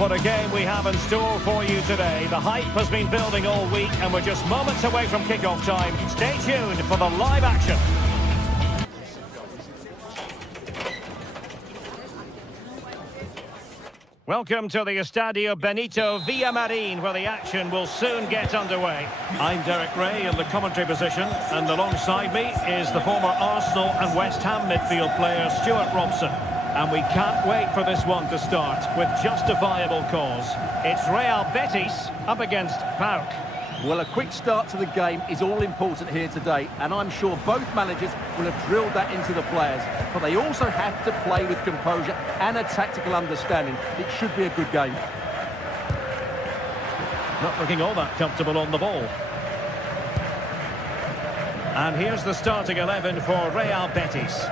What a game we have in store for you today. The hype has been building all week and we're just moments away from kick-off time. Stay tuned for the live action. Welcome to the Estadio Benito Villamarin, where the action will soon get underway. I'm Derek Ray in the commentary position, and alongside me is the former Arsenal and West Ham midfield player Stuart Robson. And we can't wait for this one to start with justifiable cause. It's Real Betis up against PAOK. Well, a quick start to the game is all important here today, and I'm sure both managers will have drilled that into the players. But they also have to play with composure and a tactical understanding. It should be a good game. Not looking all that comfortable on the ball. And here's the starting 11 for Real Betis.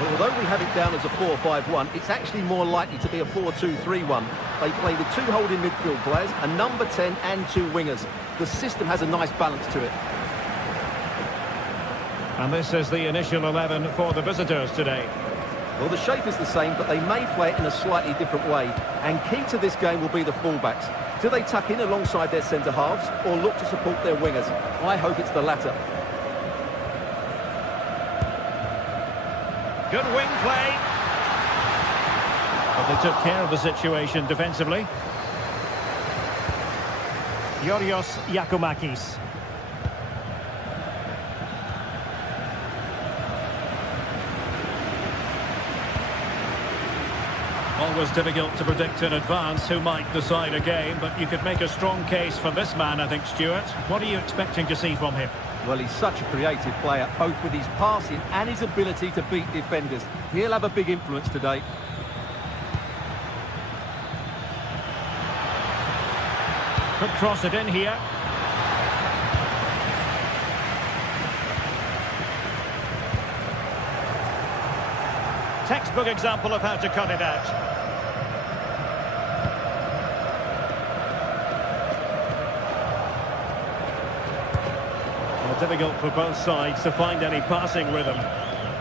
Well, although we have it down as a 4-5-1, it's actually more likely to be a 4-2-3-1. They play with two holding midfield players, a number 10 and two wingers. The system has a nice balance to it. And this is the initial 11 for the visitors today. Well, the shape is the same, but they may play it in a slightly different way. And key to this game will be the fullbacks. Do they tuck in alongside their centre-halves or look to support their wingers? I hope it's the latter. Good wing play. But they took care of the situation defensively. Yorios Yakumakis. Always difficult to predict in advance who might decide a game, but you could make a strong case for this man, I think, Stuart. What are you expecting to see from him? Well, he's such a creative player, both with his passing and his ability to beat defenders. He'll have a big influence today. Could cross it in here. Textbook example of how to cut it out. Difficult for both sides to find any passing rhythm.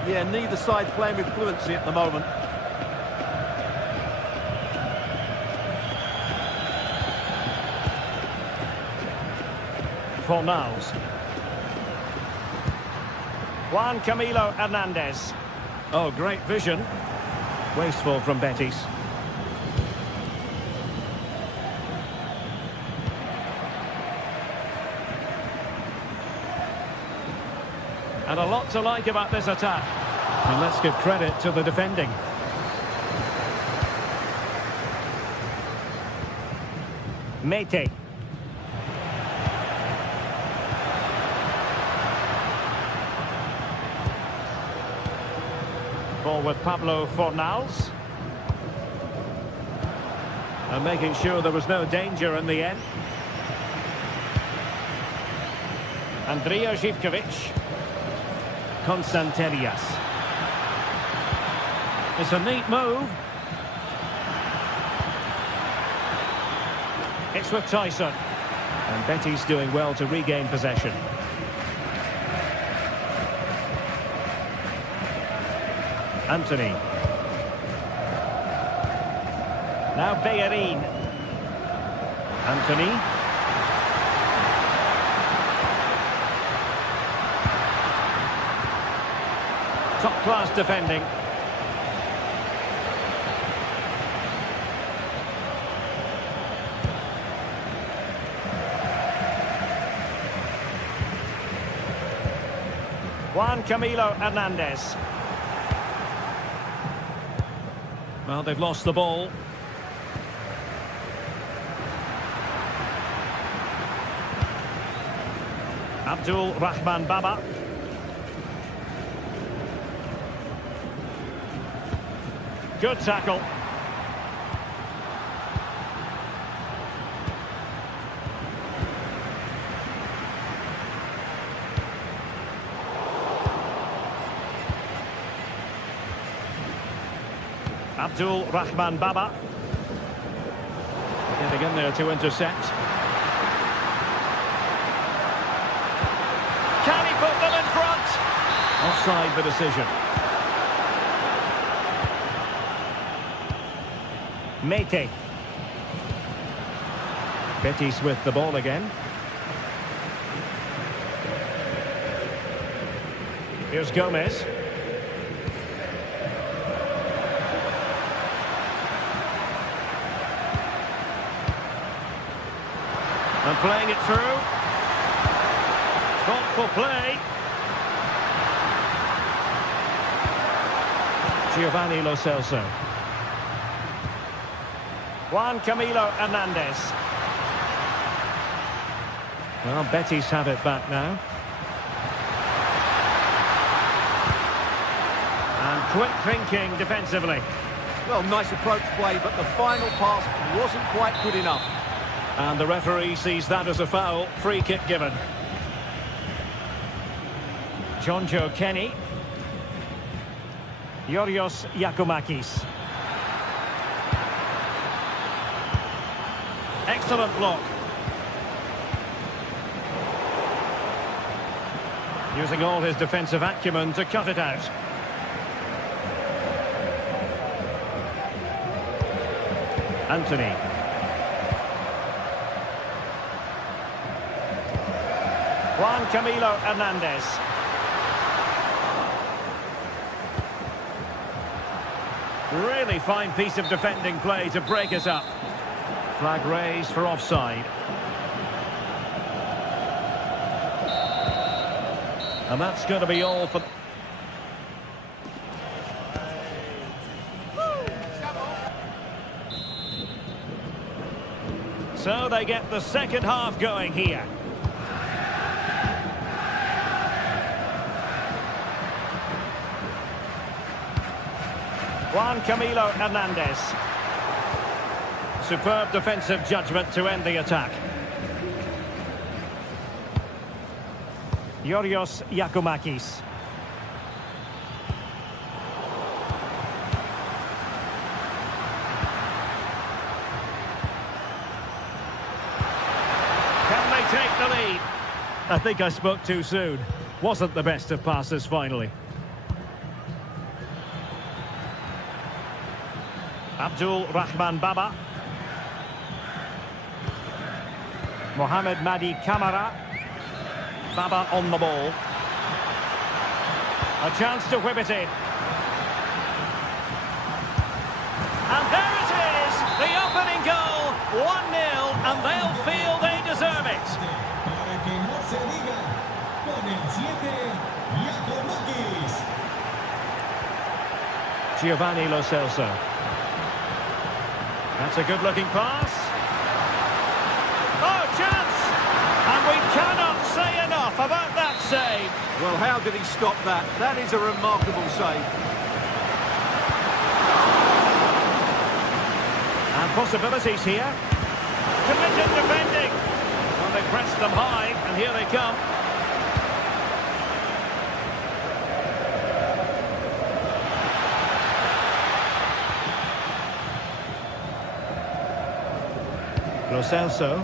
Yeah, neither side playing with fluency at the moment. Fornals. Juan Camilo Hernandez. Oh, great vision. Wasteful from Betis. And a lot to like about this attack. And let's give credit to the defending. Mete. Ball with Pablo Fornals. And making sure there was no danger in the end. Andrija Živković. Constanterias. It's a neat move. It's with Tyson. And Betis doing well to regain possession. Anthony. Now Bellerin. Anthony. Top-class defending. Juan Camilo Hernandez. Well, they've lost the ball. Abdul Rahman Baba. Good tackle. Abdul Rahman Baba. Getting in there to intercept. Can he put them in front? Offside the decision. Mete. Betis with the ball again. Here's Gomez. And playing it through. Thoughtful play. Giovanni Lo Celso. Juan Camilo Hernandez. Well, Betis have it back now. And quick thinking defensively. Well, nice approach play, but the final pass wasn't quite good enough. And the referee sees that as a foul. Free kick given. Jonjo Kenny. Yorios Yakumakis. Excellent block. Using all his defensive acumen to cut it out. Anthony. Juan Camilo Hernandez. Really fine piece of defending play to break us up. Flag raised for offside. And that's going to be all for... So they get the second half going here. Juan Camilo Hernandez. Superb defensive judgment to end the attack. Yorios Yakumakis. Can they take the lead? I think I spoke too soon. Wasn't the best of passes finally. Abdul Rahman Baba. Mohamed Madi Kamara. Baba on the ball. A chance to whip it in. And there it is! The opening goal! 1-0, and they'll feel they deserve it. Giovanni Lo Celso. That's a good-looking pass. Oh, chance! And we cannot say enough about that save. Well, how did he stop that? That is a remarkable save. And possibilities here. Committed defending. Well, they pressed them high, and here they come. Lo Celso.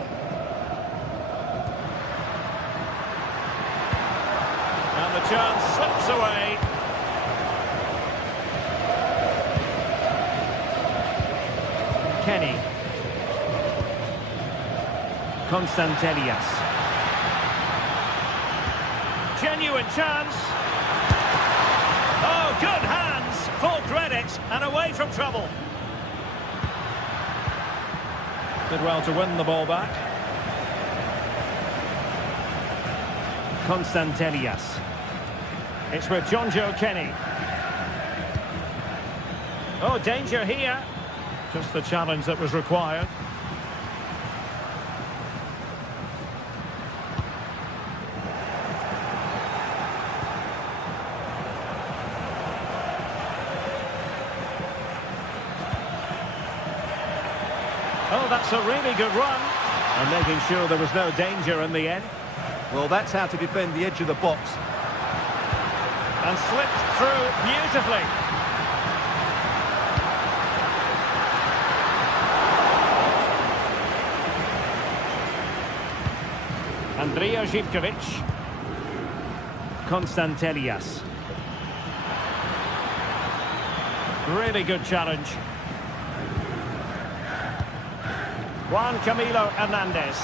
And the chance slips away. Kenny. Constantelias. Genuine chance. Oh, good hands. Full credit and away from trouble. Did well to win the ball back. Constantelias. It's with Jonjo Kenny. Oh, danger here. Just the challenge that was required. Oh, that's a really good run. And making sure there was no danger in the end. Well, that's how to defend the edge of the box. And slipped through beautifully. Andrija Živković. Constantelias. Really good challenge. Juan Camilo Hernandez.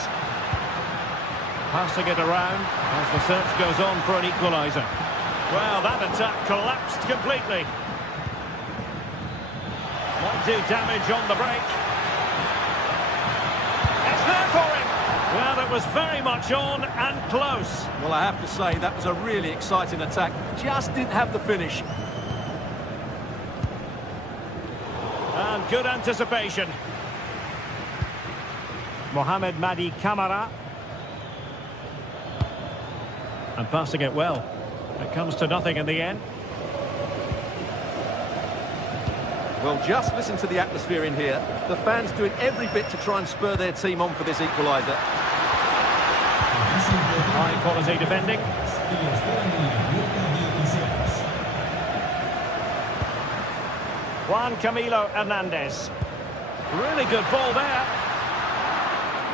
Passing it around as the search goes on for an equaliser. Well, that attack collapsed completely. Might do damage on the break. It's there for him. Well, it was very much on and close. Well, I have to say, that was a really exciting attack. Just didn't have the finish. And good anticipation. Mohamed Madi Camara. And passing it well. It comes to nothing in the end. Well, just listen to the atmosphere in here. The fans doing every bit to try and spur their team on for this equaliser. High quality defending. Juan Camilo Hernandez. Really good ball there.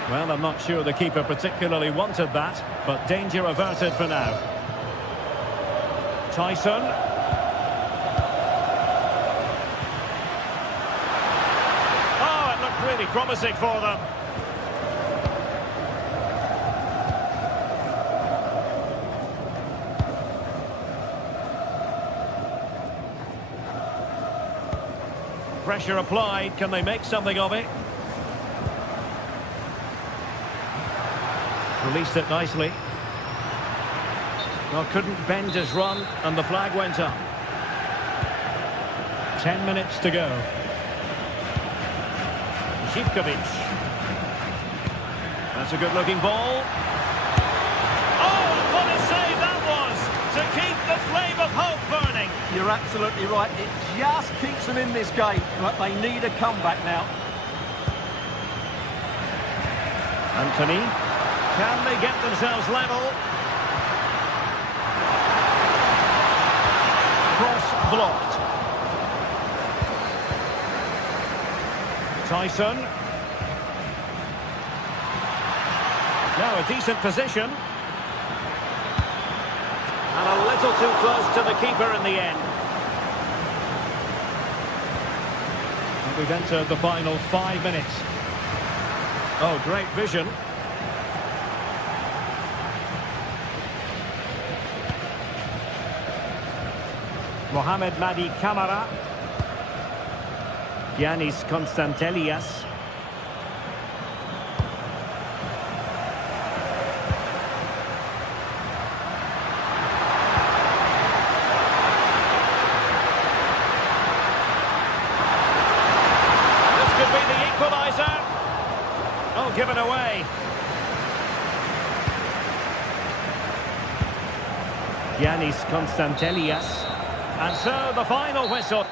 Well, I'm not sure the keeper particularly wanted that, but danger averted for now. Tyson. Oh, it looked really promising for them. Pressure applied. Can they make something of it? Released it nicely. Well, couldn't bend his run, and the flag went up. 10 minutes to go. Zivkovic. That's a good-looking ball. Oh, and what a save that was! To keep the flame of hope burning. You're absolutely right. It just keeps them in this game, but they need a comeback now. Anthony. Can they get themselves level? Cross blocked. Tyson. Now a decent position. And a little too close to the keeper in the end. And we've entered the final 5 minutes. Oh, great vision. Mohamed Madi Camara. Giannis Constantelias. This could be the equaliser. Oh, given away. Giannis Constantelias. And so the final whistle.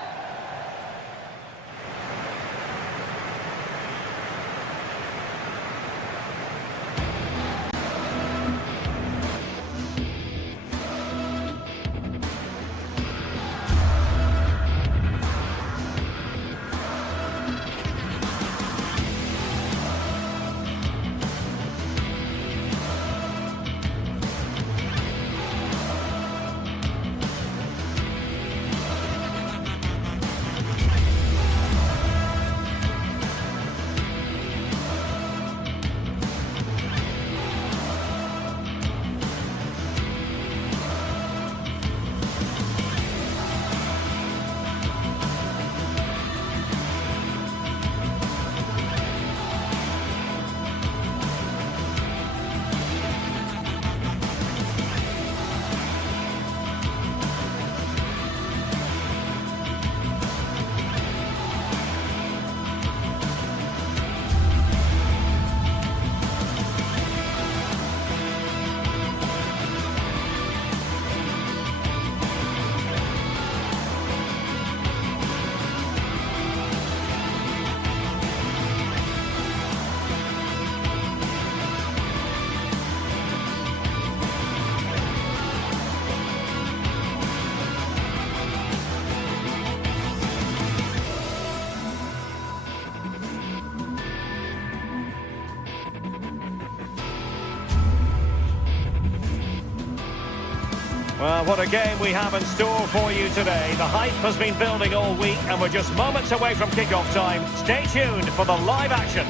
Well, what a game we have in store for you today. The hype has been building all week and we're just moments away from kick-off time. Stay tuned for the live action.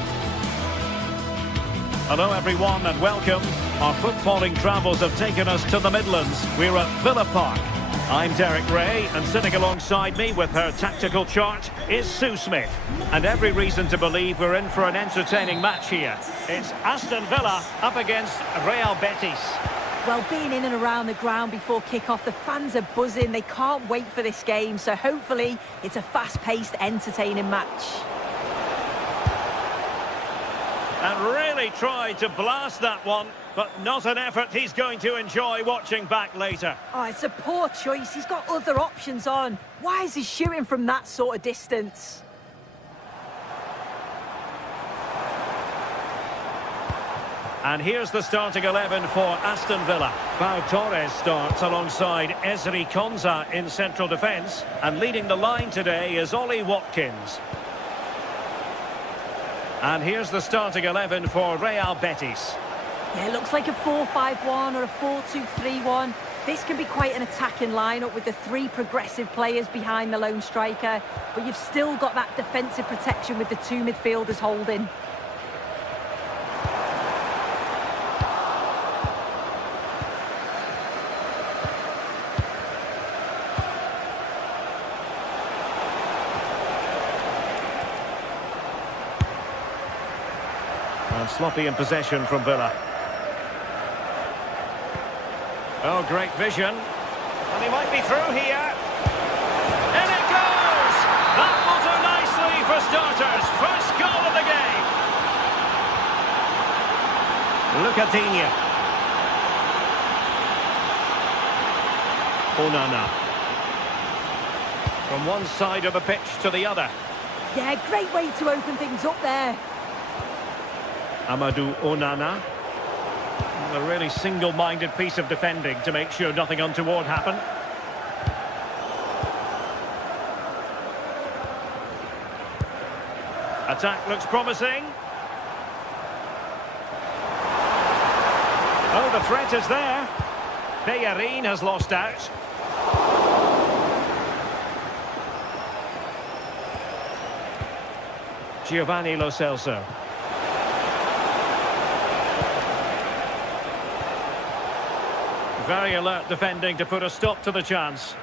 Hello everyone and welcome. Our footballing travels have taken us to the Midlands. We're at Villa Park. I'm Derek Ray, and sitting alongside me with her tactical chart is Sue Smith. And every reason to believe we're in for an entertaining match here. It's Aston Villa up against Real Betis. Well, being in and around the ground before kick-off, the fans are buzzing. They can't wait for this game, so hopefully it's a fast-paced, entertaining match. And really tried to blast that one, but not an effort he's going to enjoy watching back later. Oh, it's a poor choice. He's got other options on. Why is he shooting from that sort of distance? And here's the starting 11 for Aston Villa. Pau Torres starts alongside Ezri Konsa in central defence. And leading the line today is Ollie Watkins. And here's the starting 11 for Real Betis. Yeah, it looks like a 4-5-1 or a 4-2-3-1. This can be quite an attacking lineup with the three progressive players behind the lone striker. But you've still got that defensive protection with the two midfielders holding. And sloppy in possession from Villa. Oh, great vision. And he might be through here. In it goes! That will do nicely for starters. First goal of the game. Lucatinha. Onana. From one side of the pitch to the other. Yeah, great way to open things up there. Amadou Onana. A really single-minded piece of defending to make sure nothing untoward happened. Attack looks promising. Oh, the threat is there. Bellerin has lost out. Giovanni Lo Celso. Very alert defending to put a stop to the chance.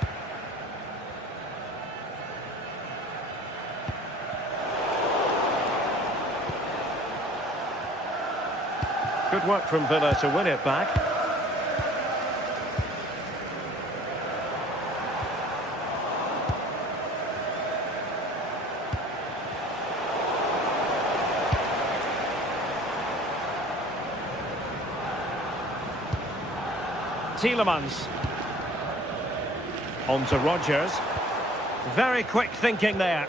Good work from Villa to win it back. Tielemans. On to Rodgers. Very quick thinking there.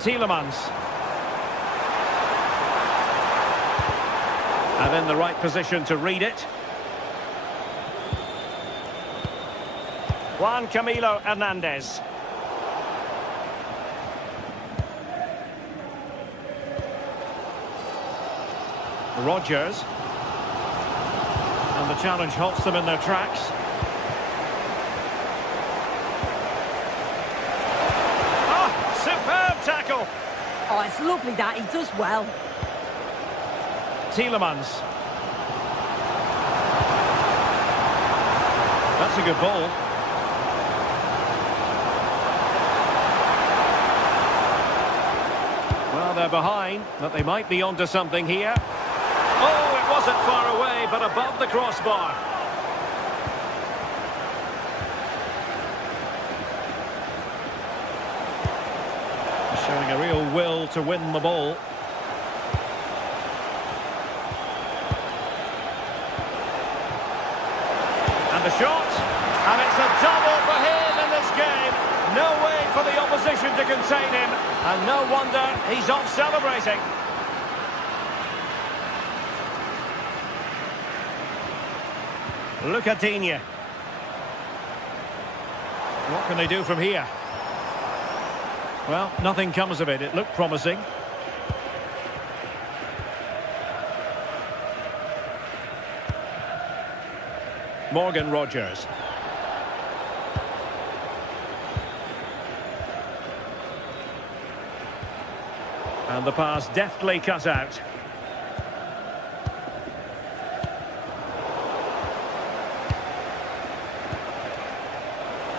Tielemans. And in the right position to read it. Juan Camilo Hernandez. Rodgers. And the challenge halts them in their tracks. Oh, superb tackle! Oh, it's lovely that. He does well. Tielemans. That's a good ball. Well, they're behind, but they might be onto something here. Oh, it wasn't far away, but above the crossbar. Showing a real will to win the ball. And the shot. And it's a double for him in this game. No way for the opposition to contain him. And no wonder he's off celebrating. Lucatinha. What can they do from here? Well, nothing comes of it. It looked promising. Morgan Rodgers. And the pass deftly cut out.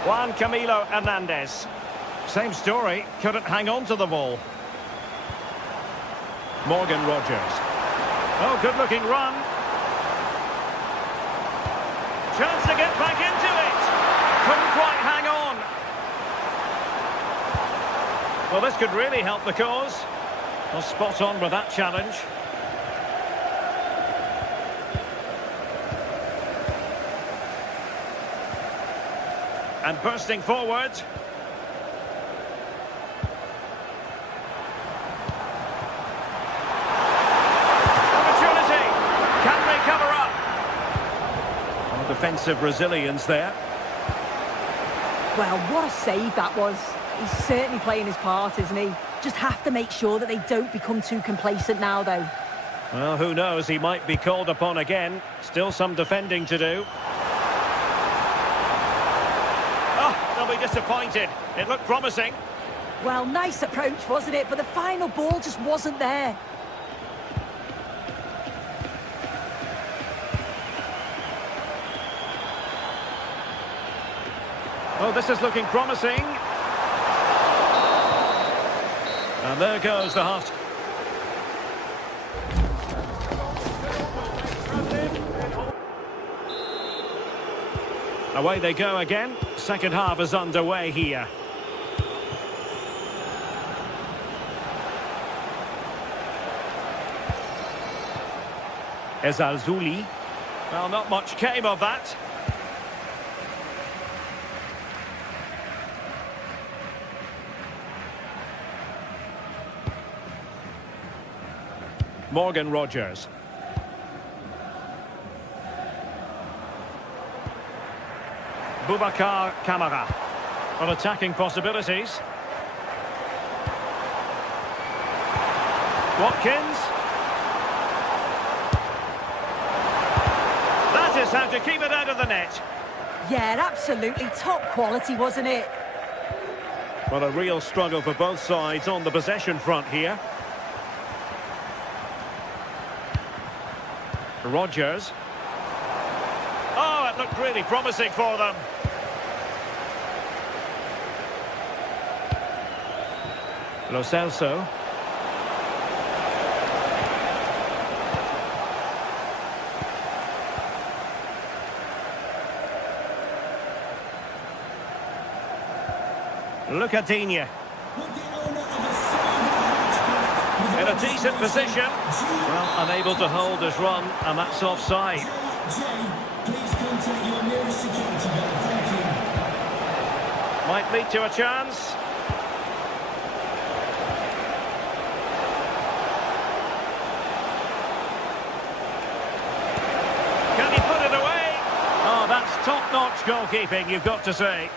Juan Camilo Hernandez. Same story, couldn't hang on to the ball. Morgan Rogers. Oh, good-looking run. Chance to get back into it. Couldn't quite hang on. Well, this could really help the cause. Well, spot on with that challenge. And bursting forward. Opportunity. Can they cover up? Oh, defensive resilience there. Well, what a save that was. He's certainly playing his part, isn't he? Just have to make sure that they don't become too complacent now, though. Well, who knows? He might be called upon again. Still some defending to do. They'll be disappointed. It looked promising. Well, nice approach, wasn't it? But the final ball just wasn't there. Oh, this is looking promising. And there goes the half. Away they go again. Second half is underway here. Ezalzouli. Well, not much came of that. Morgan Rogers. Boubacar Kamara. On attacking possibilities. Watkins. That is how to keep it out of the net. Yeah, absolutely top quality, wasn't it? Well, a real struggle for both sides on the possession front here. Rogers. Oh, it looked really promising for them. Lo Celso. Lucadinha. In a decent position. Well, unable to hold his run, and that's offside. Might lead to a chance. Can he put it away? Oh, that's top-notch goalkeeping, you've got to say.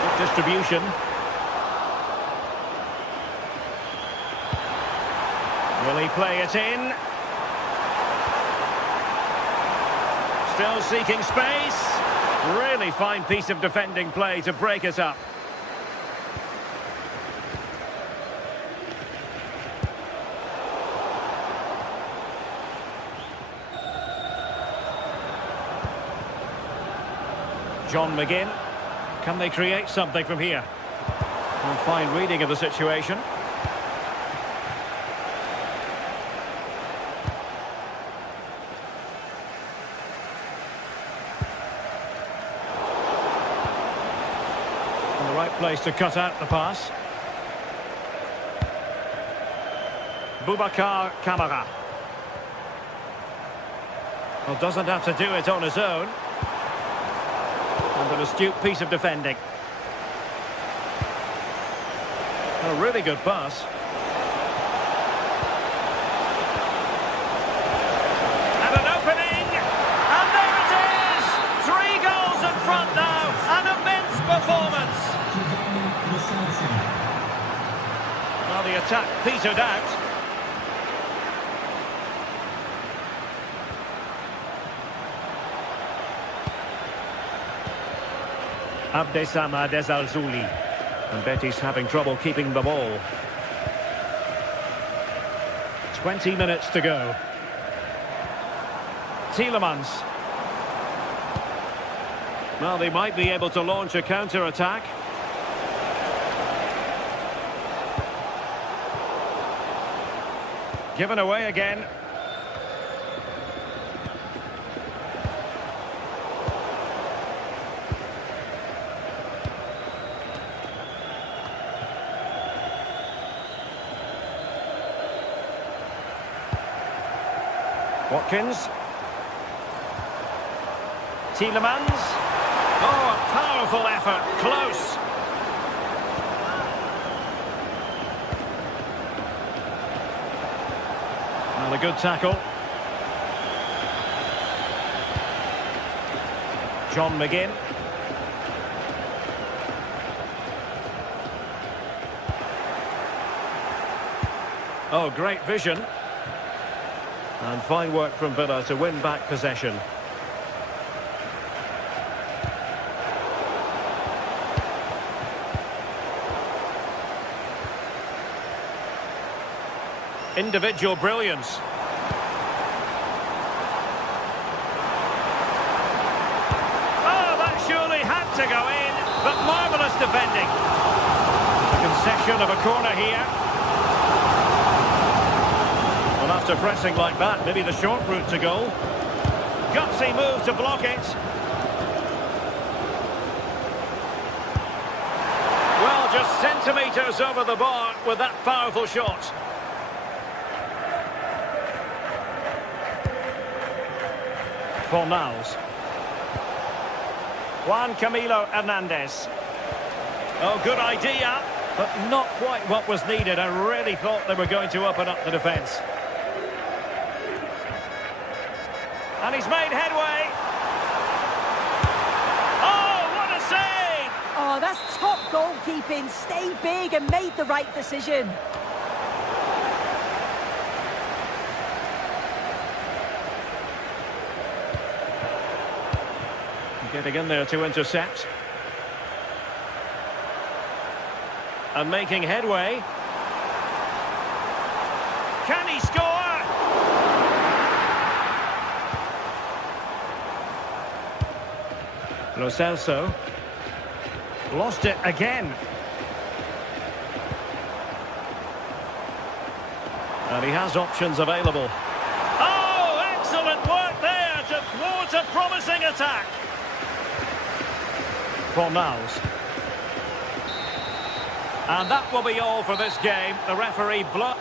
Good distribution. Will he play it in? Still seeking space. Really fine piece of defending play to break it up. John McGinn. Can they create something from here? Well, fine reading of the situation. In the right place to cut out the pass. Boubacar Kamara. Well, doesn't have to do it on his own. And an astute piece of defending. A really good pass. And an opening! And there it is! 3 goals in front now! An immense performance! Well, the attack petered out. Abdessamad Ezalzouli. And Betis having trouble keeping the ball. 20 minutes to go. Tielemans. Well, they might be able to launch a counter-attack. Given away again. Watkins. Tielemans. Oh, a powerful effort. Close. Well, a good tackle. John McGinn. Oh, great vision. And fine work from Villa to win back possession. Individual brilliance. Oh, that surely had to go in, but marvellous defending. A concession of a corner here. Well, after pressing like that, maybe the short route to goal. Gutsy move to block it. Well, just centimetres over the bar with that powerful shot. Fornals. Juan Camilo Hernandez. Oh, good idea, but not quite what was needed. I really thought they were going to open up the defence. And he's made headway. Oh, what a save! Oh, that's top goalkeeping. Stayed big and made the right decision. Getting in there to intercept. And making headway. Can he score? Lo Celso. Lost it again. And he has options available. Oh, excellent work there to thwart a promising attack. Fornals. And that will be all for this game. The referee blows.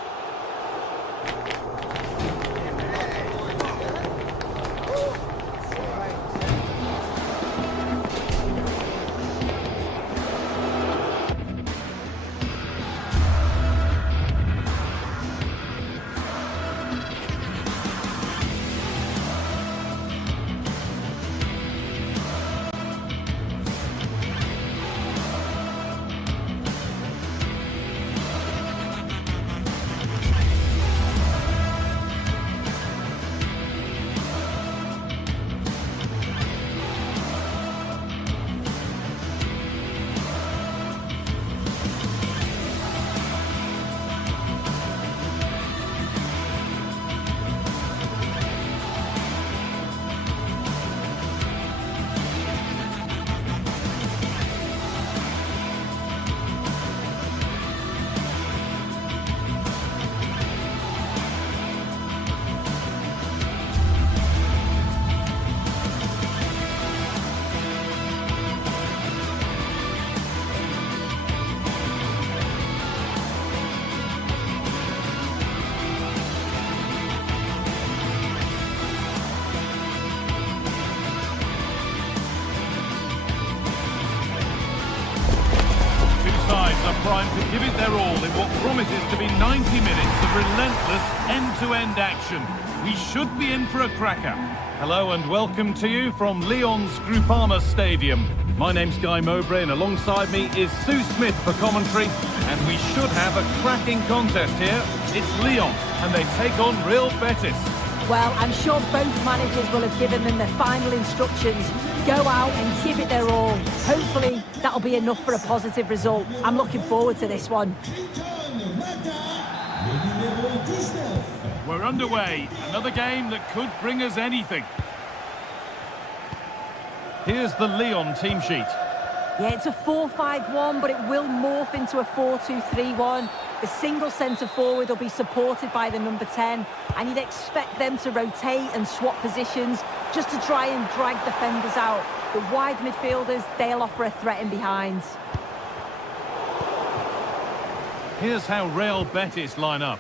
Primed to give it their all in what promises to be 90 minutes of relentless end-to-end action. We should be in for a cracker. Hello and welcome to you from Lyon's Groupama Stadium. My name's Guy Mowbray and alongside me is Sue Smith for commentary, and we should have a cracking contest here. It's Lyon and they take on Real Betis. Well, I'm sure both managers will have given them their final instructions. Go out and give it their all. Hopefully, that'll be enough for a positive result. I'm looking forward to this one. We're underway. Another game that could bring us anything. Here's the Lyon team sheet. Yeah, it's a 4-5-1, but it will morph into a 4-2-3-1. The single centre-forward will be supported by the number 10, and you'd expect them to rotate and swap positions just to try and drag defenders out. The wide midfielders, they'll offer a threat in behind. Here's how Real Betis line up.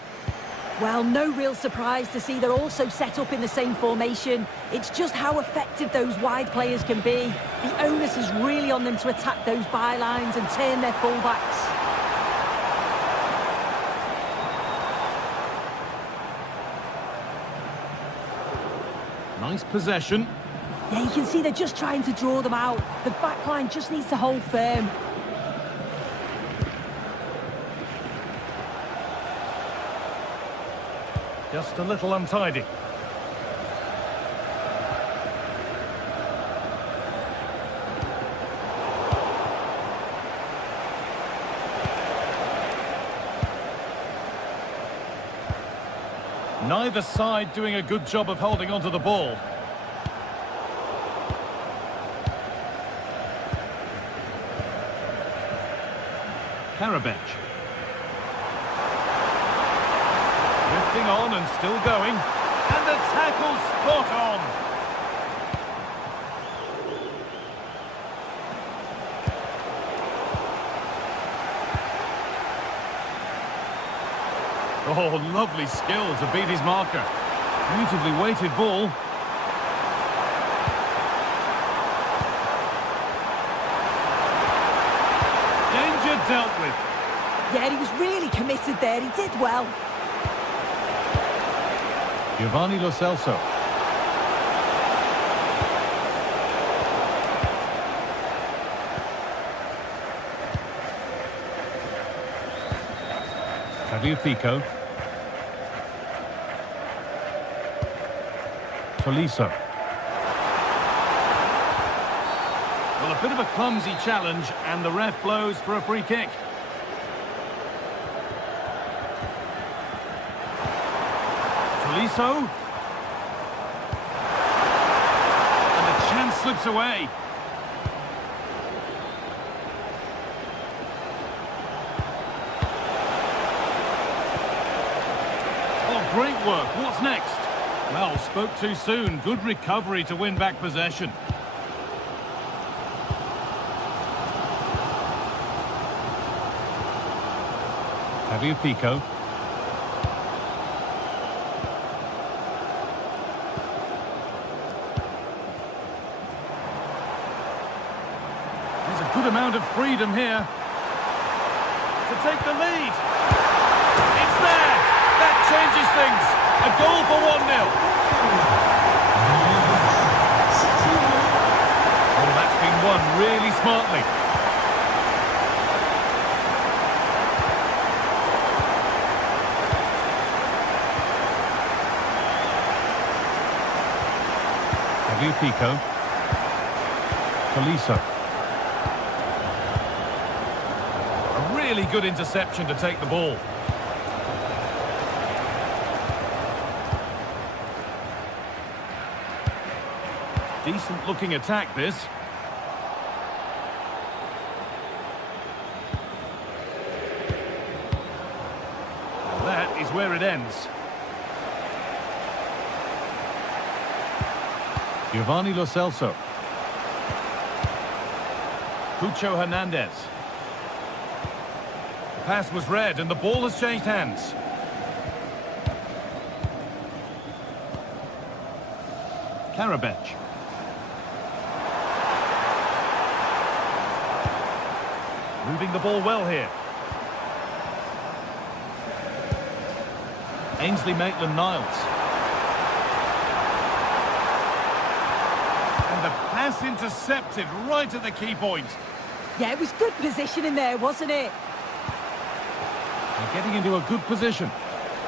Well, no real surprise to see they're also set up in the same formation. It's just how effective those wide players can be. The onus is really on them to attack those bylines and turn their fullbacks. Nice possession. Yeah, you can see they're just trying to draw them out. The back line just needs to hold firm. Just a little untidy. Neither side doing a good job of holding onto the ball. Karabech. Drifting on and still going. And the tackle spot on. Oh, lovely skill to beat his marker. Beautifully weighted ball. Danger dealt with. Yeah, he was really committed there. He did well. Giovanni Lo Celso. Pico. Tolisso. Well, a bit of a clumsy challenge, and the ref blows for a free kick. Tolisso. And the chance slips away. Great work. What's next? Well, spoke too soon. Good recovery to win back possession. Pico. There's a good amount of freedom here to take the lead. It's there. That changes things. A goal for 1-0. Oh, that's been won really smartly. Pico. Tolisso. A really good interception to take the ball. Decent looking attack, this. And that is where it ends. Giovanni Lo Celso. Cucho Hernandez. The pass was read and the ball has changed hands. Karabech. Moving the ball well here. Ainsley Maitland-Niles. And the pass intercepted right at the key point. Yeah, it was good positioning there, wasn't it? They're getting into a good position.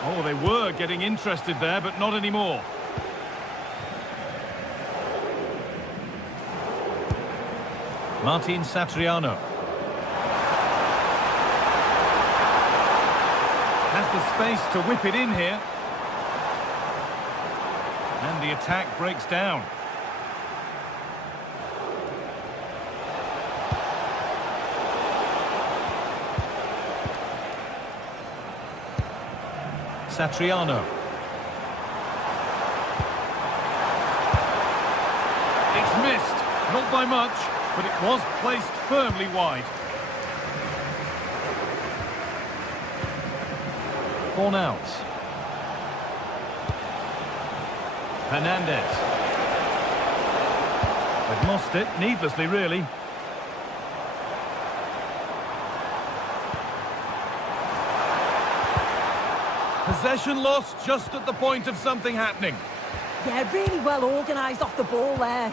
Oh, they were getting interested there, but not anymore. Martin Satriano. Has the space to whip it in here. And the attack breaks down. Satriano. It's missed, not by much, but it was placed firmly wide. Fornals. Hernandez. They've lost it, needlessly really. Possession lost just at the point of something happening. Yeah, really well organised off the ball there.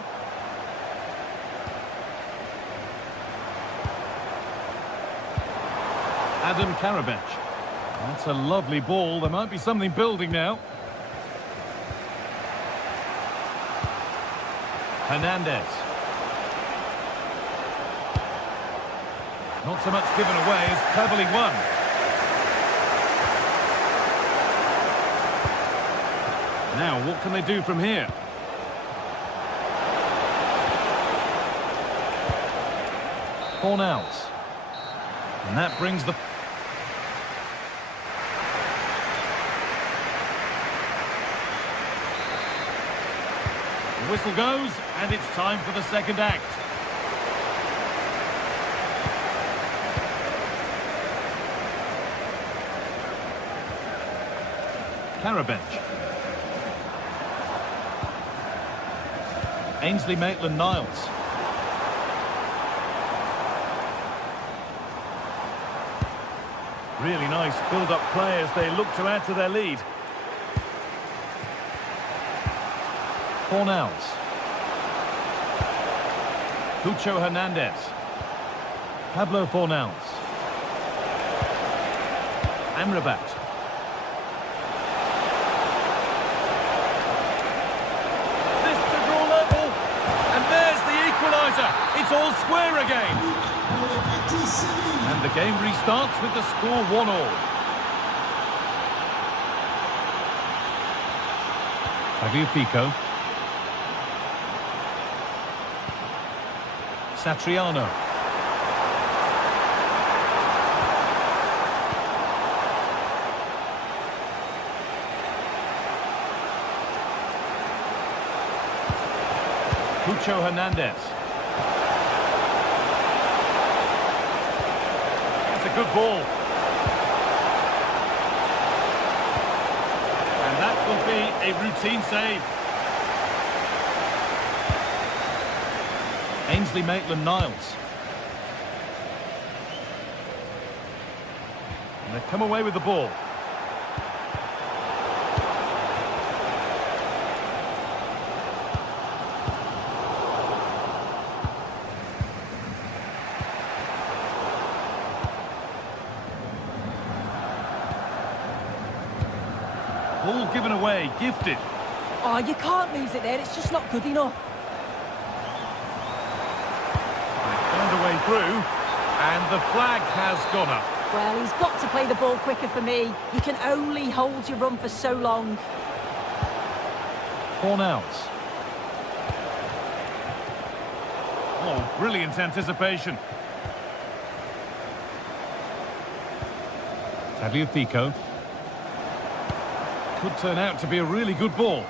Adam Karabech. That's a lovely ball. There might be something building now. Hernandez. Not so much given away as cleverly won. Now, what can they do from here? Fornals. And that brings the... The whistle goes, and it's time for the second act. Karabech. Ainsley Maitland-Niles. Really nice build-up play as they look to add to their lead. Fornals. Cucho Hernandez. Pablo Fornals. Amrabat. This to draw level. And there's the equaliser. It's all square again. And the game restarts with the score 1-1. Tagliafico. Satriano. Cucho Hernandez. It's a good ball. And that will be a routine save. Ainsley Maitland-Niles. And they've come away with the ball. Ball given away, gifted. Oh, you can't lose it there, it's just not good enough. Way through, and the flag has gone up. Well, he's got to play the ball quicker for me. You can only hold your run for so long. Fornals. Oh, brilliant anticipation. Tagliafico. Could turn out to be a really good ball.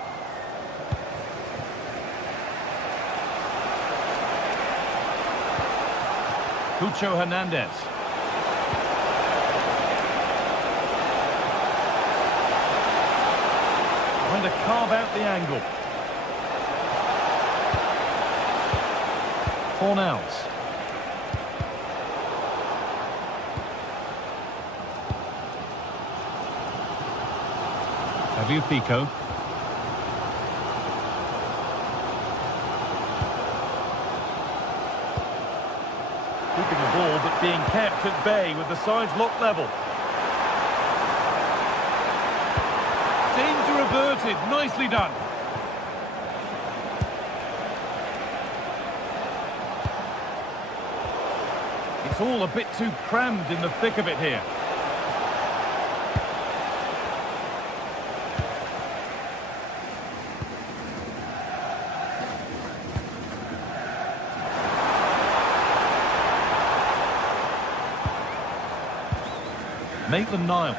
Cucho Hernandez. Trying to carve out the angle. Fornals. Tagliafico. Keeping the ball, but being kept at bay with the sides locked level. Danger averted. Nicely done. It's all a bit too crammed in the thick of it here. Maitland-Niles.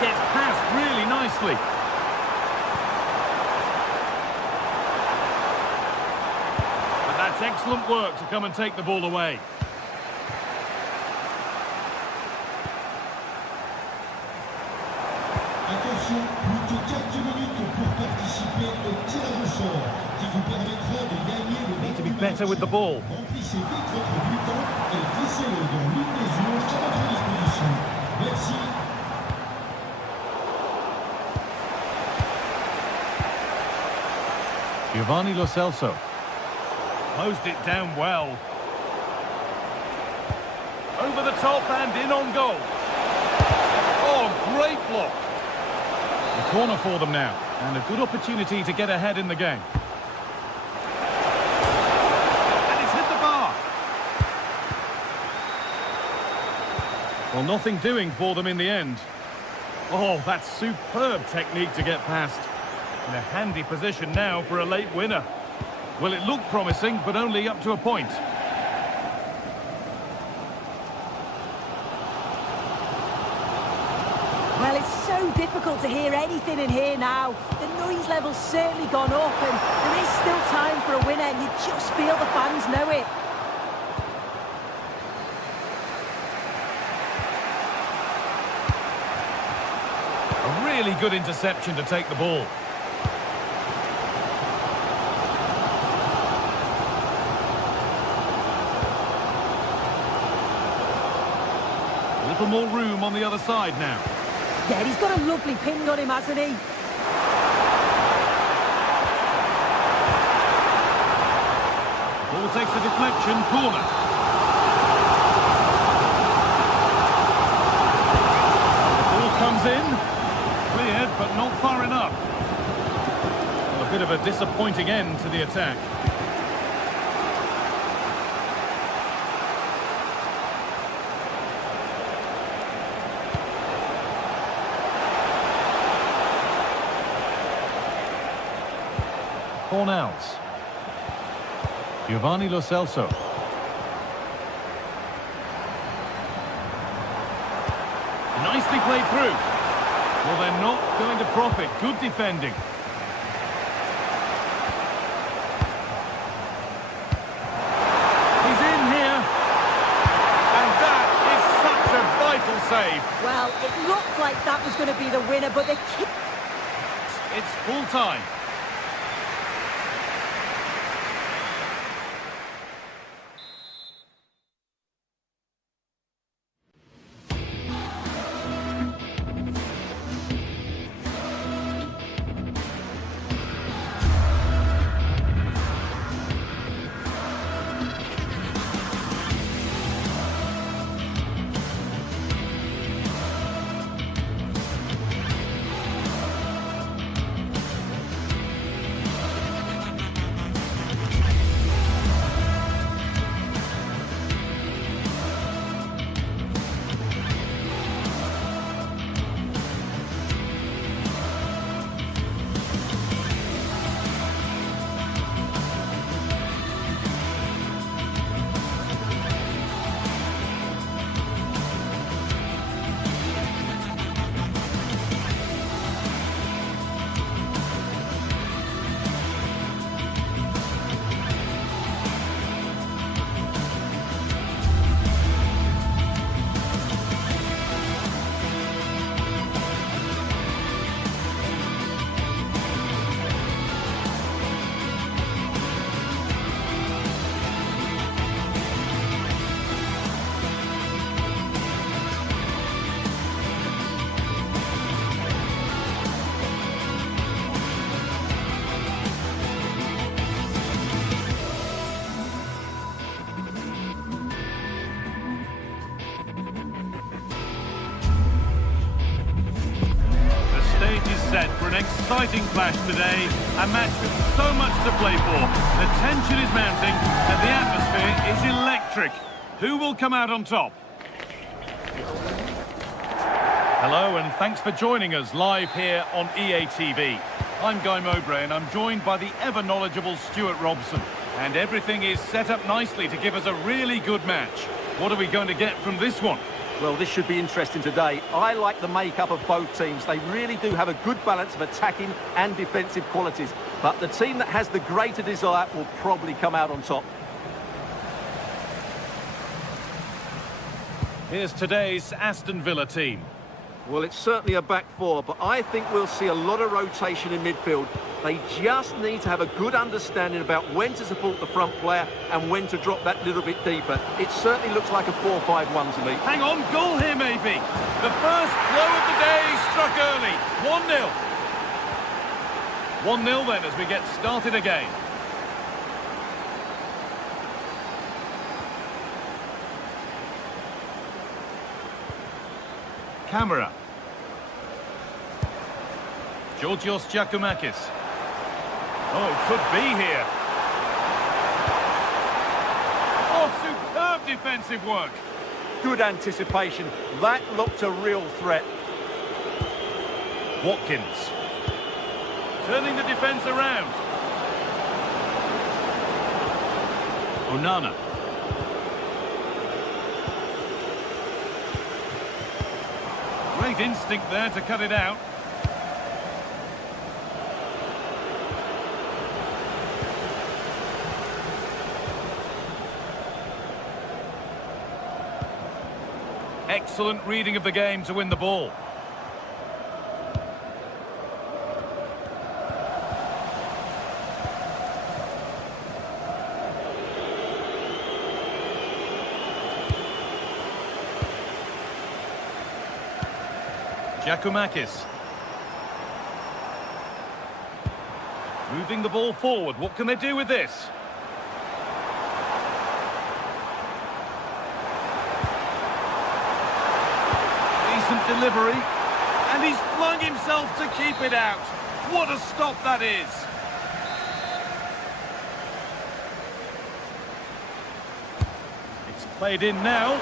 Gets past really nicely. But that's excellent work to come and take the ball away. Attention, plus que 4 minutes pour participer au tirage au sort qui vous permettra de gagner le Need to be better with the ball. Remplissez vite votre bulletin et glissez-le dans l'une des urnes à votre disposition. Merci. Giovanni Lo Celso. Closed it down well. Over the top and in on goal. Oh, great block. A corner for them now, and a good opportunity to get ahead in the game. And it's hit the bar. Well, nothing doing for them in the end. Oh, that's superb technique to get past. In a handy position now for a late winner. Well, it looked promising, but only up to a point. Well, it's so difficult to hear anything in here now. The noise level's certainly gone up, and there is still time for a winner, and you just feel the fans know it. A really good interception to take the ball. A little more room on the other side now. Yeah, he's got a lovely ping on him, hasn't he? Ball takes a deflection, corner. Ball comes in, cleared, but not far enough. Well, a bit of a disappointing end to the attack. Cornels. Giovanni Lo Celso. Nicely played through. Well, they're not going to profit. Good defending. He's in here. And that is such a vital save. Well, it looked like that was going to be the winner, but they keep... It's full time. set for an exciting clash today. A match with so much to play for. The tension is mounting and the atmosphere is electric. Who will come out on top? Hello and thanks for joining us live here on EA TV. I'm Guy Mowbray and I'm joined by the ever-knowledgeable Stuart Robson. And everything is set up nicely to give us a really good match. What are we going to get from this one? Well, this should be interesting today. I like the makeup of both teams. They really do have a good balance of attacking and defensive qualities. But the team that has the greater desire will probably come out on top. Here's today's Aston Villa team. Well, it's certainly a back four, but I think we'll see a lot of rotation in midfield. They just need to have a good understanding about when to support the front player and when to drop that little bit deeper. It certainly looks like a 4-5-1 to me. Hang on, goal here maybe. The first blow of the day struck early. 1-0. 1-0 then as we get started again. Camera. Georgios Giacomakis. Oh, could be here. Oh, superb defensive work. Good anticipation. That looked a real threat. Watkins. Turning the defence around. Onana. Great instinct there to cut it out. Excellent reading of the game to win the ball. Giacomakis. Moving the ball forward. What can they do with this? Decent delivery. And he's flung himself to keep it out. What a stop that is. It's played in now.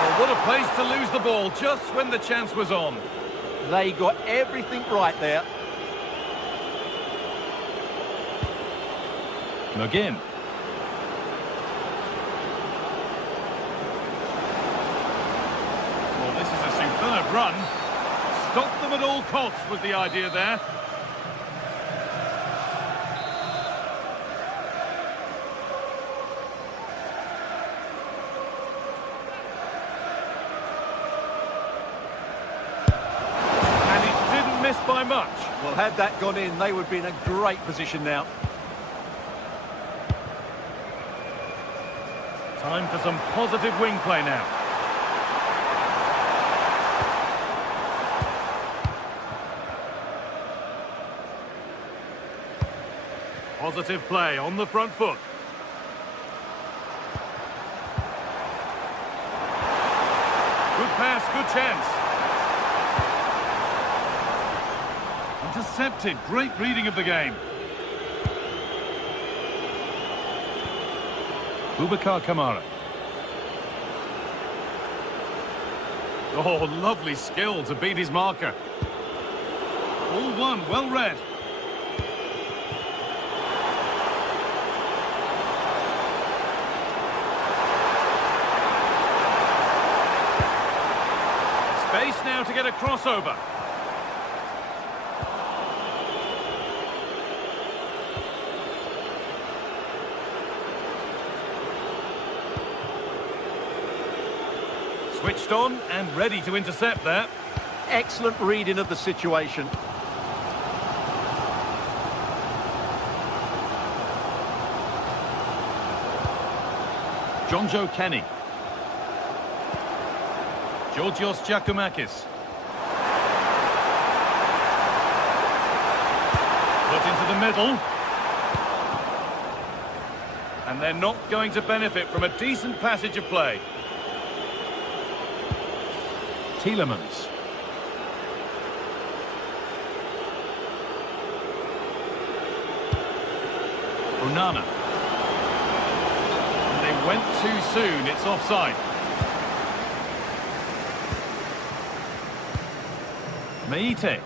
Well, what a place to lose the ball just when the chance was on. They got everything right there. McGinn. Well, this is a superb run. Stop them at all costs was the idea there. By much. Well, had that gone in, they would be in a great position now. Time for some positive wing play now. Positive play on the front foot. Good pass, good chance. Intercepted. Great reading of the game. Boubacar Kamara. Oh, lovely skill to beat his marker. All one, well read. Space now to get a crossover. Switched on and ready to intercept there. Excellent reading of the situation. Joe Kenny. Georgios Giacomakis. Put into the middle. And they're not going to benefit from a decent passage of play. Tielemans. Onana. And they went too soon. It's offside. Meite.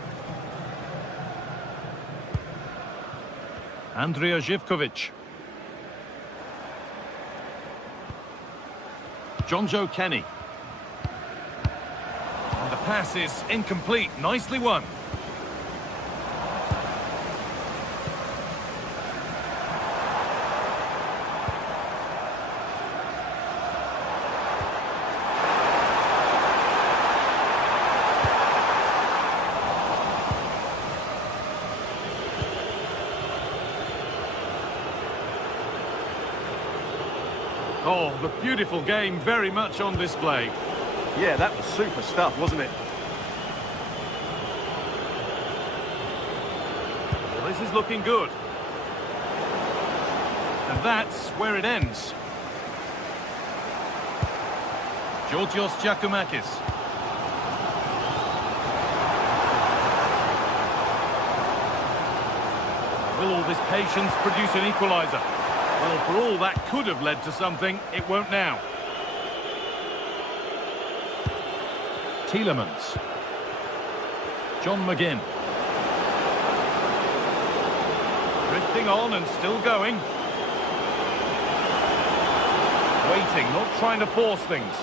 Andrija Živković. Jonjo Kenny. And the pass is incomplete. Nicely won. Oh, the beautiful game very much on display. Yeah, that was super stuff, wasn't it? Well, this is looking good. And that's where it ends. Georgios Giacomakis. Will all this patience produce an equaliser? Well, for all that could have led to something, it won't now. Tielemans. John McGinn. Drifting on and still going. Waiting, not trying to force things.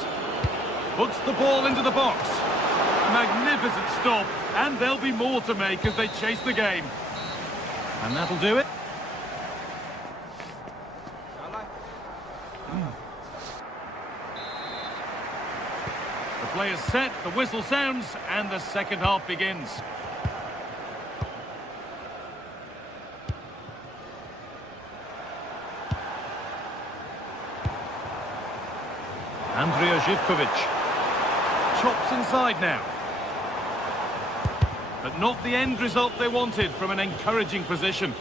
Puts the ball into the box. Magnificent stop, and there'll be more to make as they chase the game. And that'll do it. The play is set, the whistle sounds, and the second half begins. Andrija Živković. Chops inside now. But not the end result they wanted from an encouraging position.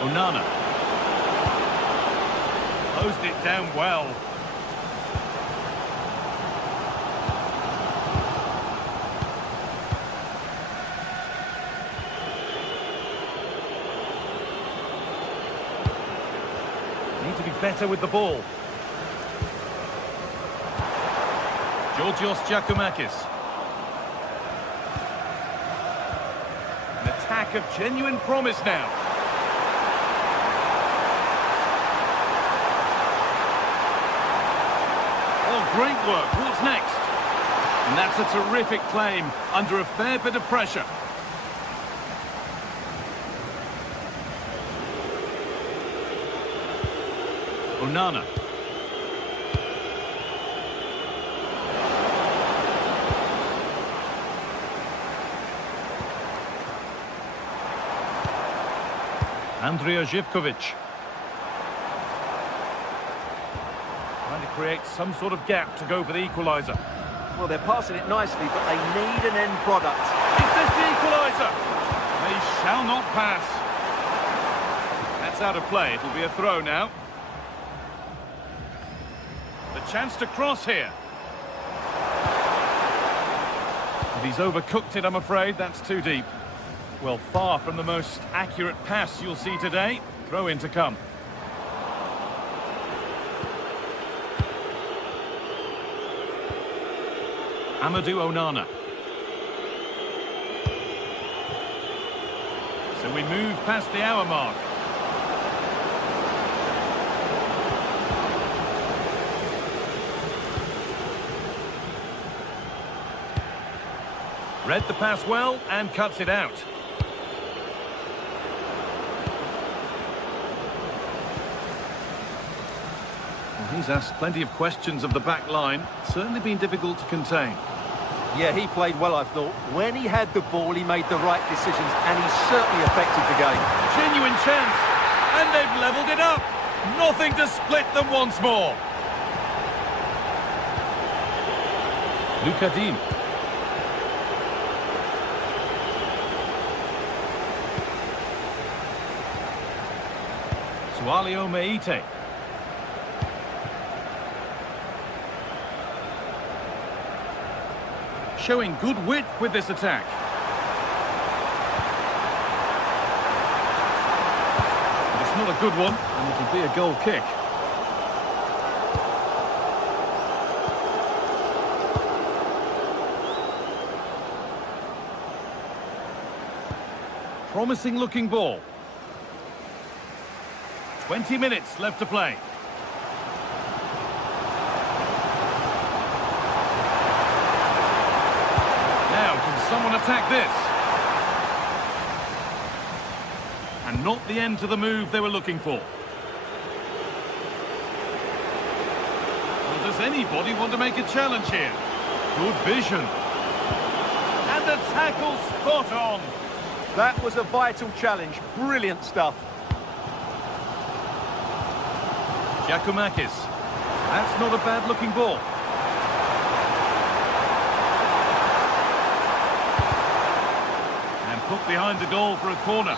Onana. Closed it down well. Need to be better with the ball. Georgios Giacomakis. An attack of genuine promise now. Oh, great work. What's next? And that's a terrific claim under a fair bit of pressure. Onana. Andrija Živković. Trying to create some sort of gap to go for the equaliser. Well, they're passing it nicely, but they need an end product. Is this the equaliser? They shall not pass. That's out of play. It'll be a throw now. The chance to cross here. And he's overcooked it, I'm afraid. That's too deep. Well, far from the most accurate pass you'll see today. Throw in to come. Amadou Onana. So we move past the hour mark. Read the pass well and cuts it out. Well, he's asked plenty of questions of the back line. Certainly been difficult to contain. Yeah, he played well, I thought. When he had the ball, he made the right decisions, and he certainly affected the game. Genuine chance, and they've levelled it up. Nothing to split them once more. Luka Dean. Sualio Meite. Showing good width with this attack. But it's not a good one, and it'll be a goal kick. Promising looking ball. 20 minutes left to play. Now, can someone attack this? And not the end to the move they were looking for. Well, does anybody want to make a challenge here? Good vision. And the tackle spot on. That was a vital challenge. Brilliant stuff. Giacomakis. That's not a bad-looking ball. And put behind the goal for a corner.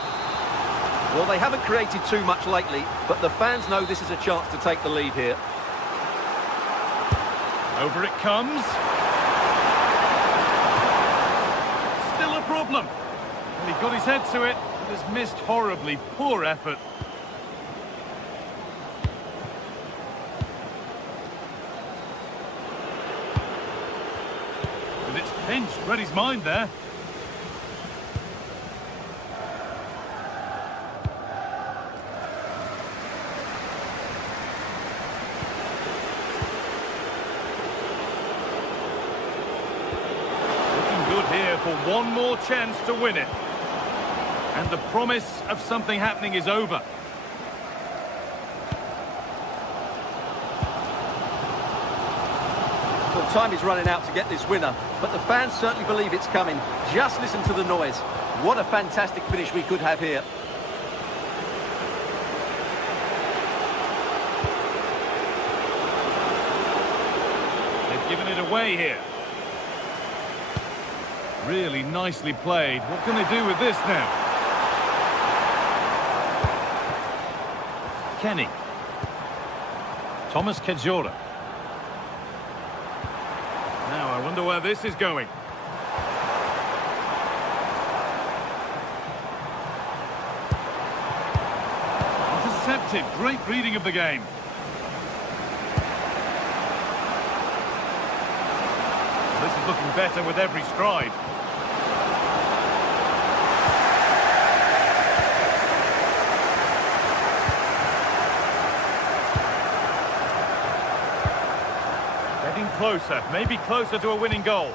Well, they haven't created too much lately, but the fans know this is a chance to take the lead here. Over it comes. Still a problem. He got his head to it, but has missed horribly. Poor effort. But it's pinched. Read his mind there. Looking good here for one more chance to win it. And the promise of something happening is over. Well, time is running out to get this winner, but the fans certainly believe it's coming. Just listen to the noise. What a fantastic finish we could have here. They've given it away here. Really nicely played. What can they do with this now? Kenny. Thomas Kajora. Now I wonder where this is going. Intercepted. Great reading of the game. This is looking better with every stride. Closer, maybe closer to a winning goal.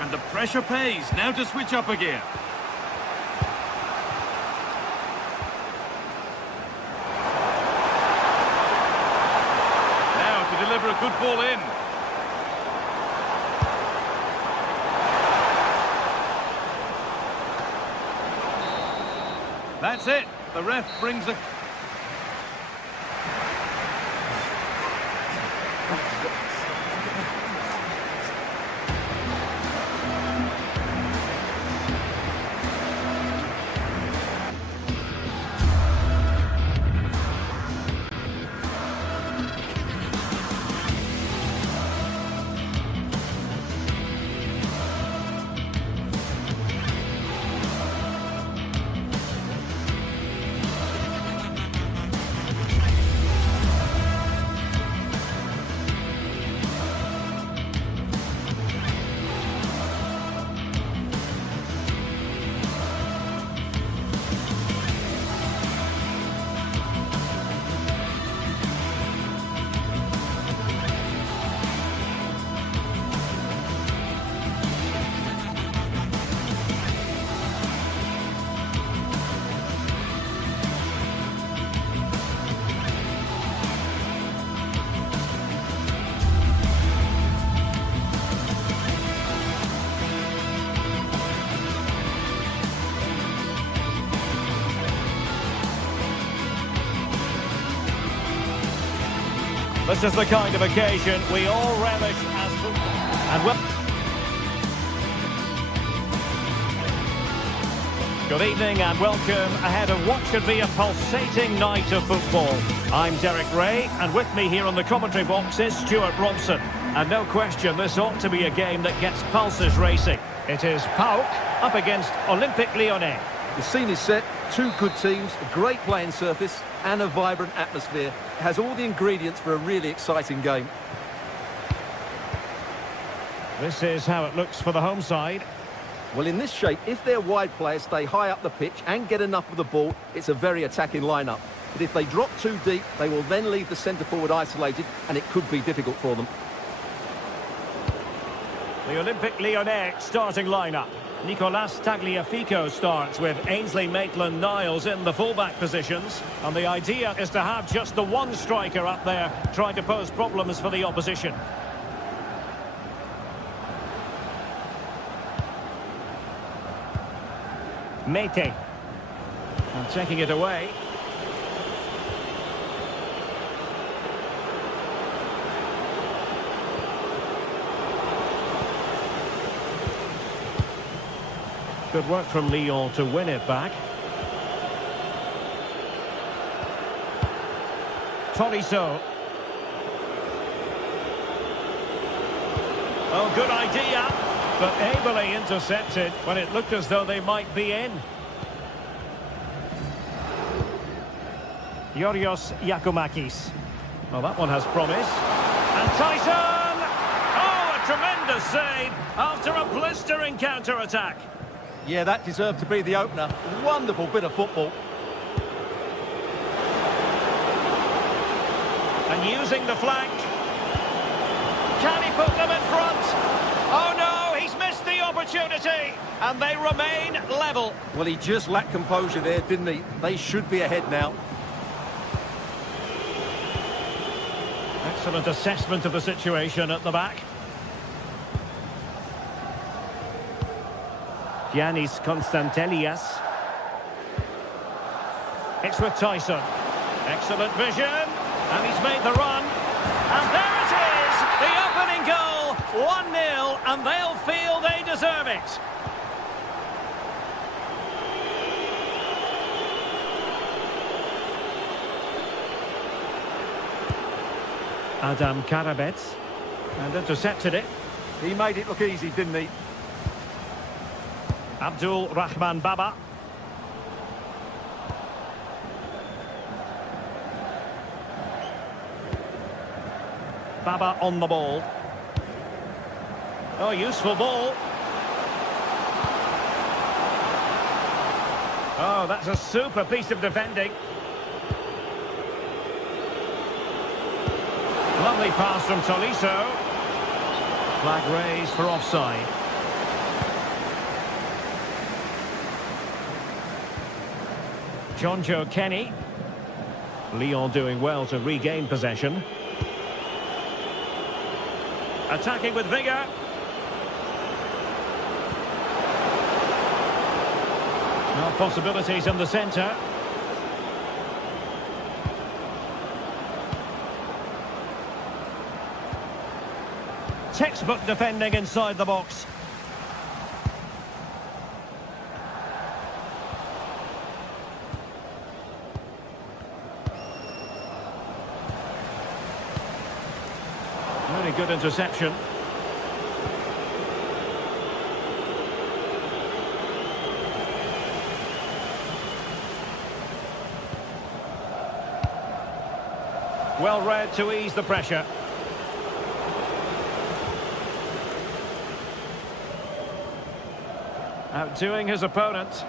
And the pressure pays. Now to switch up again. Now to deliver a good ball in. That's it. The ref brings a... This is the kind of occasion we all relish as football. And good evening and welcome ahead of what should be a pulsating night of football. I'm Derek Ray, and with me here on the commentary box is Stuart Robson. And no question, this ought to be a game that gets pulses racing. It is PAOK up against Olympique Lyonnais. The scene is set, two good teams, a great playing surface and a vibrant atmosphere. It has all the ingredients for a really exciting game. This is how it looks for the home side. Well, in this shape, if their wide players stay high up the pitch and get enough of the ball, it's a very attacking lineup. But if they drop too deep, they will then leave the centre-forward isolated, and it could be difficult for them. The Olympique Lyonnais starting lineup. Nicolas Tagliafico starts with Ainsley Maitland-Niles in the fullback positions. And the idea is to have just the one striker up there trying to pose problems for the opposition. Mete. And taking it away. Good work from Lyon to win it back. Tolisso. Oh, good idea, but ably intercepted when it looked as though they might be in. Yorios Giacomakis. Well, that one has promise. And Tyson! Oh, a tremendous save after a blistering counter-attack. Yeah, that deserved to be the opener. Wonderful bit of football. And using the flank. Can he put them in front? Oh no, he's missed the opportunity. And they remain level. Well, he just lacked composure there, didn't he? They should be ahead now. Excellent assessment of the situation at the back. Giannis Constantelias. It's with Tyson. Excellent vision. And he's made the run. And there it is! The opening goal! 1-0, and they'll feel they deserve it. Adam Karabets. And intercepted it. He made it look easy, didn't he? Abdul Rahman Baba. Baba on the ball. Oh, useful ball. Oh, that's a super piece of defending. Lovely pass from Tolisso. Flag raised for offside. Jonjo Kenny. Lyon doing well to regain possession. Attacking with vigour. Now possibilities in the centre. Textbook defending inside the box. Very good interception. Well read to ease the pressure. Outdoing his opponent.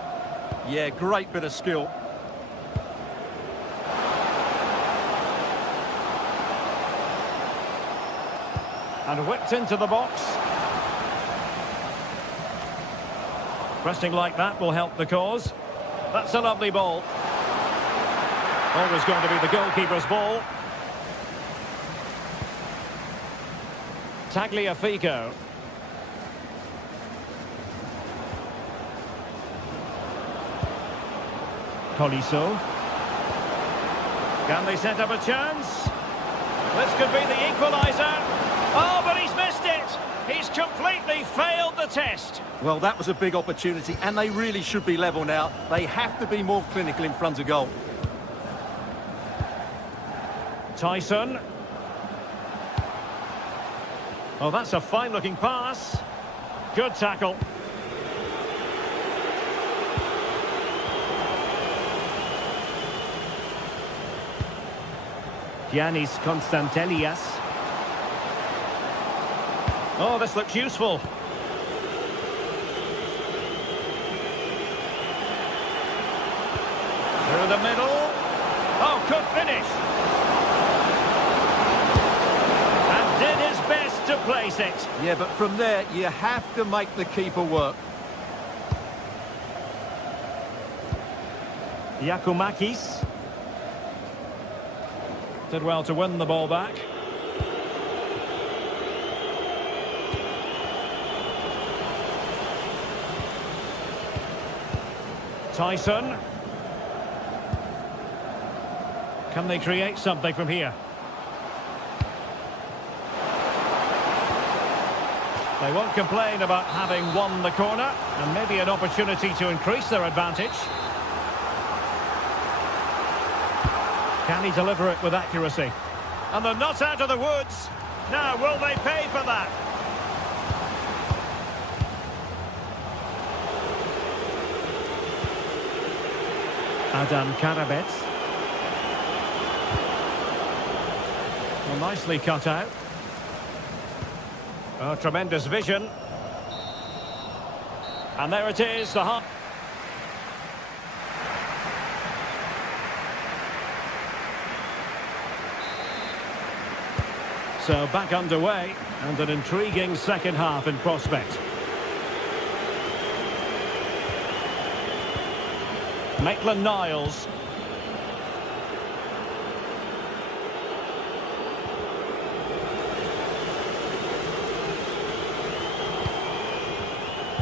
Yeah, great bit of skill. And whipped into the box. Pressing like that will help the cause. That's a lovely ball. Always going to be the goalkeeper's ball. Tagliafico. Tolisso. Can they set up a chance? This could be the equaliser. Oh, but he's missed it. He's completely failed the test. Well, that was a big opportunity, and they really should be level now. They have to be more clinical in front of goal. Tyson. Oh, that's a fine-looking pass. Good tackle. Giannis Konstantelias. Oh, this looks useful. Through the middle. Oh, good finish. And did his best to place it. Yeah, but from there, you have to make the keeper work. Giacomakis. Did well to win the ball back. Tyson. Can they create something from here? They won't complain about having won the corner, and maybe an opportunity to increase their advantage. Can he deliver it with accuracy? And they're not out of the woods. Now, will they pay for that? Adam Karabets. Well, nicely cut out. Oh, tremendous vision. And there it is, the half. So back underway, and an intriguing second half in prospect. Maitland-Niles.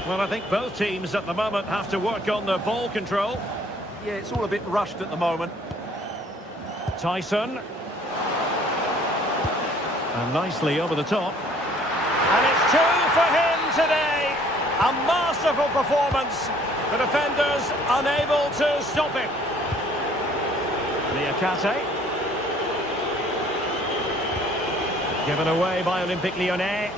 Well, I think both teams at the moment have to work on their ball control. Yeah, it's all a bit rushed at the moment. Tyson. And nicely over the top. And it's two for him today. A masterful performance. The defenders unable to stop him. Niakate. Given away by Olympique Lyonnais.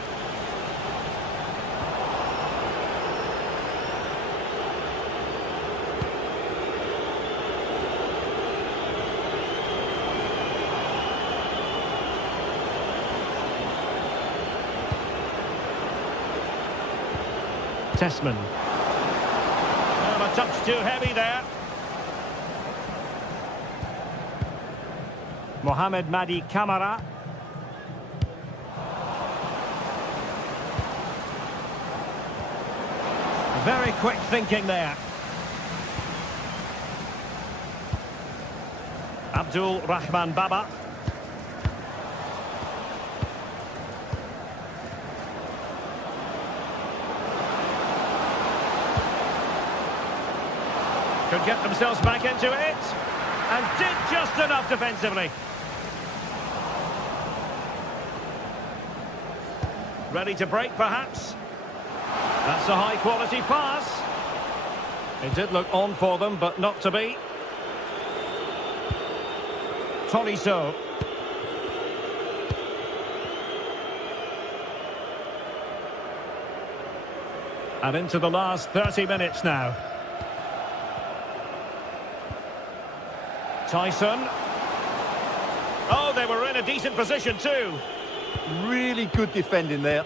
Tessman. Oh, a touch too heavy there. Mohamed Madi Camara. Very quick thinking there. Abdul Rahman Baba. Could get themselves back into it. And did just enough defensively. Ready to break, perhaps. That's a high-quality pass. It did look on for them, but not to be. Tolisso. And into the last 30 minutes now. Tyson. Oh, they were in a decent position too. Really good defending there.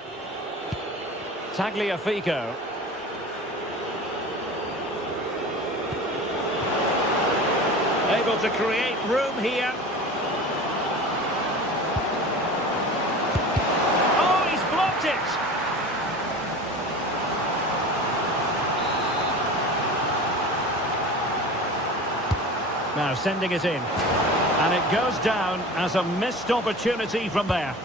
Tagliafico. Able to create room here. Oh, he's blocked it. Now sending it in. And it goes down as a missed opportunity from there.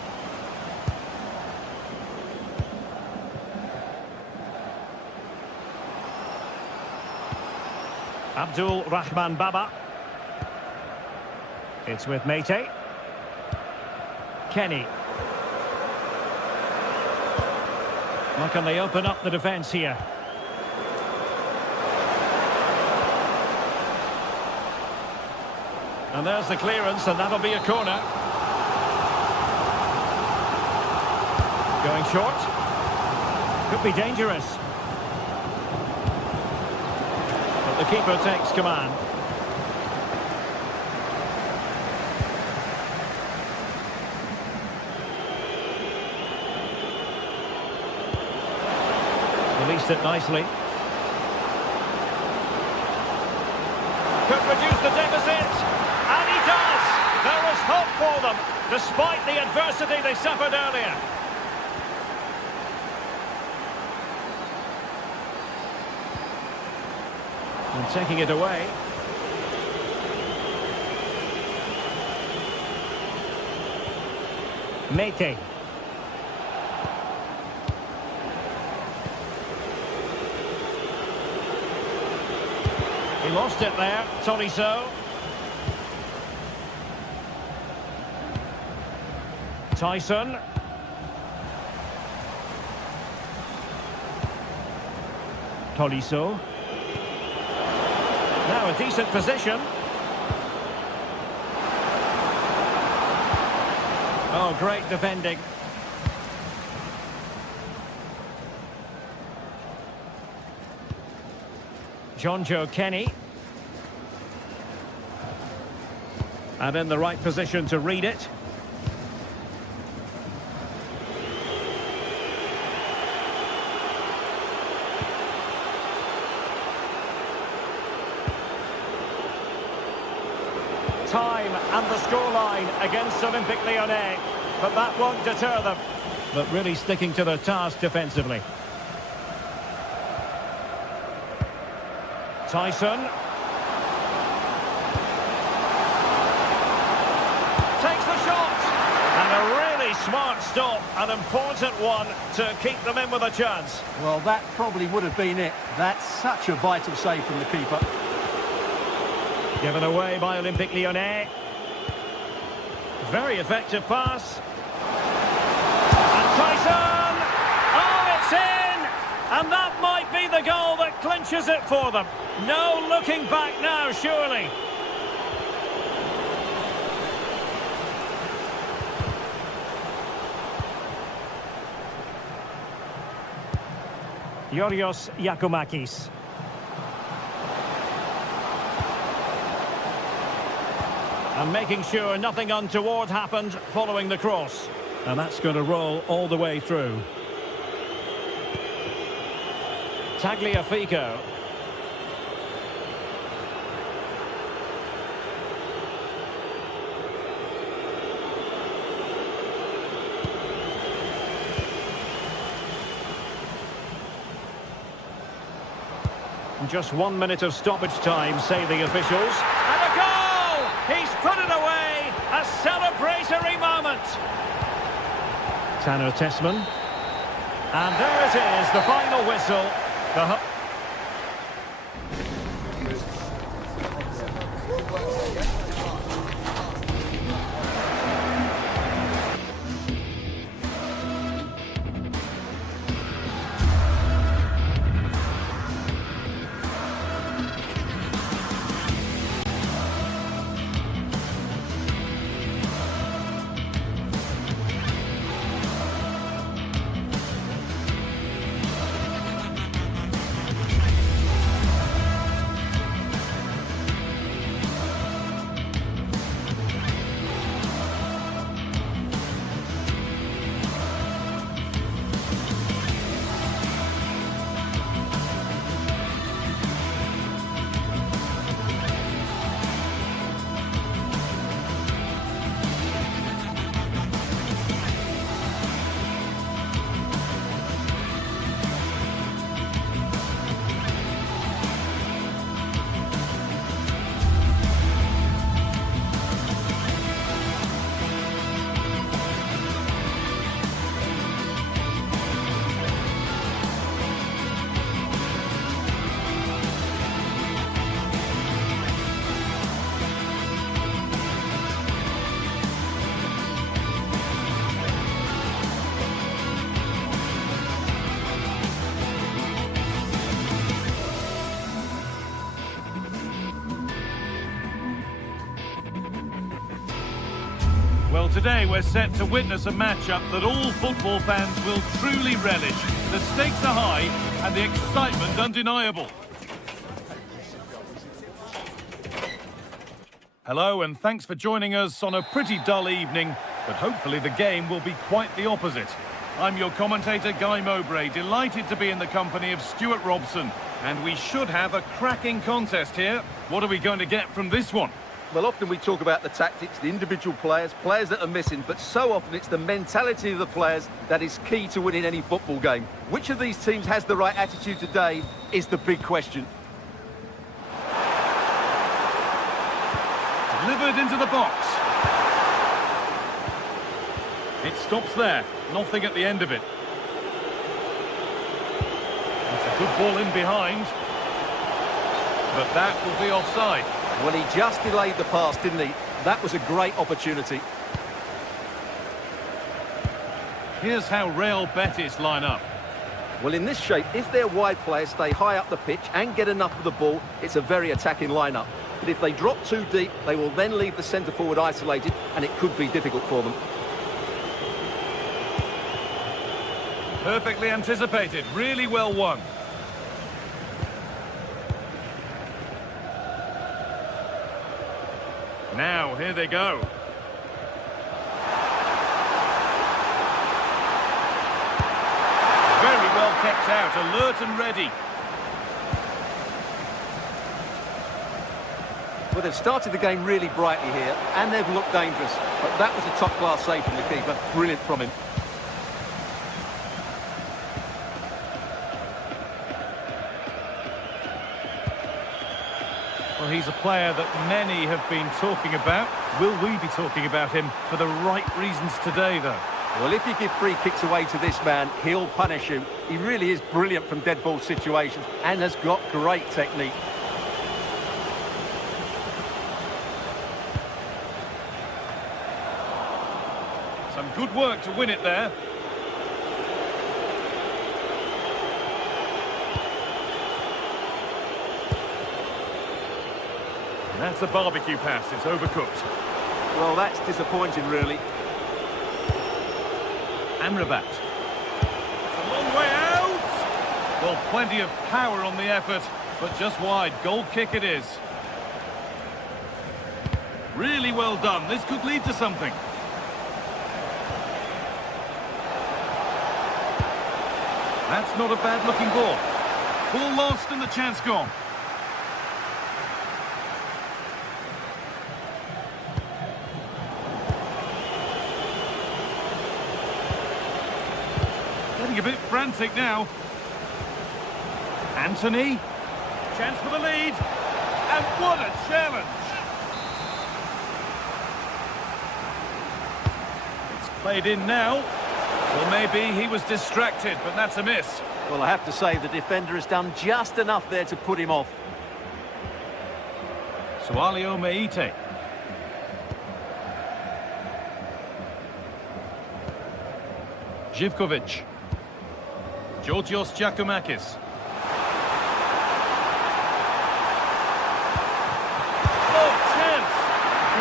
Abdul Rahman Baba. It's with Meite. Kenny. Well, can they open up the defence here? And there's the clearance, and that'll be a corner. Going short. Could be dangerous. But the keeper takes command. Released it nicely. Could reduce the deficit. And he does! There is hope for them, despite the adversity they suffered earlier. And taking it away. Mete. He lost it there, Tolisso. Tyson. Tolisso. Now a decent position. Oh, great defending. John Joe Kenny. And in the right position to read it. Time and the scoreline against Olympique Lyonnais. But that won't deter them. But really sticking to their task defensively. Tyson. Takes the shot. And a really smart stop. An important one to keep them in with a chance. Well, that probably would have been it. That's such a vital save from the keeper. Given away by Olympique Lyonnais. Very effective pass. And Tyson! Oh, it's in! And that might be the goal that clinches it for them. No looking back now, surely. Yorios Yakumakis. And making sure nothing untoward happened following the cross. And that's going to roll all the way through. Tagliafico. Just 1 minute of stoppage time, say the officials. And a goal! He's put it away! A celebratory moment! Tanner Tessman. And there it is, the final whistle. The Well, today we're set to witness a matchup that all football fans will truly relish. The stakes are high and the excitement undeniable. Hello and thanks for joining us on a pretty dull evening, but hopefully the game will be quite the opposite. I'm your commentator, Guy Mowbray, delighted to be in the company of Stuart Robson. And we should have a cracking contest here. What are we going to get from this one? Well, often we talk about the tactics, the individual players that are missing, but so often it's the mentality of the players that is key to winning any football game. Which of these teams has the right attitude today is the big question. Delivered into the box. It stops there. Nothing at the end of it. It's a good ball in behind. But that will be offside. Well, he just delayed the pass, didn't he? That was a great opportunity. Here's how Real Betis line up. Well, in this shape, if their wide players stay high up the pitch and get enough of the ball, it's a very attacking lineup. But if they drop too deep, they will then leave the centre-forward isolated, and it could be difficult for them. Perfectly anticipated, really well won. Now, here they go. Very well kept out, alert and ready. Well, they've started the game really brightly here, and they've looked dangerous. But that was a top-class save from the keeper. Brilliant from him. Well, he's a player that many have been talking about. Will we be talking about him for the right reasons today, though? Well, if you give free kicks away to this man, he'll punish you. He really is brilliant from dead ball situations and has got great technique. Some good work to win it there. That's a barbecue pass, it's overcooked. Well, that's disappointing, really. Amrabat. It's a long way out! Well, plenty of power on the effort, but just wide. Goal kick it is. Really well done. This could lead to something. That's not a bad-looking ball. Ball lost and the chance gone. Getting a bit frantic now. Anthony. Chance for the lead. And what a challenge. It's played in now. Well, maybe he was distracted, but that's a miss. Well, I have to say the defender has done just enough there to put him off. Sualio Meite. Živkovic. Georgios Giacomakis. Oh, chance!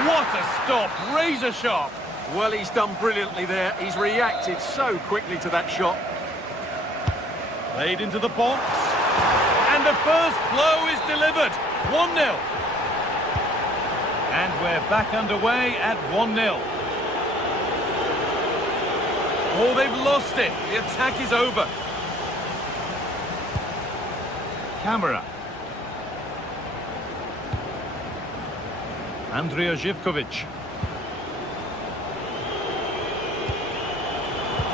What a stop! Razor sharp! Well, he's done brilliantly there. He's reacted so quickly to that shot. Played into the box. And the first blow is delivered. 1-0. And we're back underway at 1-0. Oh, they've lost it. The attack is over. Camera. Andrija Živkovic.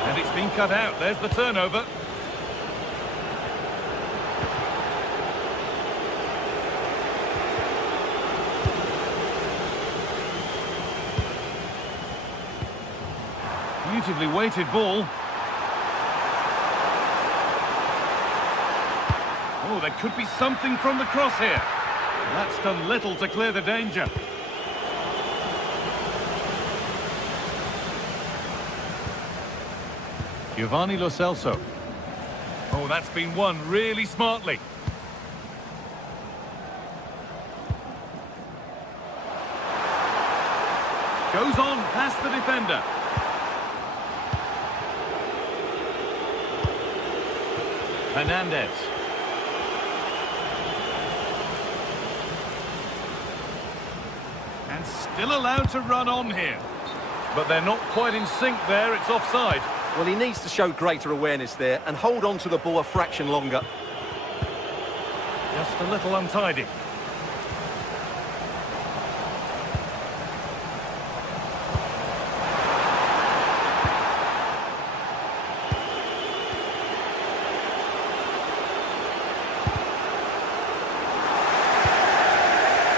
And it's been cut out. There's the turnover. Beautifully weighted ball. Oh, there could be something from the cross here. That's done little to clear the danger. Giovanni Lo Celso. Oh, that's been won really smartly. Goes on past the defender. Hernandez. And still allowed to run on here. But they're not quite in sync there, it's offside. Well, he needs to show greater awareness there and hold on to the ball a fraction longer. Just a little untidy.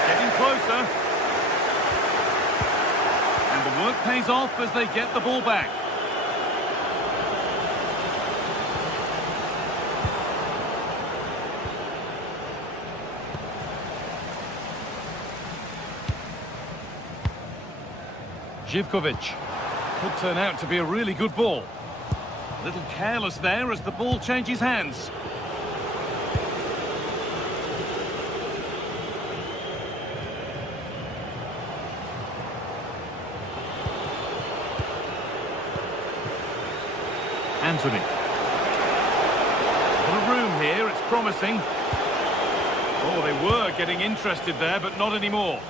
Getting closer. And the work pays off as they get the ball back. Živković. Could turn out to be a really good ball. A little careless there as the ball changes hands. Anthony. A little room here, it's promising. Oh, they were getting interested there, but not anymore.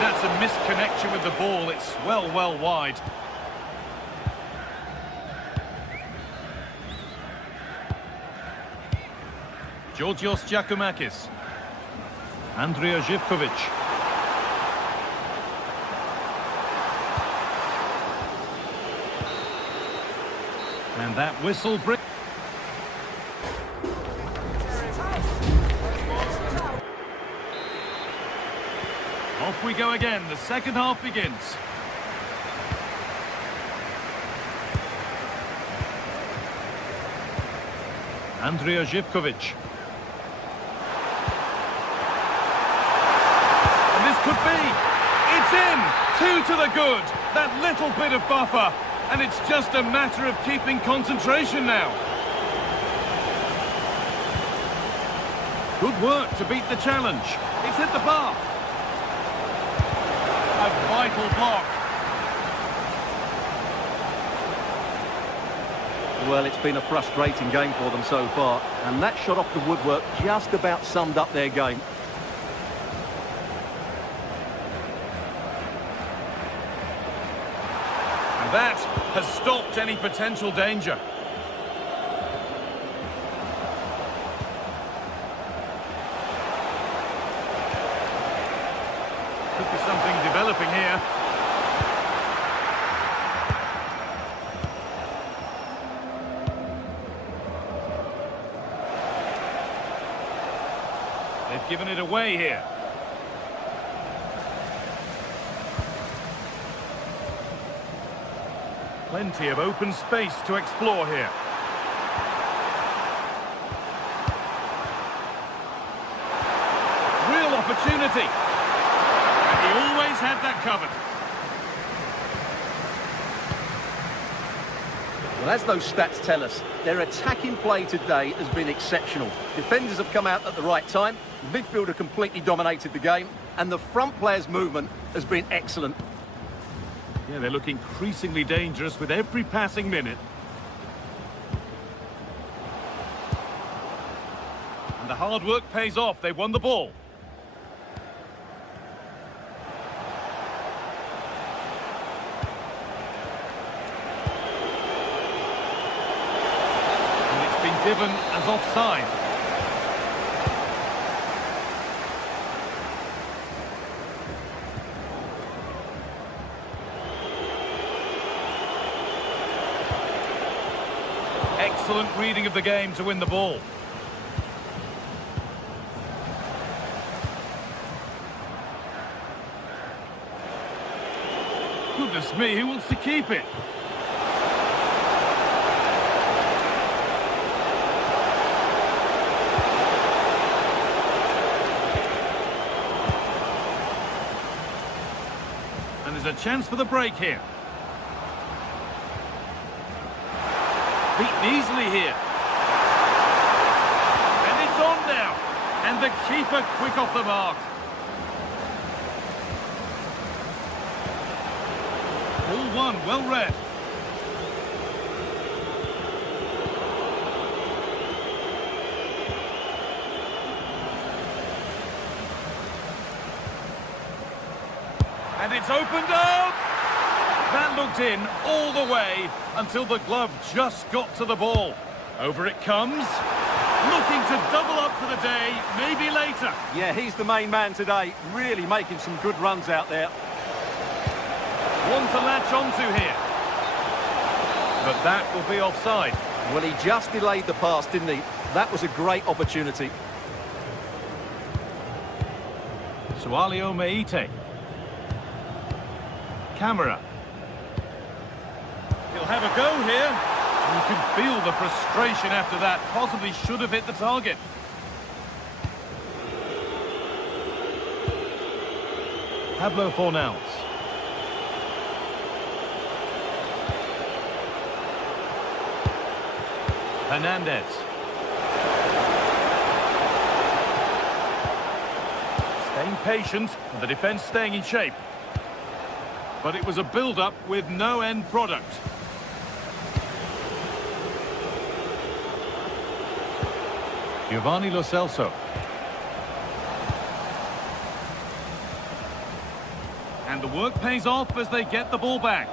That's a misconnection with the ball. It's well wide. Georgios Giacomakis. Andrea Živković. And that whistle brings... Off we go again. The second half begins. Andrea Živković. And this could be. It's in. 2 to the good. That little bit of buffer. And it's just a matter of keeping concentration now. Good work to beat the challenge. It's hit the bar. A vital block. Well, it's been a frustrating game for them so far, and that shot off the woodwork just about summed up their game. And that has stopped any potential danger. Could be something developing here. They've given it away here. Plenty of open space to explore here. Real opportunity. And he always had that covered. Well, as those stats tell us, their attacking play today has been exceptional. Defenders have come out at the right time, midfielder completely dominated the game, and the front players' movement has been excellent. Yeah, they look increasingly dangerous with every passing minute. And the hard work pays off. They won the ball. And it's been given as offside. Excellent reading of the game to win the ball. Goodness me, who wants to keep it? And there's a chance for the break here. Beaten easily here. And the keeper quick off the mark. Ball one, well read. And it's opened up! That looked in all the way until the glove just got to the ball. Over it comes. Looking to double up for the day, maybe later. Yeah, he's the main man today, really making some good runs out there. One to latch onto here. But that will be offside. Well, he just delayed the pass, didn't he? That was a great opportunity. Sualio Meite. Camera. He'll have a go here. You can feel the frustration after that. Possibly should have hit the target. Pablo Fornals. Hernandez. Staying patient, and the defence staying in shape. But it was a build-up with no end product. Giovanni Lo Celso. And the work pays off as they get the ball back.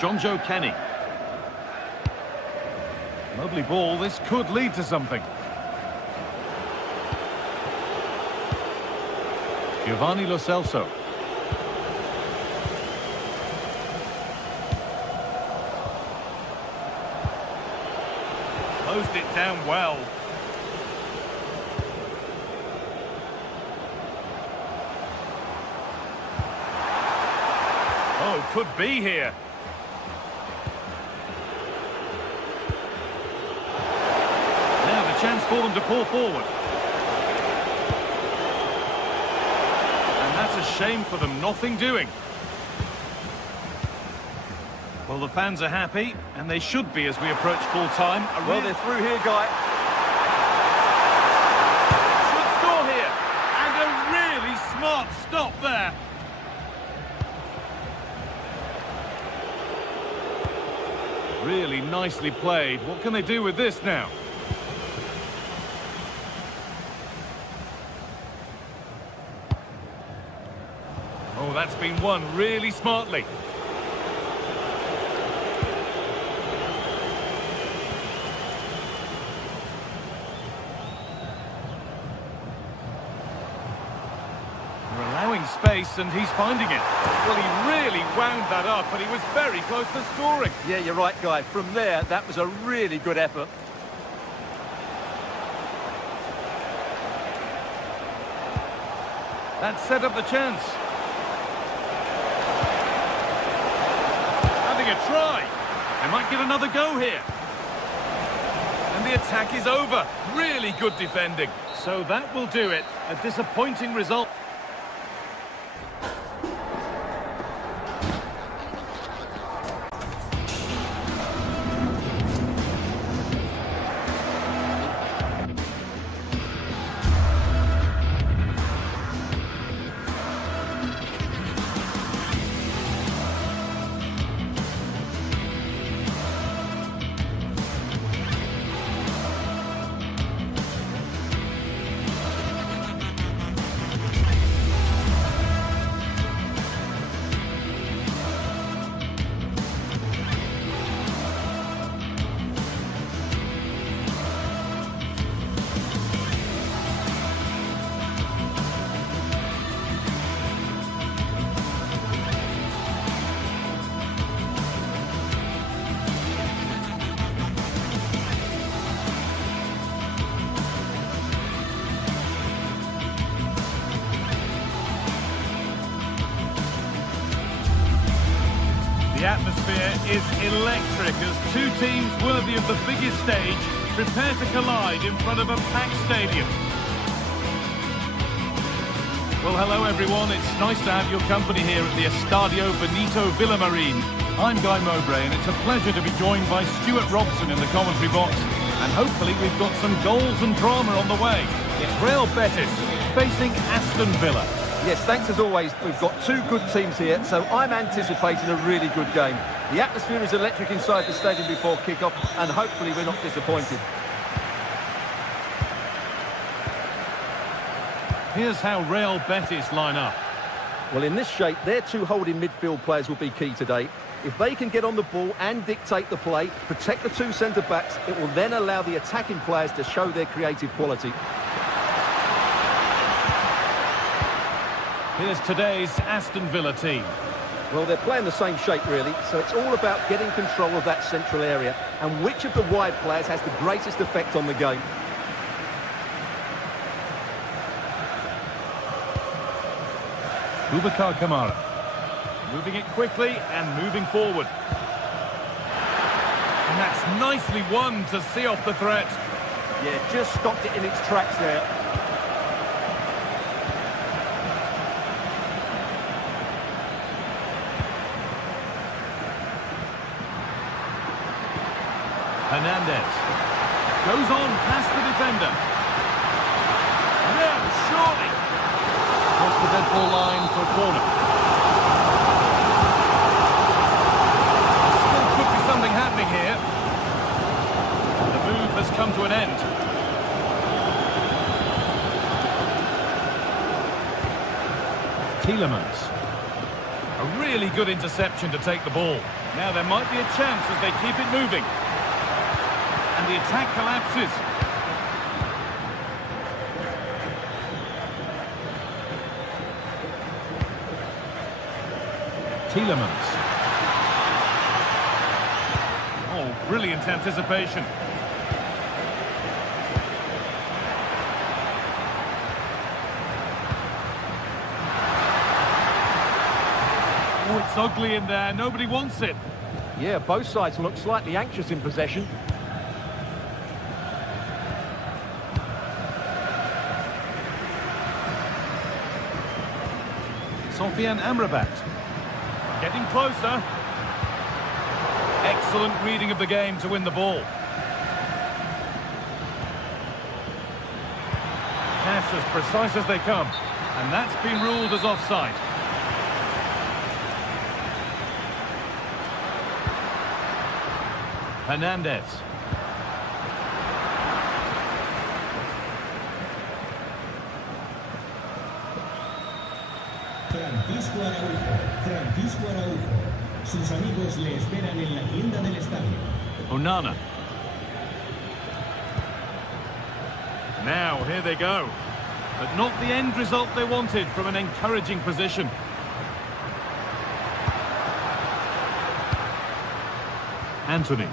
John Joe Kenny. Lovely ball, this could lead to something. Giovanni Lo Celso. Closed it down well. Oh, could be here. Now the chance for them to pull forward. And that's a shame for them, nothing doing. Well, the fans are happy, and they should be as we approach full time. Well, they're through here, Guy. Should score here, and a really smart stop there. Really nicely played. What can they do with this now? Oh, that's been won really smartly. Space, and he's finding it. Well, he really wound that up, but he was very close to scoring. Yeah, you're right, Guy. From there, that was a really good effort. That set up the chance. Having a try. They might get another go here. And the attack is over. Really good defending. So that will do it. A disappointing result. The atmosphere is electric as two teams worthy of the biggest stage prepare to collide in front of a packed stadium. Well, hello everyone. It's nice to have your company here at the Estadio Benito Villamarín. I'm Guy Mowbray, and it's a pleasure to be joined by Stuart Robson in the commentary box. And hopefully we've got some goals and drama on the way. It's Real Betis facing Aston Villa. Yes, thanks as always. We've got two good teams here, so I'm anticipating a really good game. The atmosphere is electric inside the stadium before kick-off, and hopefully we're not disappointed. Here's how Real Betis line up. Well, in this shape, their two holding midfield players will be key today. If they can get on the ball and dictate the play, protect the two centre-backs, it will then allow the attacking players to show their creative quality. Here's today's Aston Villa team. Well, they're playing the same shape, really, so it's all about getting control of that central area and which of the wide players has the greatest effect on the game. Boubacar Kamara. Moving it quickly and moving forward. And that's nicely won to see off the threat. Yeah, just stopped it in its tracks there. Hernandez. Goes on past the defender. No, surely. Across the dead ball line for a corner. There still could be something happening here. The move has come to an end. Tielemans. A really good interception to take the ball. Now there might be a chance as they keep it moving. And the attack collapses. Tielemans. Oh, brilliant anticipation. Oh, it's ugly in there. Nobody wants it. Yeah, both sides look slightly anxious in possession. Sofiane Amrabat. Getting closer. Excellent reading of the game to win the ball. Pass as precise as they come. And that's been ruled as offside. Hernandez. Francisco Araujo. Sus amigos le esperan en la tienda del estadio. Onana. Now, here they go. But not the end result they wanted from an encouraging position. Anthony.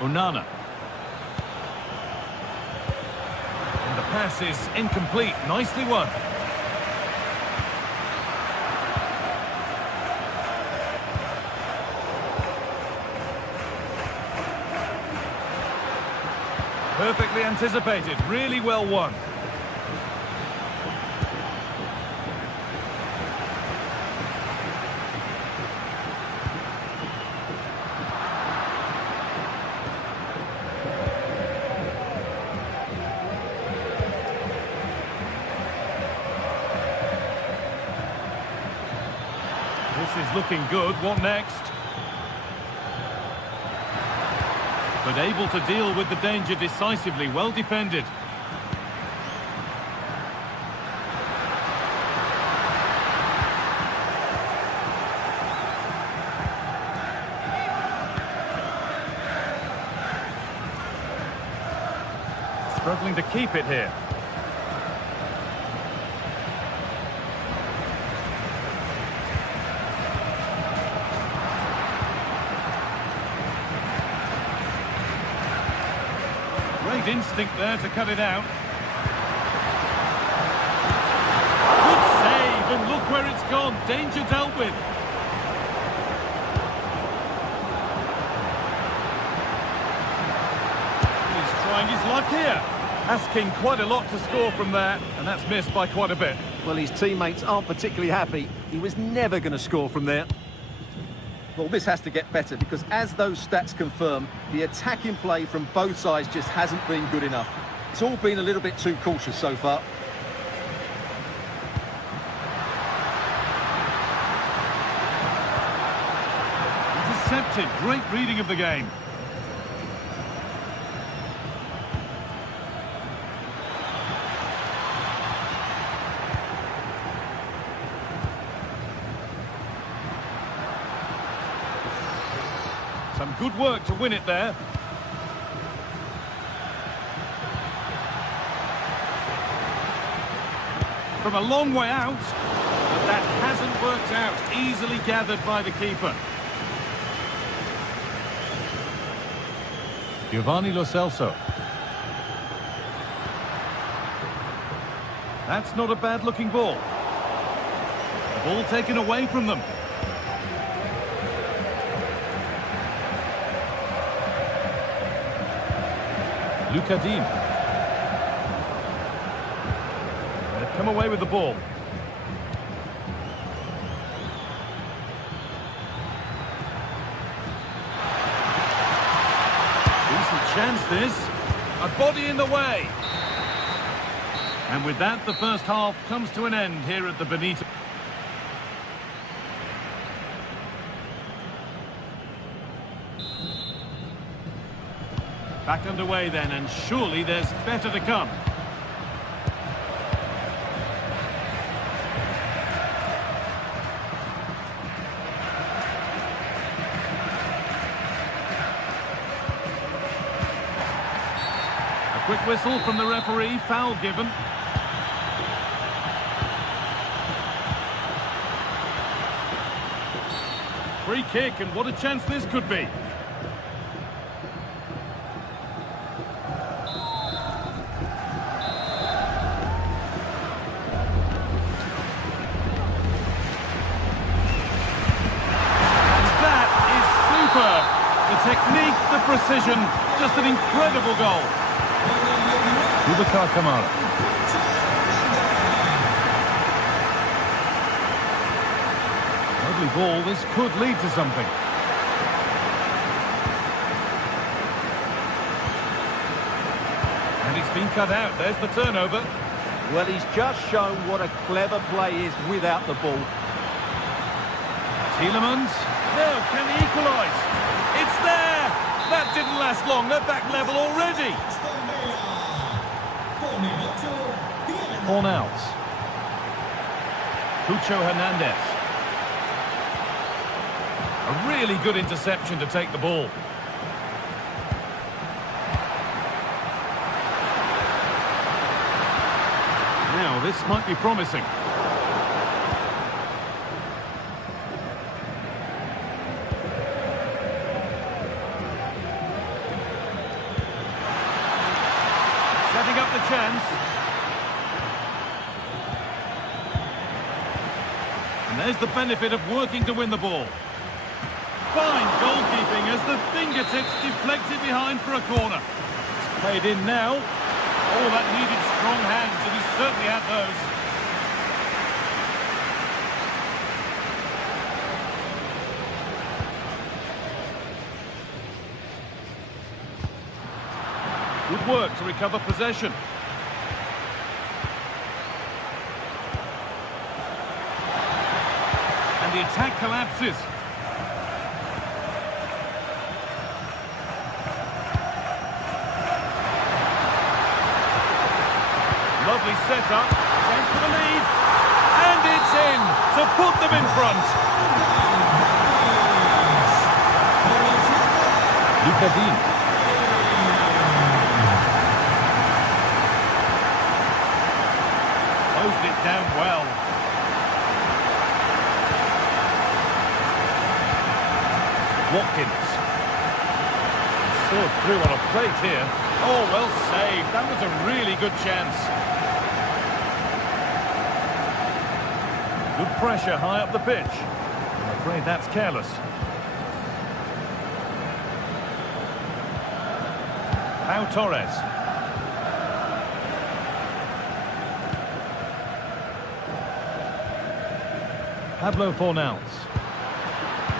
Onana. And the pass is incomplete. Nicely won. Perfectly anticipated. Really well won. This is looking good. What next? But able to deal with the danger decisively. Well defended. Struggling to keep it here. Great instinct there to cut it out. Good save, and look where it's gone. Danger dealt with. He's trying his luck here. Asking quite a lot to score from there, and that's missed by quite a bit. Well, his teammates aren't particularly happy. He was never going to score from there. Well, this has to get better because, as those stats confirm, the attacking play from both sides just hasn't been good enough. It's all been a little bit too cautious so far. Intercepted. Great reading of the game. Some good work to win it there. From a long way out, but that hasn't worked out. Easily gathered by the keeper. Giovanni Lo Celso. That's not a bad-looking ball. The ball taken away from them. Luca Dean. They've come away with the ball. Decent chance this. A body in the way. And with that, the first half comes to an end here at the Benito. Back underway then, and surely there's better to come. A quick whistle from the referee, foul given. Free kick, and what a chance this could be. The technique, the precision, just an incredible goal. Boubacar Kamara. Lovely ball, this could lead to something. And it's been cut out, there's the turnover. Well, he's just shown what a clever play is without the ball. Tielemans, now can he equalise? It's there! That didn't last long, they're back level already. Fornals. Cucho Hernandez. A really good interception to take the ball. Now, this might be promising. Setting up the chance. And there's the benefit of working to win the ball. Fine goalkeeping as the fingertips deflected behind for a corner. It's played in now. Oh, that needed strong hands, and he certainly had those. Good work to recover possession. And the attack collapses. Lovely setup, chance for the lead, and it's in to put them in front. Luca Dean. Closed it down well. Watkins. Saw through on a plate here. Oh, well saved. That was a really good chance. Good pressure high up the pitch. I'm afraid that's careless. Pau Torres. Pablo Fornals.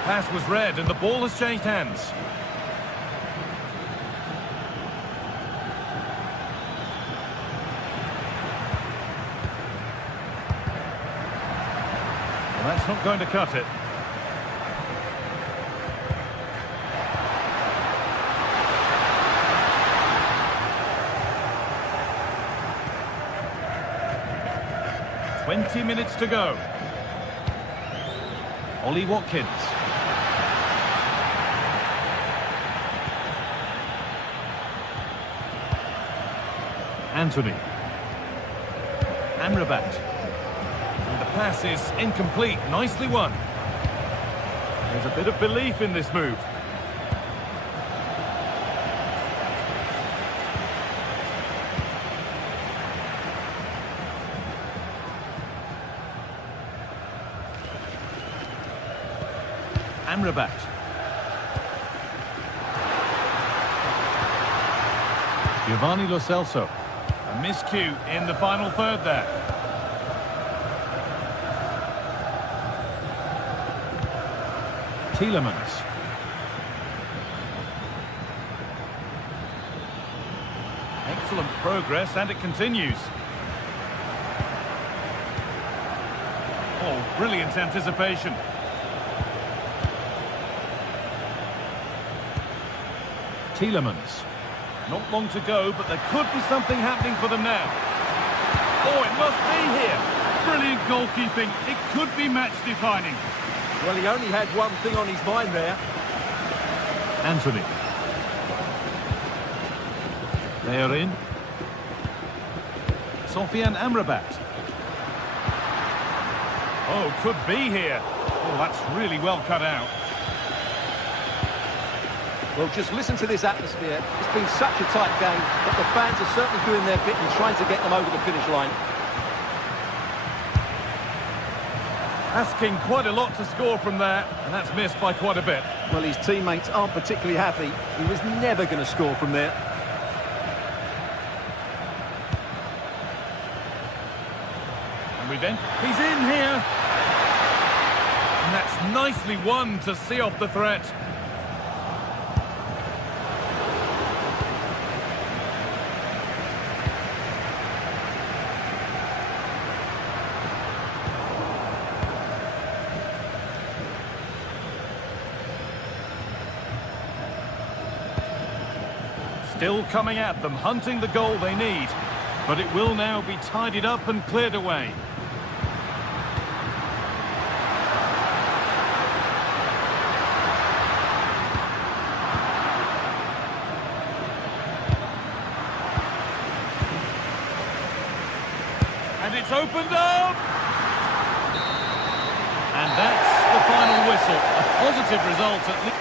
Pass was read and the ball has changed hands. Well, that's not going to cut it. "20 minutes to go. Ollie Watkins. Anthony. Amrabat. And the pass is incomplete. Nicely won. There's a bit of belief in this move. Amrabat. Giovanni Lo Celso. A miscue in the final third there. Tielemans. Excellent progress, and it continues. Oh, brilliant anticipation. Tielemans. Not long to go, but there could be something happening for them now. Oh, it must be here. Brilliant goalkeeping. It could be match-defining. Well, he only had one thing on his mind there. Anthony. They are in. Sofian Amrabat. Oh, could be here. Oh, that's really well cut out. Well, just listen to this atmosphere. It's been such a tight game, but the fans are certainly doing their bit and trying to get them over the finish line. Asking quite a lot to score from there, and that's missed by quite a bit. Well, his teammates aren't particularly happy. He was never going to score from there. And he's in here. And that's nicely won to see off the threat. Still coming at them, hunting the goal they need. But it will now be tidied up and cleared away. And it's opened up! And that's the final whistle. A positive result at least.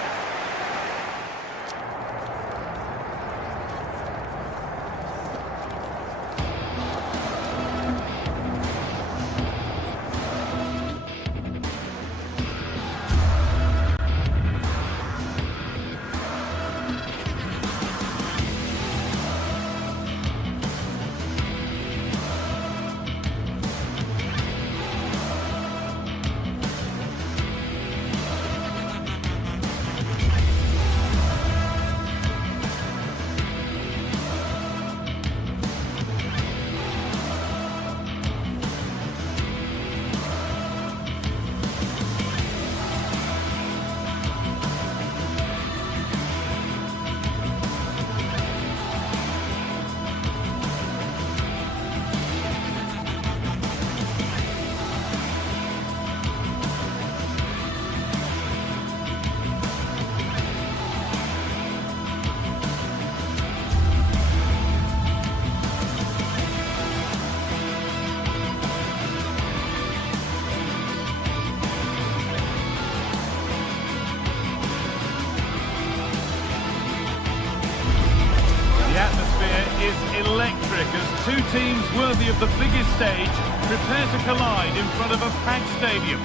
Is electric as two teams worthy of the biggest stage prepare to collide in front of a packed stadium.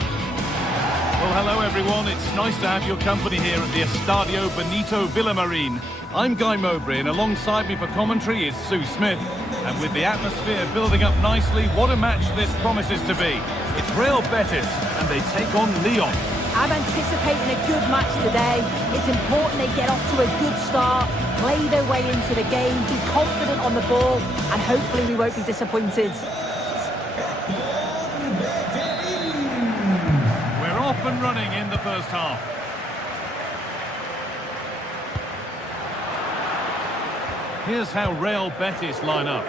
Well, hello everyone, it's nice to have your company here at the Estadio Benito Villamarin. I'm Guy Mowbray and alongside me for commentary is Sue Smith. And with the atmosphere building up nicely, what a match this promises to be. It's Real Betis, and they take on Lyon. I'm anticipating a good match today. It's important they get off to a good start, play their way into the game, be confident on the ball, and hopefully we won't be disappointed. We're off and running in the first half. Here's how Real Betis line up.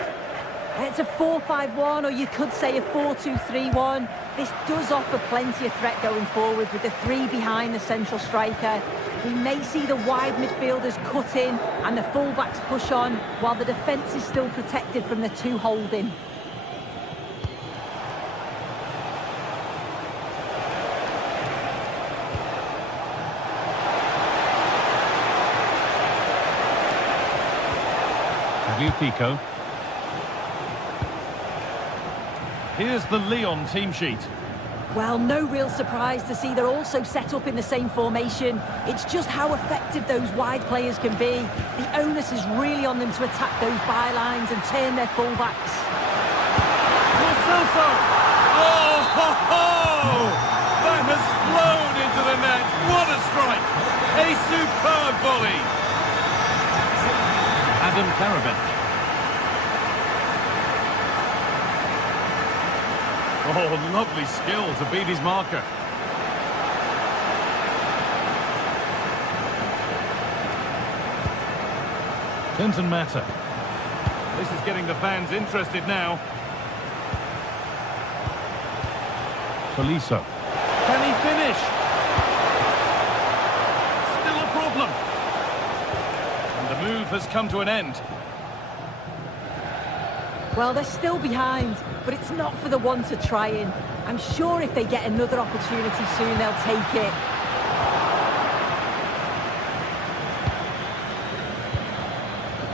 It's a 4-5-1, or you could say a 4-2-3-1. This does offer plenty of threat going forward with the three behind the central striker. We may see the wide midfielders cut in and the fullbacks push on, while the defence is still protected from the two holding. Pico. Here's the Lyon team sheet. Well, no real surprise to see they're also set up in the same formation. It's just how effective those wide players can be. The onus is really on them to attack those bylines and turn their fullbacks. Oh, ho, ho! That has flown into the net. What a strike! A superb volley. Adam Karabech. Oh, lovely skill to beat his marker. Clinton Mata. This is getting the fans interested now. Tolisso. Can he finish? Still a problem. And the move has come to an end. Well, they're still behind, but it's not for the one to try in. I'm sure if they get another opportunity soon, they'll take it.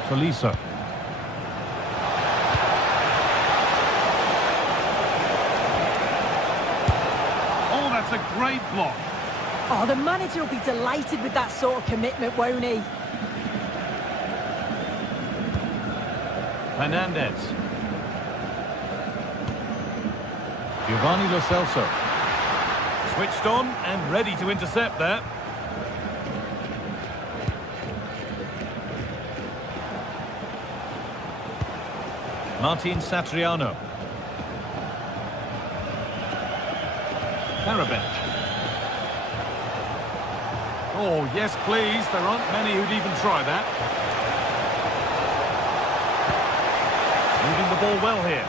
Tolisso. Oh, that's a great block. Oh, the manager will be delighted with that sort of commitment, won't he? Hernandez. Giovanni Lo Celso. Switched on and ready to intercept there. Martin Satriano. Karabech. Oh, yes, please. There aren't many who'd even try that. Moving the ball well here.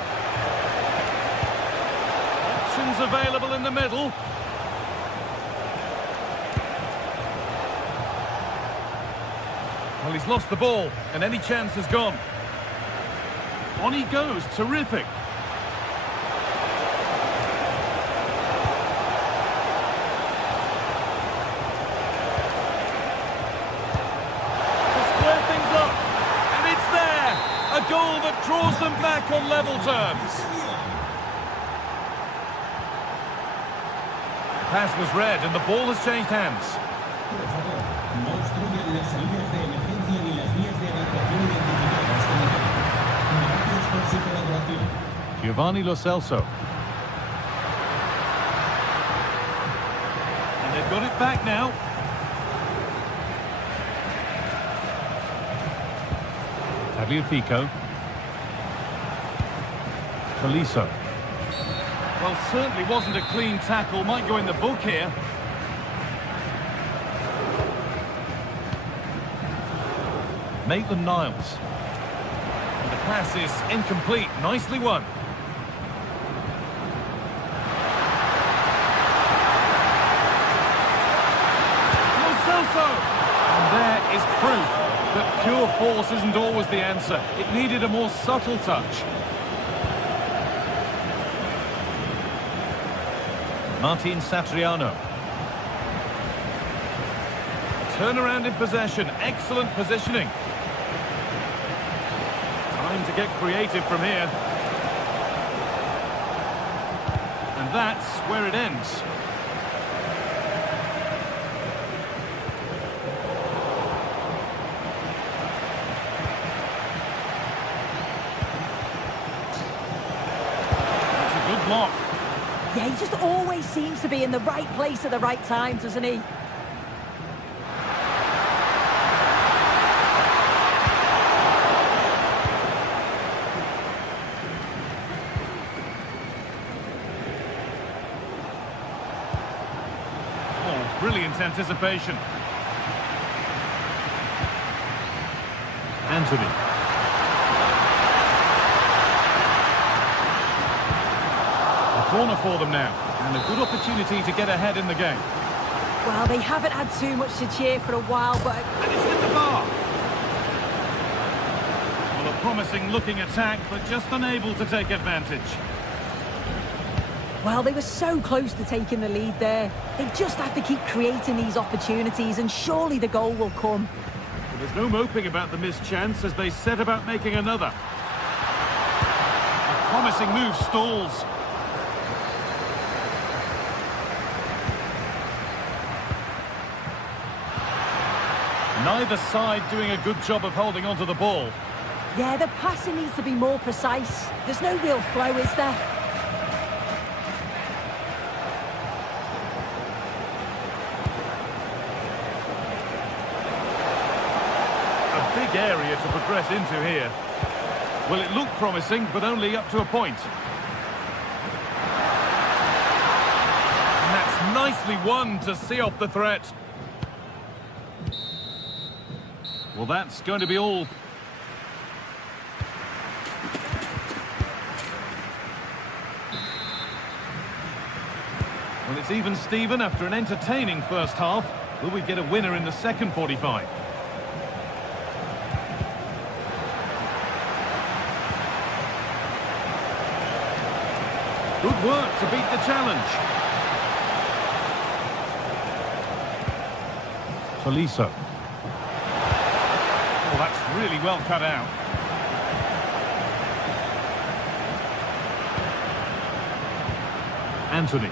Options available in the middle. Well, he's lost the ball, and any chance has gone. On he goes, terrific. To square things up, and it's there. A goal that draws them back on level terms. Pass was read, and the ball has changed hands. Giovanni Lo Celso. And they've got it back now. Pico. Tolisso. Well, certainly wasn't a clean tackle. Might go in the book here. Maitland-Niles. And the pass is incomplete. Nicely won. Lo Celso. And there is proof that pure force isn't always the answer. It needed a more subtle touch. Martin Satriano. Turnaround in possession. Excellent positioning. Time to get creative from here. And that's where it ends. block. Yeah, he just always seems to be in the right place at the right time, doesn't he? Oh, brilliant anticipation. Anthony. A corner for them now, and a good opportunity to get ahead in the game. Well, they haven't had too much to cheer for a while, but... And it's hit the bar. Well, a promising looking attack, but just unable to take advantage. Well, they were so close to taking the lead there. They just have to keep creating these opportunities, and surely the goal will come. There's no moping about the missed chance as they set about making another. A promising move stalls. Neither side doing a good job of holding onto the ball. Yeah, the passing needs to be more precise. There's no real flow, is there? Big area to progress into here. Well, it looked promising, but only up to a point. And that's nicely won to see off the threat. Well, that's going to be all. Well, it's even Steven after an entertaining first half. Will we get a winner in the second 45? Good work to beat the challenge. Tolisso. Oh, that's really well cut out. Anthony.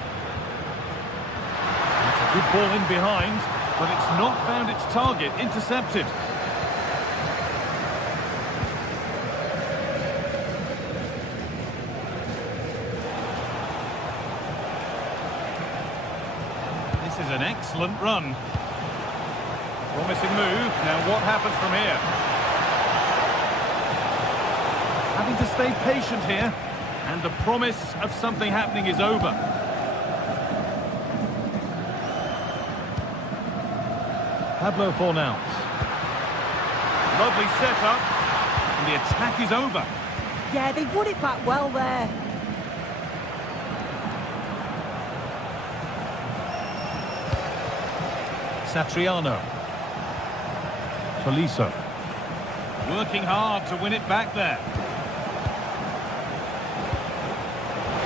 It's a good ball in behind, but it's not found its target. Intercepted. This is an excellent run. Promising move. Now what happens from here? Having to stay patient here. And the promise of something happening is over. Pablo Fornals. Lovely setup. And the attack is over. Yeah, they won it back well there. Satriano. Tolisso. Working hard to win it back there.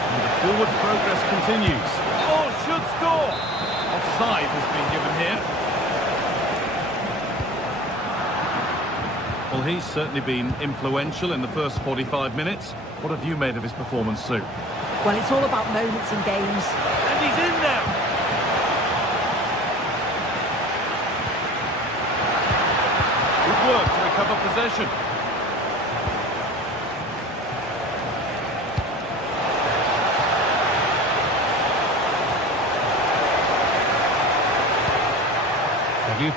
And the forward progress continues. Oh, should score! Offside has been given here. Well, he's certainly been influential in the first 45 minutes. What have you made of his performance, Sue? Well, it's all about moments in games. And he's in now! Work to recover possession.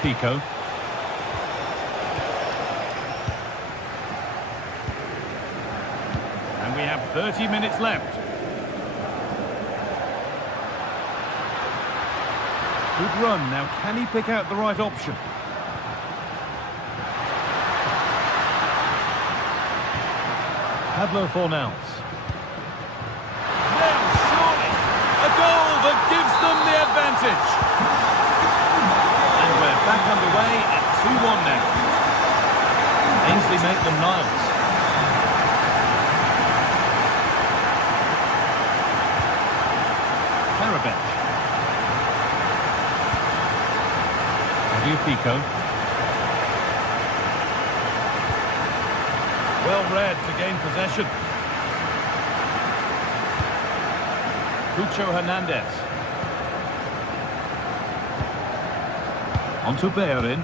Pico. And we have 30 minutes left. Good run. Now, can he pick out the right option? Pablo Fornals. Now, surely, a goal that gives them the advantage. And we're back underway at 2-1 now. Ainsley Maitland-Niles. Karabech. Pico. Well read to gain possession. Cucho Hernandez. On to Bellerin.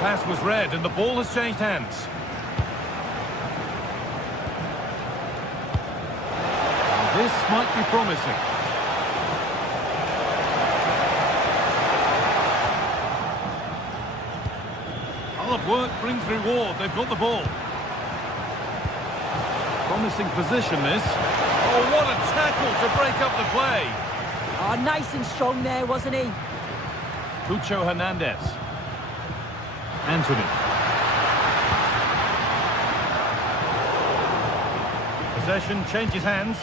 Pass was read and the ball has changed hands. This might be promising. Hard work brings reward. They've got the ball. Promising position, this. Oh, what a tackle to break up the play. Oh, nice and strong there, wasn't he? Pucho Hernandez. Anthony. Possession changes hands.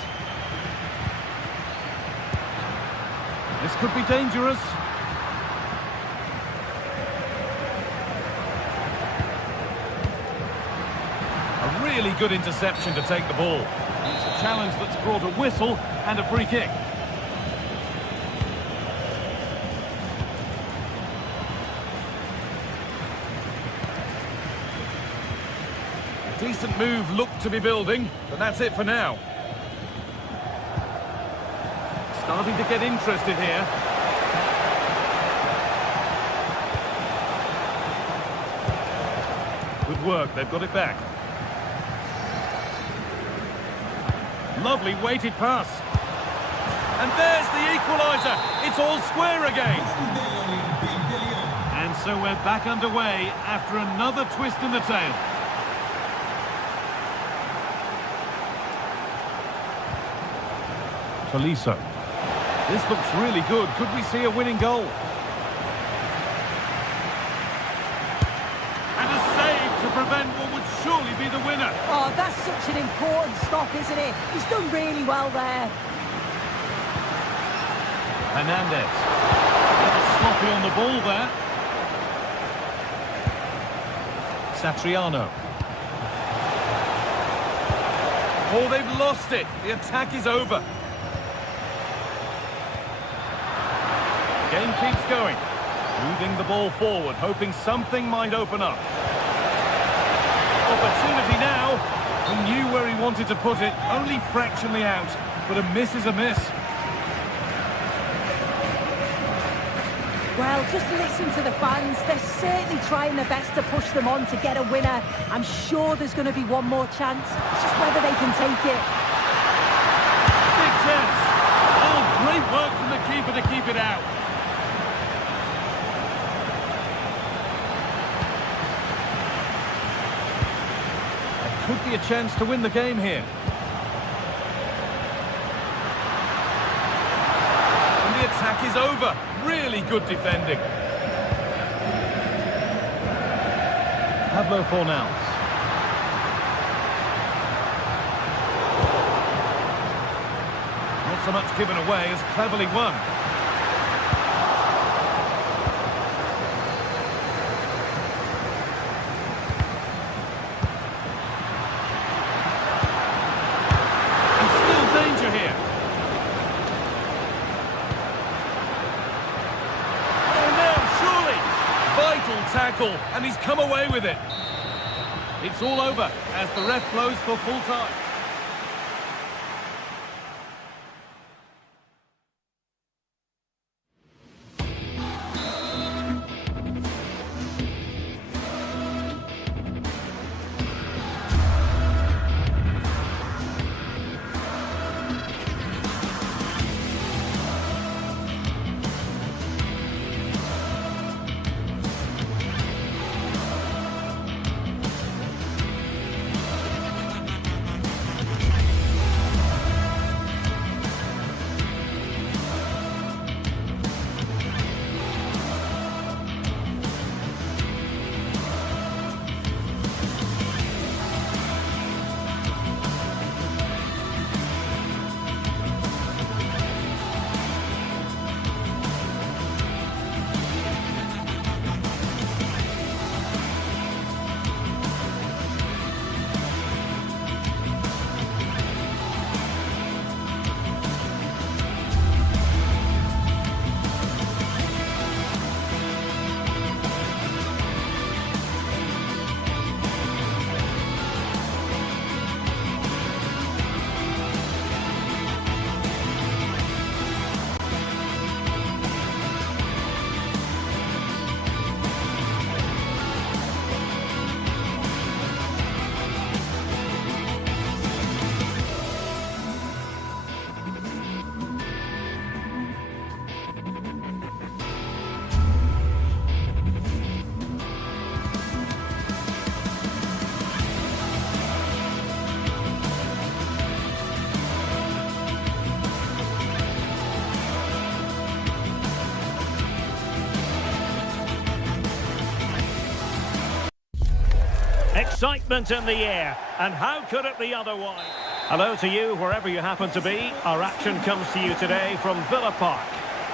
This could be dangerous. A really good interception to take the ball. It's a challenge that's brought a whistle and a free kick. Decent move looked to be building, but that's it for now. Starting to get interested here. Good work, they've got it back. Lovely weighted pass. And there's the equaliser. It's all square again. And so we're back underway after another twist in the tail. Tolisso. This looks really good. Could we see a winning goal? And a save to prevent what would surely be the winner. Oh, that's such an important stop, isn't it? He's done really well there. Hernandez. A little sloppy on the ball there. Satriano. Oh, they've lost it. The attack is over. Game keeps going. Moving the ball forward, hoping something might open up. Opportunity now. He knew where he wanted to put it, only fractionally out. But a miss is a miss. Well, just listen to the fans. They're certainly trying their best to push them on to get a winner. I'm sure there's going to be one more chance. It's just whether they can take it. Big chance. Oh, great work from the keeper to keep it out. There could be a chance to win the game here. And the attack is over. Really good defending. Pablo Fornals. Not so much given away as cleverly won. And still danger here. Tackle, and he's come away with it. It's all over as the ref blows for full time. Excitement in the air, and how could it be otherwise? Hello to you, wherever you happen to be. Our action comes to you today from Villa Park.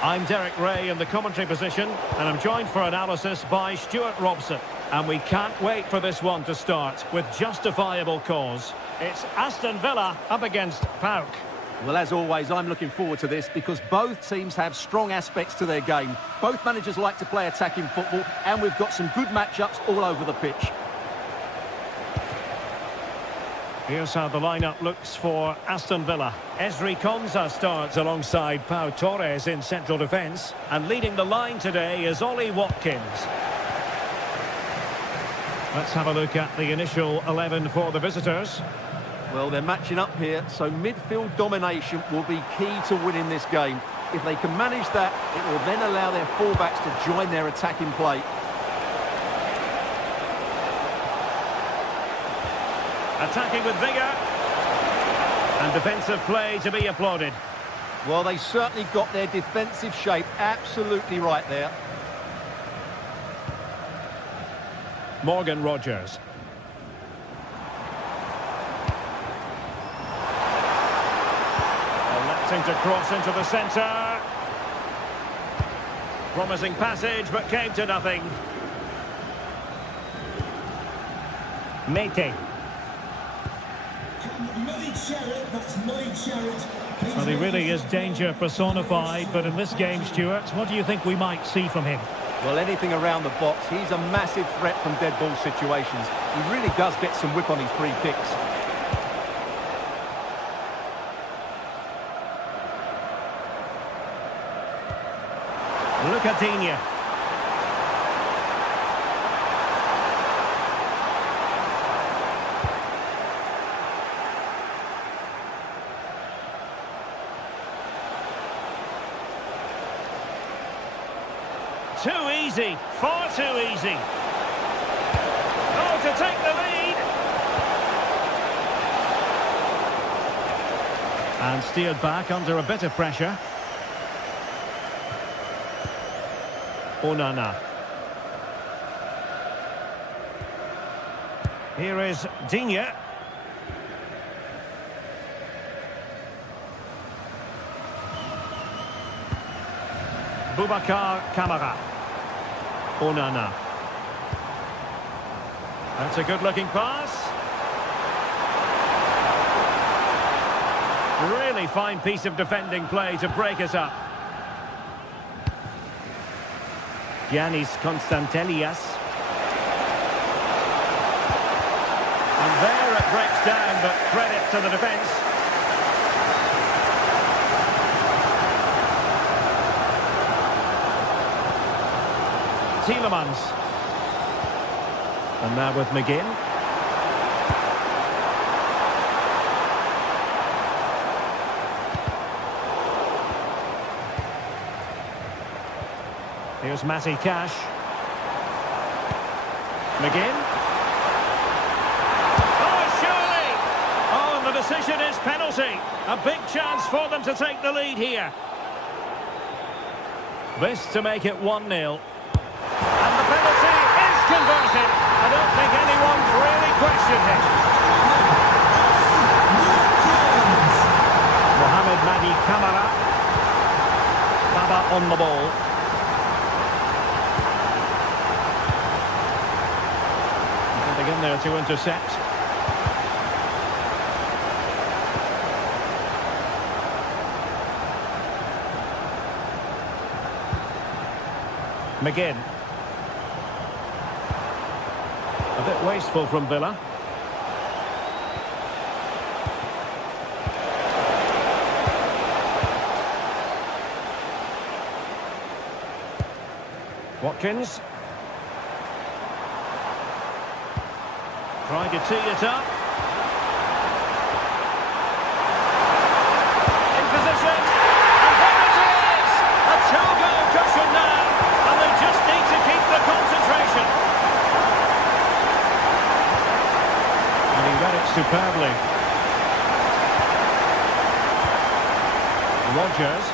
I'm Derek Ray in the commentary position, and I'm joined for analysis by Stuart Robson. And we can't wait for this one to start, with justifiable cause. It's Aston Villa up against PAOK. Well, as always, I'm looking forward to this because both teams have strong aspects to their game. Both managers like to play attacking football, and we've got some good matchups all over the pitch. Here's how the lineup looks for Aston Villa. Ezri Konsa starts alongside Pau Torres in central defence. And leading the line today is Ollie Watkins. Let's have a look at the initial 11 for the visitors. Well, they're matching up here, so midfield domination will be key to winning this game. If they can manage that, it will then allow their fullbacks to join their attacking play. Attacking with vigour. And defensive play to be applauded. Well, they certainly got their defensive shape absolutely right there. Morgan Rogers. Electing to cross into the centre. Promising passage, but came to nothing. Mete. Well, he really is danger personified, but in this game, Stuart, what do you think we might see from him? Well, anything around the box. He's a massive threat from dead ball situations. He really does get some whip on his free kicks. Look at Digne. Too easy, far too easy. Oh, to take the lead. And steered back under a bit of pressure. Onana. Here is Digne. Boubacar Kamara. Onana. That's a good-looking pass. Really fine piece of defending play to break us up. Giannis Constantelias. And there it breaks down, but credit to the defence. Tielemans. And now with McGinn. Here's Matty Cash. McGinn. Oh, surely! Oh, and the decision is penalty. A big chance for them to take the lead here. This to make it 1-0. And the penalty is converted. I don't think anyone's really questioned it. Mohamed Madi Kamara. Baba on the ball. In there to intercept. McGinn. A bit wasteful from Villa. Watkins. Trying to tee it up. In position. And there it is! A two-goal cushion now. And they just need to keep the concentration. And he read it superbly. Rogers.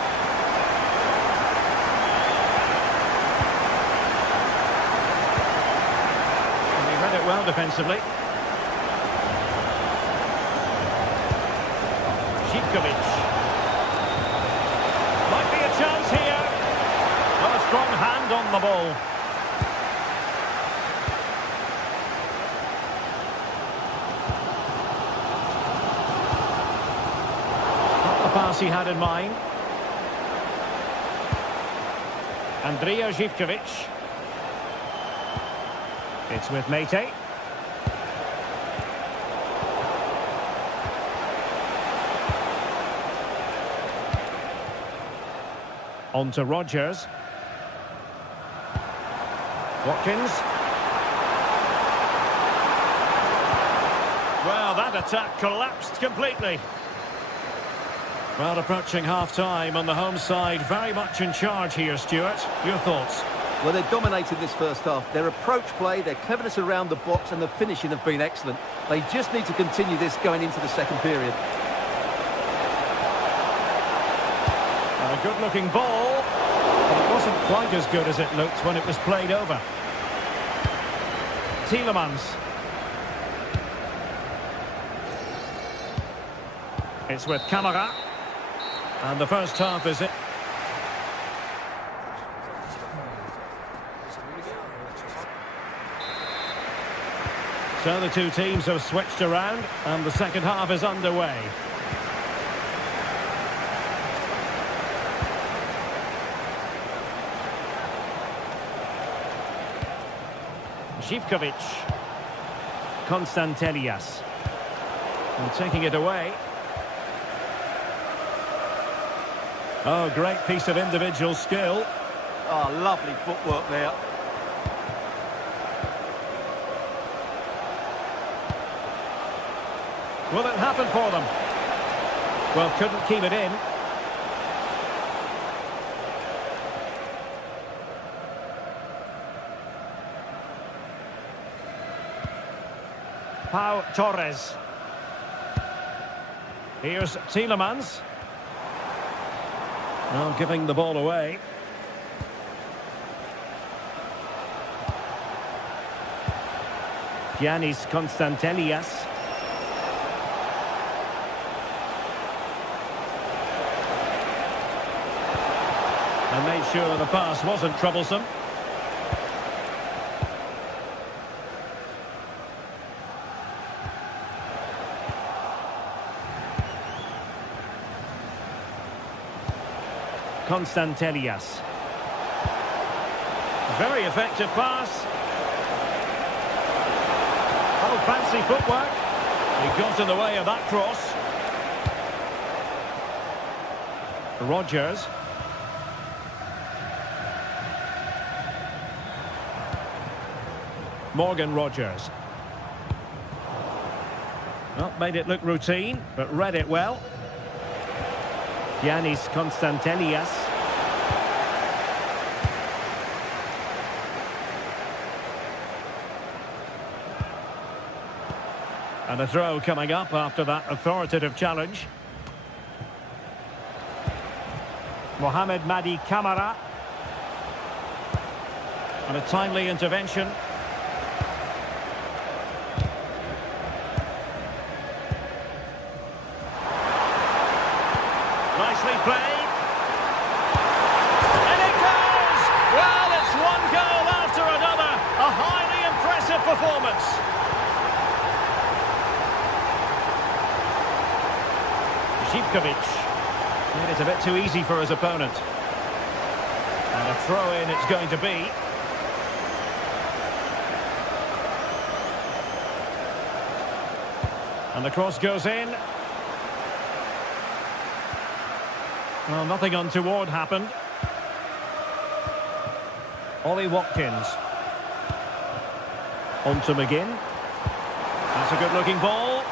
And he read it well defensively. Zivkovic. Might be a chance here. Well, a strong hand on the ball. Not the pass he had in mind. Andrija Zivkovic. It's with Mate. On to Rodgers. Watkins. Well, that attack collapsed completely. Well, approaching half-time on the home side, very much in charge here, Stuart. Your thoughts? Well, they're dominating this first half. Their approach play, their cleverness around the box and the finishing have been excellent. They just need to continue this going into the second period. A good-looking ball. But it wasn't quite as good as it looked when it was played over. Tielemans. It's with Camara. And the first half is it. So the two teams have switched around and the second half is underway. Zivkovic. Konstantelias. And taking it away. Oh, great piece of individual skill. Oh, lovely footwork there. Will it happen for them? Well, couldn't keep it in. Pau Torres. Here's Tielemans. Now giving the ball away. Giannis Konstantelias. And made sure the pass wasn't troublesome. Konstantelias. Very effective pass. Oh, fancy footwork. He got in the way of that cross. Rodgers. Morgan Rodgers. Well, made it look routine, but read it well. Giannis Konstantelias. And a throw coming up after that authoritative challenge. Mohamed Madi Camara. And a timely intervention. Nicely played. And it goes! Well, it's one goal after another. A highly impressive performance. Zivkovic. Made it a bit too easy for his opponent. And a throw-in it's going to be. And the cross goes in. Well, nothing untoward happened. Ollie Watkins. On to McGinn. That's a good-looking ball.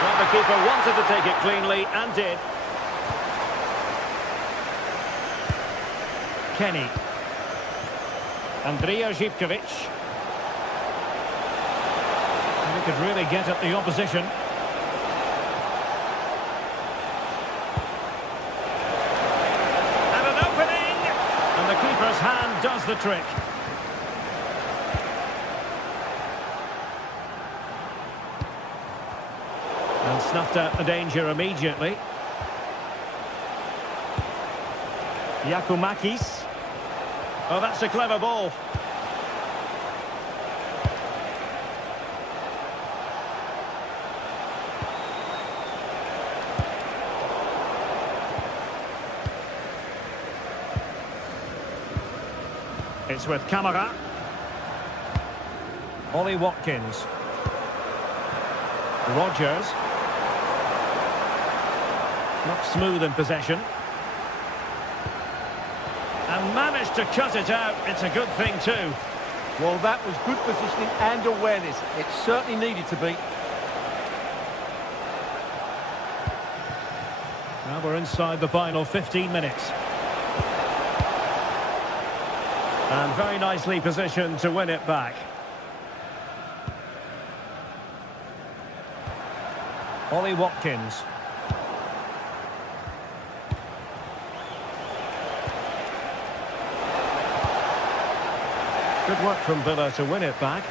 Well, the keeper wanted to take it cleanly and did. Kenny. Andrija Zivkovic. And he could really get at the opposition. The keeper's hand does the trick. And snuffed out the danger immediately. Yakumakis. Oh, that's a clever ball. It's with Camara. Ollie Watkins. Rogers. Not smooth in possession. And managed to cut it out. It's a good thing too. Well, that was good positioning and awareness. It certainly needed to be. Now we're inside the final 15 minutes. And very nicely positioned to win it back. Ollie Watkins. Good work from Villa to win it back.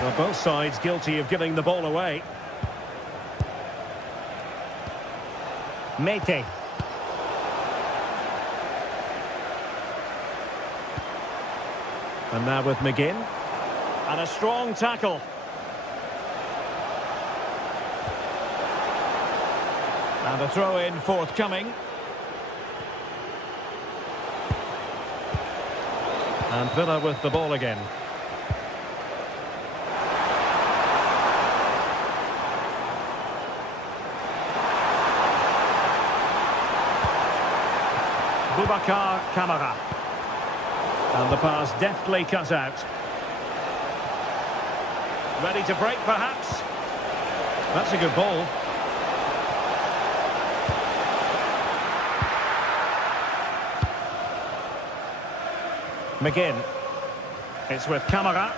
Well, both sides guilty of giving the ball away. Mete. And now with McGinn. And a strong tackle. And a throw-in forthcoming. And Villa with the ball again. Boubacar Kamara. And the pass deftly cut out. Ready to break, perhaps? That's a good ball. McGinn. It's with Camara.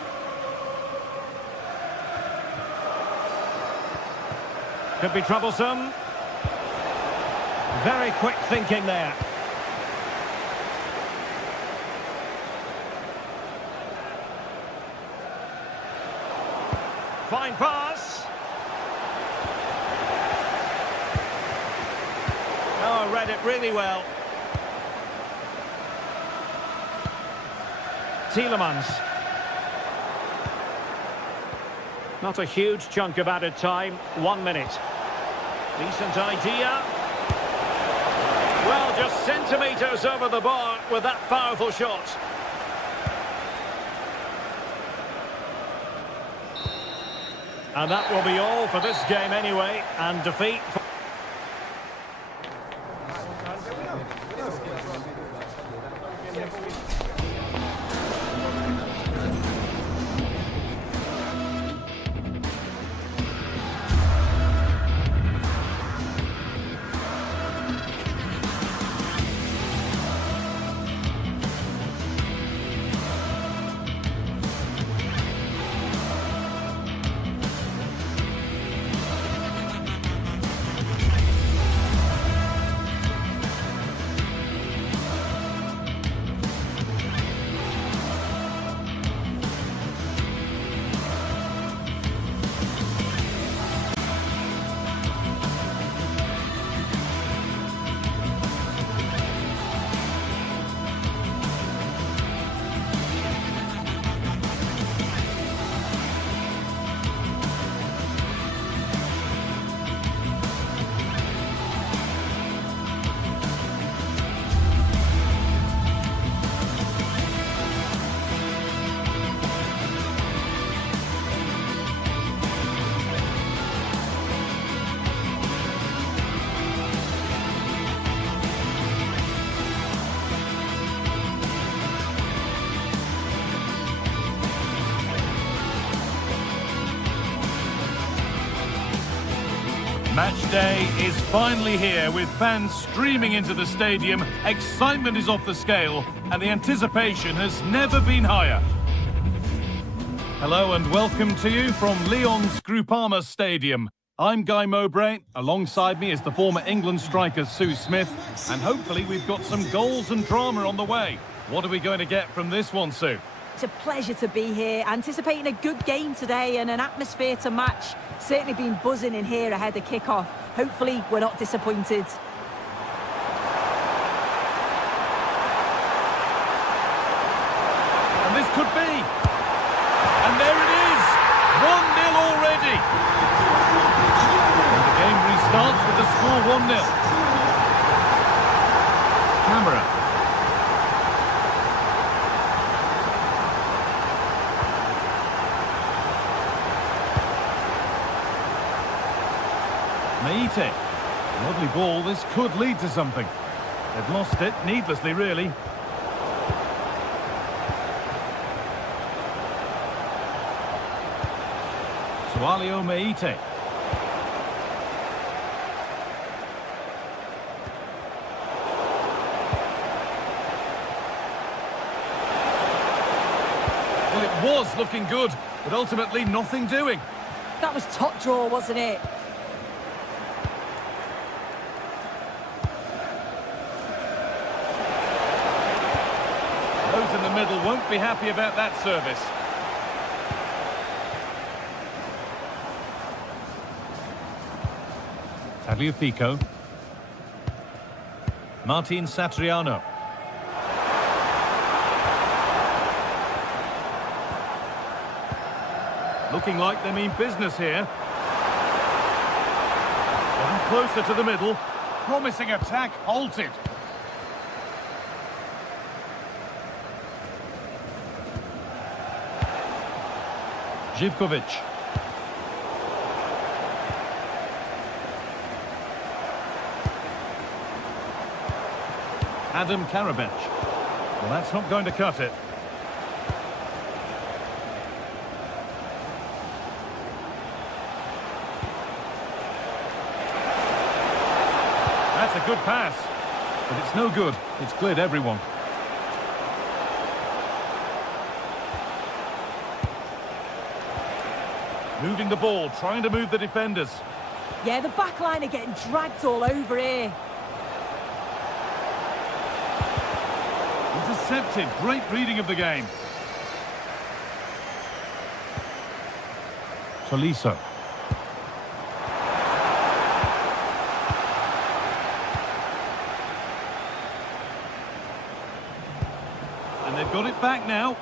Could be troublesome. Very quick thinking there. Fine pass. Oh, read it really well. Tielemans. Not a huge chunk of added time. 1 minute. Decent idea. Well, just centimetres over the bar with that powerful shot. And that will be all for this game anyway, and defeat. Match day is finally here with fans streaming into the stadium. Excitement is off the scale and the anticipation has never been higher. Hello and welcome to you from Lyon's Groupama Stadium. I'm Guy Mowbray. Alongside me is the former England striker Sue Smith, and hopefully we've got some goals and drama on the way. What are we going to get from this one, Sue? It's a pleasure to be here, anticipating a good game today and an atmosphere to match. Certainly been buzzing in here ahead of kick-off. Hopefully we're not disappointed. And this could be. And there it is. 1-0 already. And the game restarts with the score 1-0. Camera. Meite. Lovely ball. This could lead to something. They've lost it needlessly, really. Sualio Meite. Well, it was looking good, but ultimately nothing doing. That was top draw, wasn't it? Those in the middle won't be happy about that service. Tagliafico. Martin Satriano. Looking like they mean business here. Getting closer to the middle. Promising attack halted. Živkovic. Adam Karabec. Well, that's not going to cut it. That's a good pass. But it's no good. It's cleared everyone. Moving the ball, trying to move the defenders. Yeah, the back line are getting dragged all over here. Intercepted. Great reading of the game. Tolisso. And they've got it back now.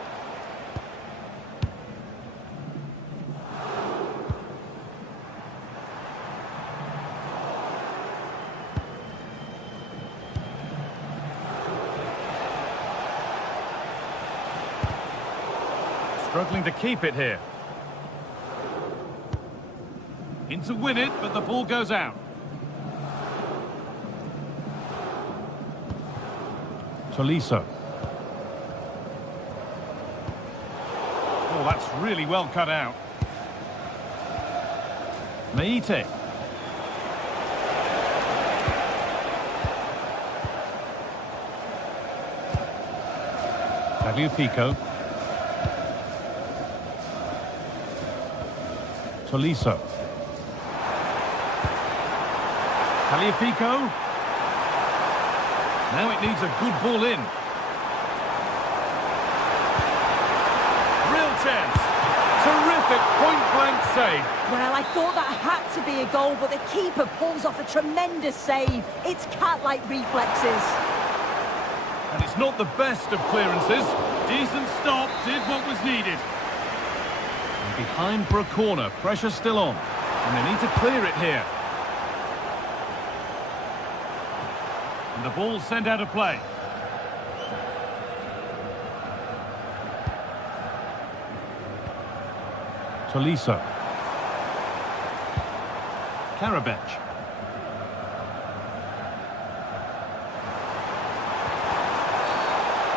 Struggling to keep it here. In to win it, but the ball goes out. Tolisso. Oh, that's really well cut out. Meite. Tagliafico. Tolisso. Tagliafico. Now it needs a good ball in. Real chance. Terrific point-blank save. Well, I thought that had to be a goal, but the keeper pulls off a tremendous save. It's cat-like reflexes. And it's not the best of clearances. Decent stop, did what was needed. And behind for a corner, pressure still on. And they need to clear it here. And the ball's sent out of play. Tolisso. Karabec.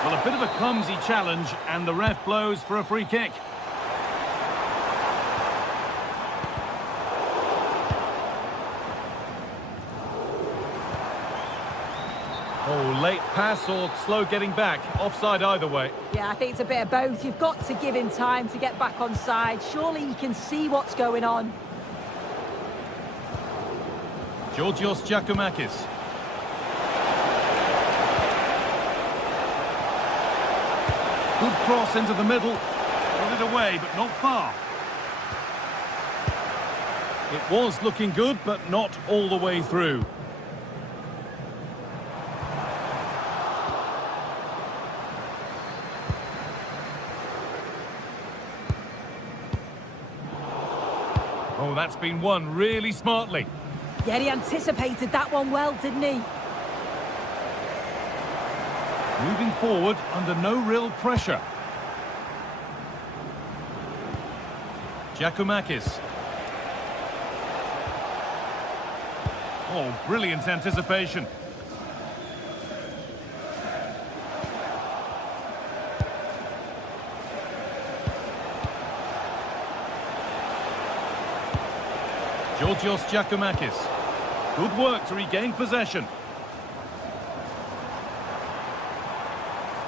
Well, a bit of a clumsy challenge, and the ref blows for a free kick. Oh, late pass or slow getting back. Offside either way. Yeah, I think it's a bit of both. You've got to give him time to get back on side. Surely he can see what's going on. Georgios Giacomakis. Good cross into the middle. Got it away, but not far. It was looking good, but not all the way through. Oh, that's been won really smartly. Yeah, he anticipated that one well, didn't he? Moving forward under no real pressure. Giacomakis. Oh, brilliant anticipation. Georgios Giacomakis. Good work to regain possession.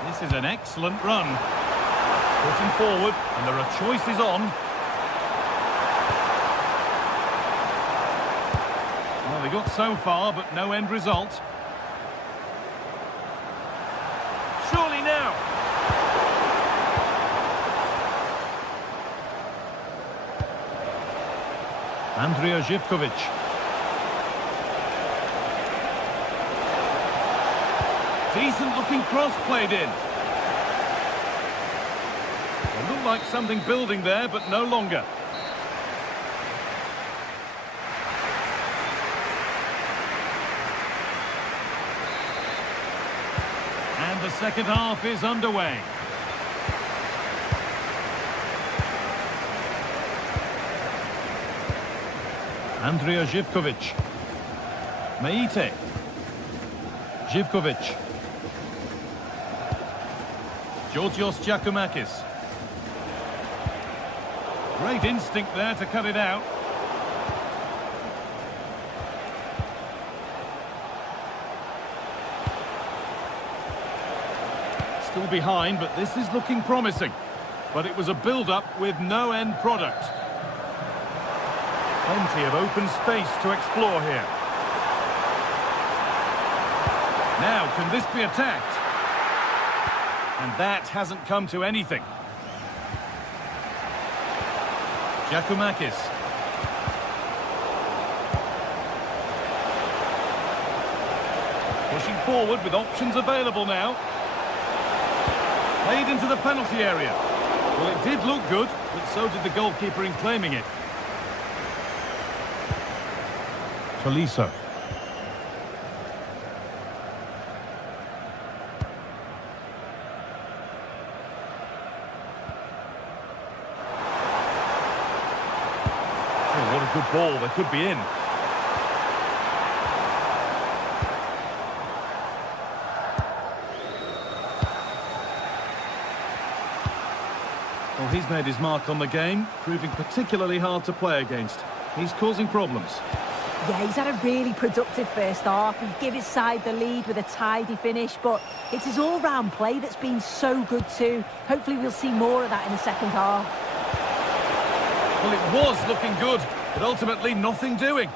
This is an excellent run. Pushing forward, and there are choices on. Well, they got so far, but no end result. Surely now. Andrea Zivkovic. Decent looking cross played in. It looked like something building there, but no longer. And the second half is underway. Andrea Zivkovic. Meite. Zivkovic. Georgios Giacomakis. Great instinct there to cut it out. Still behind, but this is looking promising. But it was a build-up with no end product. Plenty of open space to explore here. Now, can this be attacked? And that hasn't come to anything. Giacomakis. Pushing forward with options available now. Played into the penalty area. Well, it did look good, but so did the goalkeeper in claiming it. Tolisso. Oh, what a good ball. They could be in. Well, he's made his mark on the game, proving particularly hard to play against. He's causing problems. Yeah, he's had a really productive first half. He gave his side the lead with a tidy finish, but it's his all-round play that's been so good too. Hopefully we'll see more of that in the second half. Well, it was looking good, but ultimately nothing doing.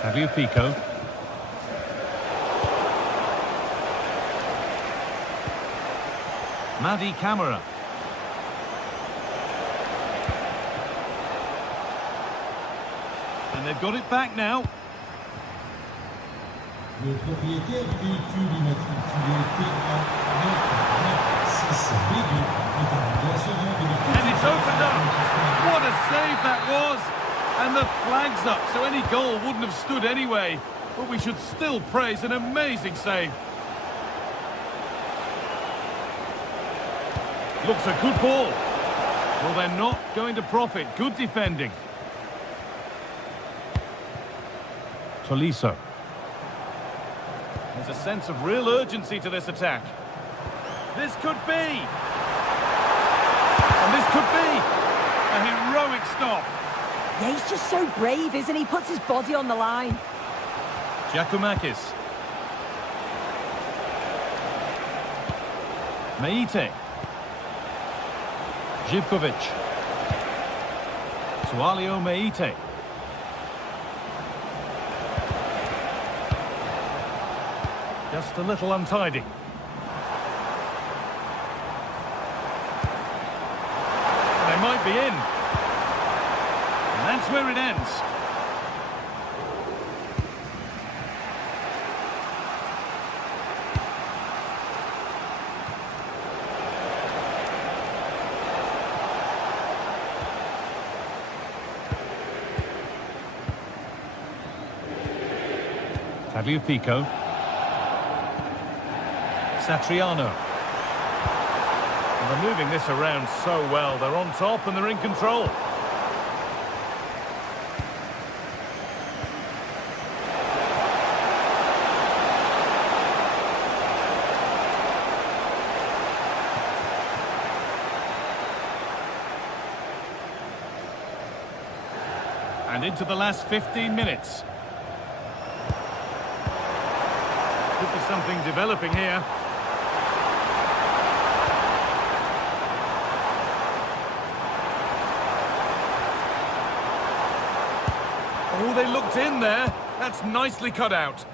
Fabio Pico. Madi Camara. And they've got it back now. Le propriétaire du véhicule immatriculé TA996B2 est en assurance de l'équipe. And it's opened up. What a save that was. And the flag's up, so any goal wouldn't have stood anyway. But we should still praise an amazing save. Looks a good ball. Well, they're not going to profit. Good defending. Tolisso. There's a sense of real urgency to this attack. This could be. And this could be a heroic stop. Yeah, he's just so brave, isn't he? Puts his body on the line. Giacomakis. Meite. Zivkovic. Sualio Meite. Just a little untidy. They might be in. And that's where it ends. Tagliafico. Satriano. And they're moving this around so well. They're on top and they're in control. And into the last 15 minutes. Could be something developing here. Oh, they looked in there. That's nicely cut out.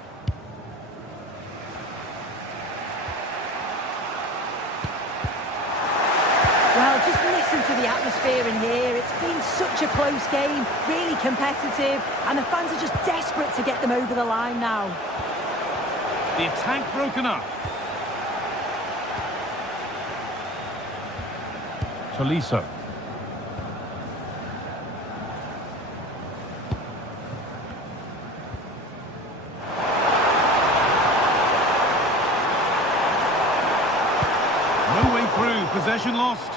Well, just listen to the atmosphere in here. It's been such a close game, really competitive, and the fans are just desperate to get them over the line now. The attack broken up. Tolisso. No way through. Possession lost.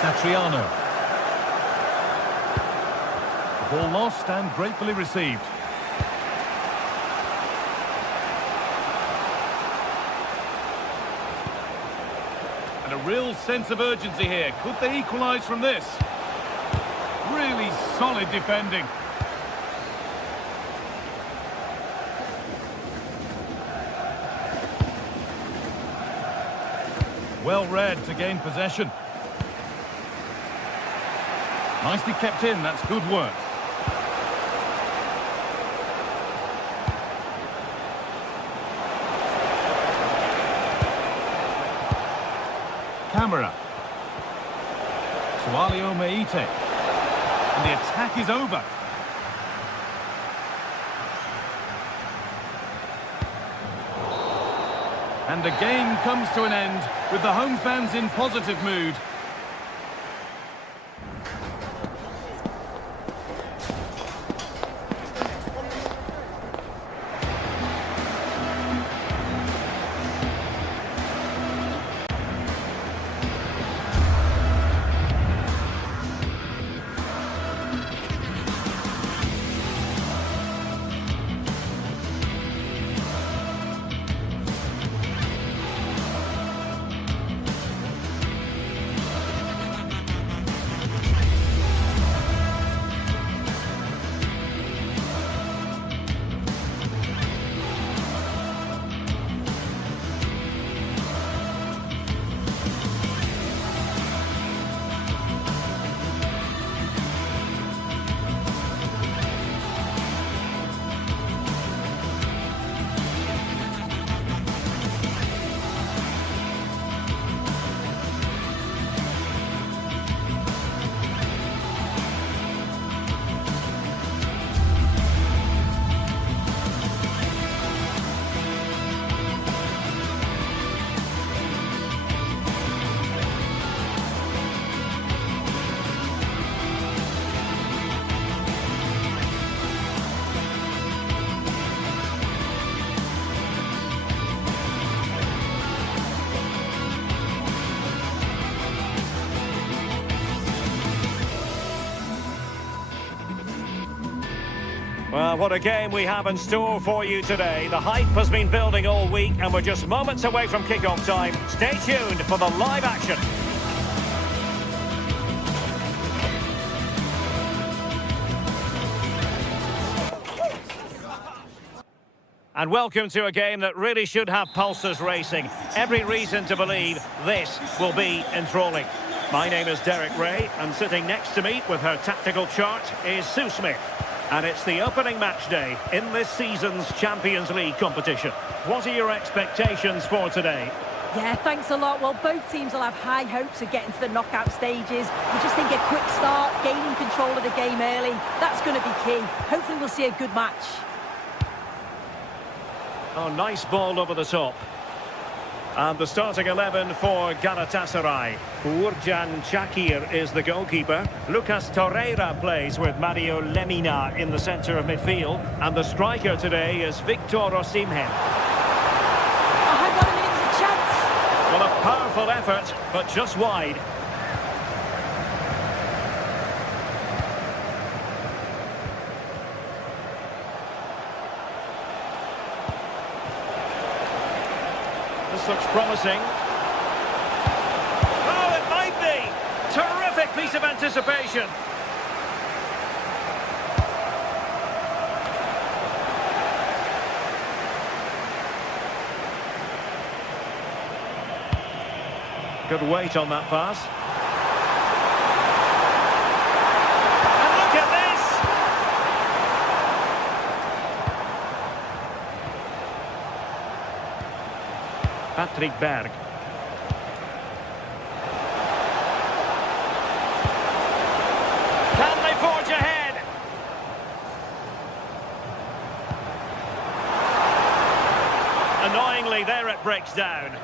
Satriano. The ball lost and gratefully received. And a real sense of urgency here. Could they equalise from this? Really solid defending. Well read to gain possession. Nicely kept in, that's good work. Camera. Sualio Meite. And the attack is over. And the game comes to an end with the home fans in positive mood. Well, what a game we have in store for you today. The hype has been building all week and we're just moments away from kick-off time. Stay tuned for the live action. And welcome to a game that really should have pulses racing. Every reason to believe this will be enthralling. My name is Derek Ray, and sitting next to me with her tactical chart is Sue Smith. And it's the opening match day in this season's Champions League competition. What are your expectations for today? Yeah, thanks a lot. Well, both teams will have high hopes of getting to the knockout stages. We just think a quick start, gaining control of the game early, that's going to be key. Hopefully we'll see a good match. Oh, nice ball over the top. And the starting 11 for Galatasaray. Uğurcan Çakır is the goalkeeper. Lucas Torreira plays with Mario Lemina in the centre of midfield. And the striker today is Victor Osimhen. Oh, hang on a minute, there's a chance. Well, a powerful effort, but just wide. This looks promising. Oh, it might be! Terrific piece of anticipation. Good weight on that pass. And look at this! Patrick Berg. Can they forge ahead? Annoyingly, there it breaks down.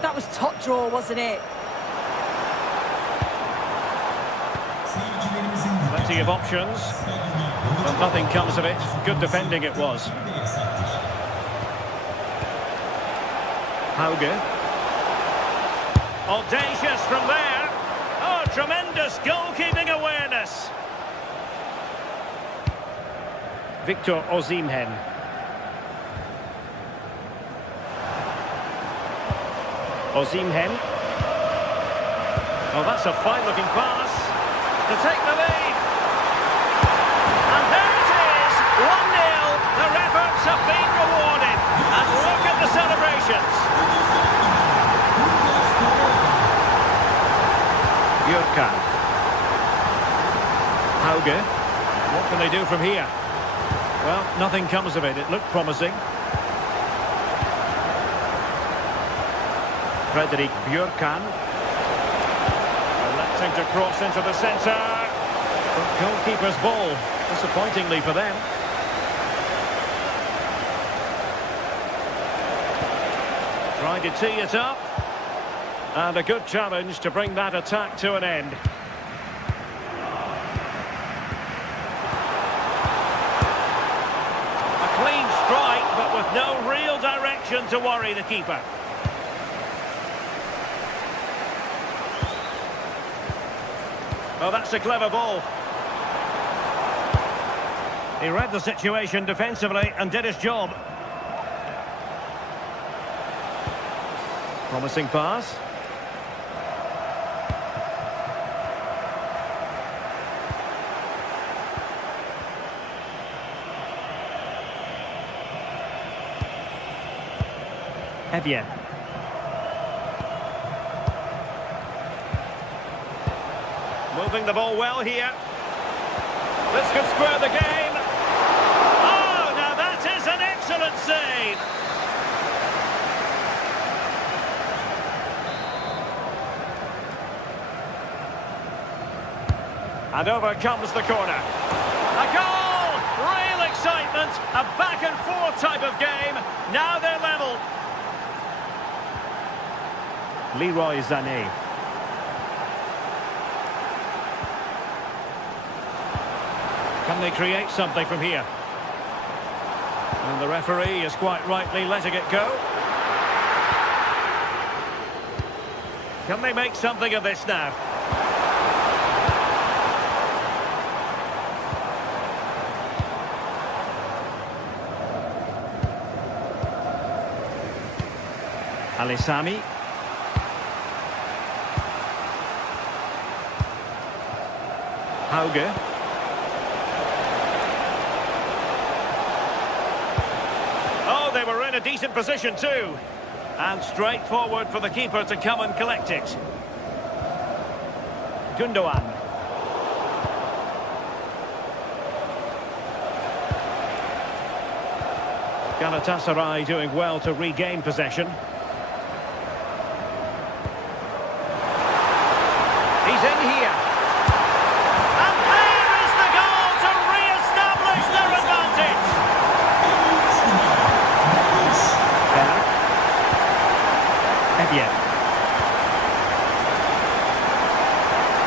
That was top draw, wasn't it? Plenty of options, but nothing comes of it. Good defending it was. Hauge. Audacious from there. Oh, tremendous goalkeeping awareness. Victor Osimhen. Osimhen. Oh, that's a fine-looking pass to take the lead. And there it is, 1-0. Their efforts have been rewarded. And look at the celebrations. Gürkan. Hauge. What can they do from here? Well, nothing comes of it. It looked promising. Fredrik Gürkan. Electing to cross into the centre. Goalkeeper's ball, disappointingly for them. Trying to tee it up. And a good challenge to bring that attack to an end. A clean strike, but with no real direction to worry the keeper. Oh, that's a clever ball. He read the situation defensively and did his job. Promising pass. Evjen. Moving the ball well here. This could square the game. Oh, now that is an excellent save. And over comes the corner. A goal! Real excitement. A back and forth type of game. Now they're level. Leroy Sané. Can they create something from here? And the referee is quite rightly letting it go. Can they make something of this now? Alisami. Hauge. Oh, a decent position too. And straightforward for the keeper to come and collect it. Gundogan. Galatasaray doing well to regain possession. He's in here. And there is the goal to re-establish their advantage. Evian.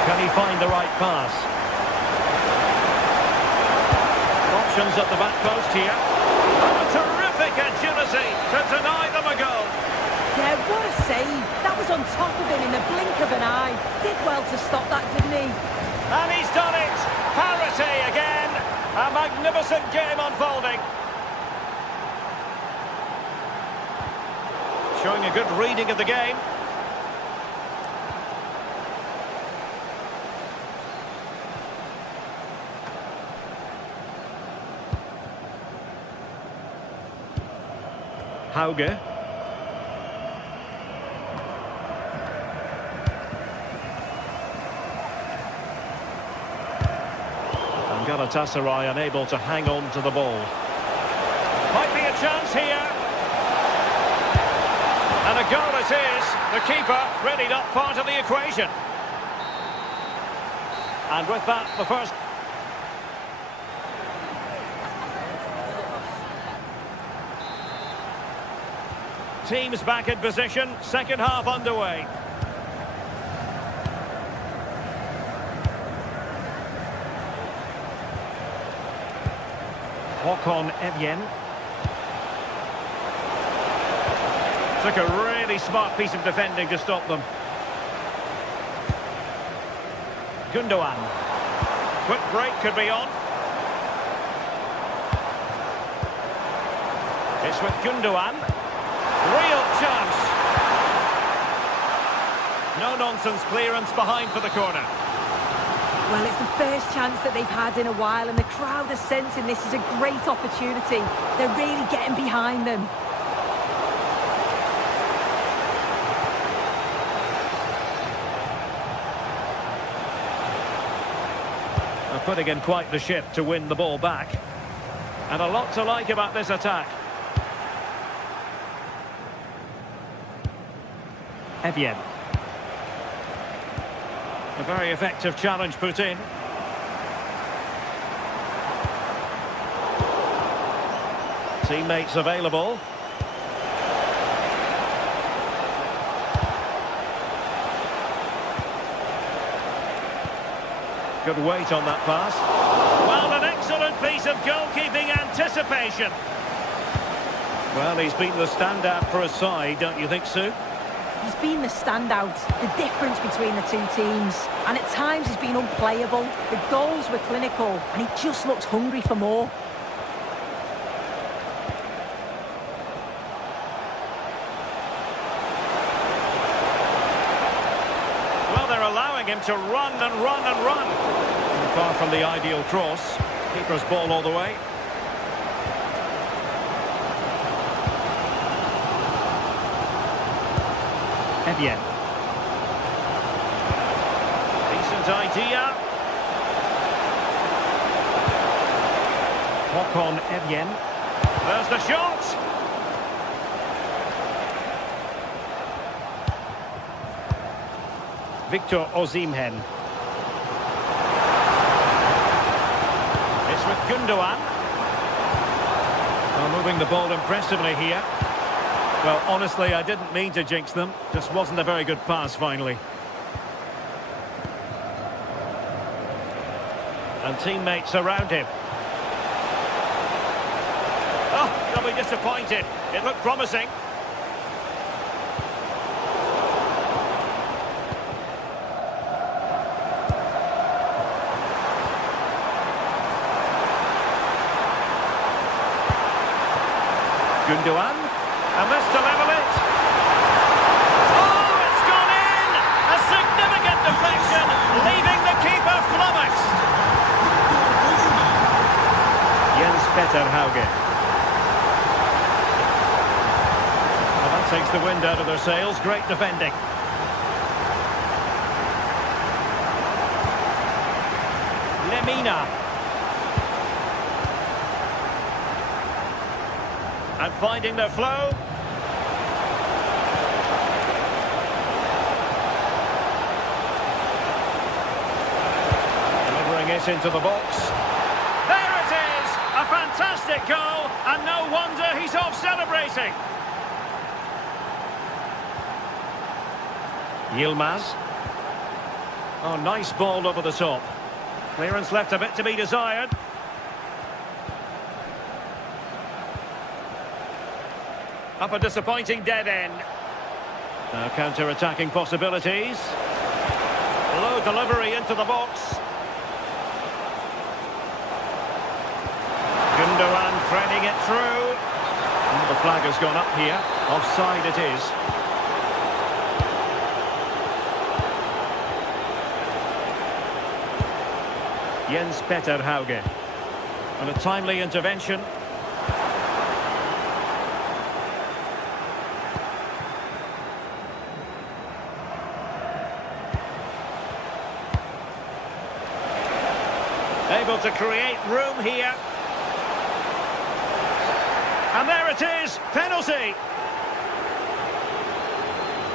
Can he find the right pass? Options at the back post here. Oh, a terrific agility to deny them a goal. Yeah, what a save. That was on top of him in the blink of an eye. Did well to stop that, didn't he? And he's done it. Parity again. A magnificent game unfolding. Showing a good reading of the game. Hauge. And Galatasaray unable to hang on to the ball. Might be a chance here. And a goal it is. The keeper really not part of the equation. And with that, the first... Teams back in position, second half underway. Håkon Evjen. Took a really smart piece of defending to stop them. Gundogan. Quick break could be on. It's with Gundogan. Real chance. No-nonsense clearance behind for the corner. Well, it's the first chance that they've had in a while, and the crowd are sensing this is a great opportunity. They're really getting behind them. They're putting in quite the shift to win the ball back. And a lot to like about this attack. Evjen. A very effective challenge put in. Teammates available. Good weight on that pass. Well, an excellent piece of goalkeeping anticipation. Well, he's been the standout for his side, don't you think, Sue? He's been the standout, the difference between the two teams. And at times he's been unplayable. The goals were clinical, and he just looks hungry for more. Well, they're allowing him to run and run and run. Far from the ideal cross. Keeper's ball all the way. Evjen. Decent idea. Håkon Evjen. There's the shot. Victor Osimhen. It's with Gundogan. Well, moving the ball impressively here. Well, honestly, I didn't mean to jinx them. Just wasn't a very good pass, finally. And teammates around him. Oh, they'll be disappointed. It looked promising. Gundogan. And this to level it. Oh, it's gone in! A significant deflection, leaving the keeper flummoxed. Jens Petter Hauge. the wind out of their sails. Great defending. Lemina. And finding their flow. Delivering it into the box. There it is! A fantastic goal, and no wonder he's off celebrating. Yilmaz. Oh, nice ball over the top. Clearance left a bit to be desired. Up a disappointing dead end. Now counter-attacking possibilities. Low delivery into the box. Gundogan threading it through. And the flag has gone up here. Offside it is. Jens Peter Hauge. And a timely intervention. Able to create room here. And there it is, penalty.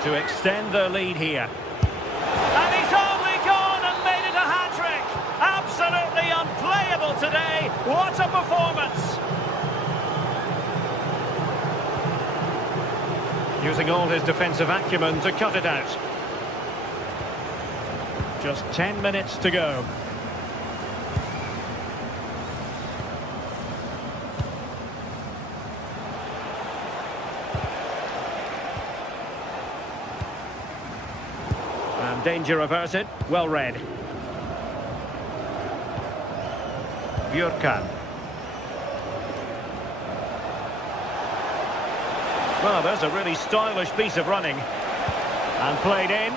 To extend their lead here. And he's only gone and made it a hat-trick. Absolutely unplayable today. What a performance. Using all his defensive acumen to cut it out. Just 10 minutes to go. And danger averted. Well read. Björkan. Well, there's a really stylish piece of running. And played in.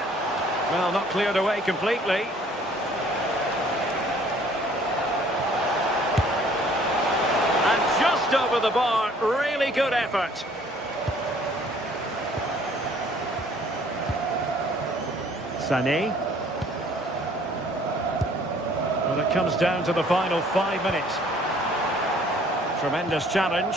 Well, not cleared away completely. And just over the bar. Really good effort. Sané. Well, it comes down to the final 5 minutes. Tremendous challenge.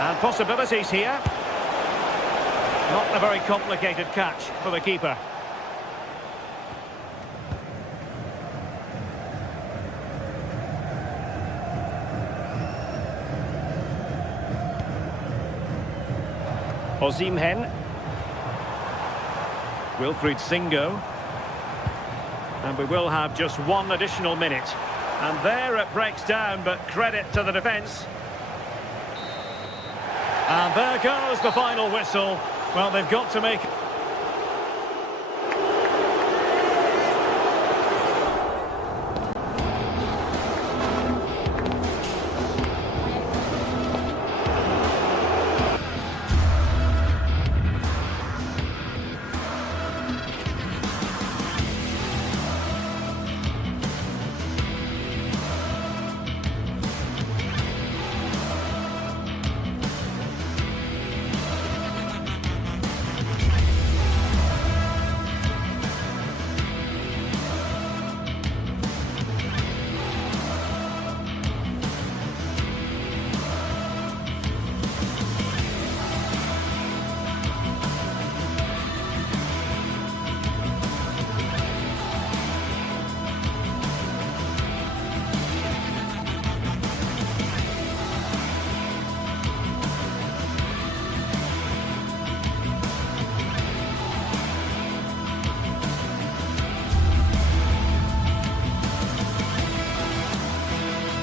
And possibilities here. Not a very complicated catch for the keeper. Osimhen. Wilfried Singo. And we will have just one additional minute. And there it breaks down, but credit to the defence. And there goes the final whistle. Well, they've got to make...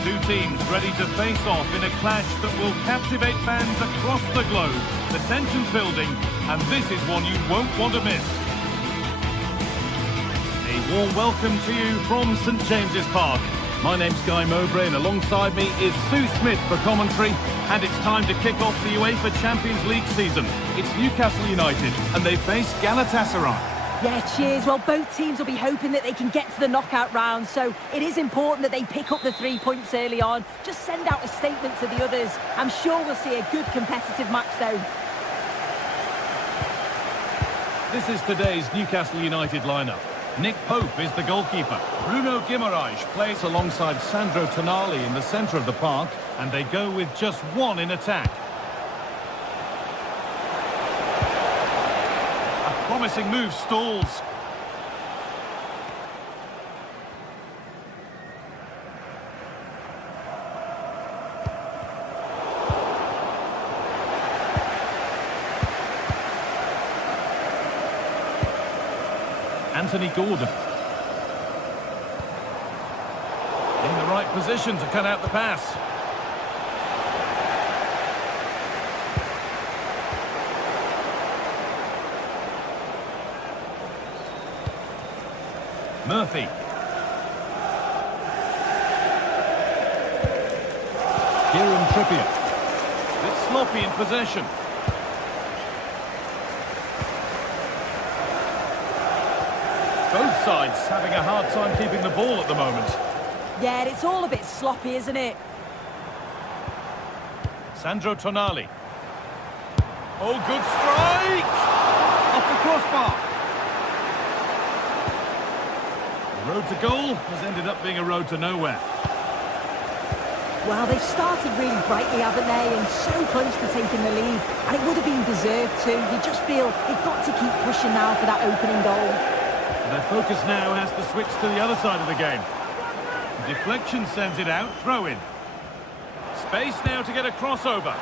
Two teams ready to face off in a clash that will captivate fans across the globe. The tension's building, and this is one you won't want to miss. A warm welcome to you from St James's Park. My name's Guy Mowbray, and alongside me is Sue Smith for commentary. And it's time to kick off the UEFA Champions League season. It's Newcastle United, and they face Galatasaray. Yeah, cheers. Well, both teams will be hoping that they can get to the knockout round, so it is important that they pick up the 3 points early on. Just send out a statement to the others. I'm sure we'll see a good competitive match, though. This is today's Newcastle United lineup. Nick Pope is the goalkeeper. Bruno Guimaraes plays alongside Sandro Tonali in the centre of the park, and they go with just one in attack. A promising move stalls. Anthony Gordon. In the right position to cut out the pass. Murphy. Kieran Trippier. It's sloppy in possession. Both sides having a hard time keeping the ball at the moment. Yeah, it's all a bit sloppy, isn't it? Sandro Tonali. Oh, good strike! Off the crossbar. The road to goal has ended up being a road to nowhere. Well, they've started really brightly, haven't they? And so close to taking the lead. And it would have been deserved too. You just feel they've got to keep pushing now for that opening goal. Their focus now has to switch to the other side of the game. Deflection sends it out, throw in. Space now to get a crossover.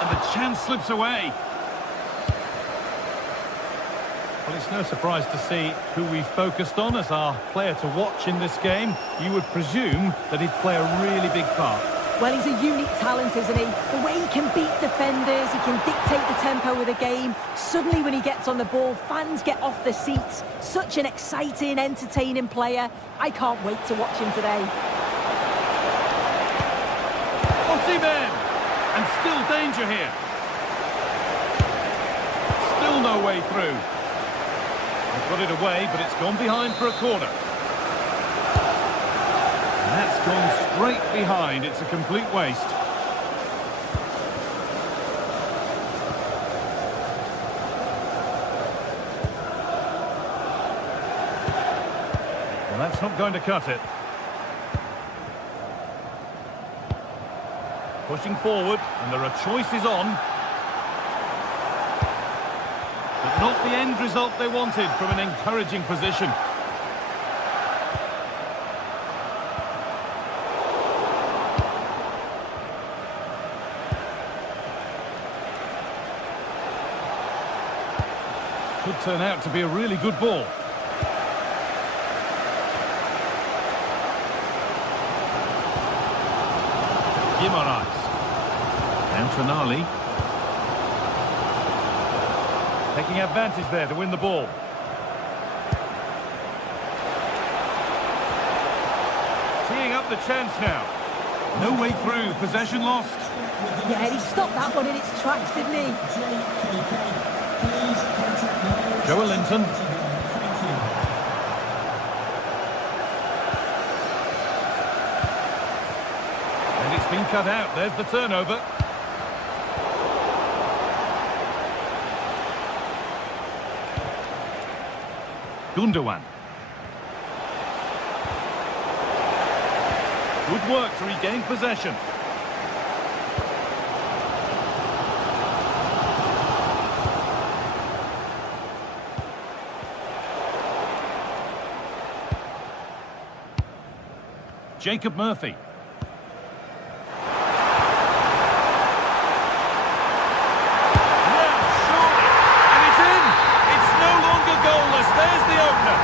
And the chance slips away. Well, it's no surprise to see who we focused on as our player to watch in this game. You would presume that he'd play a really big part. Well, he's a unique talent, isn't he? The way he can beat defenders, he can dictate the tempo of the game. Suddenly, when he gets on the ball, fans get off their seats. Such an exciting, entertaining player. I can't wait to watch him today. Osimhen! And still danger here. Still no way through. They've got it away, but it's gone behind for a corner. That's gone straight behind. It's a complete waste. Well, that's not going to cut it. Pushing forward, and there are choices on. But not the end result they wanted from an encouraging position. Could turn out to be a really good ball. Guimaraes. And Tonali. Taking advantage there to win the ball. Teeing up the chance now. No way through. Possession lost. Yeah, he stopped that one in its tracks, didn't he? Joe Linton. And it's been cut out. There's the turnover. Gundogan. Good work to regain possession. Jacob Murphy. Yeah, surely. And it's in. It's no longer goalless. There's the opener.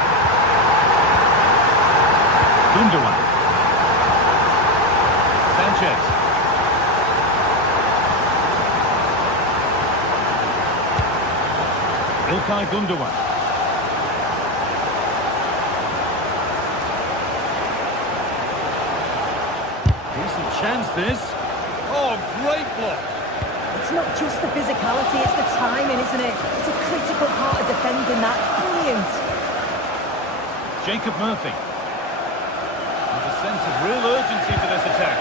Gundogan. Sanchez. Ilkay Gundogan. Chance this. Oh, great block. It's not just the physicality, it's the timing, isn't it? It's a critical part of defending that. Brilliant. Jacob Murphy. There's a sense of real urgency to this attack.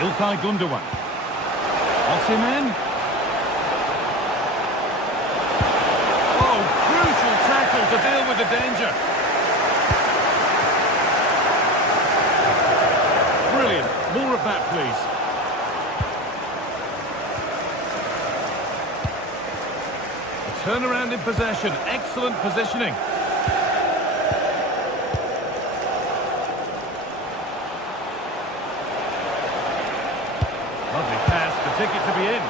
İlkay Gundogan. Osimhen. Oh, crucial tackle to deal with the danger. Brilliant. More of that, please. A turnaround in possession. Excellent positioning. Lovely pass, the ticket to be in.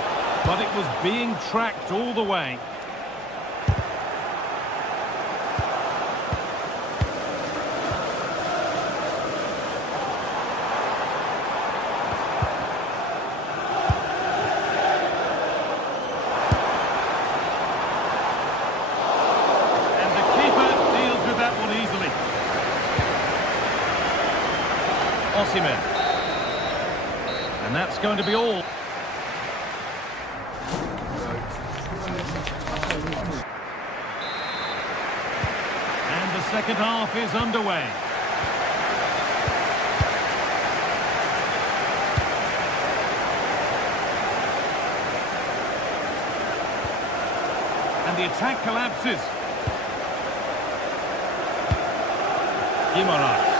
But it was being tracked all the way. Osimhen. And that's going to be all. And the second half is underway. And the attack collapses. Guimaraes.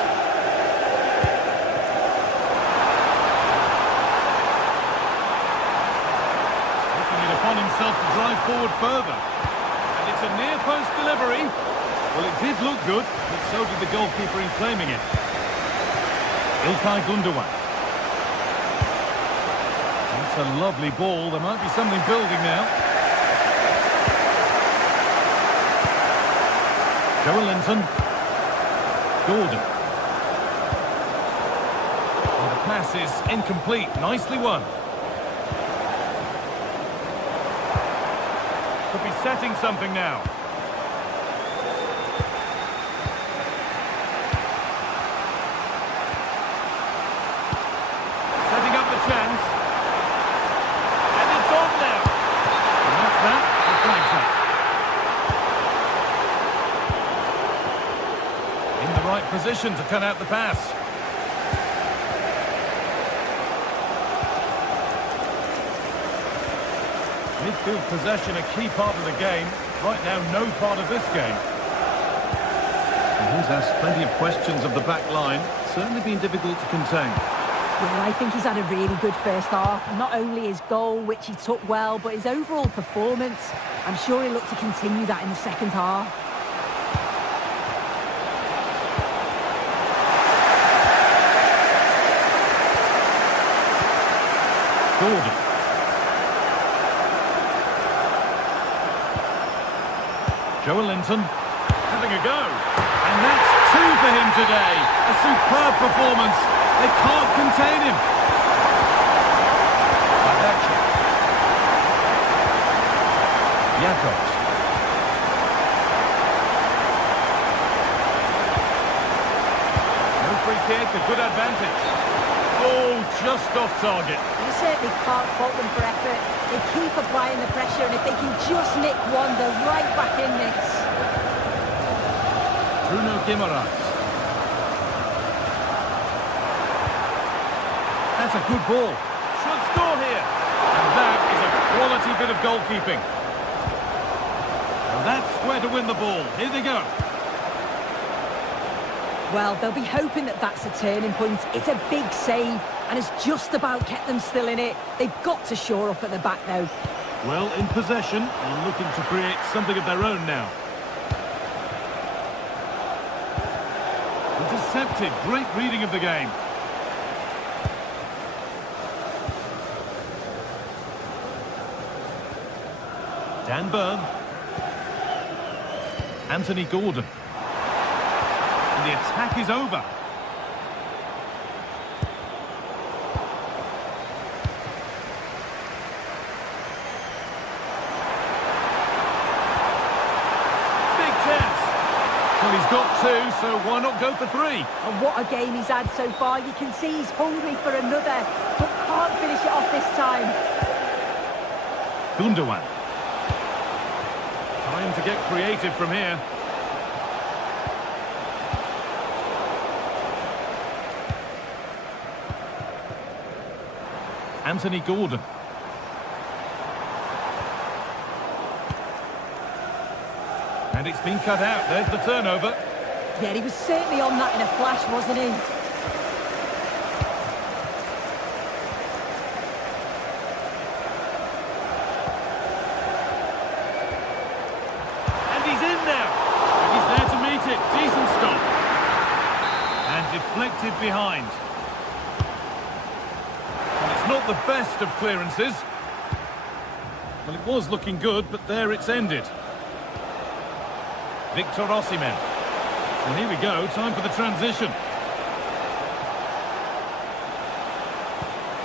On himself to drive forward further, and it's a near post delivery. Well, it did look good, but so did the goalkeeper in claiming it. İlkay Gundogan. That's a lovely ball. There might be something building now. Joelinton. Gordon. And the pass is incomplete. Nicely won. Could be setting something now. Setting up the chance. And it's on now. And that's that. The flag's up. In the right position to cut out the pass. Midfield possession, a key part of the game. Right now, no part of this game. And he's asked plenty of questions of the back line. Certainly been difficult to contain. Well, I think he's had a really good first half. Not only his goal, which he took well, but his overall performance. I'm sure he'll look to continue that in the second half. Gordon. Joelinton having a go. And that's two for him today. A superb performance. They can't contain him. Jakobs. No free kick, a good advantage. Oh, just off target. You certainly can't fault them for effort. They keep applying the pressure, and if they can just nick one, they're right back in this. Bruno Guimaraes. That's a good ball. Should score here. And that is a quality bit of goalkeeping. And that's where to win the ball. Here they go. Well, they'll be hoping that that's a turning point. It's a big save, and it's just about kept them still in it. They've got to shore up at the back now. Well, in possession and looking to create something of their own now. Intercepted. Great reading of the game. Dan Burn. Anthony Gordon. And the attack is over. Big chance. Well, he's got 2, so why not go for 3? And what a game he's had so far. You can see he's hungry for another, but can't finish it off this time. Gundogan. Time to get creative from here. Anthony Gordon. And it's been cut out. There's the turnover. Yeah, he was certainly on that in a flash, wasn't he? And he's in now. And he's there to meet it. Decent stop. And deflected behind. And it's not the best of clearances. Well, it was looking good, but there it's ended. Victor Osimhen. And here we go, time for the transition.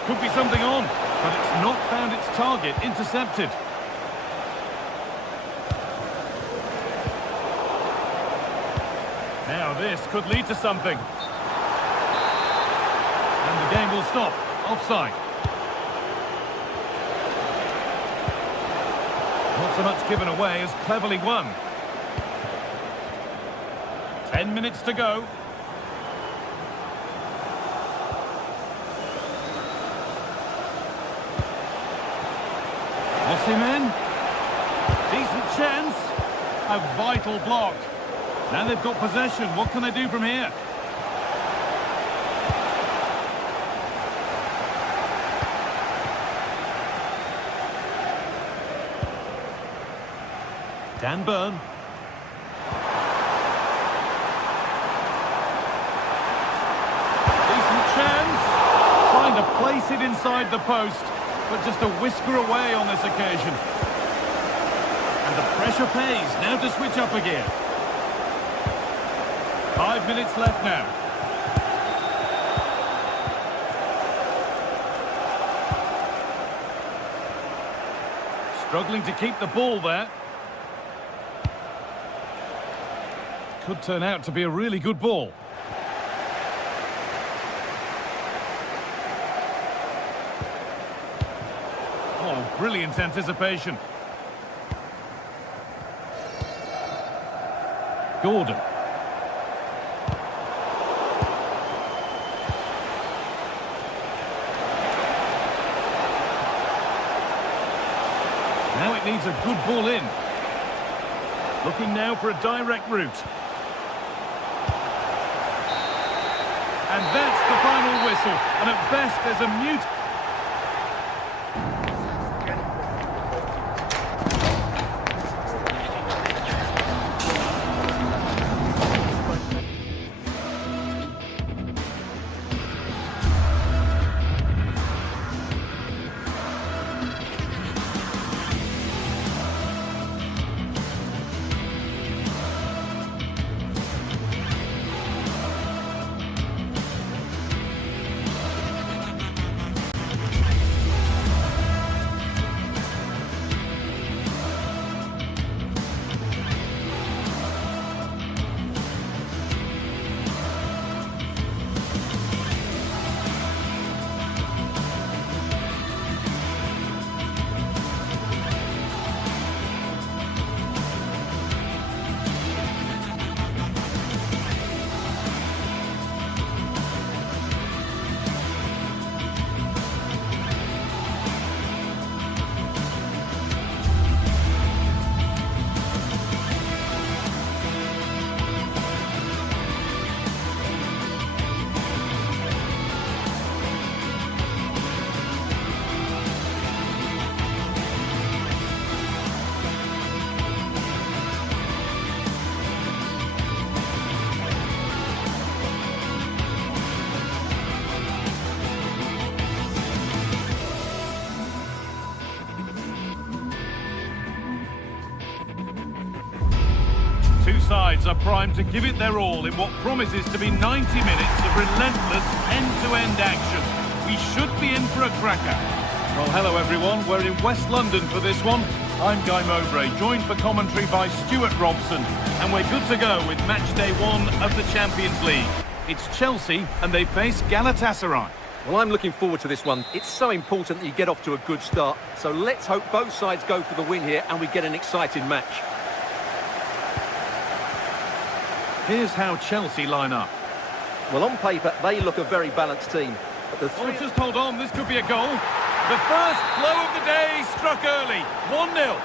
Could be something on, but it's not found its target, intercepted. Now this could lead to something. And the game will stop. Offside. Not so much given away as cleverly won. 10 minutes to go. Osimhen. Decent chance. A vital block. Now they've got possession. What can they do from here? Dan Burn. Trying to place it inside the post, but just a whisker away on this occasion. And the pressure pays. Now to switch up again. 5 minutes left now. Struggling to keep the ball there. Could turn out to be a really good ball. Oh, brilliant anticipation. Gordon. Now it needs a good ball in. Looking now for a direct route. And that's the final whistle. And at best, there's a mute. Two sides are primed to give it their all in what promises to be 90 minutes of relentless end-to-end action. We should be in for a cracker. Well, hello everyone. We're in West London for this one. I'm Guy Mowbray, joined for commentary by Stuart Robson, and we're good to go with match day 1 of the Champions League. It's Chelsea, and they face Galatasaray. Well, I'm looking forward to this one. It's so important that you get off to a good start. So let's hope both sides go for the win here and we get an exciting match. Here's how Chelsea line up. Well, on paper, they look a very balanced team. But the Oh, just hold on, this could be a goal. The first blow of the day struck early, 1-0.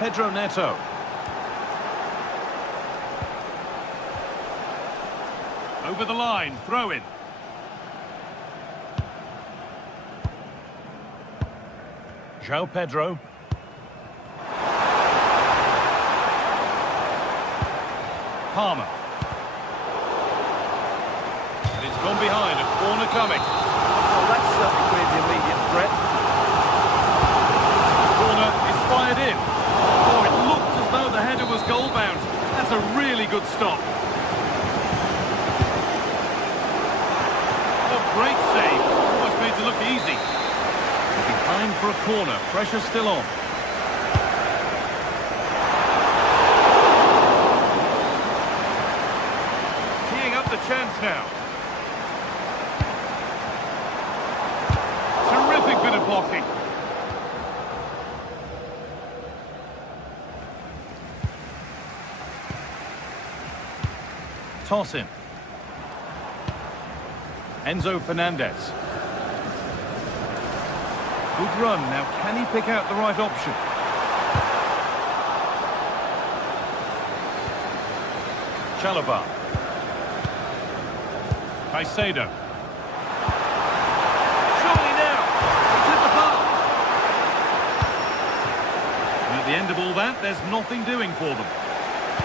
Pedro Neto. Over the line, throw in. João Pedro. Palmer. And it's gone behind, a corner coming. Well, that's certainly cleared the immediate threat. Corner is fired in. Oh, it looked as though the header was goal-bound. That's a really good stop. Oh, great save. Almost made to look easy. Behind for a corner, pressure still on. Teeing up the chance now. Terrific bit of blocking. Toss in. Enzo Fernandez. Good run. Now, can he pick out the right option? Chalobah. Caicedo. Surely now. It's in the park. And at the end of all that, there's nothing doing for them.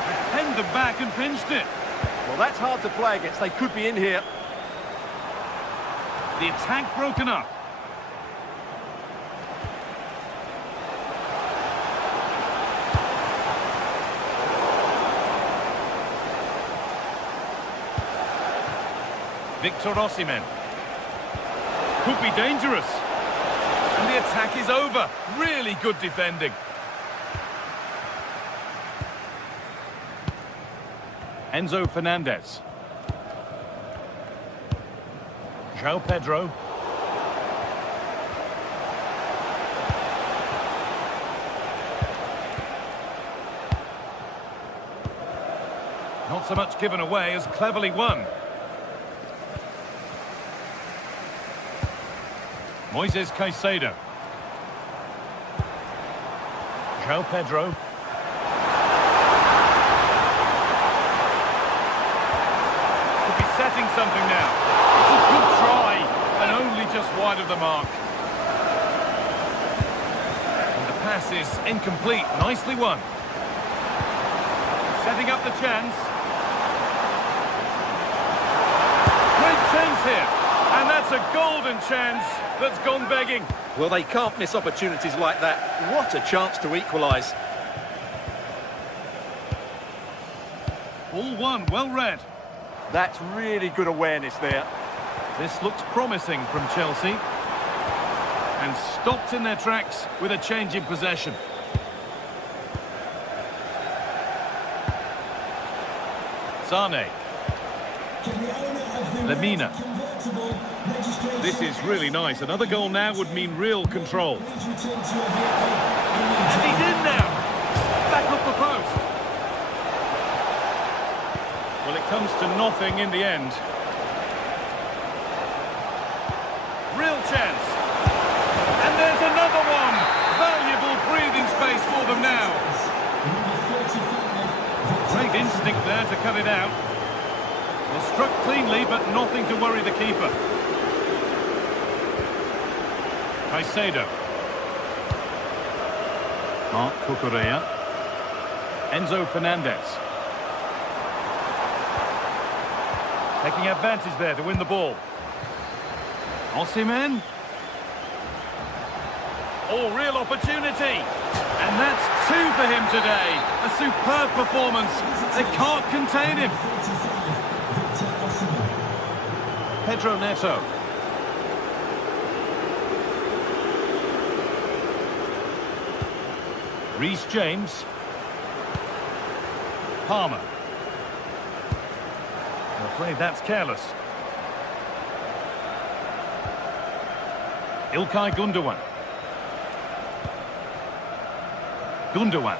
They penned them back and pinched it. Well, that's hard to play against. They could be in here. The attack broken up. Victor Osimhen. Could be dangerous. And the attack is over. Really good defending. Enzo Fernandez. João Pedro. Not so much given away as cleverly won. Moises Caicedo. João Pedro. Could be setting something now. It's a good try, and only just wide of the mark. And the pass is incomplete. Nicely won. Setting up the chance. Great chance here. And that's a golden chance that's gone begging. Well, they can't miss opportunities like that. What a chance to equalise. All one, well read. That's really good awareness there. This looks promising from Chelsea. And stopped in their tracks with a change in possession. Sane. Lemina. This is really nice. Another goal now would mean real control. And he's in now. Back up the post. Well, it comes to nothing in the end. Real chance. And there's another one. Valuable breathing space for them now. Great instinct there to cut it out. Well, struck cleanly, but nothing to worry the keeper. Caicedo. Marc Cucurella. Enzo Fernandez. Taking advantage there to win the ball. Osimhen. Oh, real opportunity. And that's two for him today. A superb performance. They can't contain him. Pedro Neto. Reece James. Palmer. I'm afraid that's careless. İlkay Gundogan. Gundogan.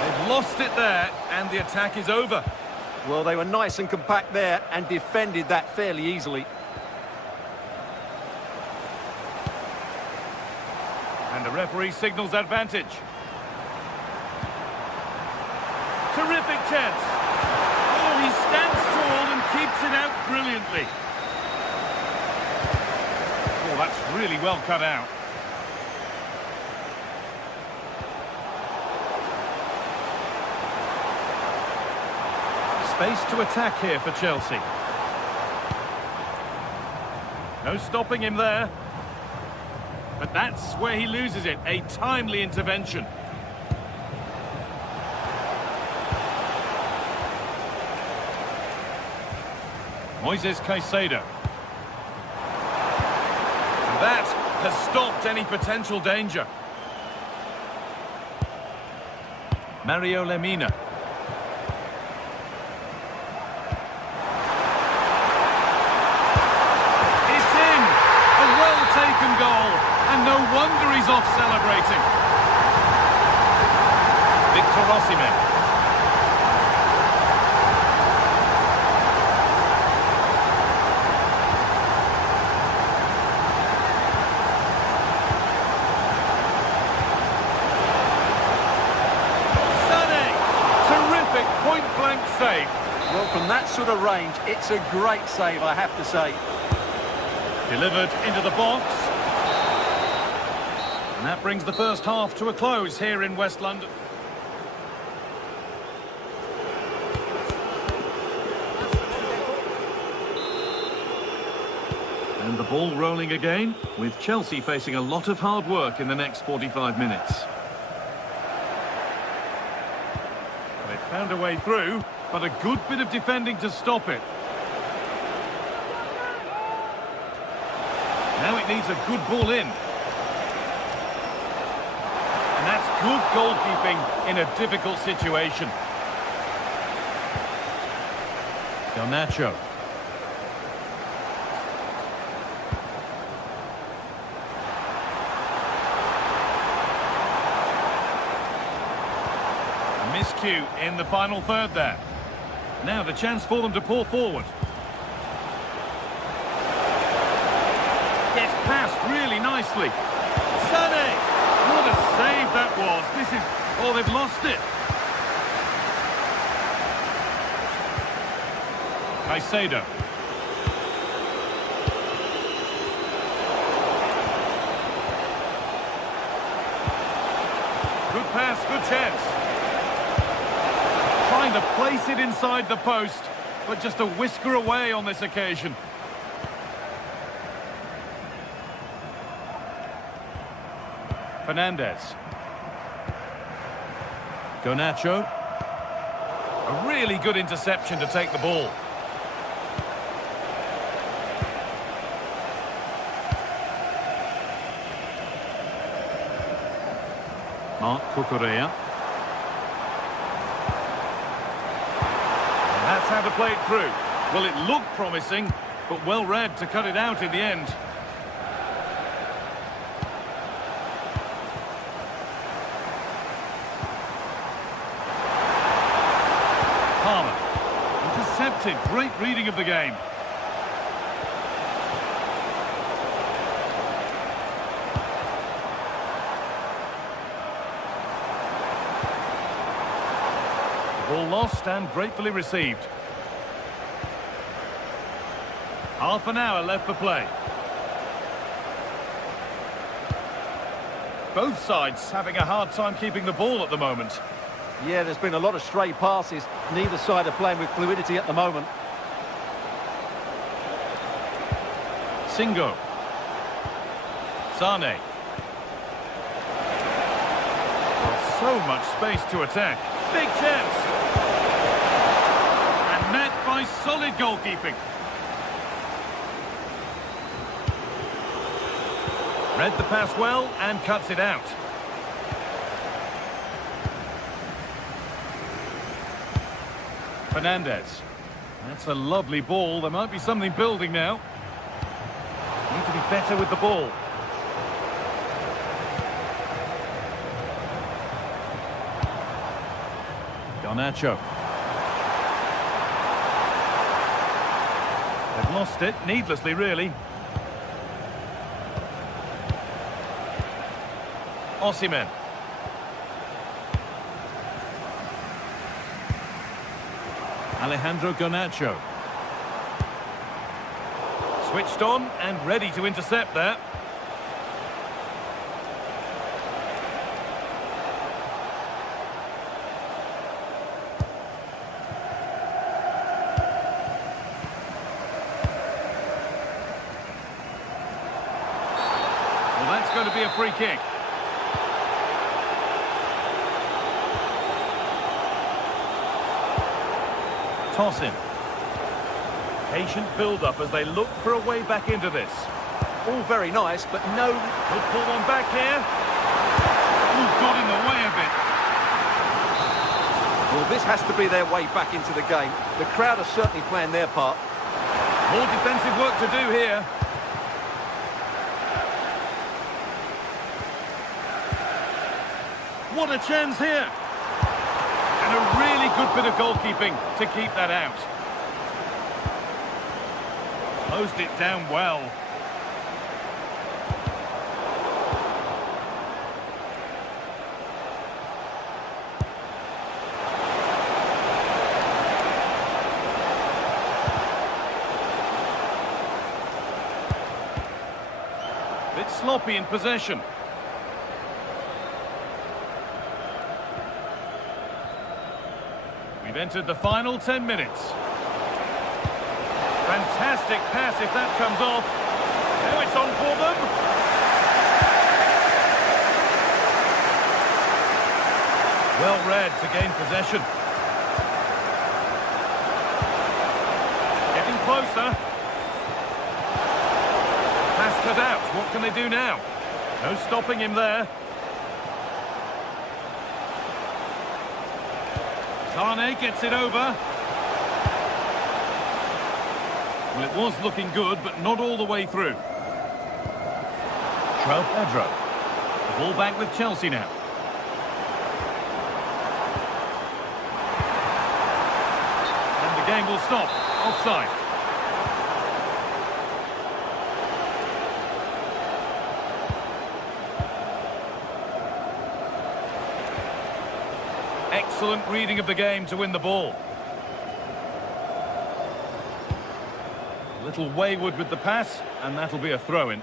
They've lost it there, and the attack is over. Well, they were nice and compact there and defended that fairly easily. And the referee signals advantage. Terrific chance. Oh, he stands tall and keeps it out brilliantly. Oh, that's really well cut out. Space to attack here for Chelsea. No stopping him there. But that's where he loses it. A timely intervention. Moises Caicedo. And that has stopped any potential danger. Mario Lemina. It's in! A well-taken goal, and no wonder he's off celebrating. Victor Osimhen. Point-blank save. Well, from that sort of range, it's a great save, I have to say. Delivered into the box. And that brings the first half to a close here in West London. And the ball rolling again, with Chelsea facing a lot of hard work in the next 45 minutes. Found a way through, but a good bit of defending to stop it. Now it needs a good ball in. And that's good goalkeeping in a difficult situation. Garnacho. Miscue in the final third there. Now the chance for them to pour forward. Gets past really nicely. Sané! What a save that was. This is... oh, they've lost it. Caicedo. Good pass, good chance. Trying to place it inside the post, but just a whisker away on this occasion. Fernandez. Garnacho. A really good interception to take the ball. Marc Cucurella. That's how to play it through. Well, it looked promising, but well read to cut it out in the end. Palmer. Intercepted. Great reading of the game. Ball lost and gratefully received. Half an hour left for play. Both sides having a hard time keeping the ball at the moment. Yeah, there's been a lot of stray passes. Neither side are playing with fluidity at the moment. Singo. Sané. Well, so much space to attack. Big chance. And met by solid goalkeeping. Read the pass well and cuts it out. Fernandez. That's a lovely ball. There might be something building now. Need to be better with the ball. Garnacho. They've lost it, needlessly really. Osimhen. Alejandro Garnacho. Switched on and ready to intercept there. Well, that's going to be a free kick. Toss in. Patient build-up as they look for a way back into this. All very nice, but no... Could pull one back here. Ooh, got in the way a bit. Well, this has to be their way back into the game. The crowd are certainly playing their part. More defensive work to do here. What a chance here. And a really good bit of goalkeeping to keep that out. Closed it down well. Bit sloppy in possession. We've entered the final 10 minutes. Fantastic pass if that comes off. Now it's on for them. Well read to gain possession. Getting closer. Pass cut out. What can they do now? No stopping him there. Sane gets it over. Well, it was looking good, but not all the way through. João Pedro. The ball back with Chelsea now. And the game will stop. Offside. Excellent reading of the game to win the ball. A little wayward with the pass, and that'll be a throw-in.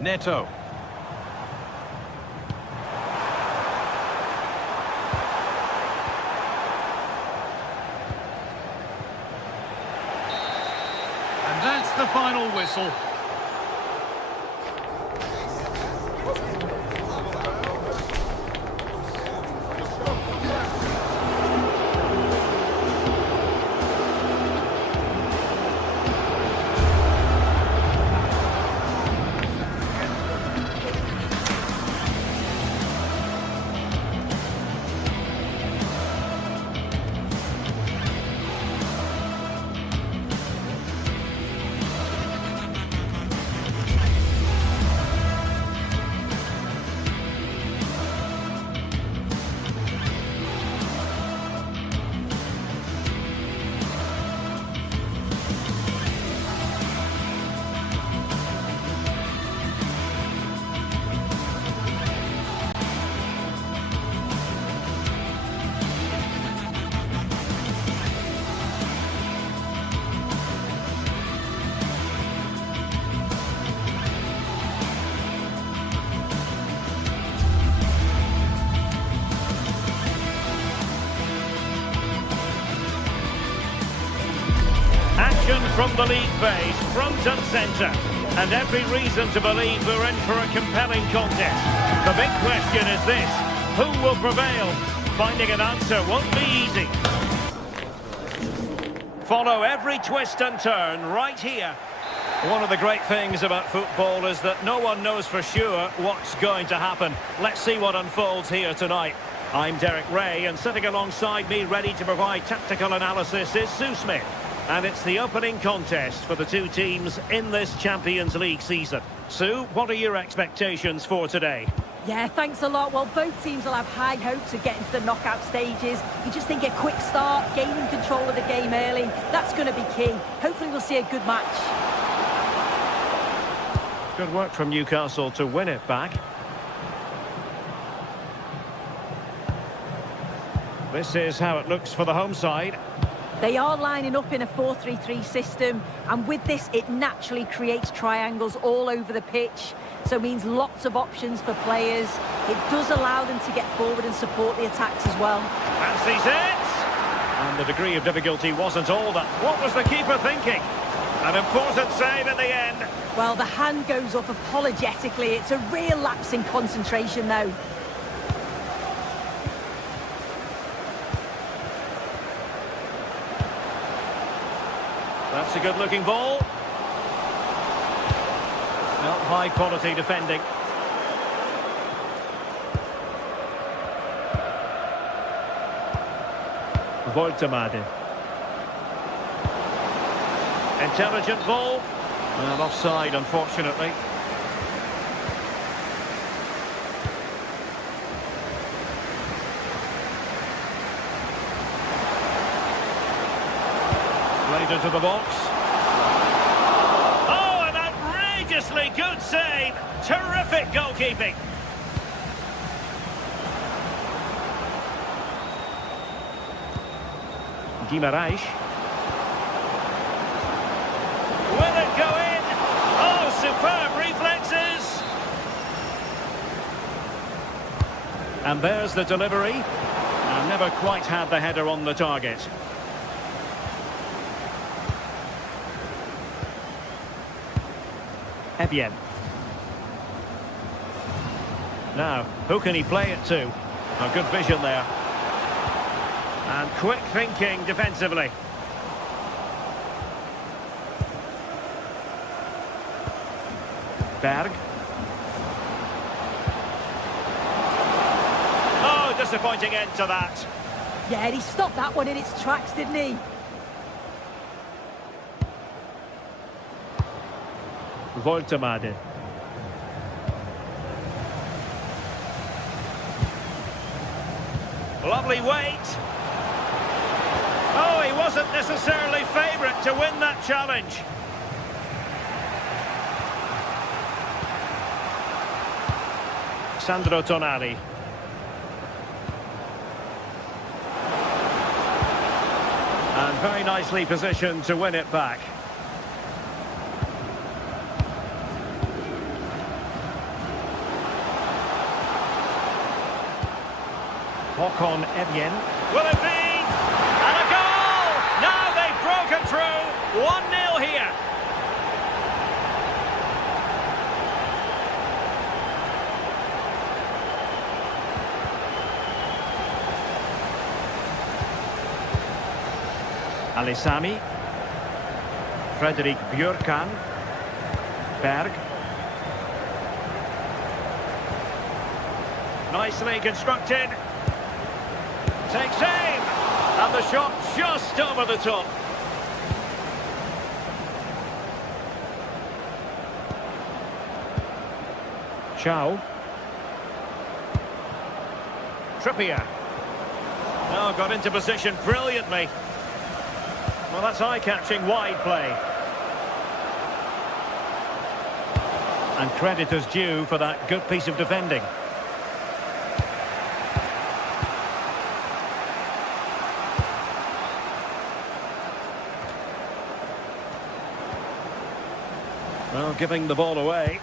Neto. And that's the final whistle. From the league phase, front and centre. And every reason to believe we're in for a compelling contest. The big question is this: who will prevail? Finding an answer won't be easy. Follow every twist and turn right here. One of the great things about football is that no one knows for sure what's going to happen. Let's see what unfolds here tonight. I'm Derek Ray, and sitting alongside me, ready to provide tactical analysis, is Sue Smith. And it's the opening contest for the two teams in this Champions League season. Sue, what are your expectations for today? Yeah, thanks a lot. Well, both teams will have high hopes of getting to the knockout stages. You just think a quick start, gaining control of the game early, that's going to be key. Hopefully we'll see a good match. Good work from Newcastle to win it back. This is how it looks for the home side. They are lining up in a 4-3-3 system, and with this it naturally creates triangles all over the pitch, so it means lots of options for players. It does allow them to get forward and support the attacks as well. Fancies it! And the degree of difficulty wasn't all that. What was the keeper thinking? An important save in the end. Well, the hand goes up apologetically. It's a real lapse in concentration though. That's a good-looking ball. Not high-quality defending. Voltemade. Intelligent ball. Well, offside, unfortunately. Played into the box. Oh, an outrageously good save. Terrific goalkeeping. Guimaraes. Will it go in? Oh, superb reflexes. And there's the delivery. And never quite had the header on the target. Evian. Now, who can he play it to? A good vision there. And quick thinking defensively. Berg. Oh, disappointing end to that. Yeah, he stopped that one in its tracks, didn't he? Voltemade. Lovely weight. Oh, he wasn't necessarily favourite to win that challenge. Sandro Tonali. And very nicely positioned to win it back. Håkon Evjen. Will it be? And a goal! Now they've broken through. 1-0 here. Alisami. Frederik Björkan. Berg. Nicely constructed. Takes aim, and the shot just over the top. Chow. Trippier. Oh, got into position brilliantly. Well, that's eye-catching wide play. And credit is due for that good piece of defending. Well, giving the ball away.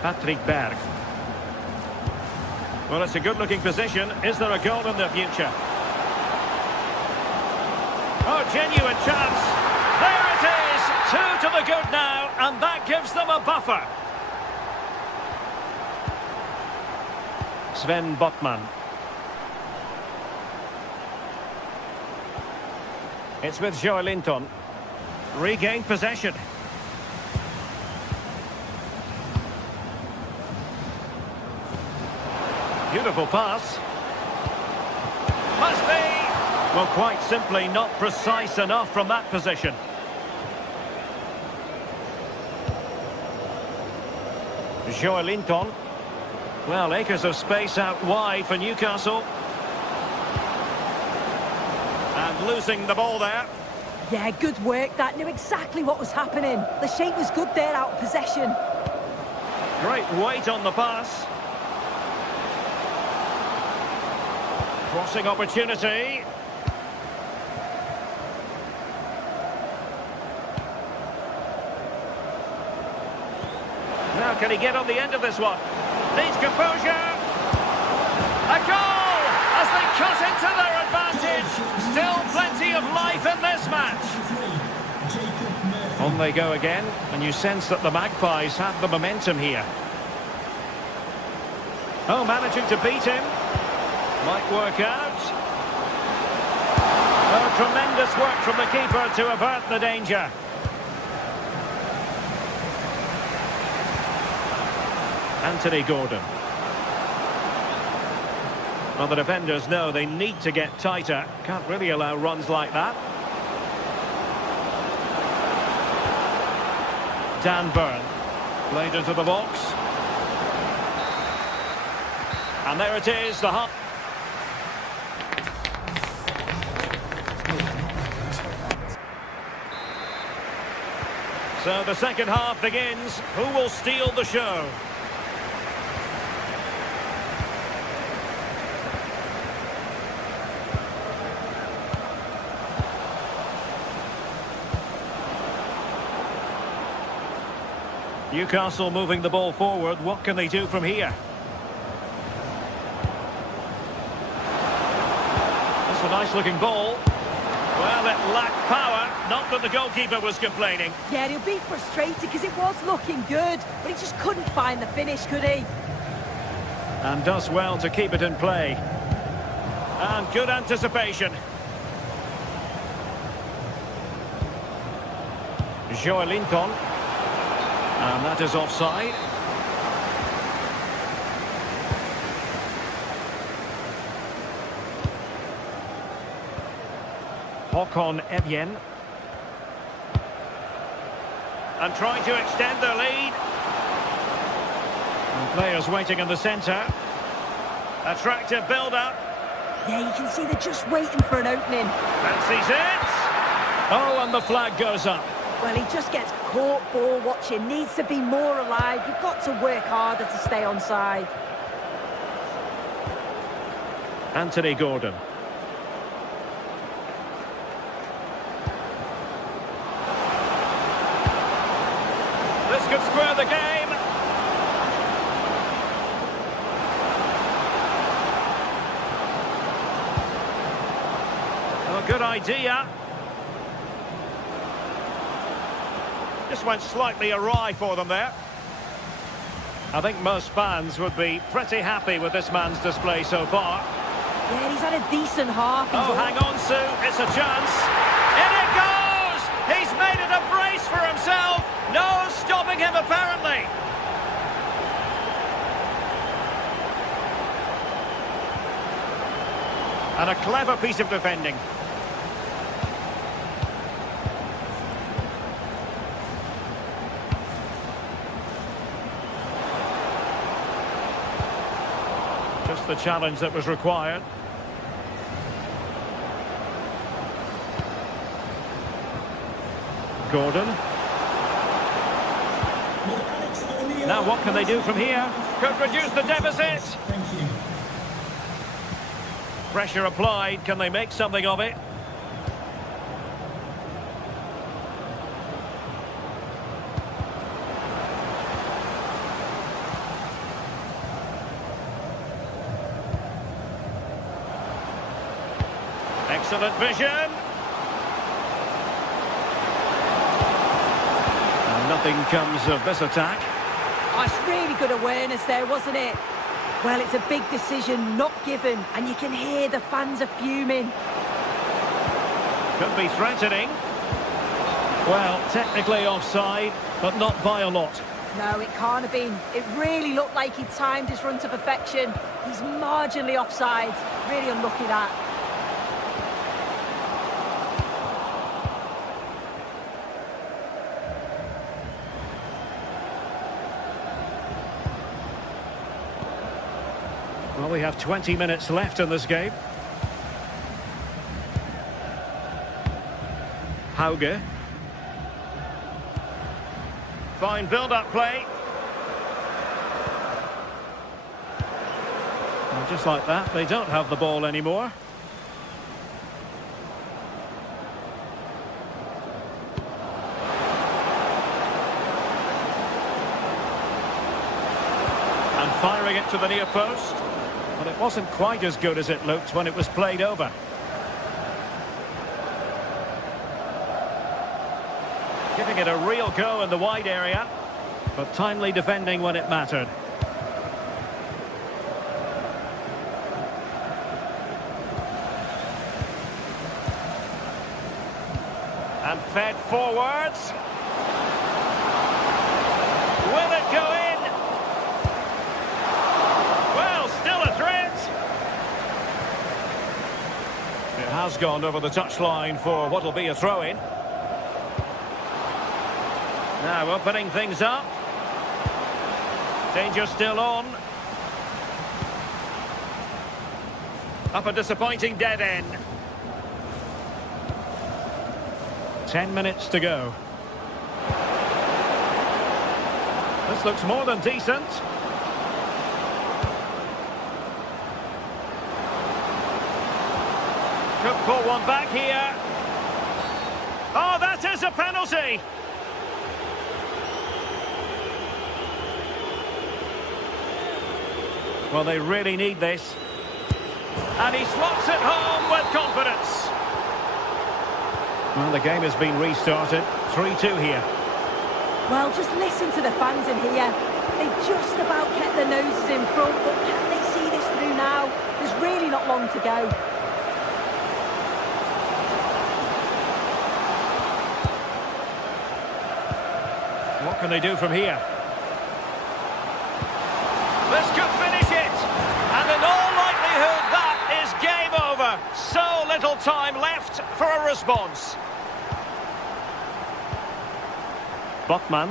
Patrick Berg. Well, it's a good-looking position. Is there a goal in the future? Oh, genuine chance. There it is. 2 to the good now, and that gives them a buffer. Sven Botman. It's with Joelinton. Regained possession. Beautiful pass. Must be! Well, quite simply not precise enough from that position. Joelinton. Well, acres of space out wide for Newcastle. And losing the ball there. Yeah, good work. That knew exactly what was happening. The shape was good there out of possession. Great weight on the pass. Crossing opportunity. Now can he get on the end of this one? Needs composure. A goal as they cut into their advantage. Still plenty of life in this match. On they go again, and you sense that the Magpies have the momentum here. Oh, managing to beat him. Might work out. Oh, tremendous work from the keeper to avert the danger. Anthony Gordon. Well, the defenders know they need to get tighter. Can't really allow runs like that. Dan Burn. Played into the box. And there it is, the half. So the second half begins. Who will steal the show? Newcastle moving the ball forward. What can they do from here? That's a nice-looking ball. Well, it lacked power. Not that the goalkeeper was complaining. Yeah, he'll be frustrated because it was looking good, but he just couldn't find the finish, could he? And does well to keep it in play. And good anticipation. Joelinton. And that is offside. Håkon Evjen. And trying to extend their lead. And players waiting in the centre. Attractive build-up. Yeah, you can see they're just waiting for an opening. Fancies it. Oh, and the flag goes up. Well, he just gets caught ball watching. Needs to be more alive. You've got to work harder to stay onside. Anthony Gordon. This could square the game. Oh, good idea. Just went slightly awry for them there. I think most fans would be pretty happy with this man's display so far. Yeah, he's had a decent half. Oh, hang on, Sue. It's a chance. In it goes! He's made it a brace for himself. No stopping him, apparently. And a clever piece of defending. Just the challenge that was required. Gordon. Now what can they do from here? Could reduce the deficit. Thank you. Pressure applied. Can they make something of it? Excellent vision. Nothing comes of this attack. Oh, it's really good awareness there, wasn't it? Well, it's a big decision, not given, and you can hear the fans are fuming. Could be threatening. Well, technically offside, but not by a lot. No, it can't have been. It really looked like he timed his run to perfection. He's marginally offside. Really unlucky that. Well, we have 20 minutes left in this game. Hauge. Fine build-up play. And just like that, they don't have the ball anymore. And firing it to the near post. But it wasn't quite as good as it looked when it was played over. Giving it a real go in the wide area, but timely defending when it mattered. And fed forwards. Will it go in? Well, still a threat. It has gone over the touchline for what will be a throw-in. Now opening things up. Danger still on. Up a disappointing dead end. 10 minutes to go. This looks more than decent. Could pull one back here. Oh, that is a penalty! Well, they really need this. And he slots it home with confidence. Well, the game has been restarted. 3-2 here. Well, just listen to the fans in here. They've just about kept their noses in front, but can they see this through now? There's really not long to go. What can they do from here? This could finish it. And in all likelihood, that is game over. So little time left for a response. Botman.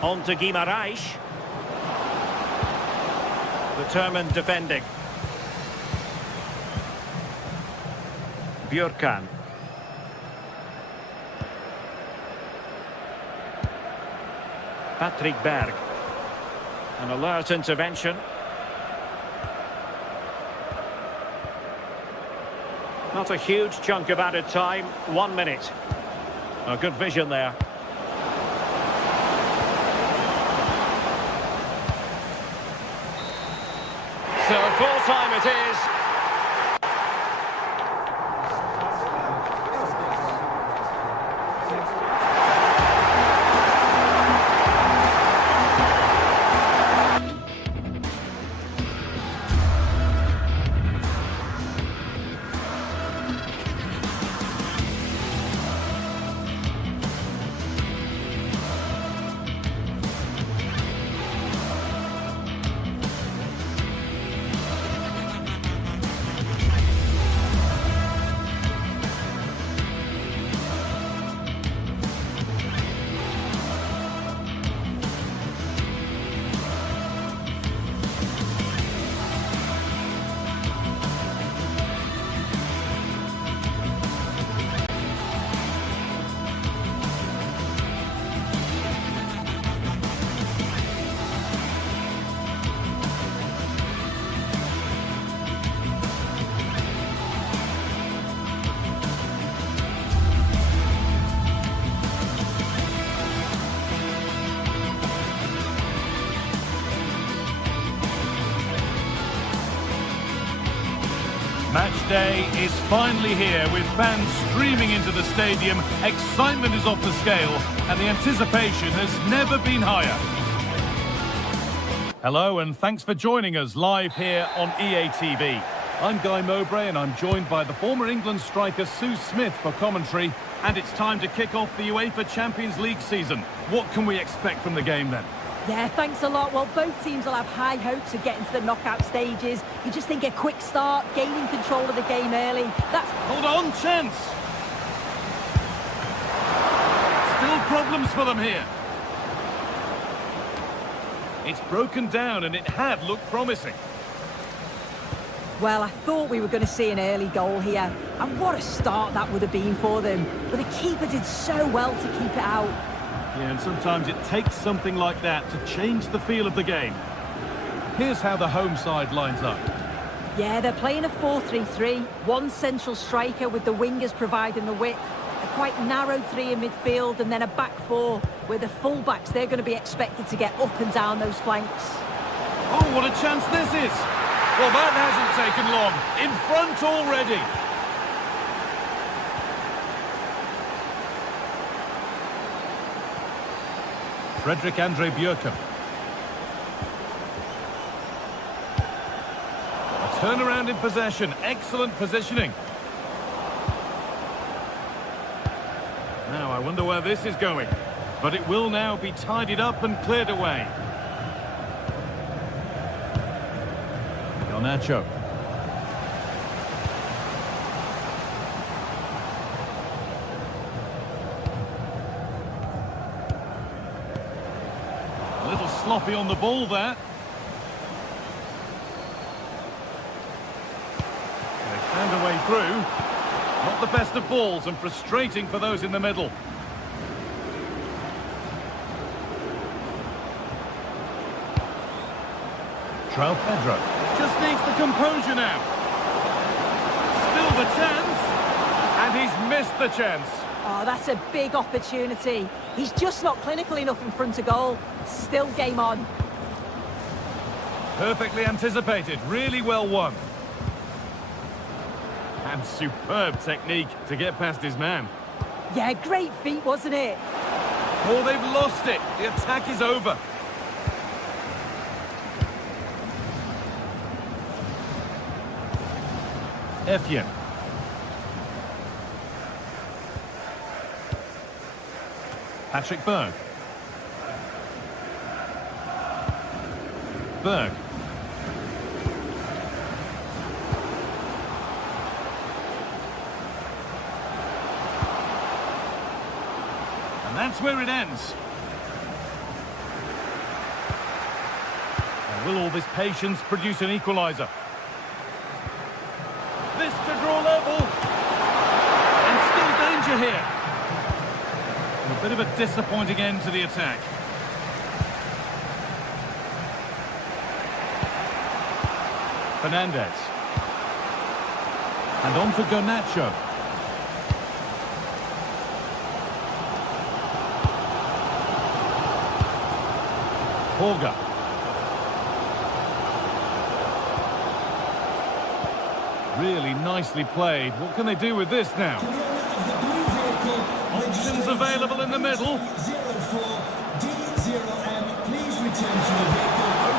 On to Guimaraes. Determined defending. Björkan. Patrick Berg. An alert intervention. Not a huge chunk of added time. 1 minute. A good vision there. So full time it is. Match day is finally here with fans streaming into the stadium. Excitement is off the scale and the anticipation has never been higher. Hello and thanks for joining us live here on EA TV. I'm Guy Mowbray and I'm joined by the former England striker Sue Smith for commentary. And it's time to kick off the UEFA Champions League season. What can we expect from the game then? Yeah, thanks a lot. Well, both teams will have high hopes of getting to the knockout stages. You just think a quick start, gaining control of the game early. That's... Hold on, chance! Still problems for them here. It's broken down and it had looked promising. Well, I thought we were going to see an early goal here. And what a start that would have been for them. But the keeper did so well to keep it out. Yeah, and sometimes it takes something like that to change the feel of the game. Here's how the home side lines up. Yeah, they're playing a 4-3-3. One central striker with the wingers providing the width. A quite narrow three in midfield and then a back four where the full-backs, they're going to be expected to get up and down those flanks. Oh, what a chance this is! Well, that hasn't taken long. In front already. Frederick Andre Bjørkum. A turnaround in possession. Excellent positioning. Now, I wonder where this is going. But it will now be tidied up and cleared away. Garnacho. A little sloppy on the ball there. They found a way through. Not the best of balls and frustrating for those in the middle. João Pedro. Just needs the composure now. Still the chance. And he's missed the chance. Oh, that's a big opportunity. He's just not clinical enough in front of goal. Still game on. Perfectly anticipated. Really well won. And superb technique to get past his man. Yeah, great feat, wasn't it? Oh, they've lost it. The attack is over. Effian. Patrick Berg. Berg. And that's where it ends. And will all this patience produce an equaliser? This to draw level. And still danger here. And a bit of a disappointing end to the attack. Fernandez. And on for Garnacho. Borga. Really nicely played. What can they do with this now? Options available in the middle. Over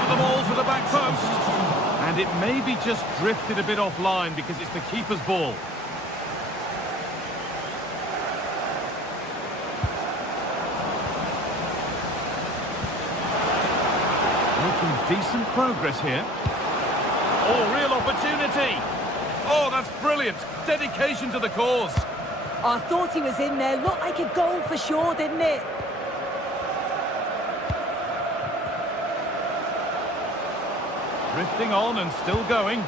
the ball to the back post. And it maybe just drifted a bit offline because it's the keeper's ball. Making decent progress here. Oh, real opportunity. Oh, that's brilliant. Dedication to the cause. Oh, I thought he was in there. Looked like a goal for sure, didn't it? Drifting on and still going.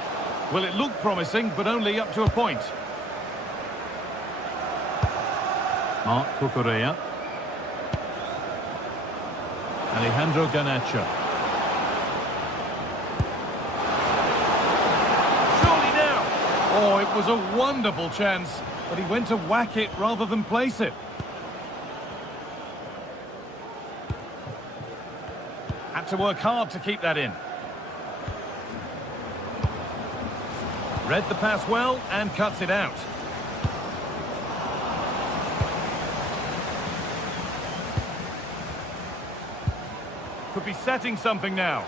Well, it looked promising, but only up to a point. Marc Cucurella. Alejandro Garnacho. Surely now. Oh, it was a wonderful chance, but he went to whack it rather than place it. Had to work hard to keep that in. Read the pass well and cuts it out. Could be setting something now.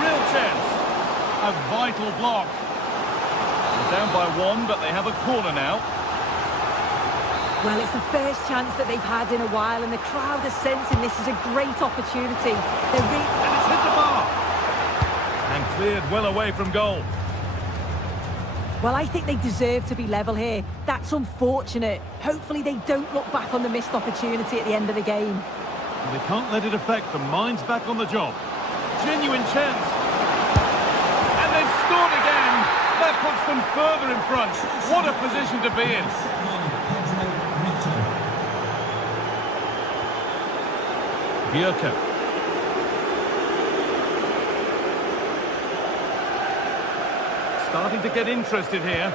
Real chance. A vital block. They're down by one, but they have a corner now. Well, it's the first chance that they've had in a while, and the crowd are sensing this is a great opportunity. And it's hit the bar. And cleared well away from goal. Well, I think they deserve to be level here. That's unfortunate. Hopefully they don't look back on the missed opportunity at the end of the game. And they can't let it affect them. Mind's back on the job. Genuine chance. And they've scored again. That puts them further in front. What a position to be in. Bjerke. Starting to get interested here.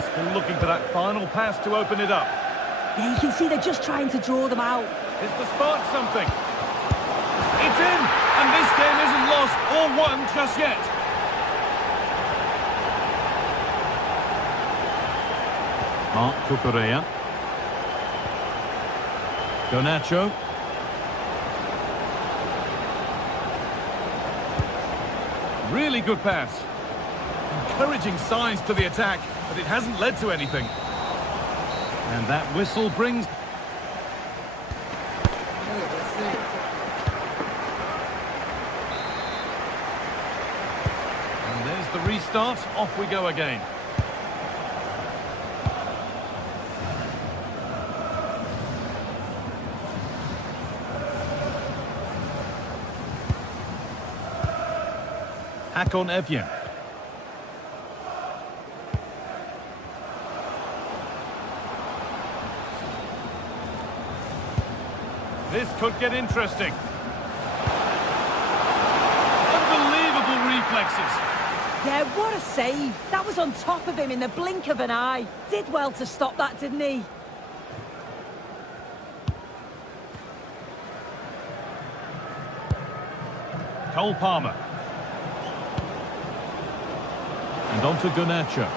Still looking for that final pass to open it up. Yeah, you can see they're just trying to draw them out. It's to spark something. It's in! And this game isn't lost or won just yet. Mark Cucurella. Garnacho. Really good pass. Encouraging signs to the attack, but it hasn't led to anything. And that whistle brings... And there's the restart. Off we go again. Hakon Evjen. This could get interesting. Unbelievable reflexes. Yeah, what a save. That was on top of him in the blink of an eye. Did well to stop that, didn't he? Cole Palmer. And on to Garnacho.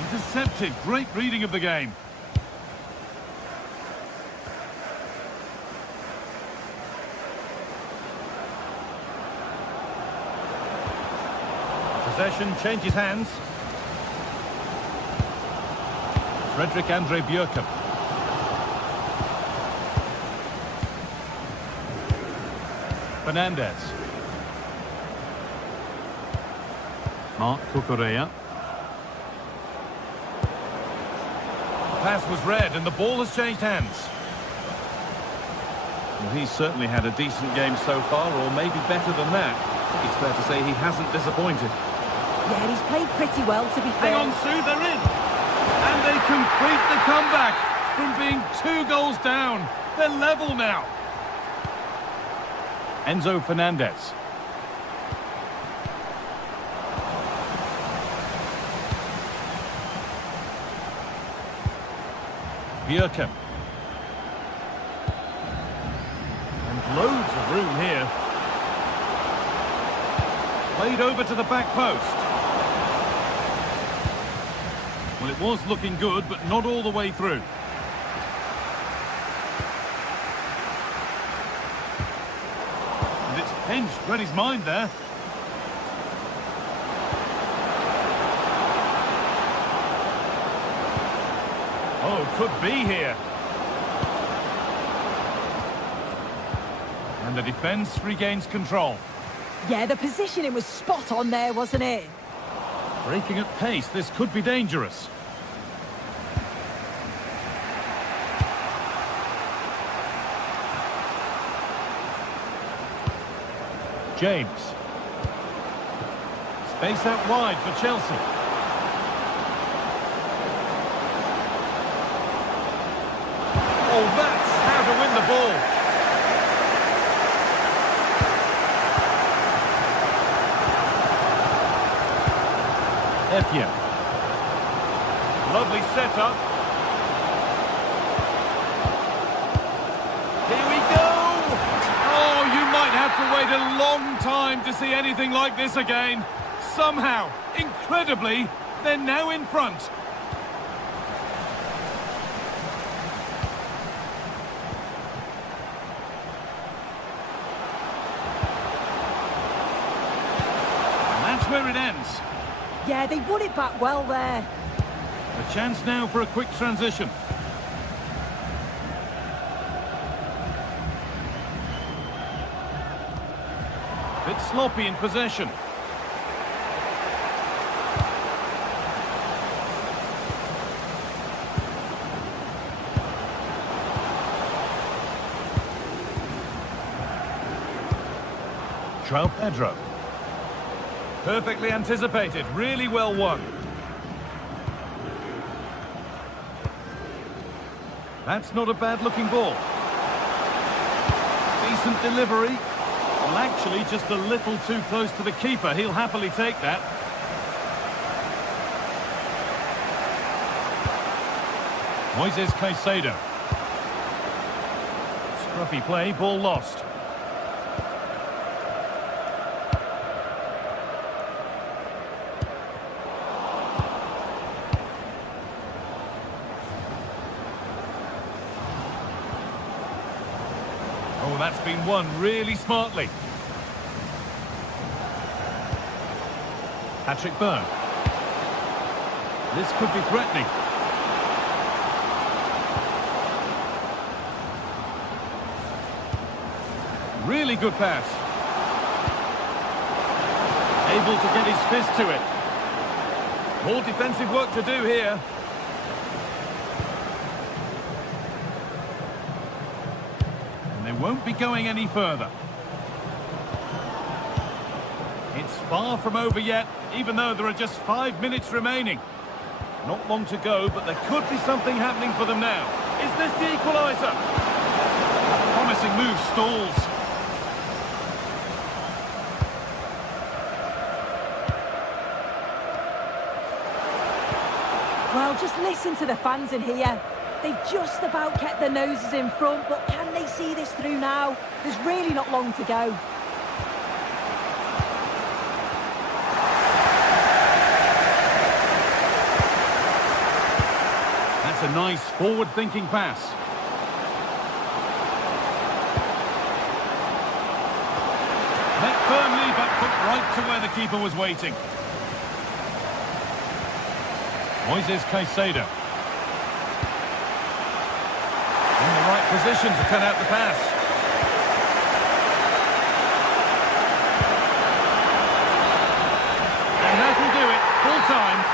Intercepted. Great reading of the game. Possession changes hands. Fredrik Andre Bjerke. Fernandez. Mark Cucurella. Pass was read and the ball has changed hands. Well, he's certainly had a decent game so far, or maybe better than that. It's fair to say he hasn't disappointed. Yeah, he's played pretty well, to be fair. Hang on, Sue, they're in. And they complete the comeback from being 2 goals down. They're level now. Enzo Fernandez. Bjerke. And loads of room here. Played over to the back post. Well, it was looking good, but not all the way through. And it's pinched, read his mind there. Oh, could be here. And the defence regains control. Yeah, the positioning was spot on there, wasn't it? Breaking at pace, this could be dangerous. James. Space out wide for Chelsea. Oh, that's how to win the ball. Evjen. Lovely setup. Here we go! Oh, you might have to wait a long time to see anything like this again. Somehow, incredibly, they're now in front. Where it ends. Yeah, they won it back well there. A chance now for a quick transition. Bit sloppy in possession. João Pedro. Perfectly anticipated, really well won. That's not a bad-looking ball. Decent delivery. Well, actually, just a little too close to the keeper. He'll happily take that. Moises Caicedo. Scruffy play, ball lost. Oh, that's been won really smartly. Patrick Byrne. This could be threatening. Really good pass. Able to get his fist to it. More defensive work to do here. Won't be going any further. It's far from over yet, even though there are just 5 minutes remaining. Not long to go, but there could be something happening for them now. Is this the equaliser? A promising move stalls. Well, just listen to the fans in here. They've just about kept their noses in front, but can they see this through now? There's really not long to go. That's a nice forward-thinking pass. Met firmly, but put right to where the keeper was waiting. Moises Caicedo. In the right position to cut out the pass. And that'll do it. Full time.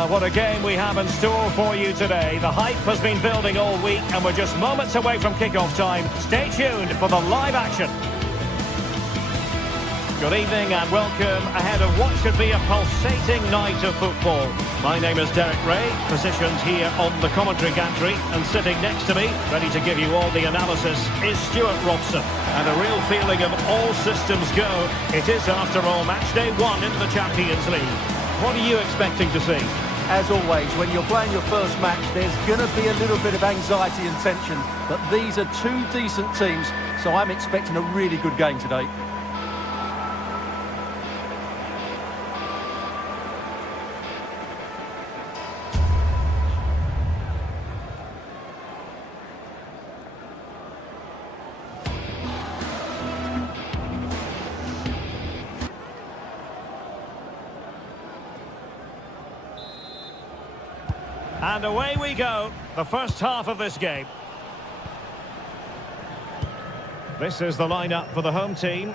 Well, what a game we have in store for you today. The hype has been building all week and we're just moments away from kick-off time. Stay tuned for the live action. Good evening and welcome ahead of what should be a pulsating night of football. My name is Derek Ray, positioned here on the commentary gantry, and sitting next to me, ready to give you all the analysis, is Stuart Robson. And a real feeling of all systems go. It is, after all, match day 1 in the Champions League. What are you expecting to see? As always, when you're playing your first match, there's going to be a little bit of anxiety and tension. But these are two decent teams, so I'm expecting a really good game today. And away we go, the first half of this game. This is the lineup for the home team.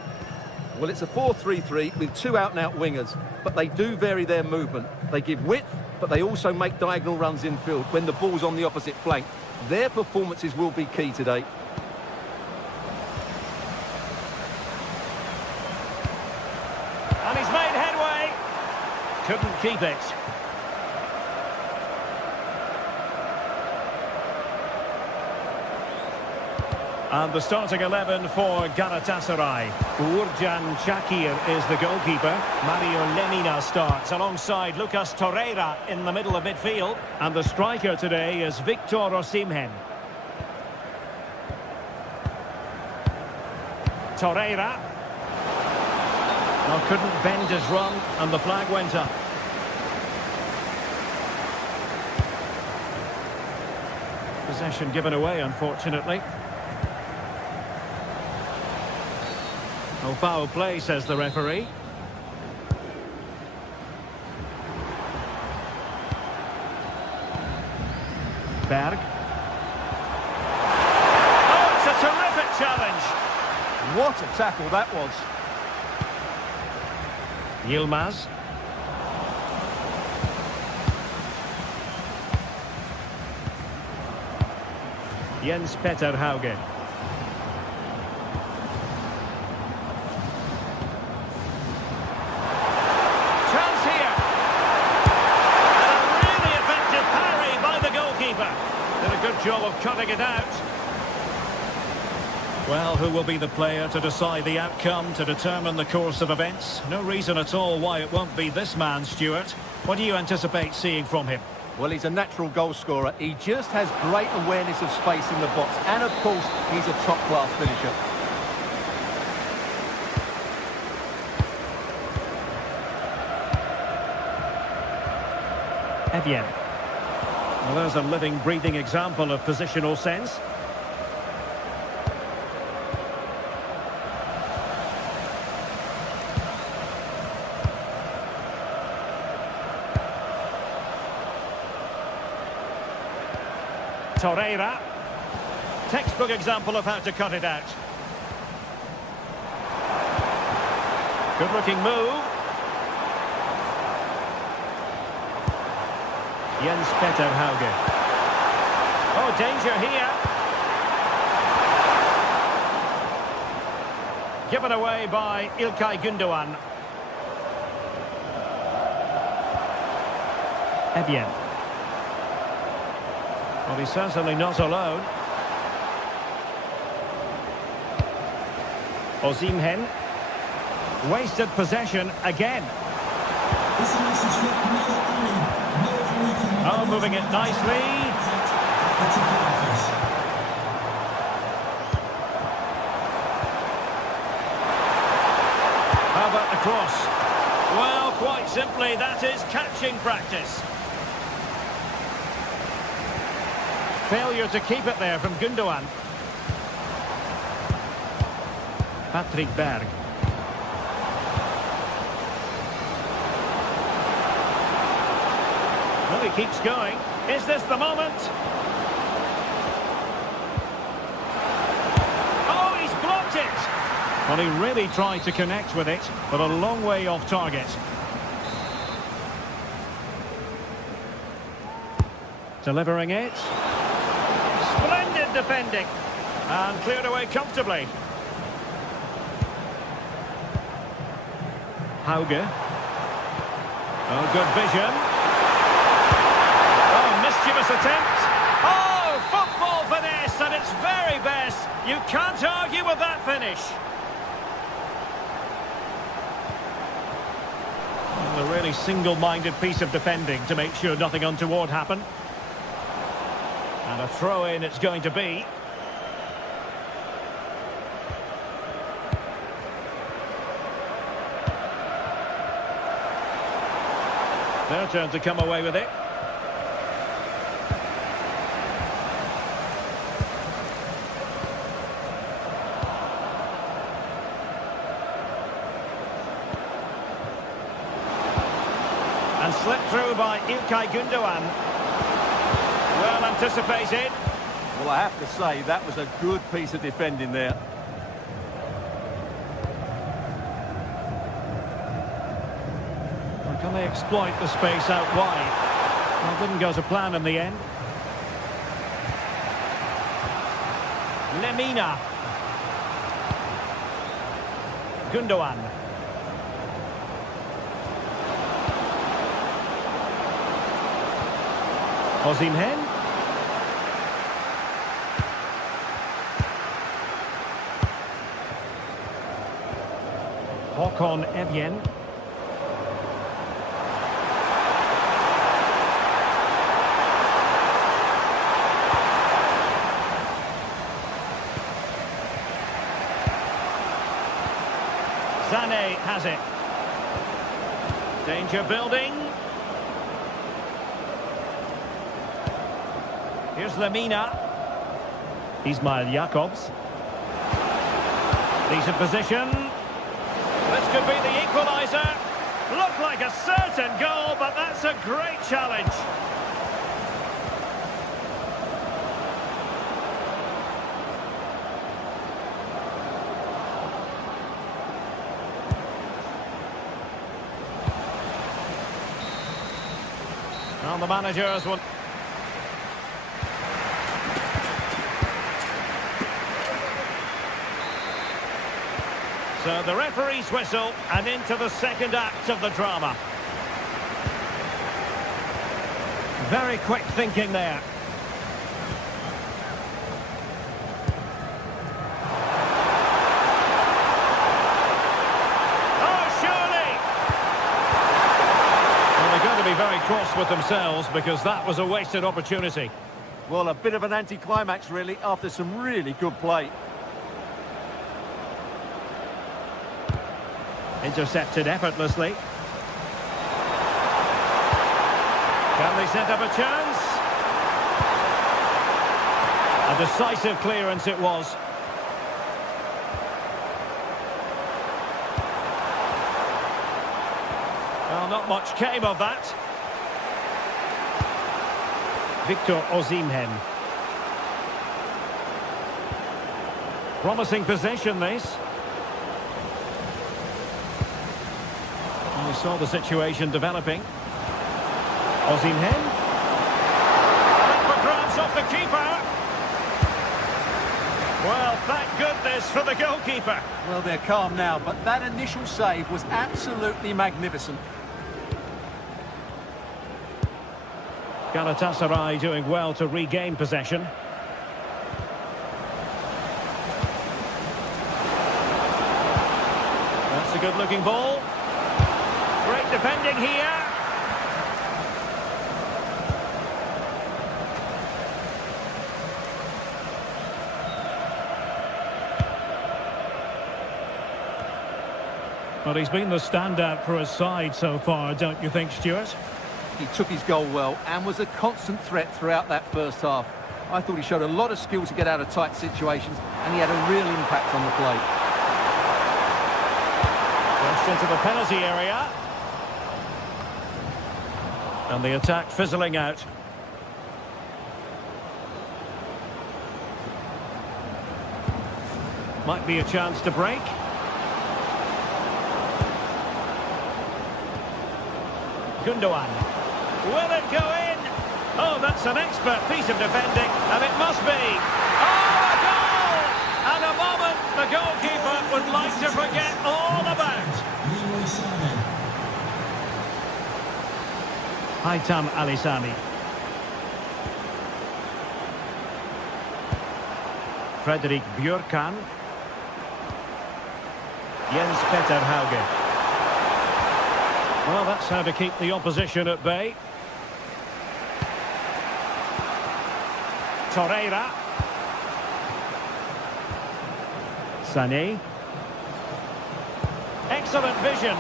Well, it's a 4-3-3 with two out-and-out wingers, but they do vary their movement. They give width, but they also make diagonal runs infield when the ball's on the opposite flank. Their performances will be key today. And he's made headway. Couldn't keep it. And the starting 11 for Galatasaray. Uğurcan Çakır is the goalkeeper. Mario Lemina starts alongside Lucas Torreira in the middle of midfield. And the striker today is Victor Osimhen. Torreira. Well, couldn't bend his run and the flag went up. Possession given away, unfortunately. No foul play, says the referee. Berg. Oh, it's a terrific challenge. What a tackle that was. Yilmaz. Jens Petter Hauge. Job of cutting it out. Well, who will be the player to decide the outcome, to determine the course of events? No reason at all why it won't be this man, Stuart. What do you anticipate seeing from him? Well, he's a natural goal scorer. He just has great awareness of space in the box. And, of course, he's a top-class finisher. Evian. Well, there's a living, breathing example of positional sense. Torreira. Textbook example of how to cut it out. Good-looking move. Jens Petter Hauge. Oh, danger here. Given away by İlkay Gündoğan. Evian. Well, he's certainly not alone. Osimhen. Wasted possession again. Oh, moving it nicely. How about the cross? Well, quite simply, that is catching practice. Failure to keep it there from Gündoğan. Patrick Berg. Well, he keeps going. Is this the moment? Oh, he's blocked it! Well, he really tried to connect with it, but a long way off target. Delivering it. Splendid defending. And cleared away comfortably. Hauge. Oh, good vision. Oh, mischievous attempt. Oh, football finesse at its very best. You can't argue with that finish. A really single-minded piece of defending to make sure nothing untoward happened. And a throw-in it's going to be. Their turn to come away with it. And slipped through by İlkay Gündoğan. Well anticipated. Well, I have to say, that was a good piece of defending there. Can they exploit the space out wide? Well, didn't go to plan in the end. Lemina. Gündoğan. Osimhen. Hakan Evjen. Sané has it. Danger building. Here's Lemina. Ismail Jakobs. Decent position. This could be the equaliser. Looked like a certain goal, but that's a great challenge. And the managers will... So the referee's whistle, and into the second act of the drama. Very quick thinking there. Oh, surely! Well, they're going to be very cross with themselves because that was a wasted opportunity. Well, a bit of an anticlimax, really, after some really good play. Intercepted effortlessly. Can they set up a chance? A decisive clearance it was. Well, not much came of that. Victor Osimhen. Promising possession, this. We saw the situation developing. Osimhen. For grabs off the keeper. Well, thank goodness for the goalkeeper. Well, they're calm now, but that initial save was absolutely magnificent. Galatasaray doing well to regain possession. That's a good-looking ball. Great defending here. But he's been the standout for his side so far, don't you think, Stuart? He took his goal well and was a constant threat throughout that first half. I thought he showed a lot of skill to get out of tight situations, and he had a real impact on the play. Just into the penalty area. And the attack fizzling out. Might be a chance to break. Gündoğan. Will it go in? Oh, that's an expert piece of defending, and it must be. Oh, a goal! And a moment the goalkeeper would like to forget all about. Leroy Sané. Haitham Alisami. Frederik Björkan. Jens Petter Hauge. Well, that's how to keep the opposition at bay. Torreira. Sané. Excellent vision.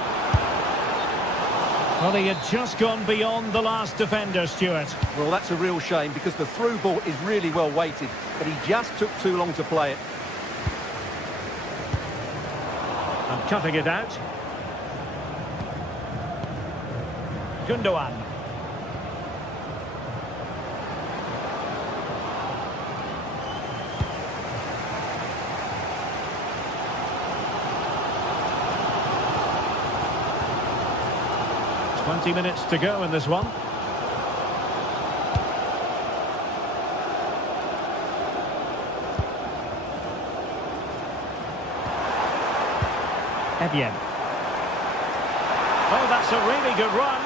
Well, he had just gone beyond the last defender, Stuart. Well, that's a real shame because the through ball is really well weighted, but he just took too long to play it. And cutting it out. Gundogan. Twenty minutes to go in this one. Evian. Oh, that's a really good run.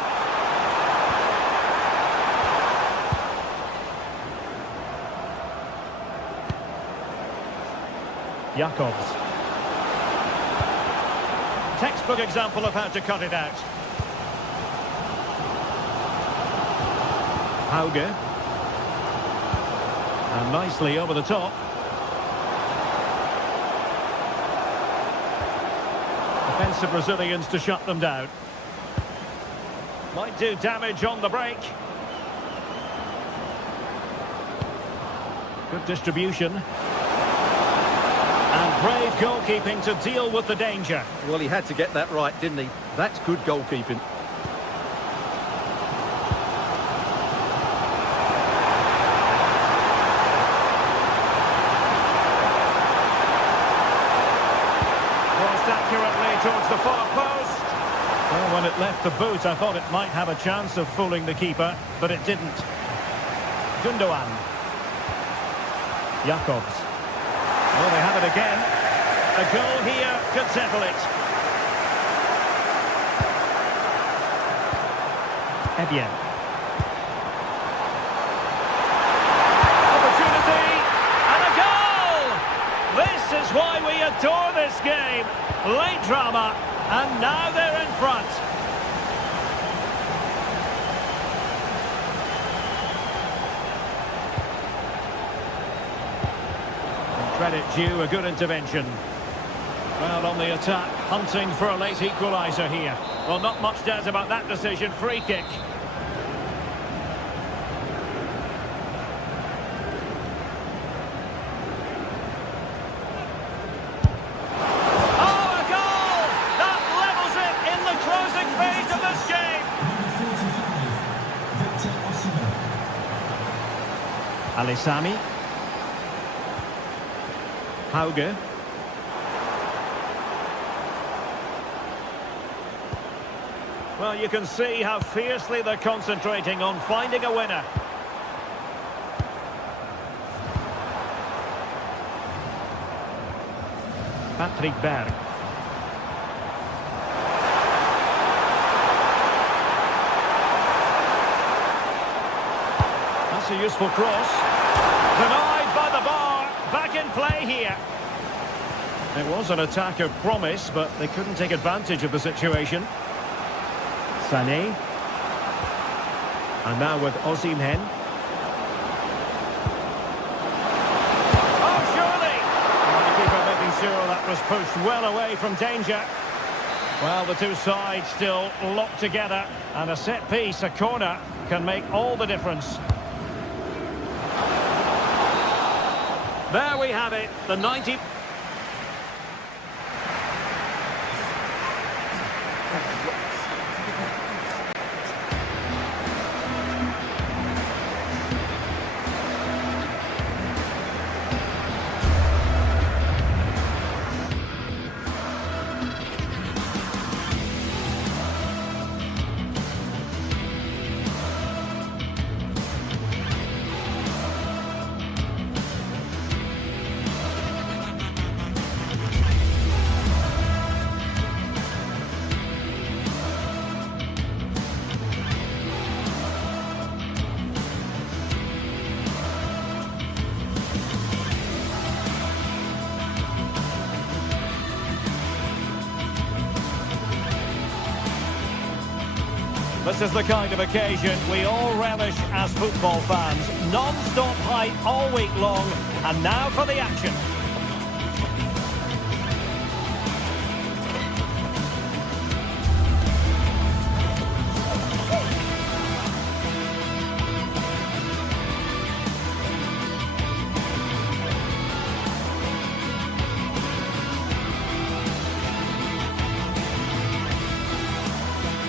Jakobs. Textbook example of how to cut it out. Hauge. And nicely over the top. Defensive Brazilians to shut them down. Might do damage on the break. Good distribution. And brave goalkeeping to deal with the danger. Well, he had to get that right, didn't he? That's good goalkeeping. Accurately towards the far post. Well, when it left the boot, I thought it might have a chance of fooling the keeper, but it didn't. Gundogan. Jakobs. Well, they have it again. A goal here could settle it. Evian. Opportunity. And a goal! This is why we adore this game. Late drama, and now they're in front. And credit due, a good intervention. Well, on the attack, hunting for a late equaliser here. Well, not much doubt about that decision. Free kick. Alisami. Hauge. Well, you can see how fiercely they're concentrating on finding a winner. Patrick Berg. That's a useful cross. Denied by the bar. Back in play here. It was an attack of promise, but they couldn't take advantage of the situation. Sané. And now with Osimhen. Oh, surely! And the keeper making sure that was pushed well away from danger. Well, the two sides still locked together. And a set piece, a corner, can make all the difference. There we have it, the 90... This is the kind of occasion we all relish as football fans. Non-stop hype all week long, and now for the action.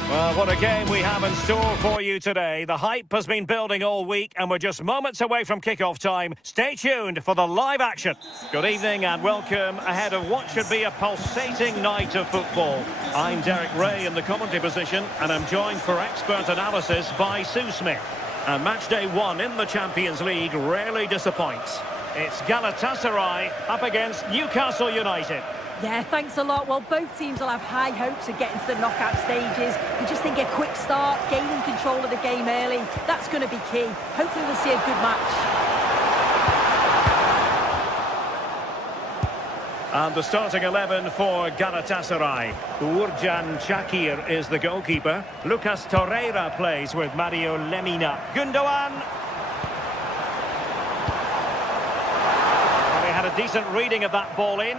Well, what a game we have in store for you today. The hype has been building all week and we're just moments away from kick-off time. Stay tuned for the live action. Good evening and welcome ahead of what should be a pulsating night of football. I'm Derek Ray in the commentary position and I'm joined for expert analysis by Sue Smith. And match day 1 in the Champions League rarely disappoints. It's Galatasaray up against Newcastle United. Yeah, thanks a lot. Well, both teams will have high hopes of getting to the knockout stages. We just think a quick start, gaining control of the game early, that's going to be key. Hopefully we'll see a good match. And the starting 11 for Galatasaray. Uğurcan Çakır is the goalkeeper. Lucas Torreira plays with Mario Lemina. Gundogan. Well, they had a decent reading of that ball in.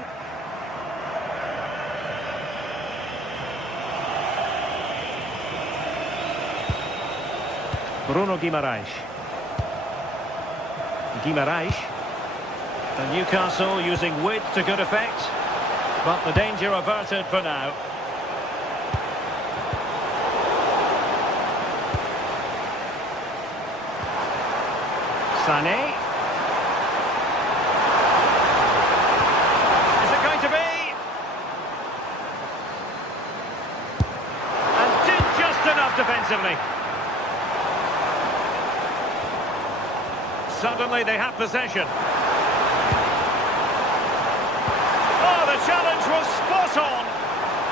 Bruno Guimaraes. And Newcastle using width to good effect, but the danger averted for now. Sané. Is it going to be? And did just enough defensively. Suddenly they have possession. Oh, the challenge was spot on.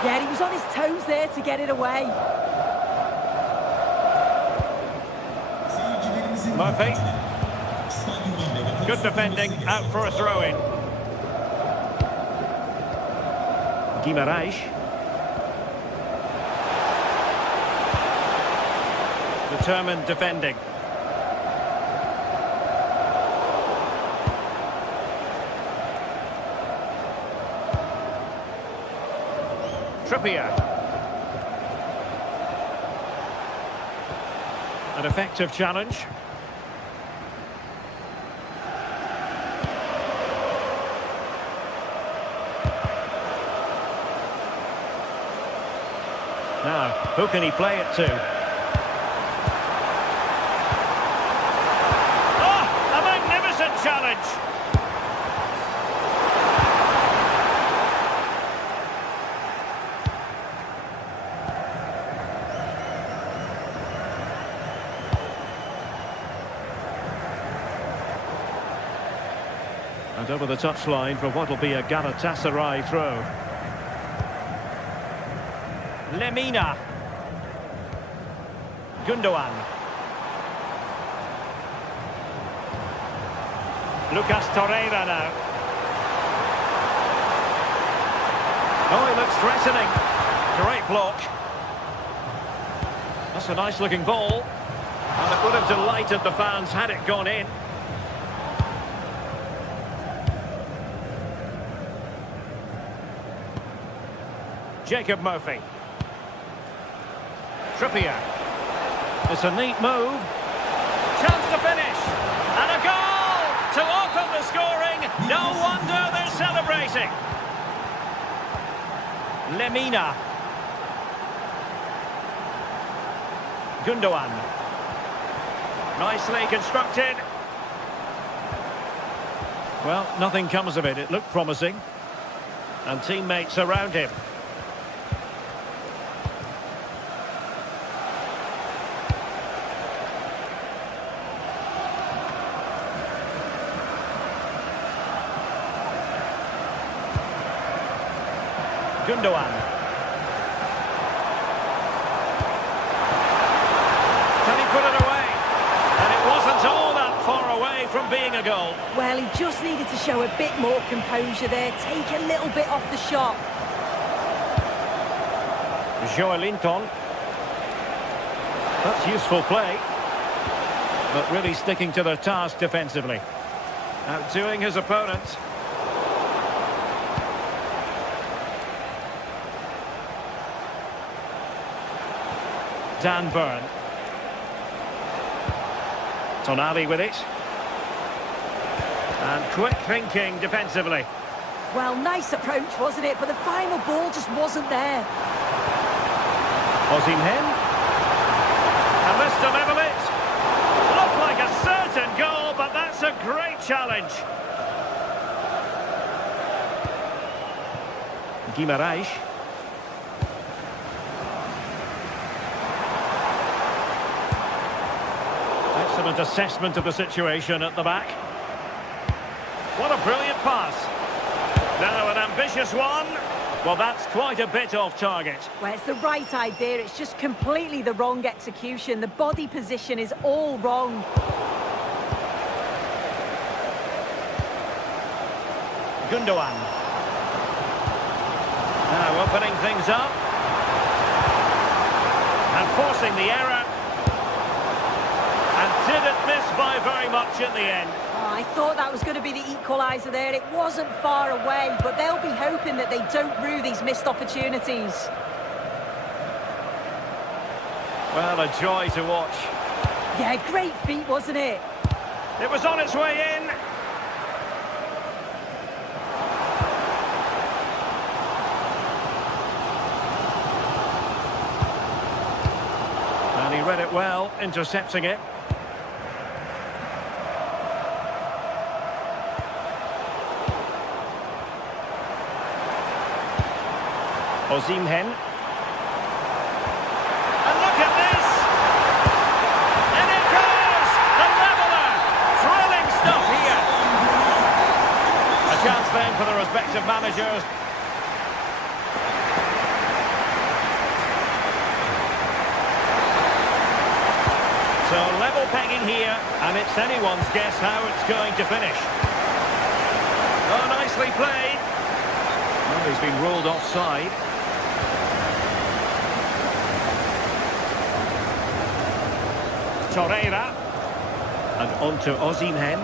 Yeah, he was on his toes there to get it away. Murphy. Good defending, out for a throw-in. Guimaraes. Determined defending. Trippier. An effective challenge. Now, who can he play it to? Oh, a magnificent challenge! And over the touchline for what will be a Galatasaray throw. Lemina. Gundogan. Lucas Torreira now. Oh, he looks threatening. Great block. That's a nice looking ball. And it would have delighted the fans had it gone in. Jacob Murphy. Trippier. It's a neat move. Chance to finish. And a goal to open the scoring. No wonder they're celebrating. Lemina. Gundogan. Nicely constructed. Well, nothing comes of it. It looked promising. And teammates around him. Gundogan. Can he put it away? And it wasn't all that far away from being a goal. Well, he just needed to show a bit more composure there, take a little bit off the shot. Joelinton. That's useful play. But really sticking to their task defensively. Outdoing his opponent. Dan Burn. Tonali with it. And quick thinking defensively. Well, nice approach, wasn't it? But the final ball just wasn't there. Osimhen. And this to level it. Looked like a certain goal, but that's a great challenge. Guimaraes. Excellent assessment of the situation at the back. What a brilliant pass. Now an ambitious one. Well, that's quite a bit off target. Well, it's the right idea. It's just completely the wrong execution. The body position is all wrong. Gundogan. Now opening things up. And forcing the error. And didn't miss by very much in the end. Oh, I thought that was going to be the equaliser there. It wasn't far away, but they'll be hoping that they don't rue these missed opportunities. Well, a joy to watch. Yeah, great feat, wasn't it? It was on its way in. And he read it well, intercepting it. Osimhen. And look at this! And it goes! The leveller! Thrilling stuff here! A chance then for the respective managers. So level pegging here, and it's anyone's guess how it's going to finish. Oh, nicely played. Well, he's been ruled offside. Torreira. And on to Osimhen.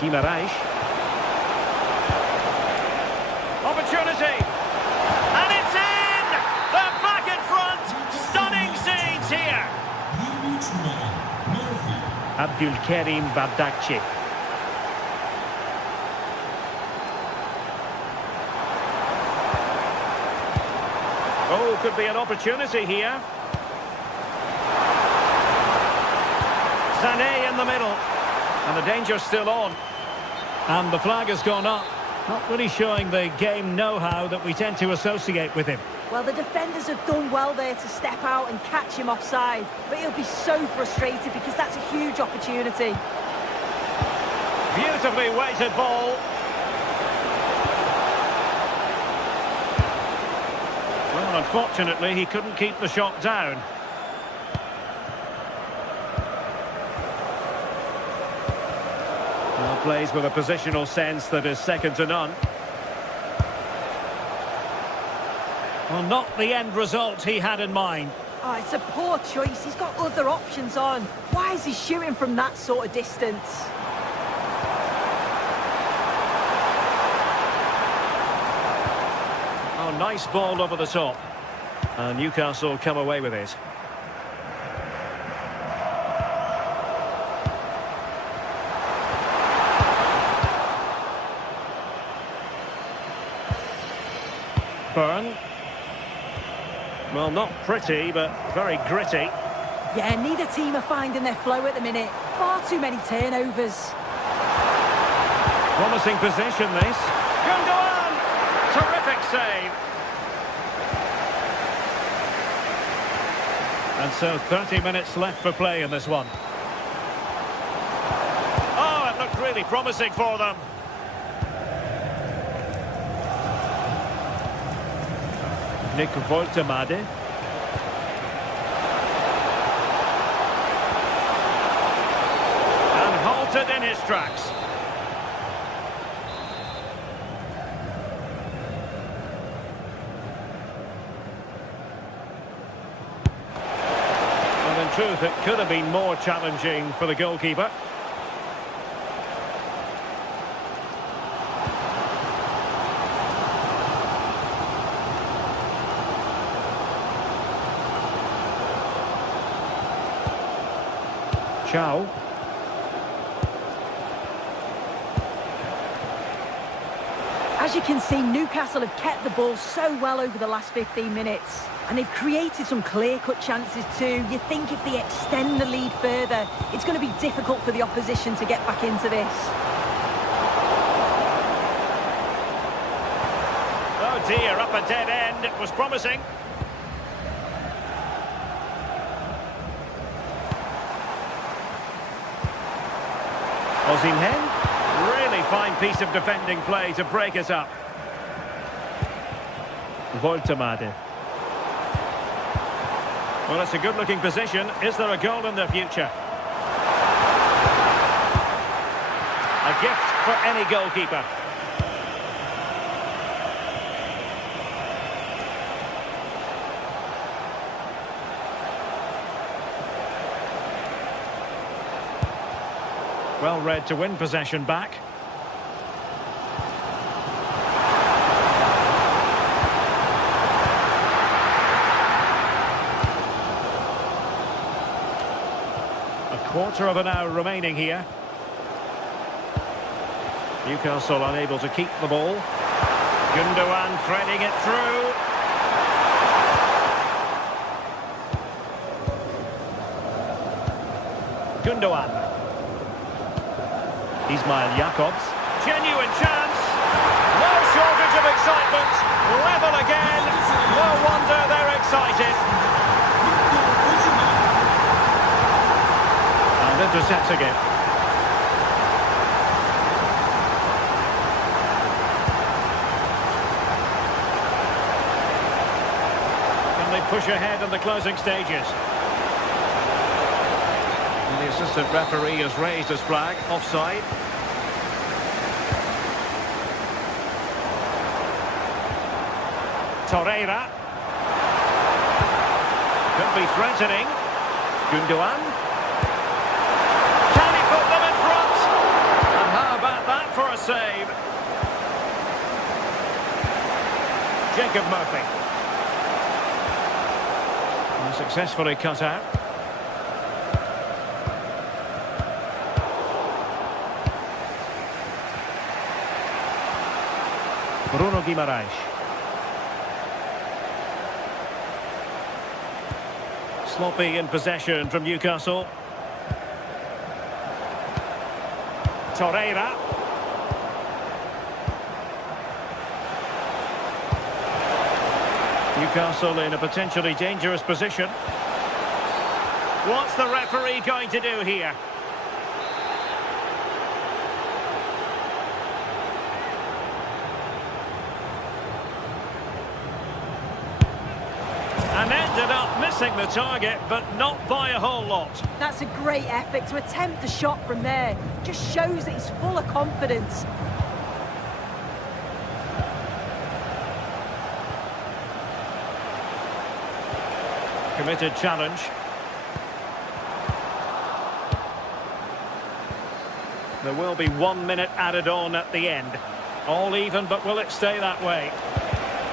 Guimaraes. Opportunity. And it's in! They're back in front! Stunning scenes here! Abdulkarim Bardakci. Oh, could be an opportunity here. Sané in the middle. And the danger's still on. And the flag has gone up. Not really showing the game know-how that we tend to associate with him. Well, the defenders have done well there to step out and catch him offside. But he'll be so frustrated because that's a huge opportunity. Beautifully weighted ball. Well, unfortunately, he couldn't keep the shot down. Well, plays with a positional sense that is second to none. Well, not the end result he had in mind. Oh, it's a poor choice. He's got other options on. Why is he shooting from that sort of distance? Oh, nice ball over the top. And Newcastle come away with it. Burn. Well, not pretty, but very gritty. Yeah, neither team are finding their flow at the minute. Far too many turnovers. Promising position, this. Gundogan! Terrific save. And so 30 minutes left for play in this one. Oh, it looked really promising for them. Nick Voltemade. And halted in his tracks. truth, it could have been more challenging for the goalkeeper. Chow. As you can see, Newcastle have kept the ball so well over the last 15 minutes. And they've created some clear-cut chances too. You think if they extend the lead further, it's going to be difficult for the opposition to get back into this. Oh dear, up a dead end. It was promising. Osimhen. Really fine piece of defending play to break us up. Voltemade. Well, it's a good-looking position. Is there a goal in the future? A gift for any goalkeeper. Well read to win possession back. Quarter of an hour remaining here. Newcastle unable to keep the ball. Gundogan threading it through. Gundogan. Ismail Jakobs. Genuine chance. No shortage of excitement. Level again. No wonder they're excited. And intercepts again. Can they push ahead in the closing stages? And the assistant referee has raised his flag, offside. Torreira. Could be threatening. Gundogan. For a save. Jacob Murphy. And successfully cut out. Bruno Guimaraes. Sloppy in possession from Newcastle. Torreira. Newcastle in a potentially dangerous position. What's the referee going to do here? And ended up missing the target, but not by a whole lot. That's a great effort to attempt the shot from there. Just shows that he's full of confidence. Committed challenge. There will be 1 minute added on at the end. All even, but will it stay that way?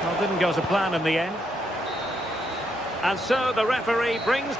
Well, didn't go to plan in the end. And so the referee brings...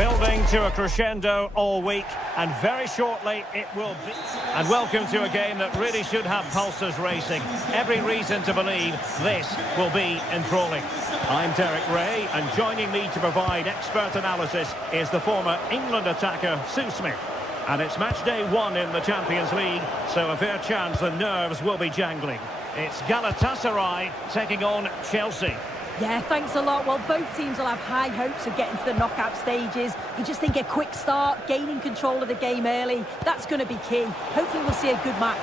Building to a crescendo all week, and very shortly it will be. And welcome to a game that really should have pulses racing. Every reason to believe this will be enthralling. I'm Derek Ray, and joining me to provide expert analysis is the former England attacker Sue Smith. And it's match day 1 in the Champions League, so a fair chance the nerves will be jangling. It's Galatasaray taking on Chelsea. Yeah, thanks a lot. Well, both teams will have high hopes of getting to the knockout stages. You just think a quick start, gaining control of the game early, that's going to be key. Hopefully we'll see a good match.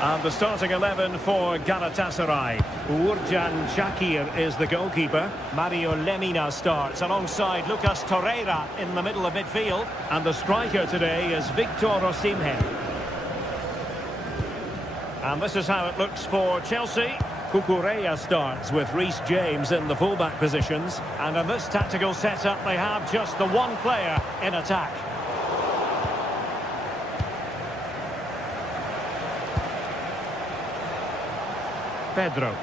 And the starting 11 for Galatasaray. Uğurcan Çakır is the goalkeeper. Mario Lemina starts alongside Lucas Torreira in the middle of midfield. And the striker today is Victor Osimhen. And this is how it looks for Chelsea. Cucurella starts with Reece James in the fullback positions. And in this tactical setup, they have just the one player in attack. Pedro.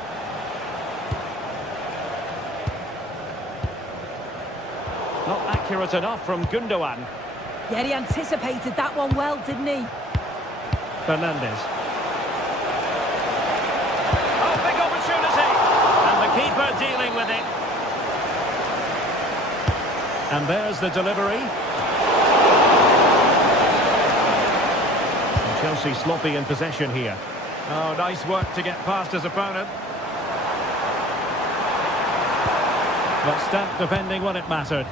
Not accurate enough from Gundogan. Yeah, he anticipated that one well, didn't he? Fernandes. Big opportunity, and the keeper dealing with it. And there's the delivery. And Chelsea sloppy in possession here. Oh, nice work to get past his opponent. But stamp defending when it mattered.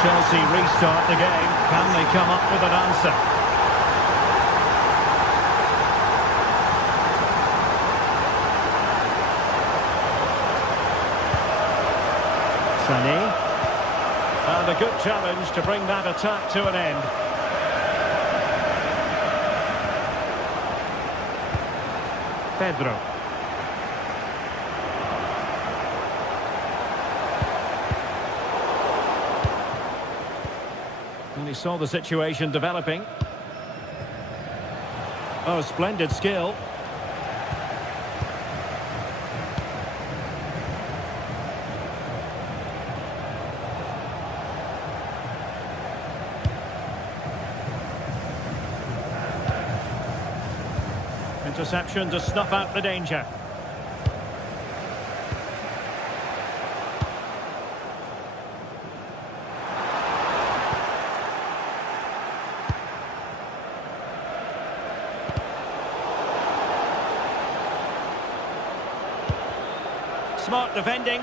Chelsea restart the game. Can they come up with an answer? Sané. And a good challenge to bring that attack to an end. Pedro. And he saw the situation developing. Oh, splendid skill. Interception to snuff out the danger. Smart defending.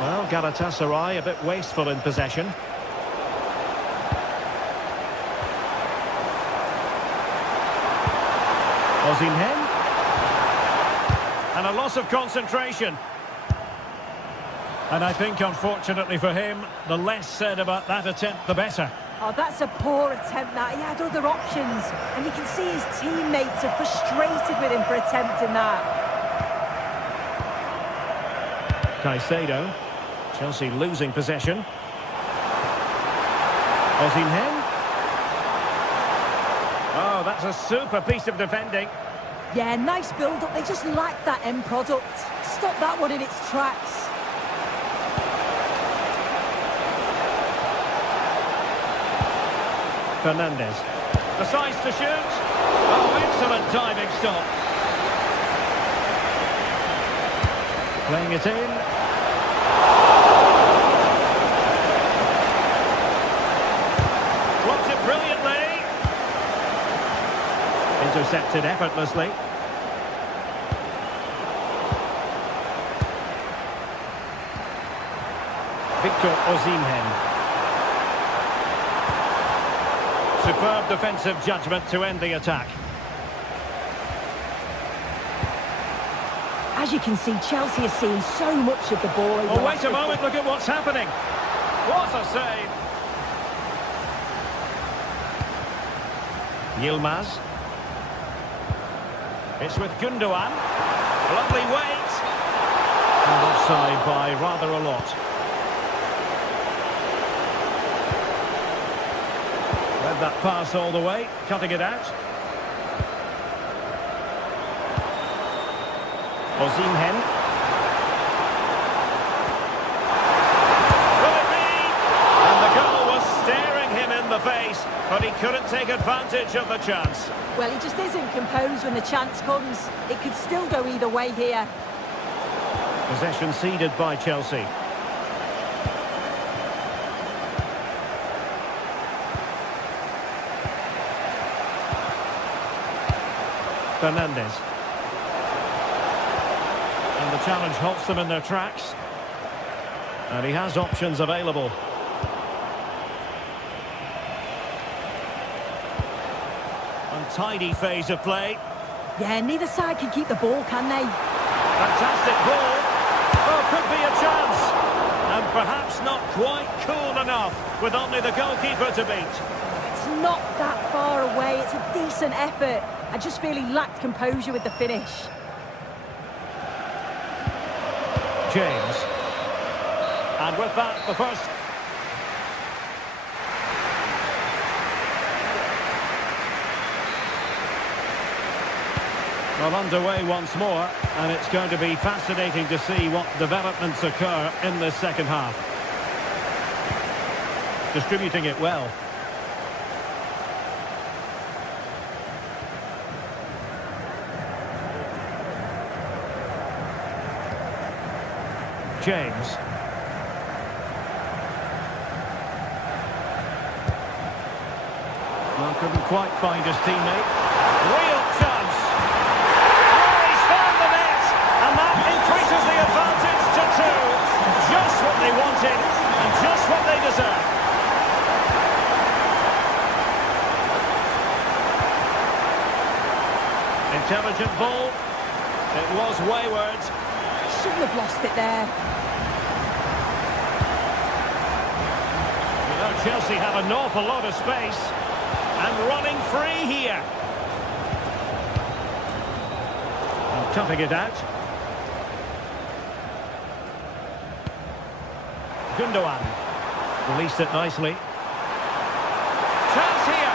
Well, Galatasaray a bit wasteful in possession. Osimhen. And a loss of concentration. And I think, unfortunately for him, the less said about that attempt, the better. Oh, that's a poor attempt, that. He had other options. And you can see his teammates are frustrated with him for attempting that. Caicedo. Chelsea losing possession. Osimhen. Oh, that's a super piece of defending. Yeah, nice build-up. They just lack that end product. Stop that one in its tracks. Fernandes decides to shoot. Oh, excellent diving stop. Playing it in. Blocked it brilliantly. Intercepted effortlessly. Victor Osimhen. Superb defensive judgment to end the attack. As you can see, Chelsea is seeing so much of the ball. Oh, wait a moment, look at what's happening. What a save! Yilmaz. It's with Gundogan. Lovely weight. And offside by rather a lot. Read that pass all the way, cutting it out. Osimhen. Will it be? And the goal was staring him in the face, but he couldn't take advantage of the chance. Well, he just isn't composed when the chance comes. It could still go either way here. Possession ceded by Chelsea. Fernandes. And the challenge halts them in their tracks. And he has options available. Untidy phase of play. Yeah, neither side can keep the ball, can they? Fantastic ball. Oh, could be a chance. And perhaps not quite cool enough with only the goalkeeper to beat. It's not that far away. It's a decent effort. I just feel he lacked composure with the finish. James. And with that, the first. Well, underway once more, and it's going to be fascinating to see what developments occur in the second half. Distributing it well. James. Well, couldn't quite find his teammate. Real chance. Oh, he's found the net, and that increases the advantage to 2. Just what they wanted, and just what they deserve. Intelligent ball. It was wayward. Shouldn't have lost it there. You know, Chelsea have an awful lot of space. And running free here. And cutting it out. Gundogan. Released it nicely. Chance here.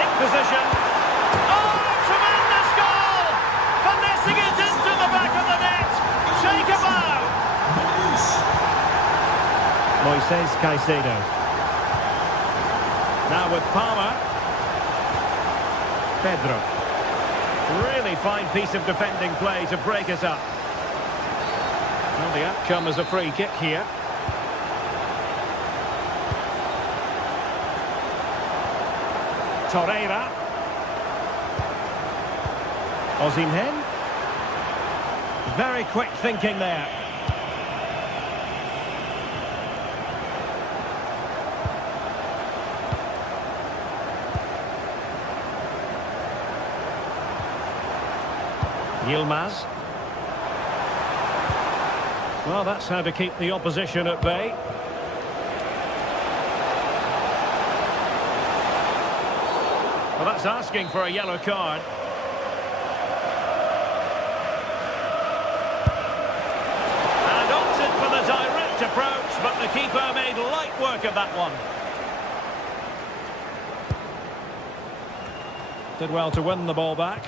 In position. Oh, tremendous goal! Finessing it into the back of the net. Shake a bow. Moises Caicedo. Now with Palmer. Pedro. Really fine piece of defending play to break us up. Well, the outcome is a free kick here. Torreira. Osimhen. Very quick thinking there. Yilmaz. Well, that's how to keep the opposition at bay. Well, that's asking for a yellow card. And opted for the direct approach, but the keeper made light work of that one. Did well to win the ball back.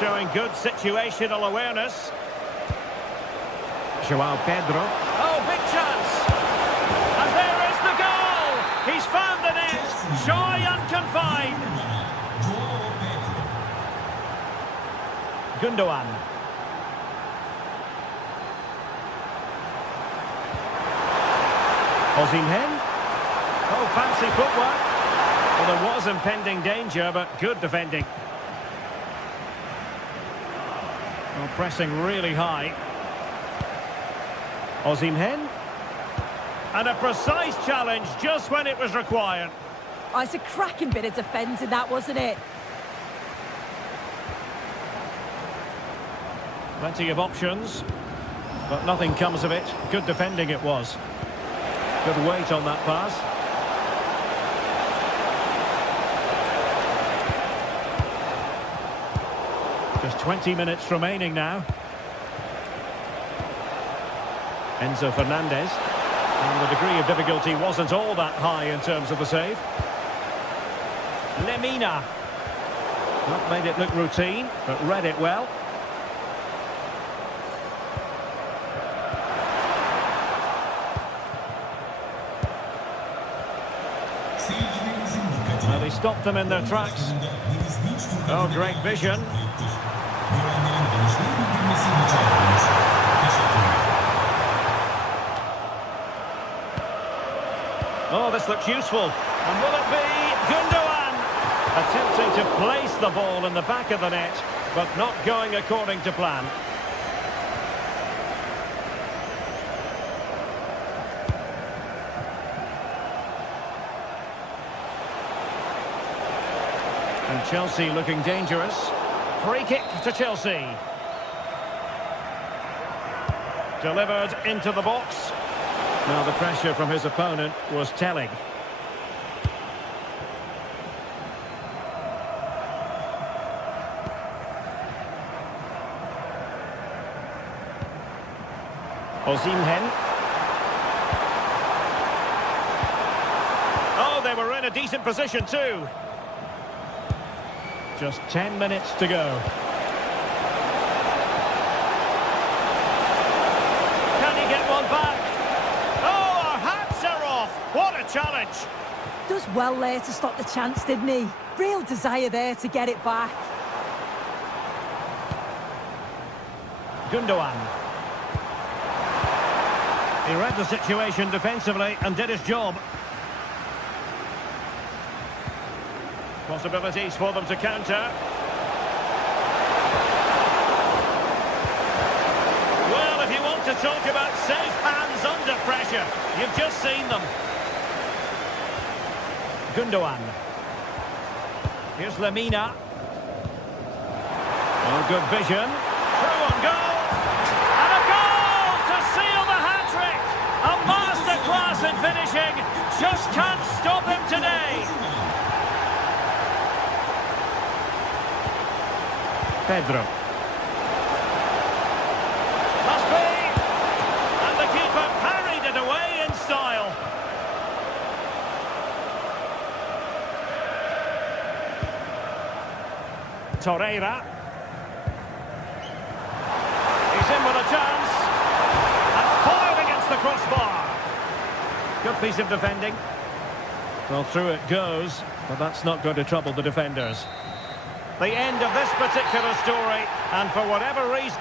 Showing good situational awareness. Joao Pedro. Oh, big chance. And there is the goal. He's found the net. Joy unconfined. Gundogan. Osimhen. Oh, fancy footwork. Well, there was impending danger, but good defending. Well, pressing really high. Osimhen. And a precise challenge just when it was required. Oh, it's a cracking bit of defending, that, wasn't it? Plenty of options, but nothing comes of it. Good defending it was. Good weight on that pass. Just 20 minutes remaining now. Enzo Fernandez. And the degree of difficulty wasn't all that high in terms of the save. Lemina. Not made it look routine, but read it well. Well, he stopped them in their tracks. Oh, great vision. Oh, this looks useful. And will it be Gundogan? Attempting to place the ball in the back of the net, but not going according to plan. And Chelsea looking dangerous. Free kick to Chelsea. Delivered into the box. Now the pressure from his opponent was telling. Osimhen. Oh, they were in a decent position too. Just 10 minutes to go. Can he get one back? Oh, our hats are off. What a challenge. Does well there to stop the chance, didn't he? Real desire there to get it back. Gundogan. He read the situation defensively and did his job. Possibilities for them to counter. Well, if you want to talk about safe hands under pressure, you've just seen them. Gundogan. Here's Lemina. Oh, good vision. Through on goal. And a goal to seal the hat-trick. A masterclass in finishing. Just can't stop him today. Pedro. Must be! And the keeper parried it away in style. Torreira. He's in with a chance. And fired against the crossbar. Good piece of defending. Well, through it goes, but that's not going to trouble the defenders. The end of this particular story, and for whatever reason...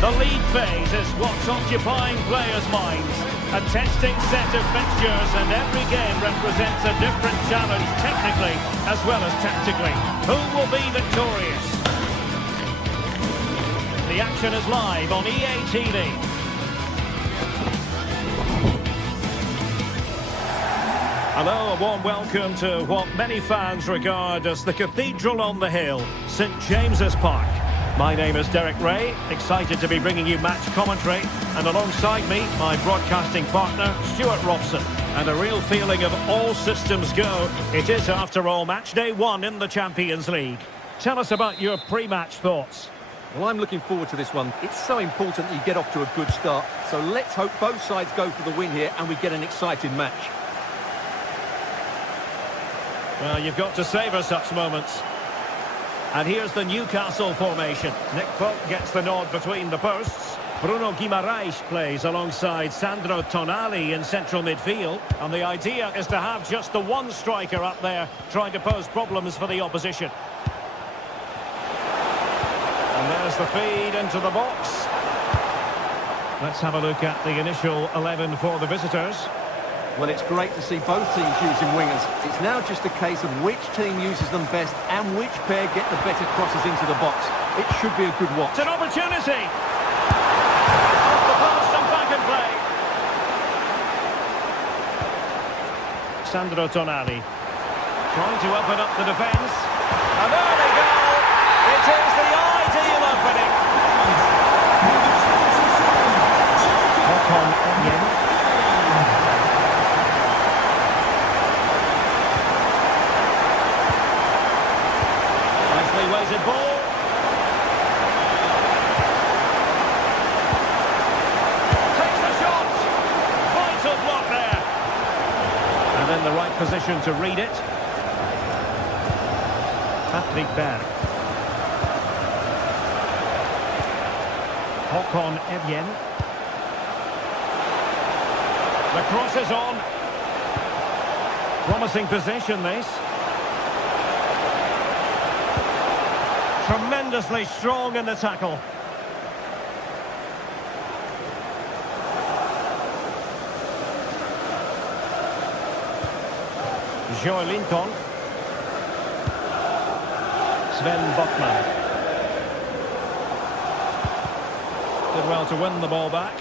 The league phase is what's occupying players' minds. A testing set of fixtures, and every game represents a different challenge technically as well as tactically. Who will be victorious? The action is live on EA TV. Hello, a warm welcome to what many fans regard as the cathedral on the hill, St James's Park. My name is Derek Ray, excited to be bringing you match commentary, and alongside me, my broadcasting partner, Stuart Robson. And a real feeling of all systems go. It is, after all, match day 1 in the Champions League. Tell us about your pre-match thoughts. Well, I'm looking forward to this one. It's so important that you get off to a good start. So let's hope both sides go for the win here and we get an exciting match. Well, you've got to savour such moments. And here's the Newcastle formation. Nick Pope gets the nod between the posts. Bruno Guimaraes plays alongside Sandro Tonali in central midfield. And the idea is to have just the one striker up there trying to pose problems for the opposition. And there's the feed into the box. Let's have a look at the initial 11 for the visitors. Well, it's great to see both teams using wingers. It's now just a case of which team uses them best and which pair get the better crosses into the box. It should be a good watch. It's an opportunity! Off the post and back in play. Sandro Tonali trying to open up the defence. And there they go! It is the ideal opening. Nicely weighted ball. Takes the shot. Vital block there. And in the right position to read it. Patrick Berg. Håkon Evjen. The cross is on. Promising possession, this. Tremendously strong in the tackle. Joe Linton. Sven Botman. Did well to win the ball back.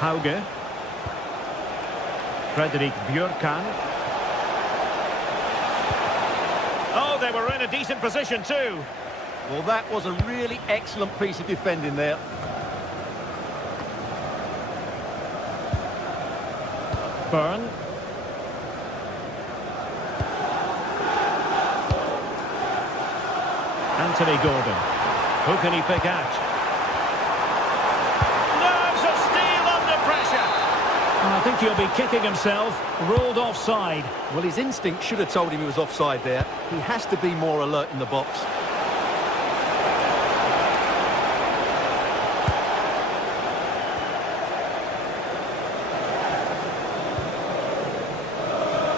Hauge. Frederik Bjørkan. Oh, they were in a decent position too. Well, that was a really excellent piece of defending there. Byrne. Anthony Gordon. Who can he pick out? Nerves of steel under pressure. I think he'll be kicking himself. Ruled offside. Well, his instinct should have told him he was offside there. He has to be more alert in the box.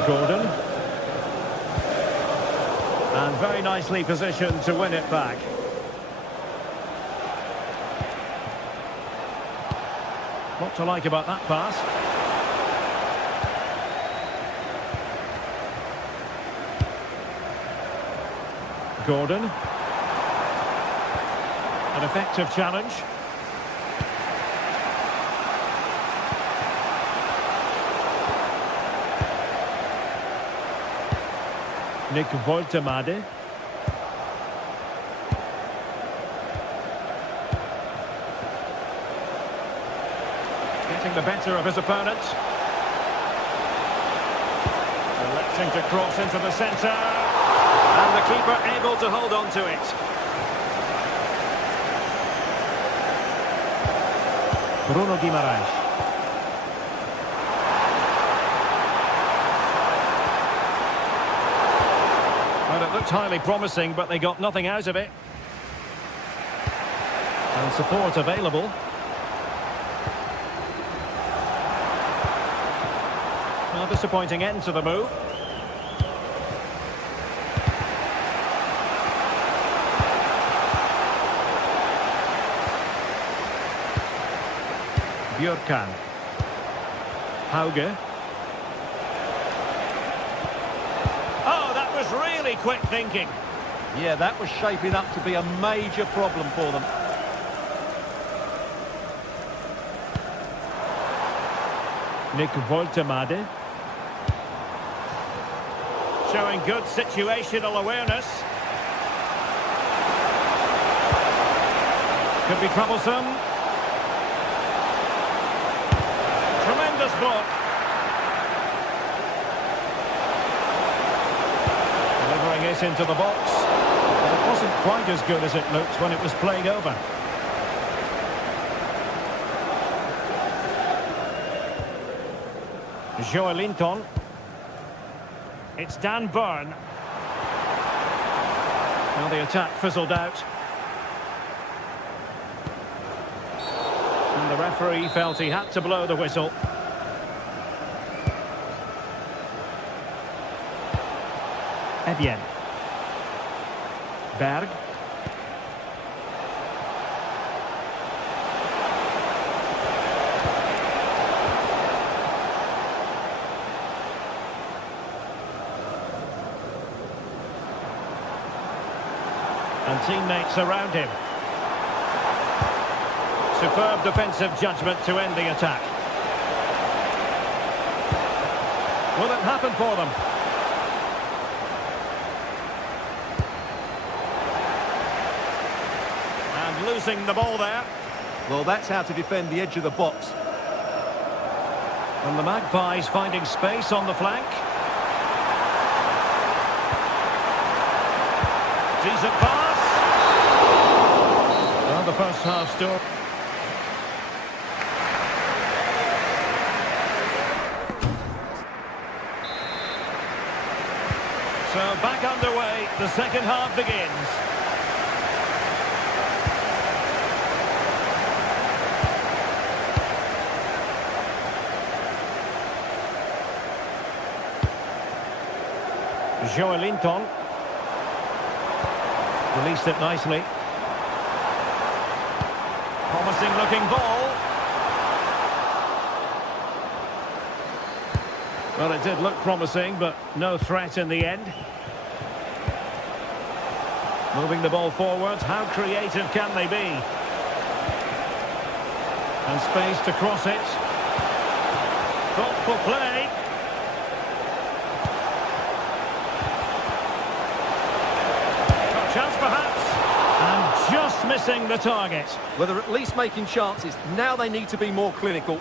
Gordon. And very nicely positioned to win it back. What to like about that pass? Gordon. An effective challenge. Nick Woltemade. Getting the better of his opponent. Electing to cross into the centre. And the keeper able to hold on to it. Bruno Guimaraes. Well, it looked highly promising, but they got nothing out of it. And support available. Well, disappointing end to the move. Bjørkan. Hauge. Oh, that was really quick thinking. Yeah, that was shaping up to be a major problem for them. Nick Woltemade. Showing good situational awareness. Could be troublesome. Tremendous block. Delivering it into the box. But it wasn't quite as good as it looked when it was played over. Joelinton. It's Dan Burn. Now the attack fizzled out. And the referee felt he had to blow the whistle. Evian. Berg. And teammates around him. Superb defensive judgment to end the attack. Will it happen for them? And losing the ball there. Well, that's how to defend the edge of the box. And the Magpies finding space on the flank. Decent pass. Well, the first half story. So back underway, the second half begins. Joelinton. Released it nicely. Promising looking ball. Well, it did look promising, but no threat in the end. Moving the ball forward, how creative can they be? And space to cross it. Thoughtful play. Got a chance perhaps. And just missing the target. Well, they're at least making chances. Now they need to be more clinical.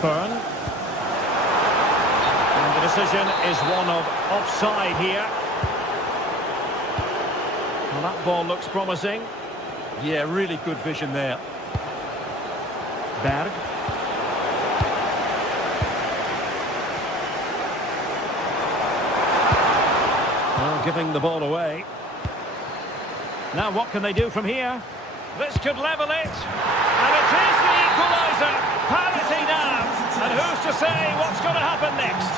Burn. And the decision is one of offside here. Well, that ball looks promising. Yeah, really good vision there. Berg. Well, giving the ball away. Now what can they do from here? This could level it. And it is the equaliser. Parity now. And who's to say what's going to happen next?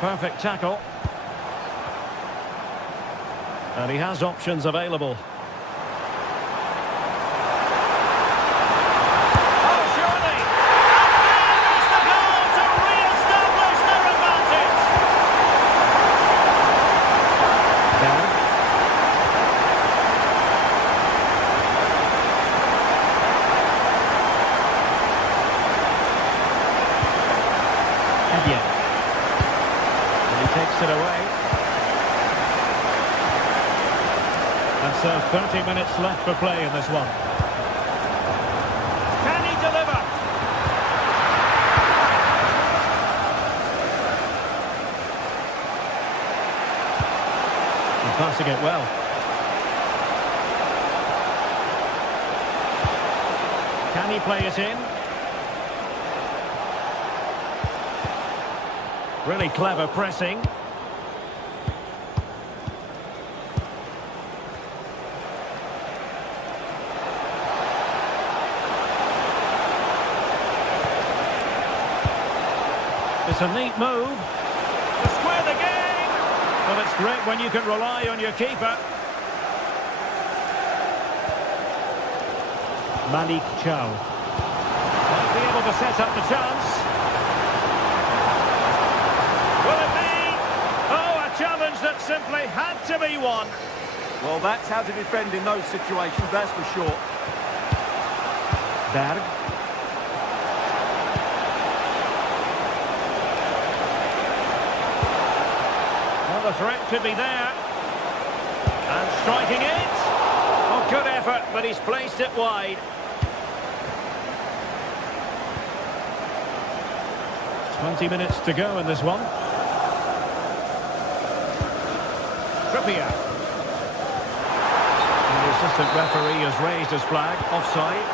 Perfect tackle. And he has options available. Oh, surely! And there is the goal to re-establish their advantage! Berg. Evian. He takes it away. And so 30 minutes left for play in this one. Can he deliver? He's passing it well. Can he play it in? Really clever pressing. It's a neat move to square the game. Well, it's great when you can rely on your keeper. Malik Chow. Might be able to set up the chance. challenge that simply had to be won. Well, that's how to defend in those situations, that's for sure. Berg. Well, the threat could be there. And striking it. Oh, good effort, but he's placed it wide. "20 minutes to go in this one. Trippier. And the assistant referee has raised his flag. Offside.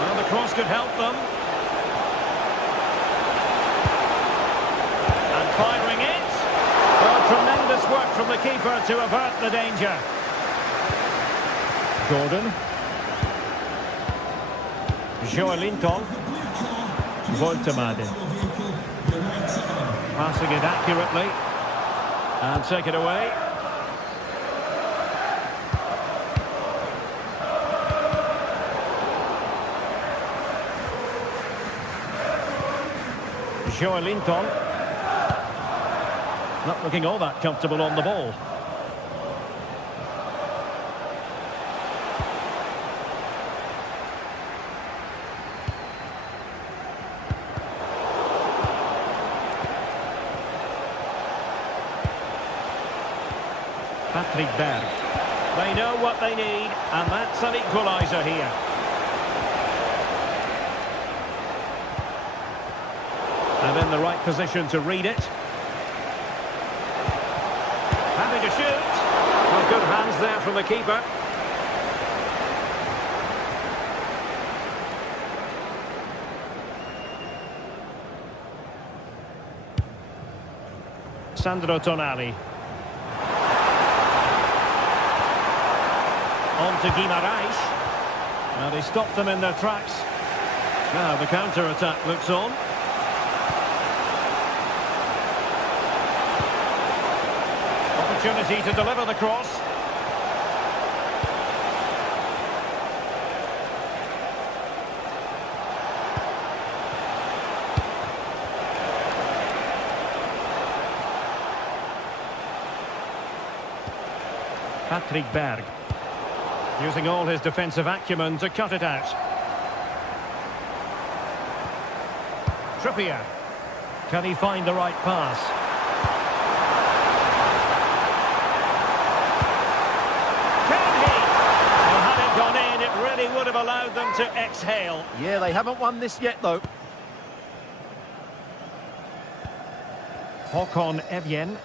Well, the cross could help them. And firing it. Well, tremendous work from the keeper to avert the danger. Gordon. Joelinton. Voltemade. Passing it accurately. And take it away. Joelinton. Not looking all that comfortable on the ball. Patrick Berg. They know what they need, and that's an equaliser here. And in the right position to read it. Having to shoot. Well, good hands there from the keeper. Sandro Tonali. On to Guimaraes. Now they stopped them in their tracks. Now the counter-attack looks on. Opportunity to deliver the cross. Patrick Berg. Using all his defensive acumen to cut it out. Trippier. Can he find the right pass? Can he? Well, had it gone in, it really would have allowed them to exhale. Yeah, they haven't won this yet, though. Håkon Evjen.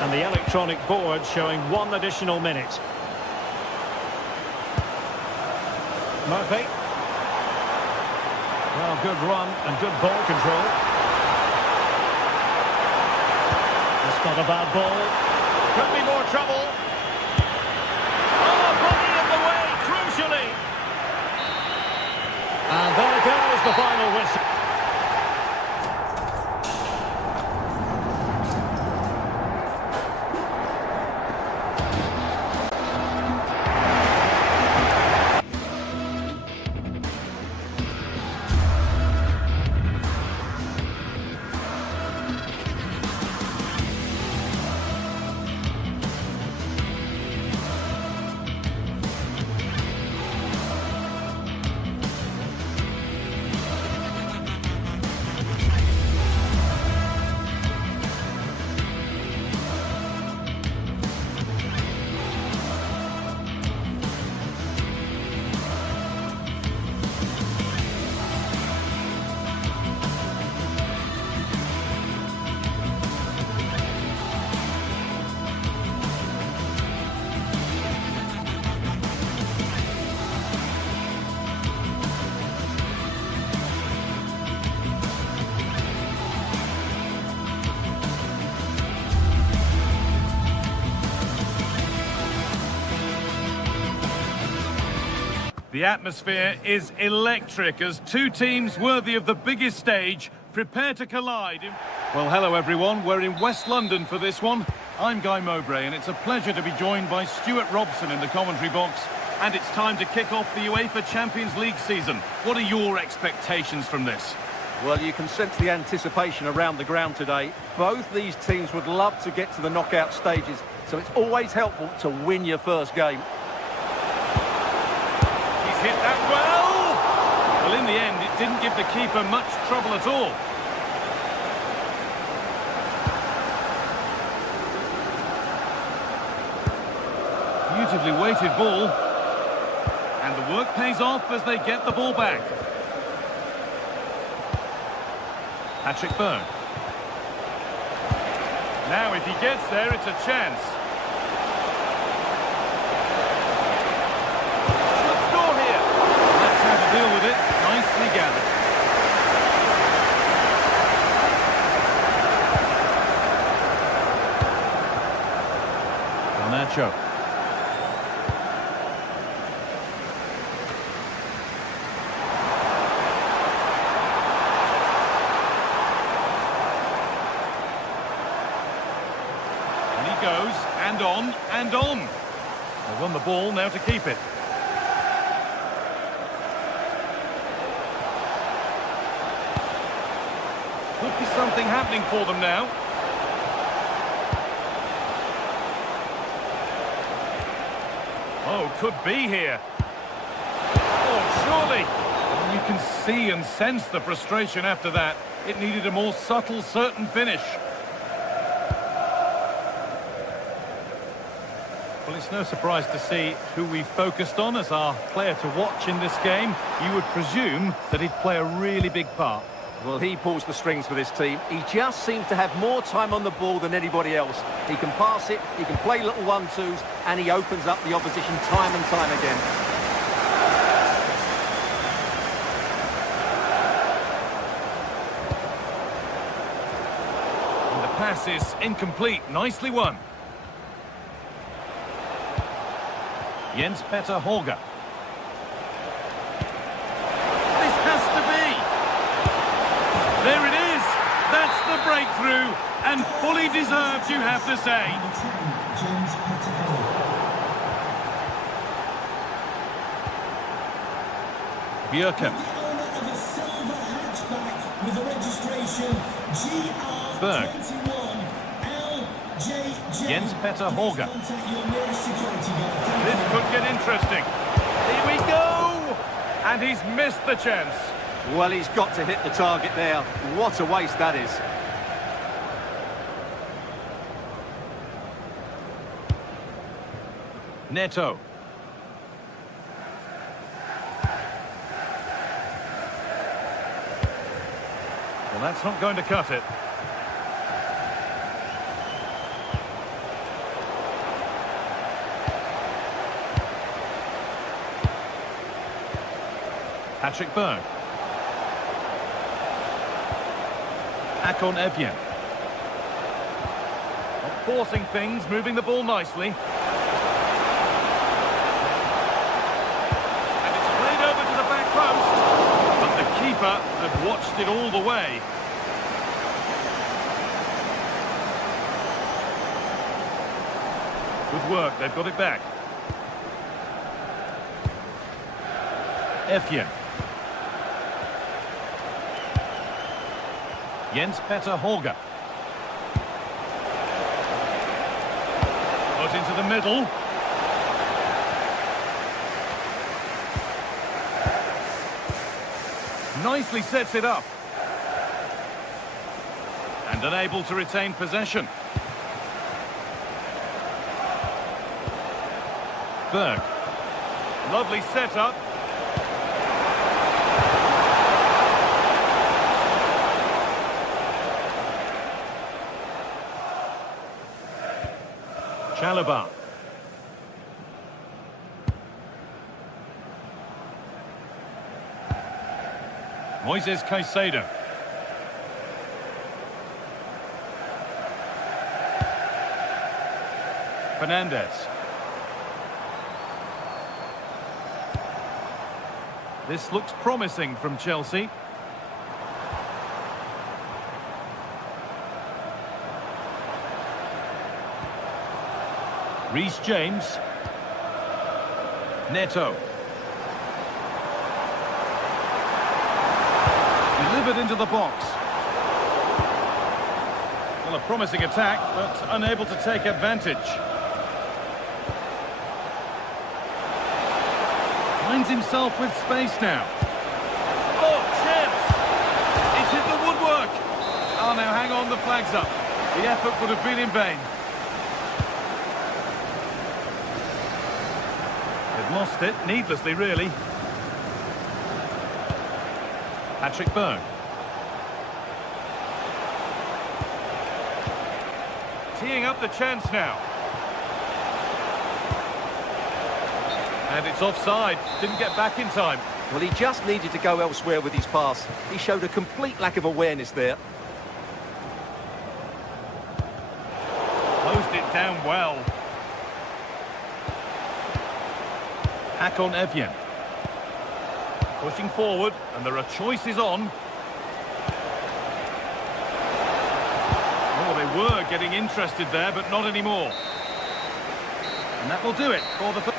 And the electronic board showing 1 additional minute. Murphy. Well, good run and good ball control. It's not a bad ball. Could be more trouble. Oh, body in the way, crucially. And there goes the final whistle. The atmosphere is electric as two teams worthy of the biggest stage prepare to collide. Well, hello everyone. We're in West London for this one. I'm Guy Mowbray, and it's a pleasure to be joined by Stuart Robson in the commentary box And it's time to kick off the UEFA Champions League season. What are your expectations from this? Well, you can sense the anticipation around the ground today. Both these teams would love to get to the knockout stages, so it's always helpful to win your first game. He's hit that well! Well, in the end, it didn't give the keeper much trouble at all. Beautifully weighted ball. And the work pays off as they get the ball back. Patrick Berg. Now, if he gets there, it's a chance. Should score here. That's how to deal with it. Nicely gathered. Garnacho. Goes, and on, and on. They won the ball, now to keep it. Could be something happening for them now. Oh, could be here. Oh, surely. And you can see and sense the frustration after that. It needed a more subtle, certain finish. Well, it's no surprise to see who we focused on as our player to watch in this game. You would presume that he'd play a really big part. Well, he pulls the strings for this team. He just seems to have more time on the ball than anybody else. He can pass it, he can play little 1-2s, and he opens up the opposition time and time again. And the pass is incomplete. Nicely won. Jens Petter Holger. This has to be. There it is. That's the breakthrough. And fully deserved, you have to say. Bjerke. Berg. Jens Petter Holger. This could get interesting. Here we go! And he's missed the chance. Well, he's got to hit the target there. What a waste that is. Neto. Well, that's not going to cut it. Patrick Berg. Akon Evjen. Not forcing things, moving the ball nicely. And it's played over to the back post. But the keeper had watched it all the way. Good work, they've got it back. Evjen. Jens Petter Holger. Put into the middle. Nicely sets it up. And unable to retain possession. Berg. Lovely setup. Chalobah. Moises Caicedo. Fernandez. This looks promising from Chelsea. Reece James. Neto. Delivered into the box. Well, a promising attack, but unable to take advantage. Finds himself with space now. Oh, chance! It's hit the woodwork. Oh, now hang on, the flag's up. The effort would have been in vain. They've lost it, needlessly, really. Patrick Berg. Teeing up the chance now. And it's offside. Didn't get back in time. Well, he just needed to go elsewhere with his pass. He showed a complete lack of awareness there. Closed it down well. Hakon Evjen. Pushing forward, and there are choices on. Oh, they were getting interested there, but not anymore. And that will do it for the...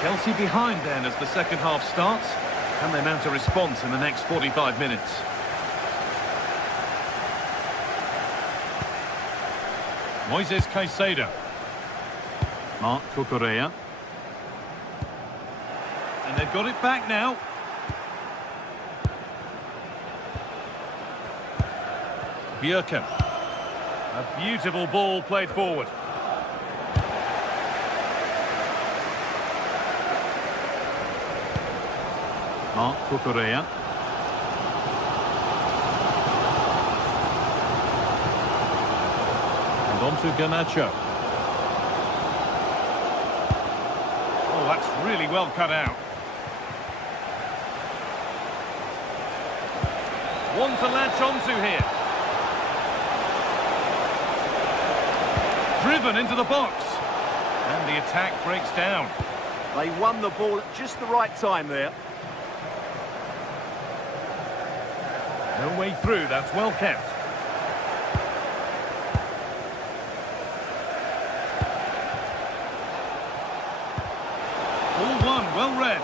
Chelsea behind then as the second half starts. Can they mount a response in the next 45 minutes? Moises Caicedo. Marc Cucurella. And they've got it back now. Bjerken. A beautiful ball played forward. Marc Cucurella. And on to Garnacho. Oh, that's really well cut out. One to latch onto here. Driven into the box. And the attack breaks down. They won the ball at just the right time there. No way through, that's well kept. All one, well read.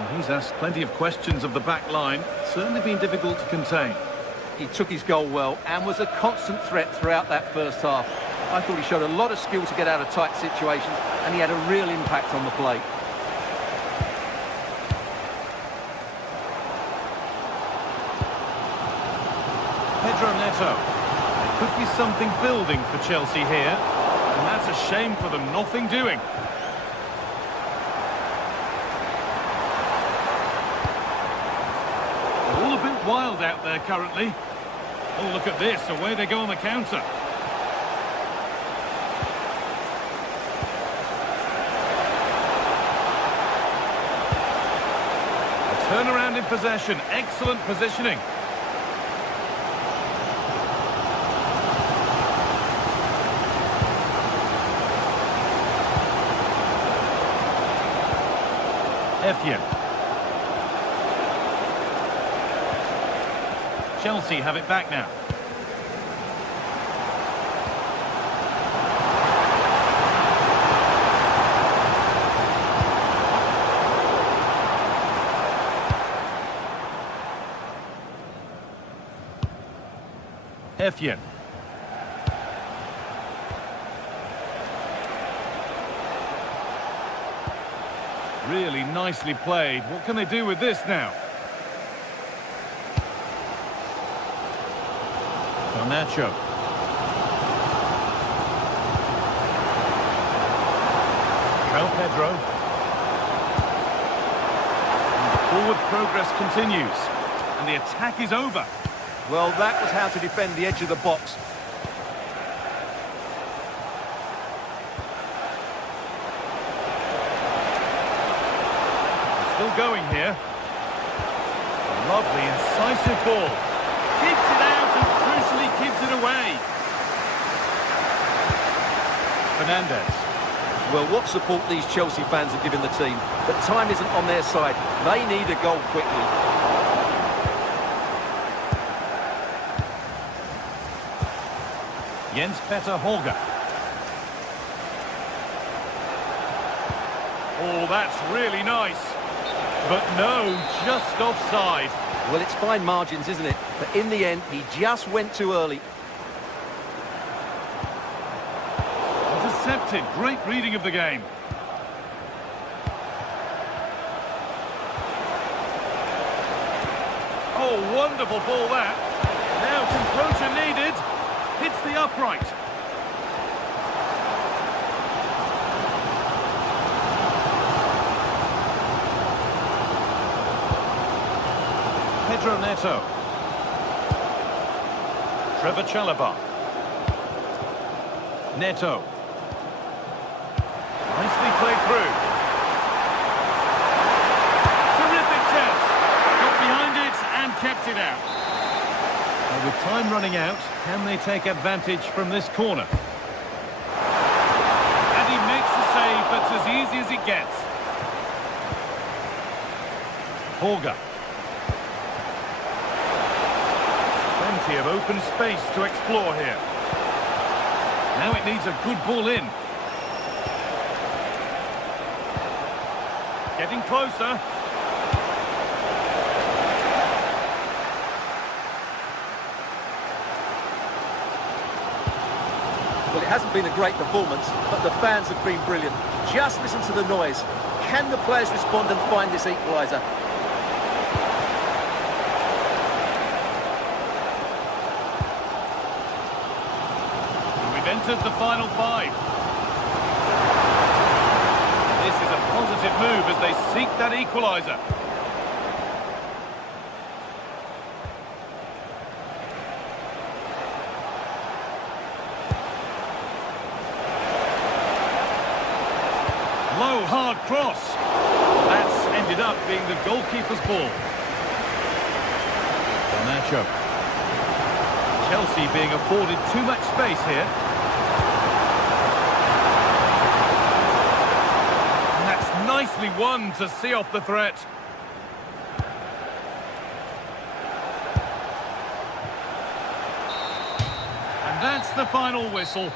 And he's asked plenty of questions of the back line. Certainly been difficult to contain. He took his goal well and was a constant threat throughout that first half. I thought he showed a lot of skill to get out of tight situations, and he had a real impact on the play. Pedro Neto. There could be something building for Chelsea here, and that's a shame for them, nothing doing. All a bit wild out there currently. Oh, look at this, away they go on the counter. A turnaround in possession, excellent positioning. Evjen. Chelsea have it back now. Evjen. Really nicely played. What can they do with this now? Garnacho. Pedro. And the forward progress continues. And the attack is over. Well, that was how to defend the edge of the box. Still going here. A Lovely, incisive ball. Keeps it out and crucially keeps it away. Fernandez. Well, what support these Chelsea fans are giving the team, but time isn't on their side. They need a goal quickly. Jens-Peter Holger. Oh, that's really nice. But no, just offside. Well, it's fine margins, isn't it? But in the end, he just went too early. Intercepted. Great reading of the game. Oh, wonderful ball that. Now composure needed. Hits the upright. Pedro Neto. Trevor Chalobah. Neto. Nicely played through. Terrific chance. Got behind it and kept it out. And with time running out, can they take advantage from this corner? And he makes the save that's as easy as it gets. Holger. Plenty of open space to explore here. Now it needs a good ball in. Getting closer. Well, it hasn't been a great performance, but the fans have been brilliant. Just listen to the noise. Can the players respond and find this equaliser? Entered the final five. This is a positive move as they seek that equaliser. Low, hard cross. That's ended up being the goalkeeper's ball. Garnacho. Chelsea being afforded too much space here. Nicely won to see off the threat. And that's the final whistle.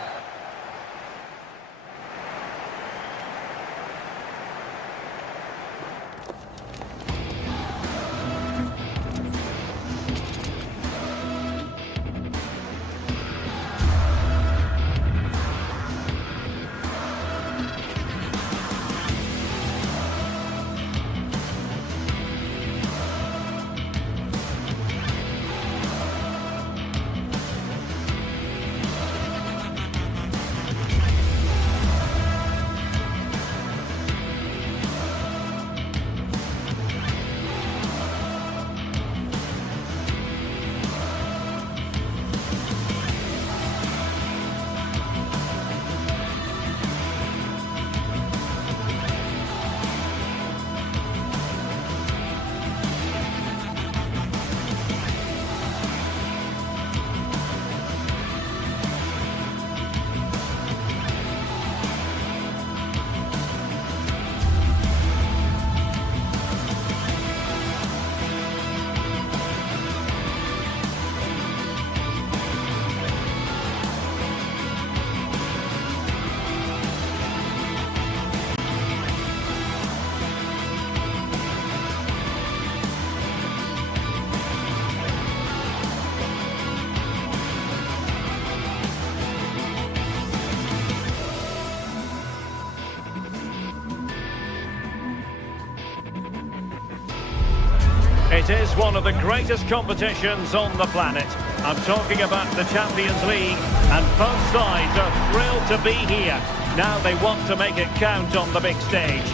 It is one of the greatest competitions on the planet. I'm talking about the Champions League, and both sides are thrilled to be here. Now they want to make it count on the big stage.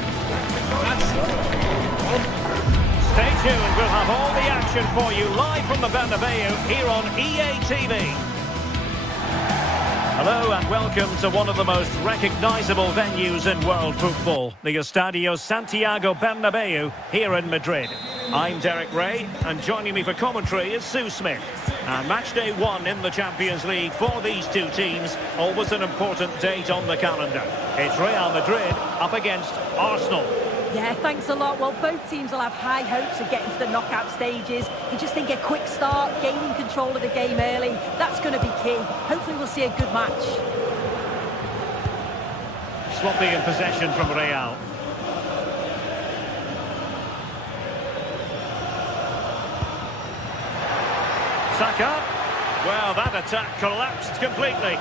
Stay tuned, we'll have all the action for you live from the Bernabeu here on EA TV. Hello and welcome to one of the most recognisable venues in world football, the Estadio Santiago Bernabeu here in Madrid. I'm Derek Ray, and joining me for commentary is Sue Smith. And match day 1 in the Champions League for these two teams, always an important date on the calendar. It's Real Madrid up against Arsenal. Yeah, thanks a lot. Well, both teams will have high hopes of getting to the knockout stages. You just think a quick start, gaining control of the game early, that's going to be key. Hopefully we'll see a good match. Sloppy in possession from Real. Saka. Well, that attack collapsed completely.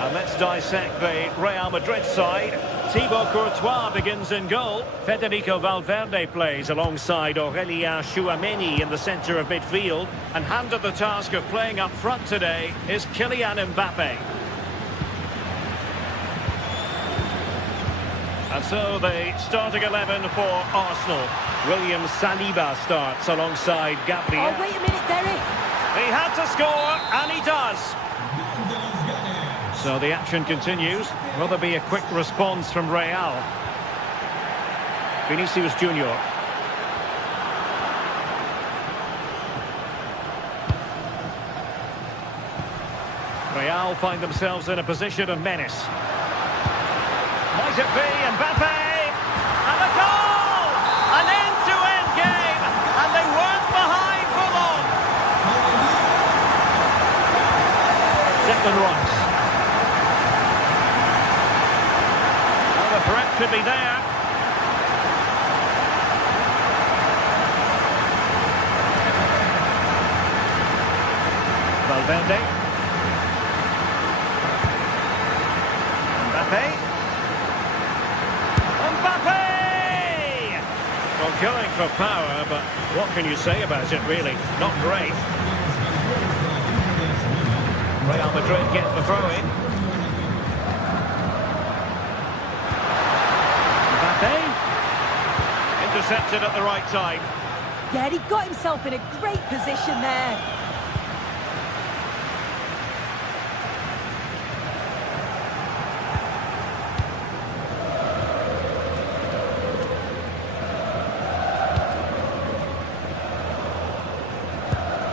And let's dissect the Real Madrid side. Thibaut Courtois begins in goal. Federico Valverde plays alongside Aurélien Tchouaméni in the centre of midfield. And handed the task of playing up front today is Kylian Mbappe. And so the starting 11 for Arsenal. William Saliba starts alongside Gabriel. Oh, wait a minute, Derek. He had to score, and he does. So the action continues. Will there be a quick response from Real? Vinicius Junior. Real find themselves in a position of menace. Might it be Mbappe? And a goal! An end-to-end game, and they weren't behind for long. Declan Rice. The threat could be there. Valverde. Mbappe. Well, going for power, but what can you say about it, really? Not great. Real Madrid get the throw-in. Intercepted at the right time. Yeah, he got himself in a great position there.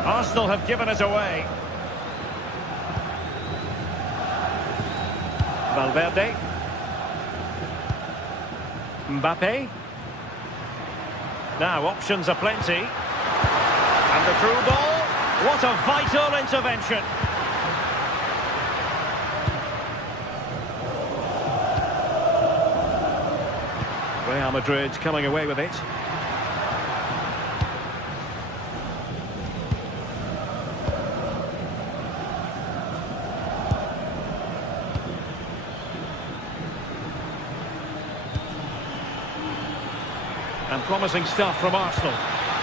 Arsenal have given it away. Valverde. Mbappe. Now, options are plenty. And the through ball. What a vital intervention. Real Madrid coming away with it. And promising stuff from Arsenal.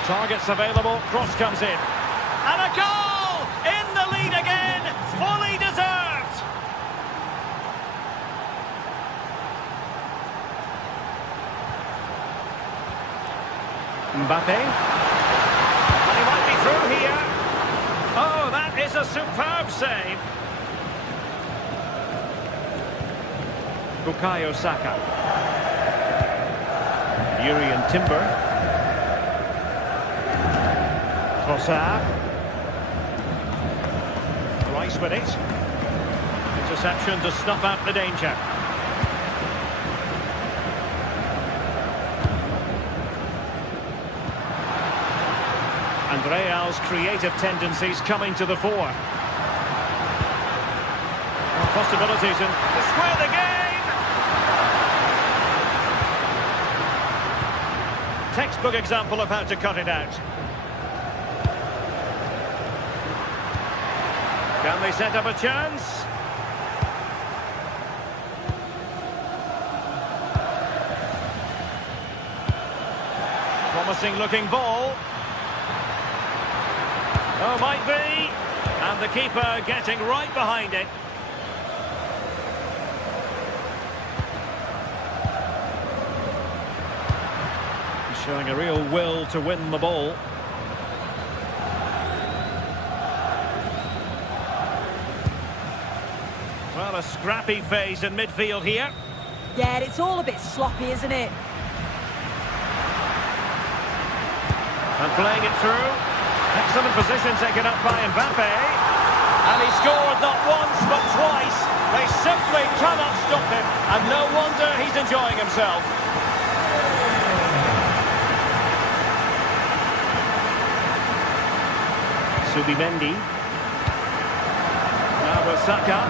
Targets available, cross comes in. And a goal! In the lead again! Fully deserved! Mbappe. And he might be through here. Oh, that is a superb save. Bukayo Saka. Urian Timber. Trossard. Rice with it. Interception to snuff out the danger. And Real's creative tendencies coming to the fore. Possibilities in to square the game. Textbook example of how to cut it out. Can they set up a chance? Promising looking ball. Oh, might be. And the keeper getting right behind it. Showing a real will to win the ball. Well, a scrappy phase in midfield here. Yeah, it's all a bit sloppy, isn't it? And playing it through. Excellent position taken up by Mbappe. And he scored not once but twice. They simply cannot stop him. And no wonder he's enjoying himself. Subimendi. Now with Saka.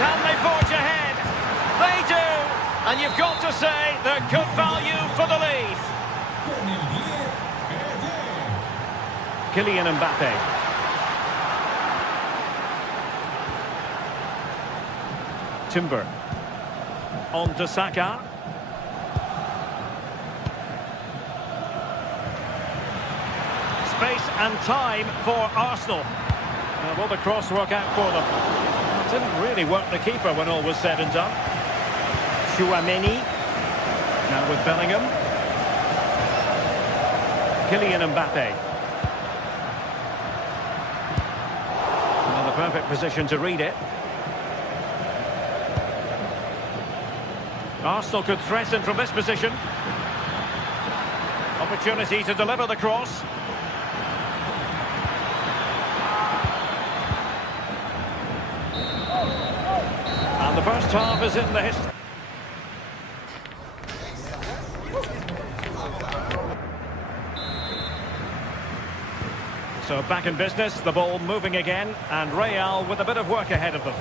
Can they forge ahead? They do! And you've got to say they're good value for the lead. Kylian Mbappe. Timber. On to Saka. Space and time for Arsenal. Will the cross work out for them? It didn't really work the keeper when all was said and done. Chouameni. Now with Bellingham. Kylian Mbappe. Well, the perfect position to read it. Arsenal could threaten from this position. Opportunity to deliver the cross. And the first half is in the history. So back in business, the ball moving again, and Real with a bit of work ahead of them.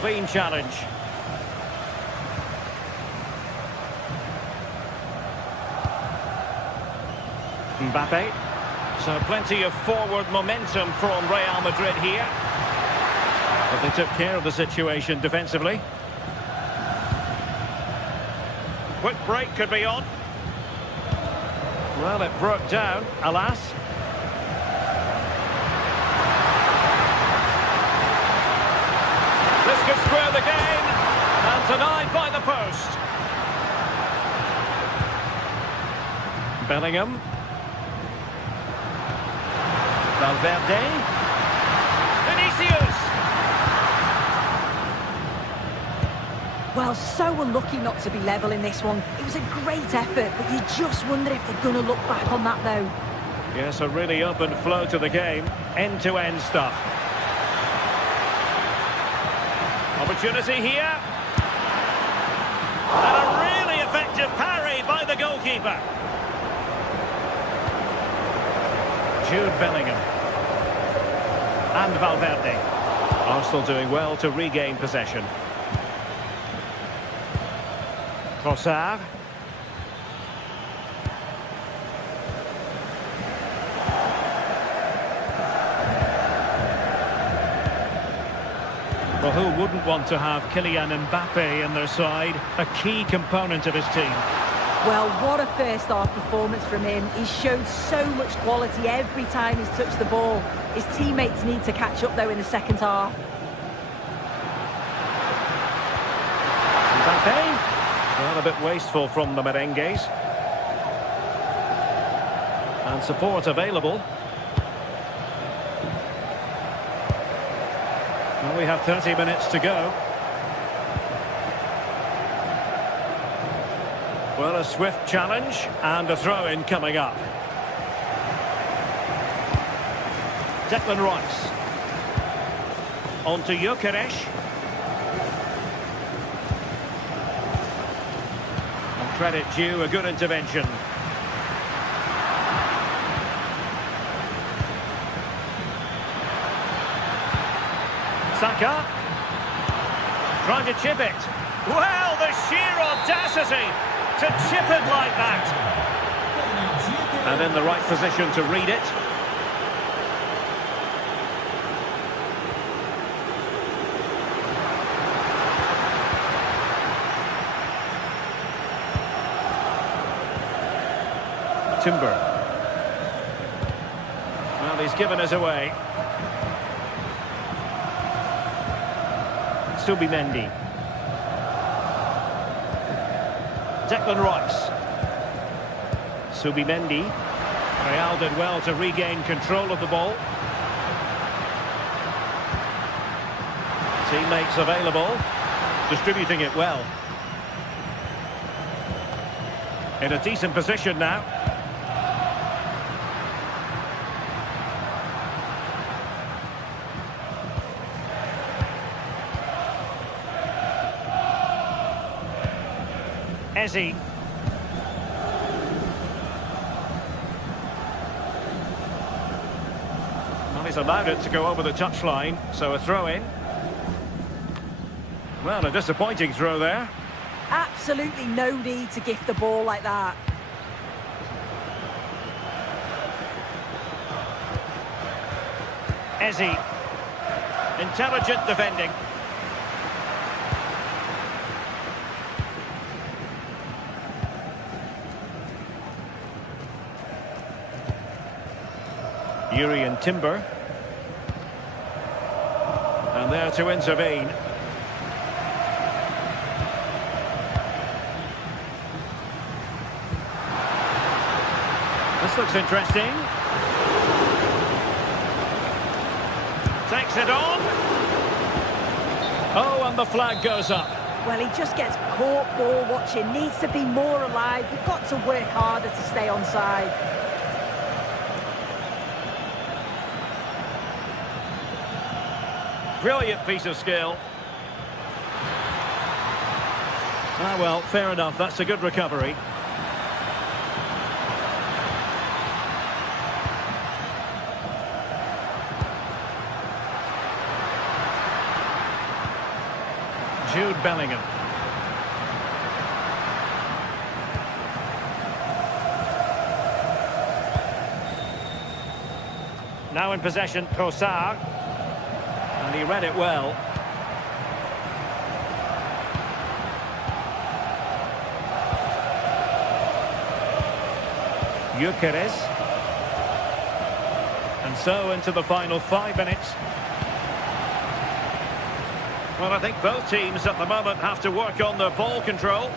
Clean challenge. Mbappe. So plenty of forward momentum from Real Madrid here. But they took care of the situation defensively. Quick break could be on. Well, it broke down, alas. This could square the game, and denied by the post. Bellingham. Valverde. Vinicius. Well, so unlucky not to be level in this one. It was a great effort, but you just wonder if they're going to look back on that, though. Yes, a really open flow to the game. End-to-end stuff. Opportunity here. And a really effective parry by the goalkeeper. Jude Bellingham. And Valverde. Arsenal doing well to regain possession. Trossard. Well, who wouldn't want to have Kylian Mbappe in their side? A key component of his team. Well, what a first half performance from him. He's showed so much quality every time he's touched the ball. His teammates need to catch up, though, in the second half. Mbappe. Well, a bit wasteful from the merengues. And support available. Well, we have 30 minutes to go. Well, a swift challenge and a throw-in coming up. Declan Rice. On to Gyökeres. Credit due, a good intervention. Saka. Trying to chip it. Well, the sheer audacity to chip it like that. And in the right position to read it. Timber. Well, he's given us away. Subimendi. Declan Rice. Subimendi. Real did well to regain control of the ball. Teammates available. Distributing it well. In a decent position now. Eze. Well, he's allowed it to go over the touchline, so a throw-in. Well, a disappointing throw there. Absolutely no need to gift the ball like that. Eze. Intelligent defending. Urian Timber. And there to intervene. This looks interesting. Takes it on. Oh, and the flag goes up. Well, he just gets caught ball watching. Needs to be more alive. You've got to work harder to stay onside. Brilliant piece of skill. Ah, well, fair enough. That's a good recovery. Jude Bellingham. Now in possession, Trossard. And he read it well. Gyökeres. And so into the final 5 minutes. Well, I think both teams at the moment have to work on their ball control.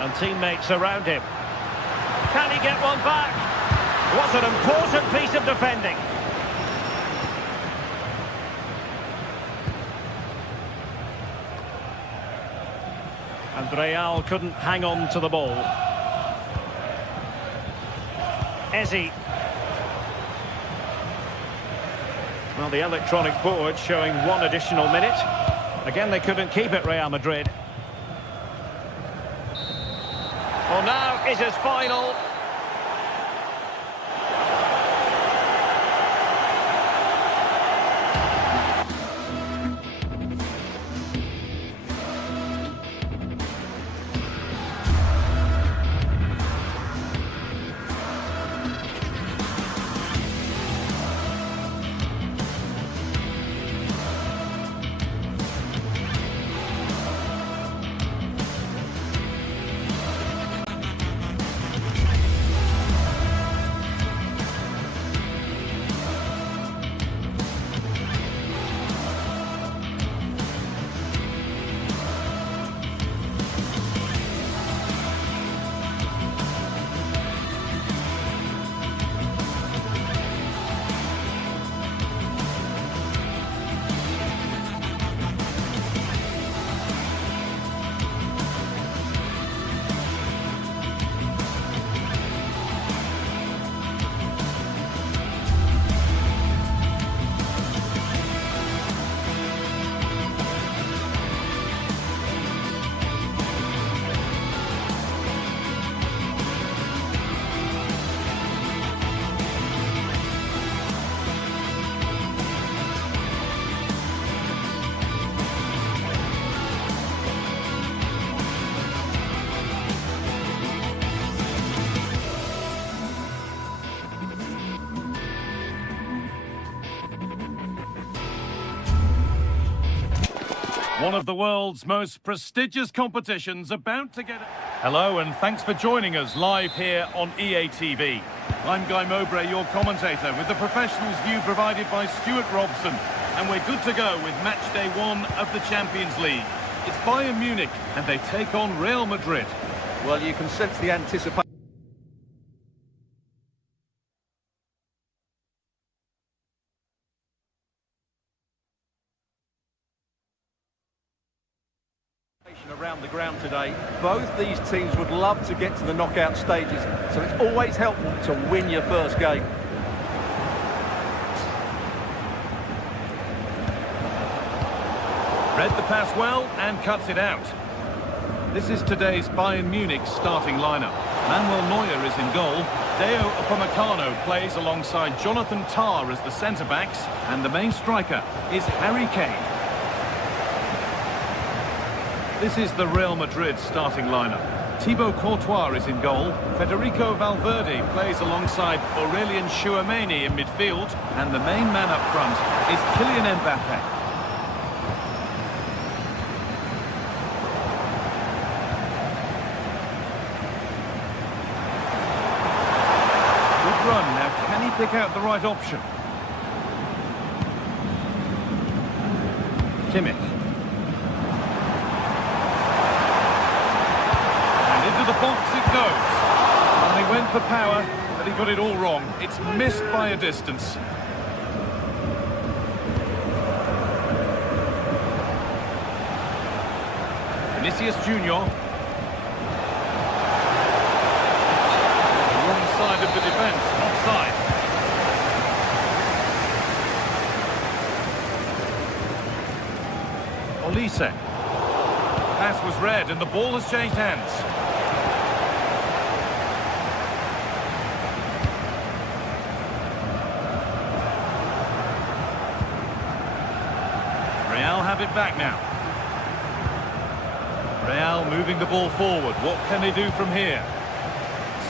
And teammates around him. Can he get one back? What an important piece of defending. And Real couldn't hang on to the ball. Eze. Well, the electronic board showing 1 additional minute. Again, they couldn't keep it, Real Madrid. Well, now is his final. One of the world's most prestigious competitions about to get... Hello and thanks for joining us live here on EA TV. I'm Guy Mowbray, your commentator, with the professionals view provided by Stuart Robson. And we're good to go with match day 1 of the Champions League. It's Bayern Munich, and they take on Real Madrid. Well, you can sense the anticipation around the ground today. Both these teams would love to get to the knockout stages, so it's always helpful to win your first game. Read the pass well and cuts it out. This is today's Bayern Munich starting lineup. Manuel Neuer is in goal. Deo Upamecano plays alongside Jonathan Tah as the centre-backs, and the main striker is Harry Kane. This is the Real Madrid starting lineup. Thibaut Courtois is in goal. Federico Valverde plays alongside Aurelien Tchouameni in midfield, and the main man up front is Kylian Mbappe. Run. Now, can he pick out the right option? Kimmich. And into the box it goes. And he went for power, but he got it all wrong. It's missed by a distance. Vinicius Junior. Side of the defence, offside. Olise. Pass was read and the ball has changed hands. Real have it back now. Real moving the ball forward. What can they do from here?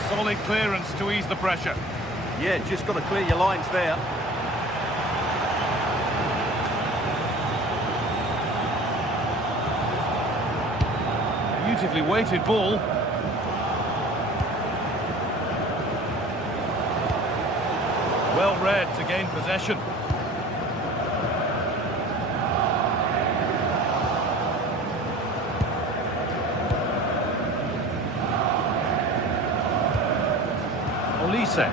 Solid clearance to ease the pressure. Yeah, just got to clear your lines there. Beautifully weighted ball. Well read to gain possession. Olise.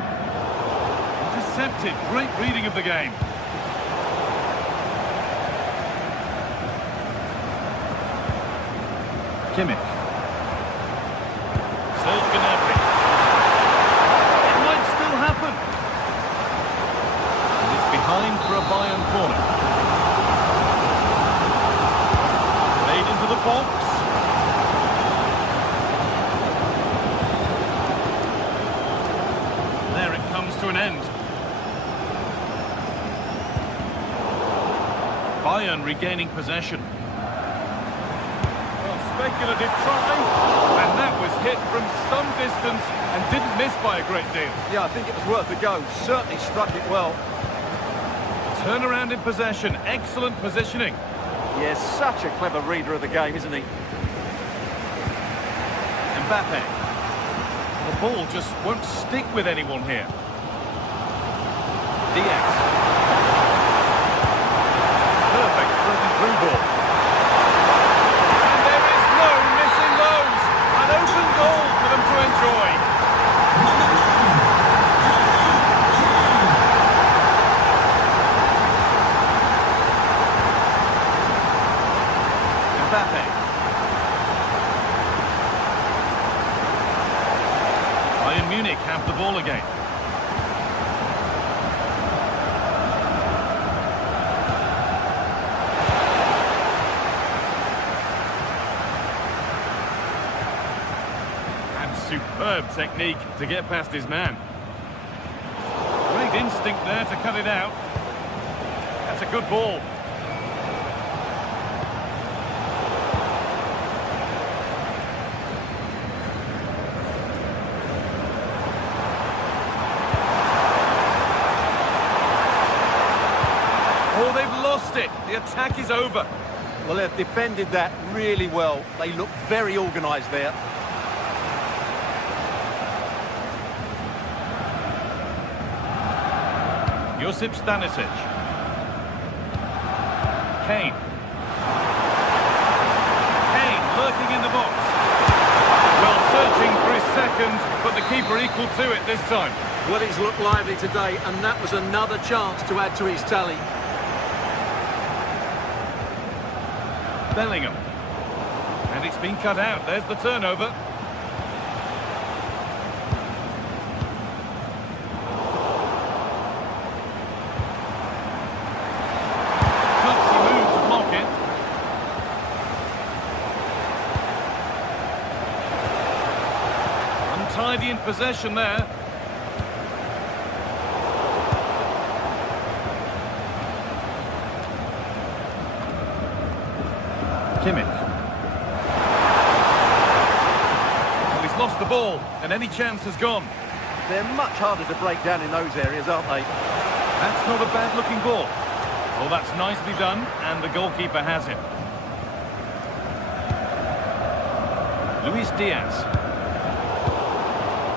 Intercepted. Great reading of the game. Kimmich. Serge Gnabry. It might still happen. And it's behind for a Bayern corner. Played into the box. To an end. Bayern regaining possession. Well, speculative try, and that was hit from some distance and didn't miss by a great deal. Yeah, I think it was worth a go. Certainly struck it well. Turnaround in possession, excellent positioning. Yeah, such a clever reader of the game, isn't he? Mbappe. The ball just won't stick with anyone here. Diaz. Perfect broken through ball. And there is no missing those. An open goal for them to enjoy. Mbappe. Bayern Munich have the ball again. Superb technique to get past his man. Great instinct there to cut it out. That's a good ball. Oh, they've lost it. The attack is over. Well, they've defended that really well. They look very organised there. Josip Stanisic. Kane. Kane lurking in the box. Well, searching for his second, but the keeper equal to it this time. Well, he's looked lively today, and that was another chance to add to his tally. Bellingham. And it's been cut out. There's the turnover. Gutsy move to block it. Untidy in possession there. Kimmich. Well, he's lost the ball, and any chance has gone. They're much harder to break down in those areas, aren't they? That's not a bad-looking ball. Well, that's nicely done, and the goalkeeper has it. Luis Diaz.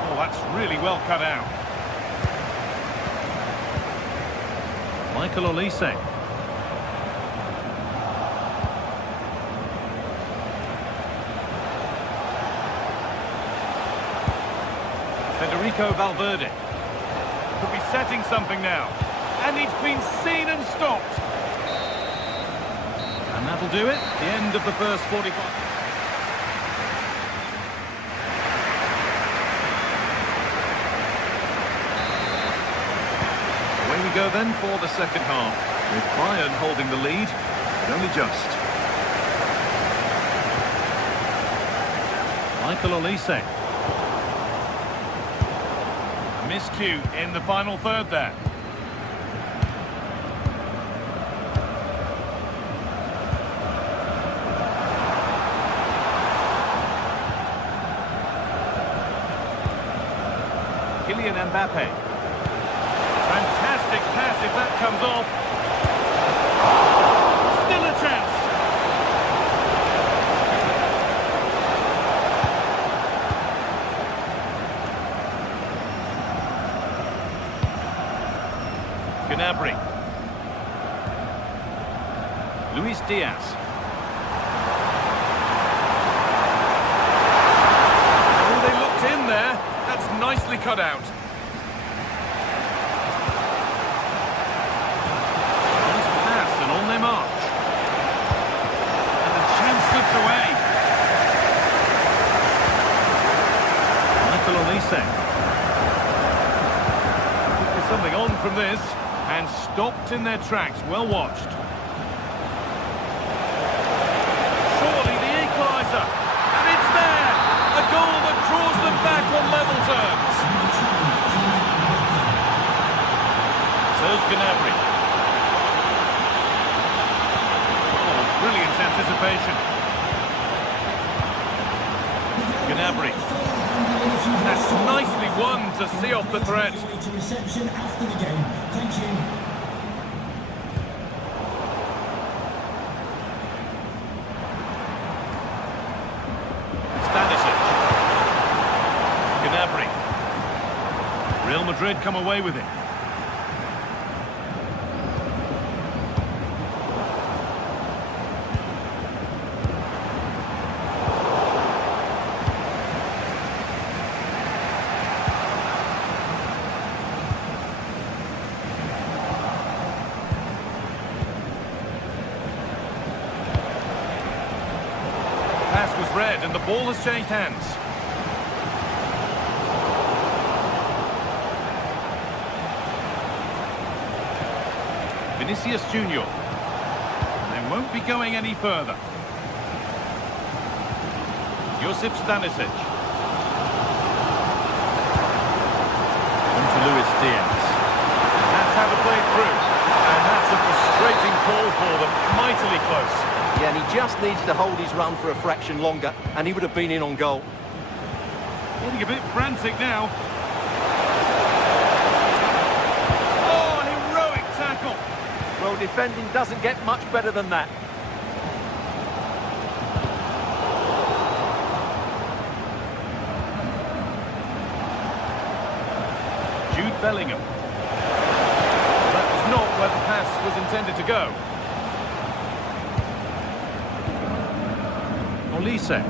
Oh, that's really well cut out. Michael Olise. Federico Valverde could be setting something now, and he's been seen and stopped. And that'll do it. The end of the first 45. Away we go then for the second half, with Bayern holding the lead, but only just. Michael Olise. Miscue in the final third there. Kylian Mbappe. Fantastic pass if that comes off. Still a chance. Gnabry. Luis Diaz. Oh, they looked in there. That's nicely cut out. Nice pass and on their march. And the chance slips away. Michael Olise. There's something on from this. And stopped in their tracks, well watched. Surely the equaliser, and it's there! A goal that draws them back on level terms. Serge Gnabry. Oh, brilliant anticipation. Gnabry. That's nicely won to see off the threat. Reception after the game. Thank you. Stanisic. Gnabry. Real Madrid come away with it. Pass was read and the ball has changed hands. Vinicius Junior. They won't be going any further. Josip Stanisic. On to Luis Diaz. That's how to play it through. And that's a frustrating call for them. Mightily close. Yeah, and he just needs to hold his run for a fraction longer, and he would have been in on goal. Getting a bit frantic now. Oh, heroic tackle. Well, defending doesn't get much better than that. Jude Bellingham. That was not where the pass was intended to go. Olise.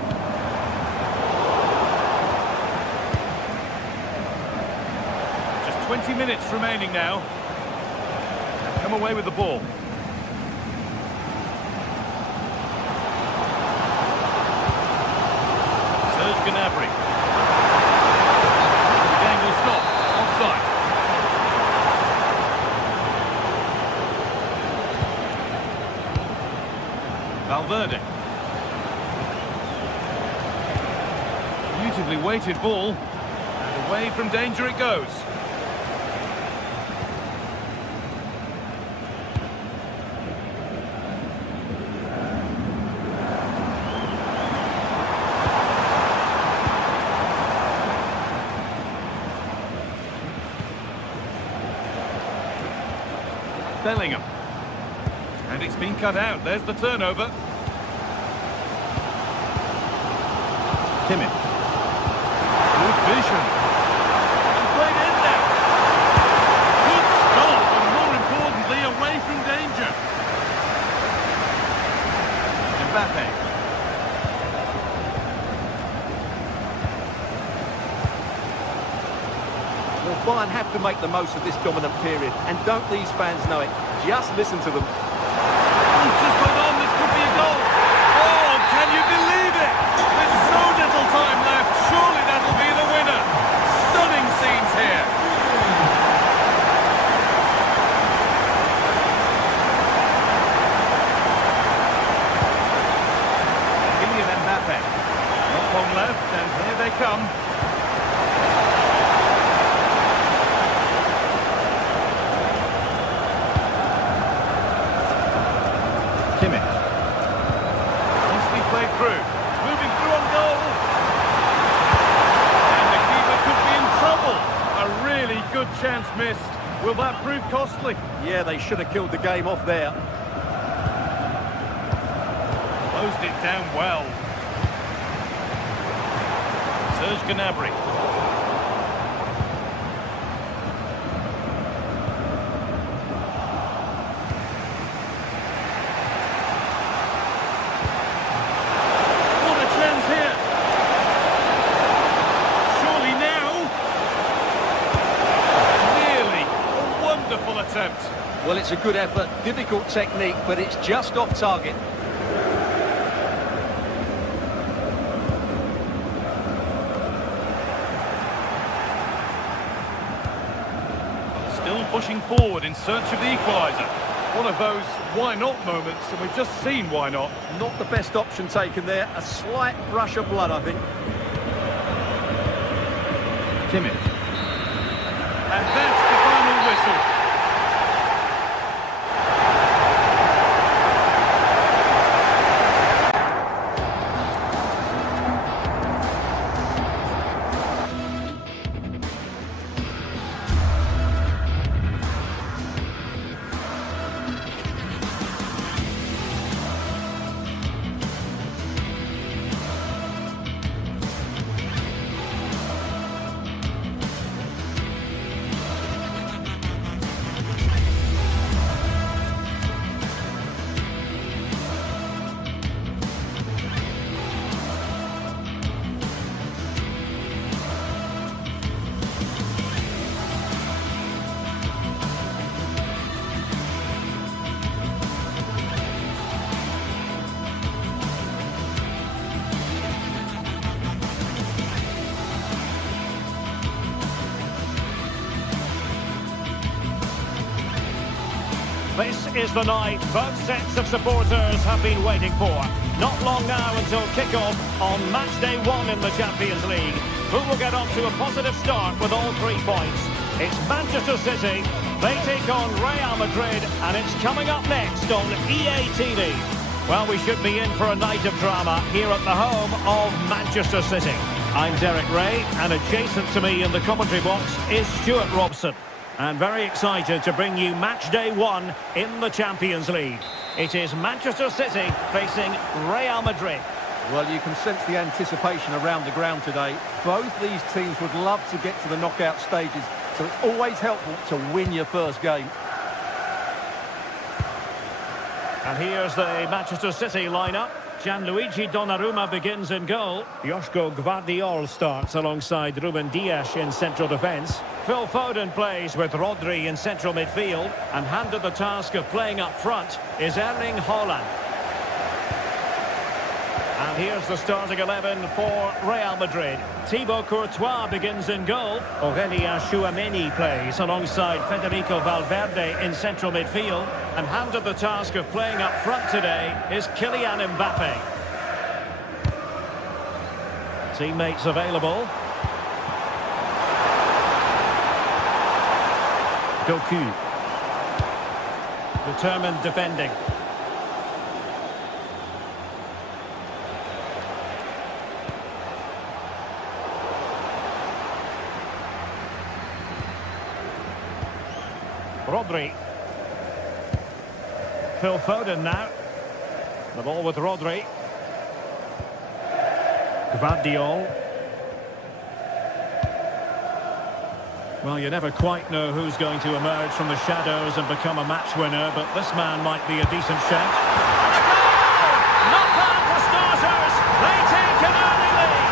Just 20 minutes remaining now. They've come away with the ball. Gnabry. The game will stop. Offside. Valverde. Beautifully weighted ball. And away from danger it goes. Bellingham. And it's been cut out. There's the turnover. Kimmich. Good vision. And played in there. Good stop, and more importantly, away from danger. Mbappe. Well, Bayern have to make the most of this dominant period, and don't these fans know it? Just listen to them. Oh, just hold on, this could be a goal. Oh, can you believe it? There's so little time left. Surely that'll be the winner. Stunning scenes here. Kylian Mbappe. Not long left, and here they come. Kimmich. Nicely played through. Moving through on goal. And the keeper could be in trouble. A really good chance missed. Will that prove costly? Yeah, they should have killed the game off there. Closed it down well. Serge Gnabry. Attempt. Well, it's a good effort, difficult technique, but it's just off target. Still pushing forward in search of the equaliser. One of those why not moments, and we've just seen why not. Not the best option taken there. A slight rush of blood, I think. Kimmich. And that's the final whistle. This is the night both sets of supporters have been waiting for. Not long now until kick-off on match day 1 in the Champions League. Who will get off to a positive start with all 3 points? It's Manchester City. They take on Real Madrid, and it's coming up next on EA TV. Well, we should be in for a night of drama here at the home of Manchester City. I'm Derek Ray, and adjacent to me in the commentary box is Stuart Robson. And very excited to bring you match day 1 in the Champions League. It is Manchester City facing Real Madrid. Well, you can sense the anticipation around the ground today. Both these teams would love to get to the knockout stages, so it's always helpful to win your first game. And here's the Manchester City lineup. Gianluigi Donnarumma begins in goal. Joško Gvardiol starts alongside Ruben Dias in central defence. Phil Foden plays with Rodri in central midfield. And handed the task of playing up front is Erling Haaland. And here's the starting 11 for Real Madrid. Thibaut Courtois begins in goal. Aurélien Tchouameni plays alongside Federico Valverde in central midfield. And handed the task of playing up front today is Kylian Mbappe. Teammates available. Doku. Determined defending. Rodri. Phil Foden now. The ball with Rodri. Gvardiol. Well, you never quite know who's going to emerge from the shadows and become a match winner, but this man might be a decent shout. And a goal! Not bad for starters. They take an early lead.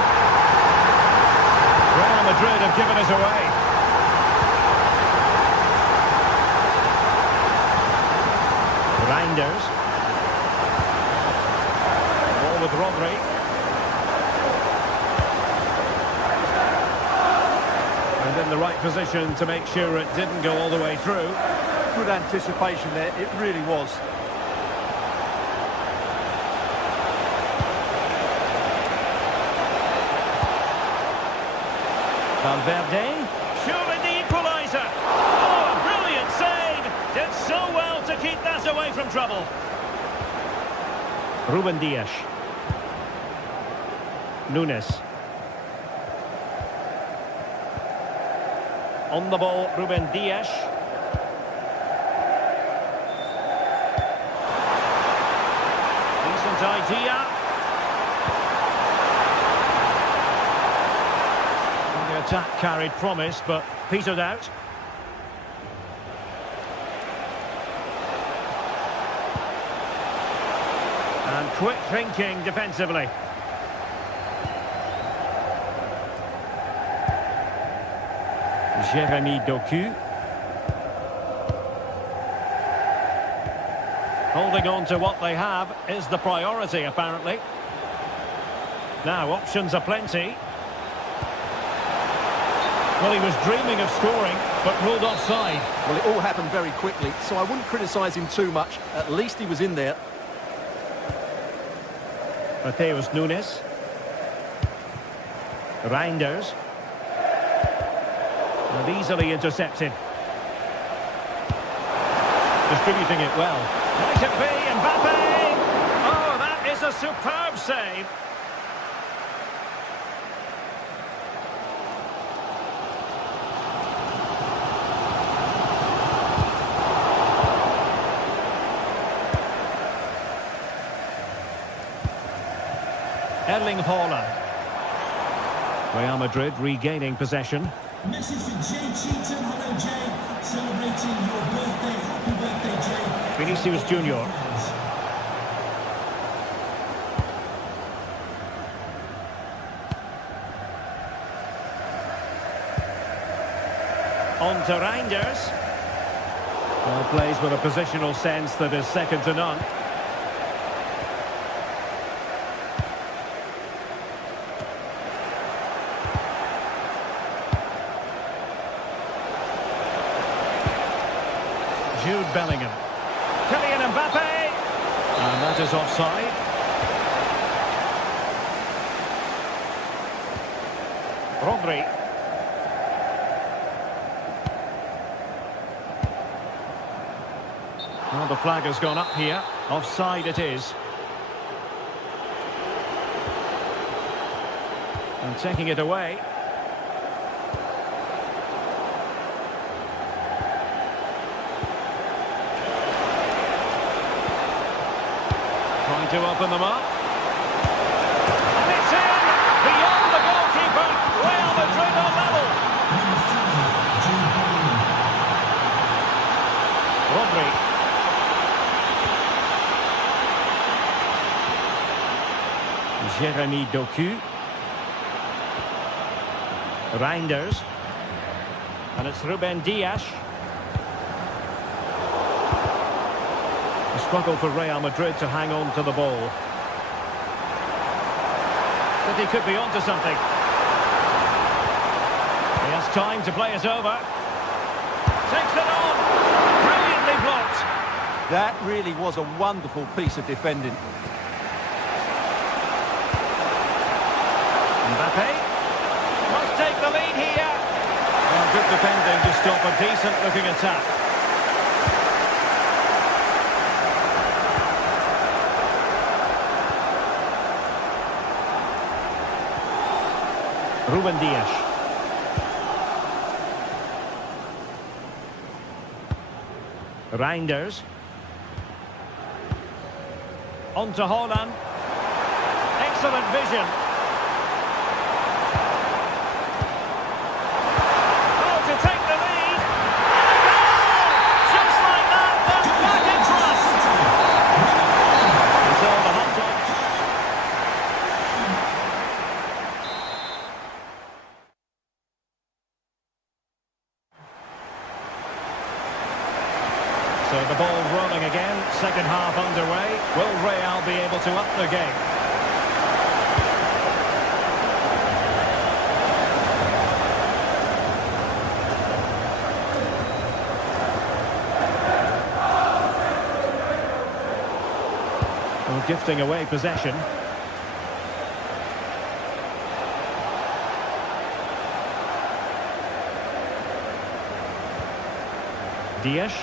Real Madrid have given us away. Reinders. Ball with Rodri. And in the right position to make sure it didn't go all the way through. Good anticipation there, it really was. Valverde. Surely the equaliser. Oh, a brilliant save. Did so well to keep that away from trouble. Ruben Dias. Nunes. On the ball, Ruben Dias. Decent idea. The attack carried promise, but petered out. And quick thinking defensively. Jérémy Doku. Holding on to what they have is the priority, apparently. Now, options are plenty. Well, he was dreaming of scoring, but ruled offside. Well, it all happened very quickly, so I wouldn't criticise him too much. At least he was in there. Mateus Nunes. Reinders. And easily intercepted. Distributing it well. Might it be Mbappe? Oh, that is a superb save. Erling Haaland. Real Madrid regaining possession. Message for Jay Cheatham. Hello, Jay. Celebrating your birthday. Happy birthday, Jay. Vinicius Junior. On to Reinders. Well, plays with a positional sense that is second to none. Jude Bellingham. Kylian Mbappe. And that is offside. Rodri. Well, the flag has gone up here. Offside it is. And taking it away. To open them up. And it's in! Beyond the goalkeeper! Real Madrid on level! Rodri. Jeremy Doku. Reinders. And it's Ruben Dias. A struggle for Real Madrid to hang on to the ball. City could be onto something. He has time to play it over. Takes it on. Brilliantly blocked. That really was a wonderful piece of defending. Mbappe must take the lead here. Well, good defending to stop a decent-looking attack. Ruben Dias. Reinders. On to Haaland. Excellent vision. Oh, to take the lead. And a goal! Just like that, they're back in front. It's all the hot dog. So the ball rolling again, second half underway. Will Real be able to up the game? Well, gifting away possession. Dias.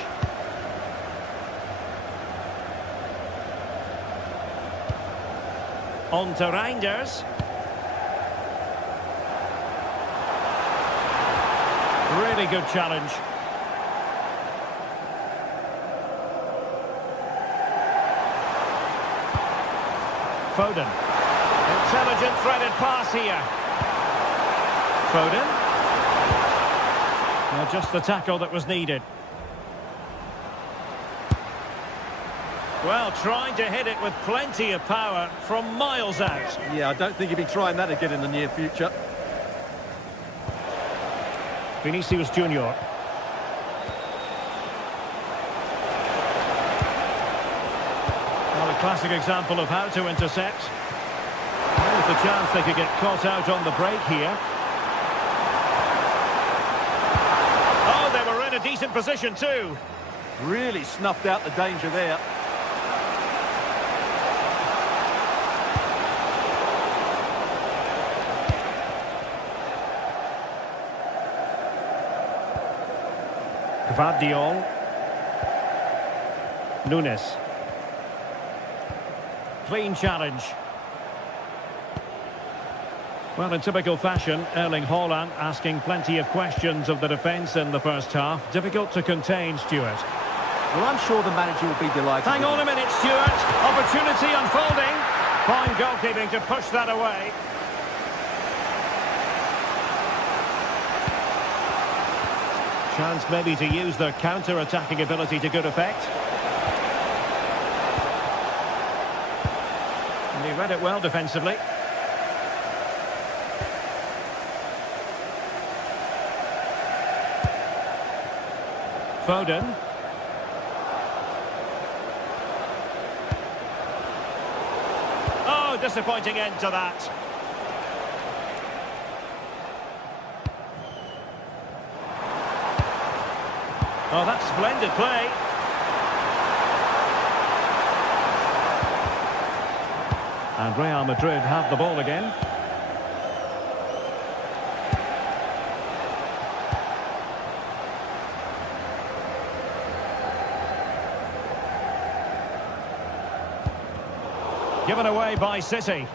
On to Reinders. Really good challenge. Foden. Intelligent threaded pass here. Foden. Well, just the tackle that was needed. Well, trying to hit it with plenty of power from miles out. Yeah, I don't think he'll be trying that again in the near future. Vinicius Junior. Well, a classic example of how to intercept. There's the chance they could get caught out on the break here. Oh, they were in a decent position too. Really snuffed out the danger there. Gvardiol. Nunes. Clean challenge. Well, in typical fashion, Erling Haaland asking plenty of questions of the defence in the first half. Difficult to contain, Stuart. Well, I'm sure the manager will be delighted. Hang on a minute, Stuart. Opportunity unfolding. Fine goalkeeping to push that away. Chance maybe to use their counter-attacking ability to good effect. And he read it well defensively. Foden. Oh, disappointing end to that. Oh, that's splendid play. And Real Madrid have the ball again. Given away by City.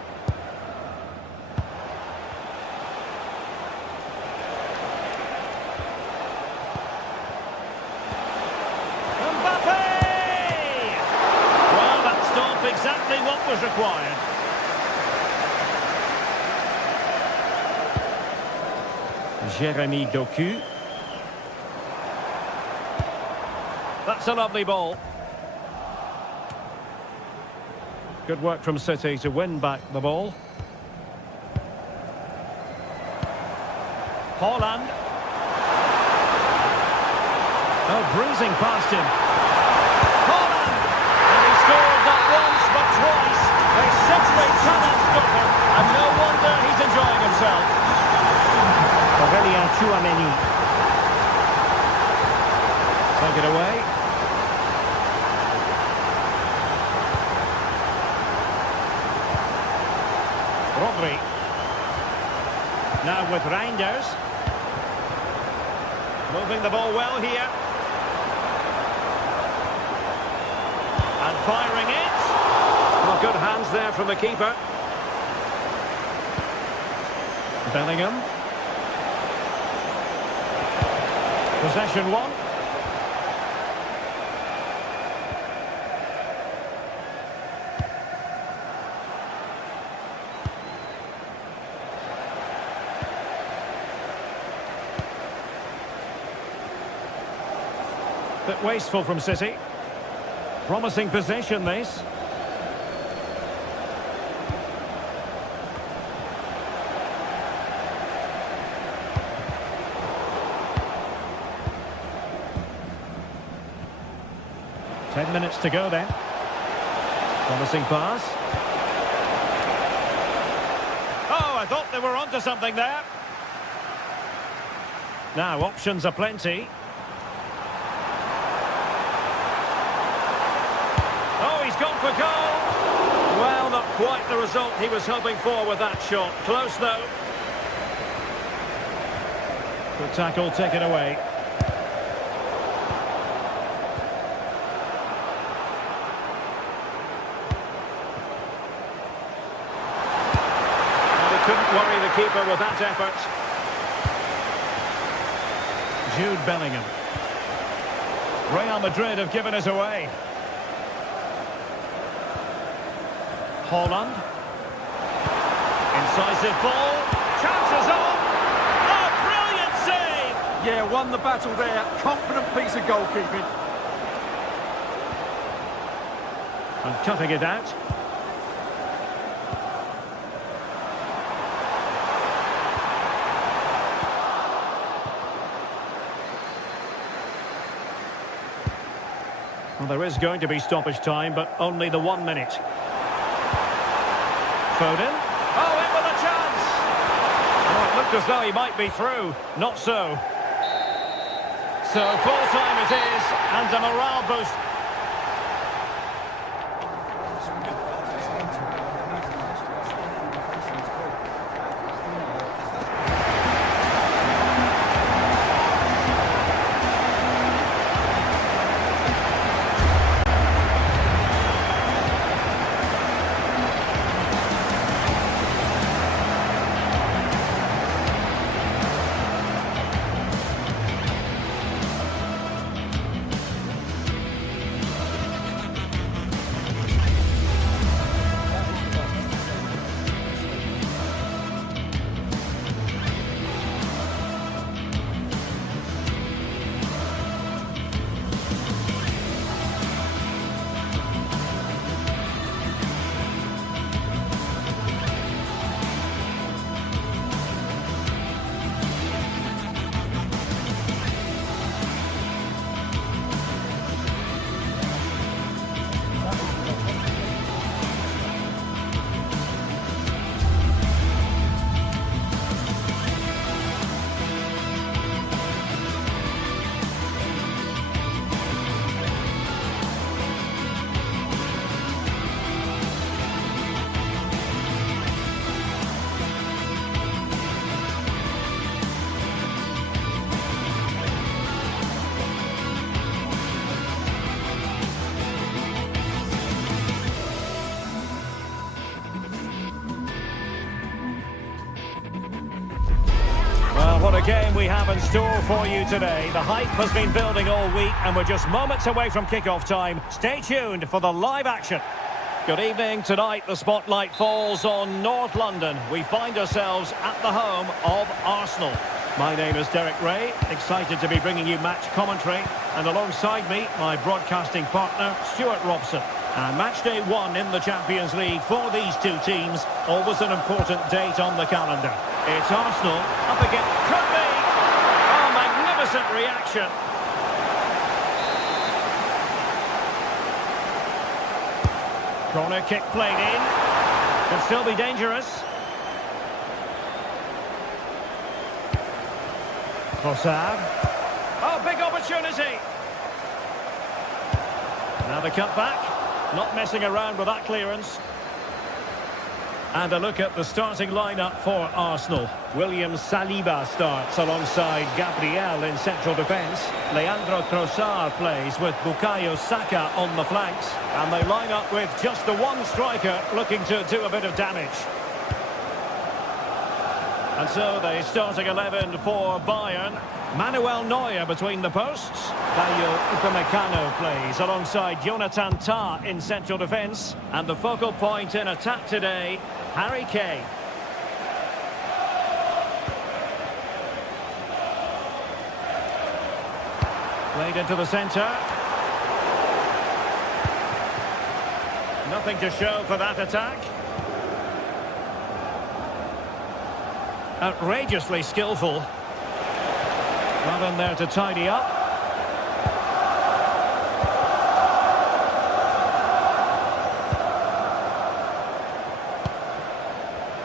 Exactly what was required. Jeremy Doku. That's a lovely ball. Good work from City to win back the ball. Haaland. Oh, breezing past him. Haaland! And he scored not once but twice. They simply cannot stop him. And no wonder he's enjoying himself. Aurelien Tchouameni. Take it away. Rodri. Now with Reinders. Moving the ball well here. And firing it. Well, good hands there from the keeper. Bellingham. Possession one. Bit wasteful from City. Promising possession, this. Ten minutes to go then. Promising pass. Oh, I thought they were onto something there. Now, options are plenty. Oh, he's gone for goal. Well, not quite the result he was hoping for with that shot. Close, though. Good tackle, taken away. And he couldn't worry the keeper with that effort. Jude Bellingham. Real Madrid have given it away. Haaland. Incisive ball. Chances on. Oh, brilliant save! Yeah, won the battle there. Confident piece of goalkeeping. And cutting it out. Well, there is going to be stoppage time, but only the 1 minute. Foden. Oh, in with a chance! Oh, it looked as though he might be through. Not so. So, full time it is, and a morale boost. What a game we have in store for you today. The hype has been building all week and we're just moments away from kick-off time. Stay tuned for the live action. Good evening. Tonight the spotlight falls on North London. We find ourselves at the home of Arsenal. My name is Derek Ray, excited to be bringing you match commentary, and alongside me, my broadcasting partner, Stuart Robson. And match day 1 in the Champions League for these two teams. Always an important date on the calendar. It's Arsenal up against... Could be! Oh, magnificent reaction. Corner kick played in. Could still be dangerous. Trossard. Oh, big opportunity. Now the cut back. Not messing around with that clearance. And a look at the starting lineup for Arsenal. William Saliba starts alongside Gabriel in central defence. Leandro Trossard plays with Bukayo Saka on the flanks. And they line up with just the one striker looking to do a bit of damage. And so the starting 11 for Bayern. Manuel Neuer between the posts. Bayo Upamecano plays alongside Jonathan Tah in central defence. And the focal point in attack today, Harry Kane. Played into the centre. Nothing to show for that attack. Outrageously skillful. Not in there to tidy up.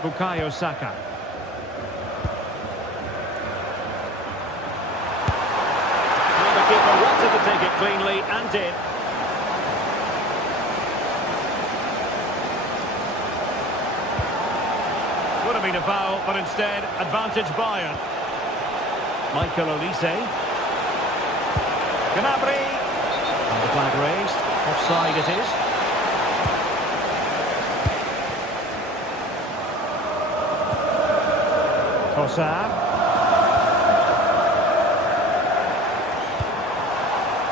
Bukayo Saka. Well, the keeper wanted to take it cleanly and did. Would have been a foul, but instead, advantage Bayern. Michael Olise. Gnabry. And the flag raised. Offside it is. Trossard.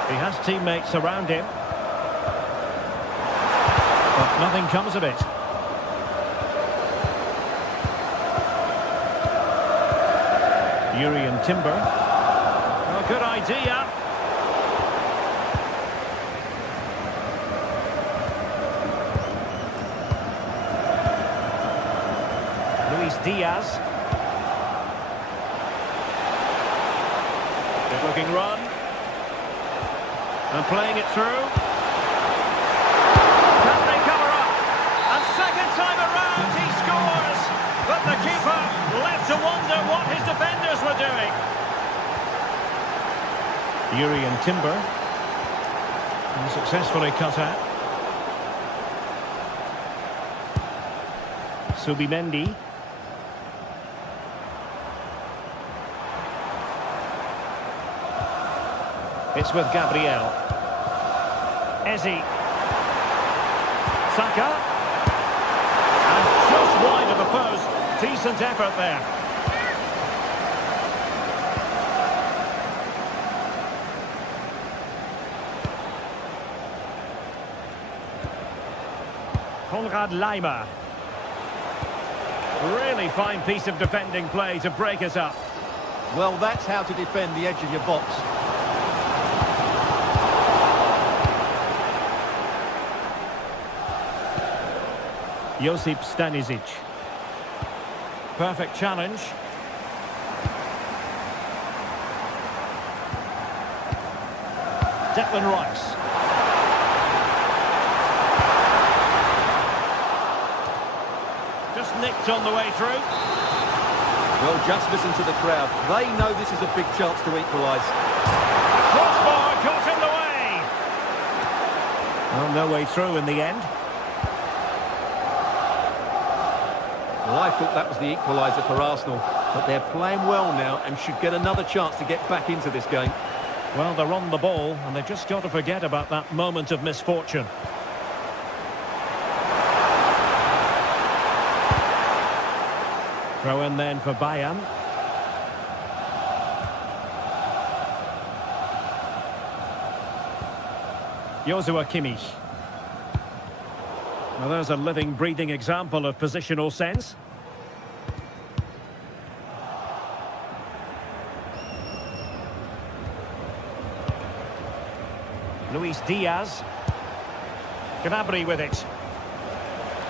He has teammates around him. But nothing comes of it. Urian Timber. Oh, good idea. Luis Diaz. Good looking run. And playing it through. Can they cover up? And second time around he scores. But the keeper left to wonder what his defenders were doing. Urian Timber. And successfully cut out. Subimendi. It's with Gabriel. Eze. Saka. And just wide of the post. Decent effort there. Konrad Laimer. Really fine piece of defending play to break us up. Well, that's how to defend the edge of your box. Josip Stanisic. Perfect challenge. Declan Rice. Just nicked on the way through. Well, just listen to the crowd. They know this is a big chance to equalise. Crossbar got in the way. Well, no way through in the end. Well, I thought that was the equaliser for Arsenal, but they're playing well now and should get another chance to get back into this game. Well, they're on the ball, and they've just got to forget about that moment of misfortune. Throw in then for Bayern. Joshua Kimmich. Well, there's a living, breathing example of positional sense. Luis Diaz. Gnabry with it.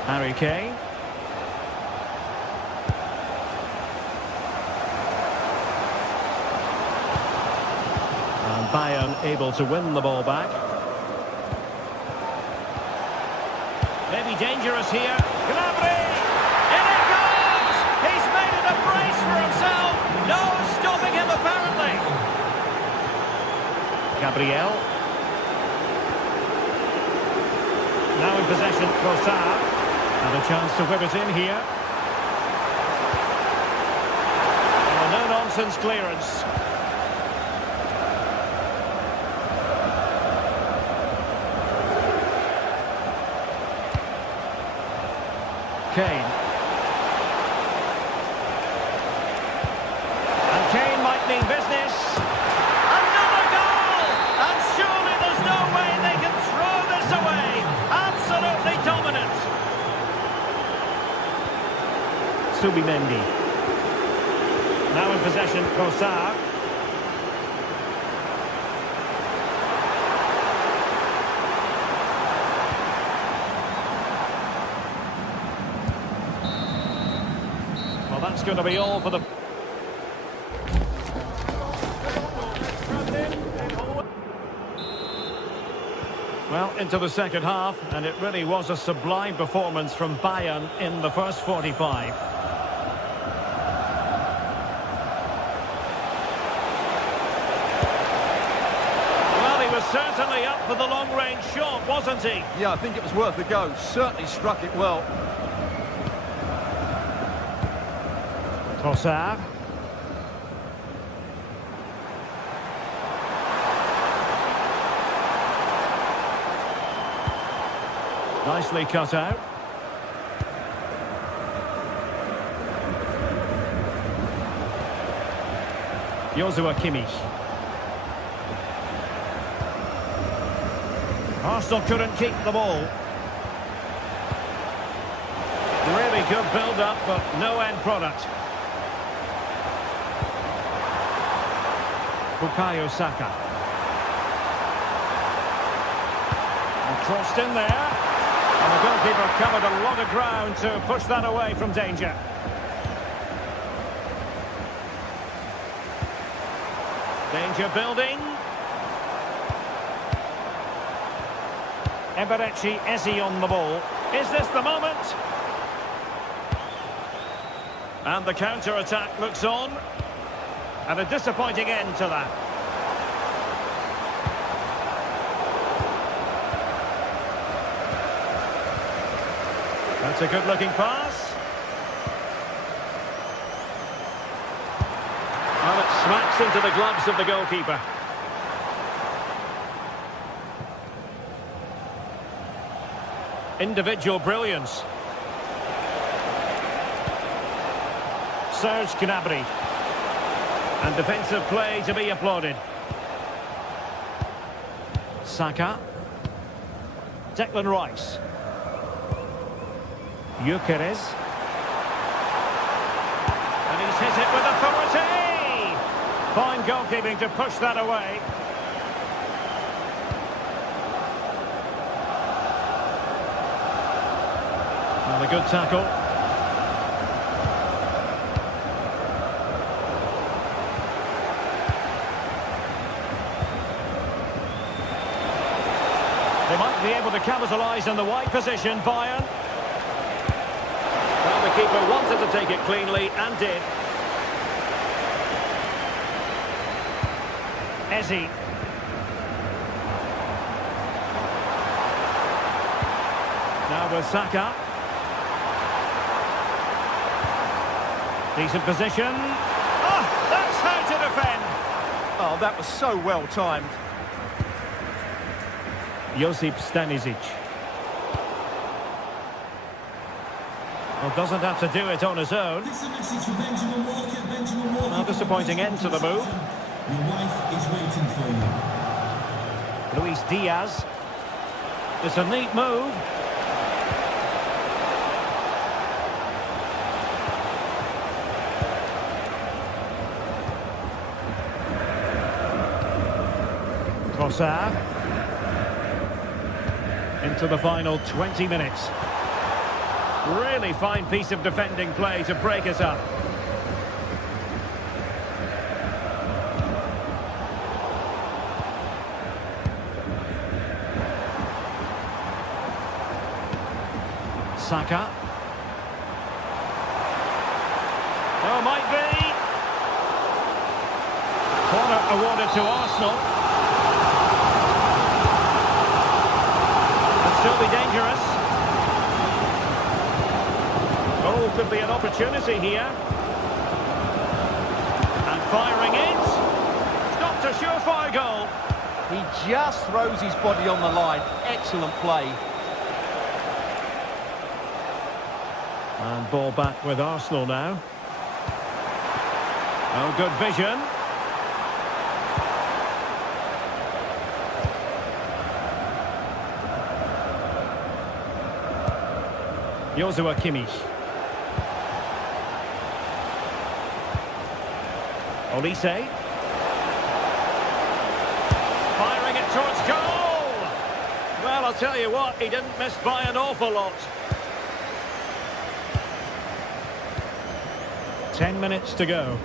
Harry Kane. And Bayern able to win the ball back. Maybe dangerous here. Gnabry! In it goes! He's made it a brace for himself. No stopping him, apparently. Gabriel. Now in possession, Trossard. And a chance to whip it in here. And a no-nonsense clearance. Kane. And Kane might mean business. Another goal! And surely there's no way they can throw this away. Absolutely dominant. Subimendi. Now in possession, Trossard. Well, that's going to be all for the... Well, into the second half, and it really was a sublime performance from Bayern in the first 45. Well, he was certainly up for the long-range shot, wasn't he? Yeah, I think it was worth a go. Certainly struck it well. Trossard. Nicely cut out. Joshua Kimmich. Arsenal couldn't keep the ball. Really good build-up, but no end product. Bukayo Saka. And crossed in there. And the goalkeeper covered a lot of ground to push that away from danger. Danger building. Eberechi Eze on the ball. Is this the moment? And the counter-attack looks on. And a disappointing end to that. That's a good-looking pass. Well, it smacks into the gloves of the goalkeeper. Individual brilliance. Serge Gnabry. And defensive play to be applauded. Saka. Declan Rice. Gyökeres. And he's hit it with authority! Fine goalkeeping to push that away. And a good tackle. They might be able to capitalise in the wide position, Bayern. Well, the keeper wanted to take it cleanly and did. Eze. Now with Saka. Decent position. Oh, that's how to defend. Oh, that was so well timed. Josip Stanisic. Well, doesn't have to do it on his own. This is a message for Benjamin Walker. Benjamin Walker. Well, disappointing end to the move. Your wife is waiting for you. Luis Diaz. It's a neat move. Trossard. Into into the final 20 minutes. Really fine piece of defending play to break us up. Saka. Oh, might be. Corner awarded to Arsenal. Could still be dangerous. Oh, could be an opportunity here. And firing it. Stopped a surefire goal. He just throws his body on the line. Excellent play. And ball back with Arsenal now. Oh, good vision. Joshua Kimmich. Olise. Firing it towards goal. Well, I'll tell you what, he didn't miss by an awful lot. 10 minutes to go.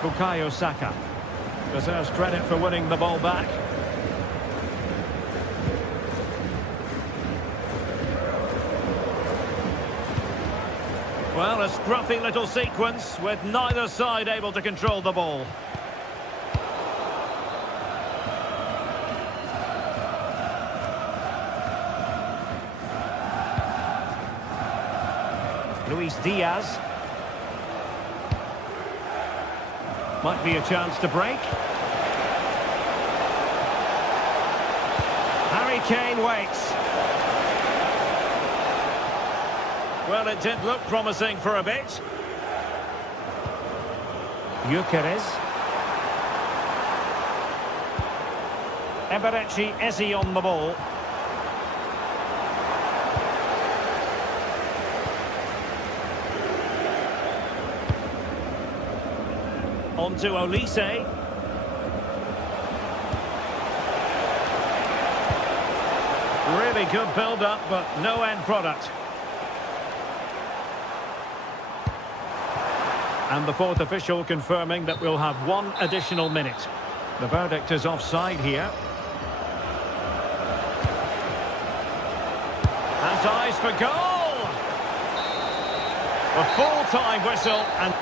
Bukayo Saka deserves credit for winning the ball back. Well, a scruffy little sequence with neither side able to control the ball. Luis Diaz. Might be a chance to break. Harry Kane waits. Well, it did look promising for a bit. Gyökeres. Eberechi Eze on the ball. On to Olise. Really good build-up, but no end product. And the fourth official confirming that we'll have one additional minute. The verdict is offside here. Has eyes for goal! A full-time whistle and...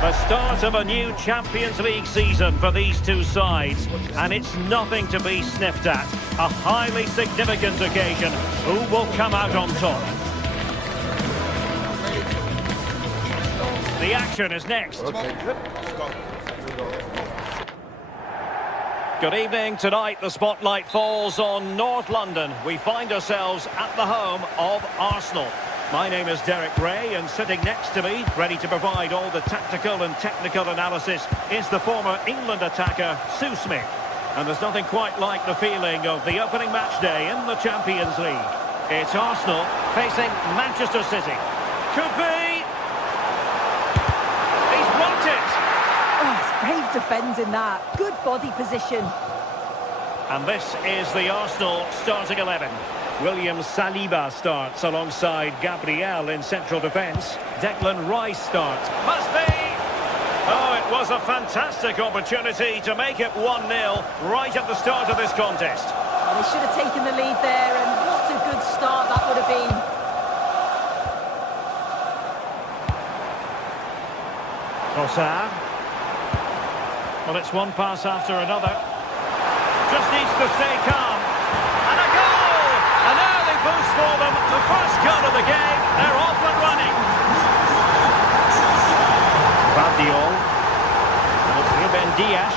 The start of a new Champions League season for these two sides, and it's nothing to be sniffed at. A highly significant occasion. Who will come out on top? The action is next. Good evening. Tonight the spotlight falls on North London. We find ourselves at the home of Arsenal. My name is Derek Ray, and sitting next to me, ready to provide all the tactical and technical analysis, is the former England attacker, Sue Smith. And there's nothing quite like the feeling of the opening match day in the Champions League. It's Arsenal facing Manchester City. Could be! He's blocked it! Oh, it's brave defending that. Good body position. And this is the Arsenal starting 11. William Saliba starts alongside Gabriel in central defence. Declan Rice starts. Must be! Oh, it was a fantastic opportunity to make it 1-0 right at the start of this contest. Well, they should have taken the lead there, and what a good start that would have been. Trossard. Well, it's one pass after another. Just needs to stay calm. And a goal! An early boost for them. The first goal of the game. They're off and running. Vardiol. And it's Ruben Dias.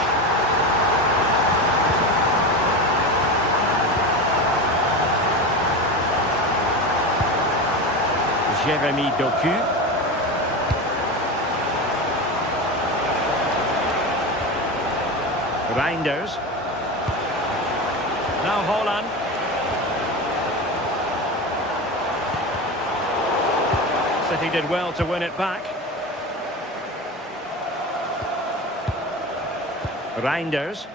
Jeremy Doku. Reinders. Now Haaland. City did well to win it back. Reinders.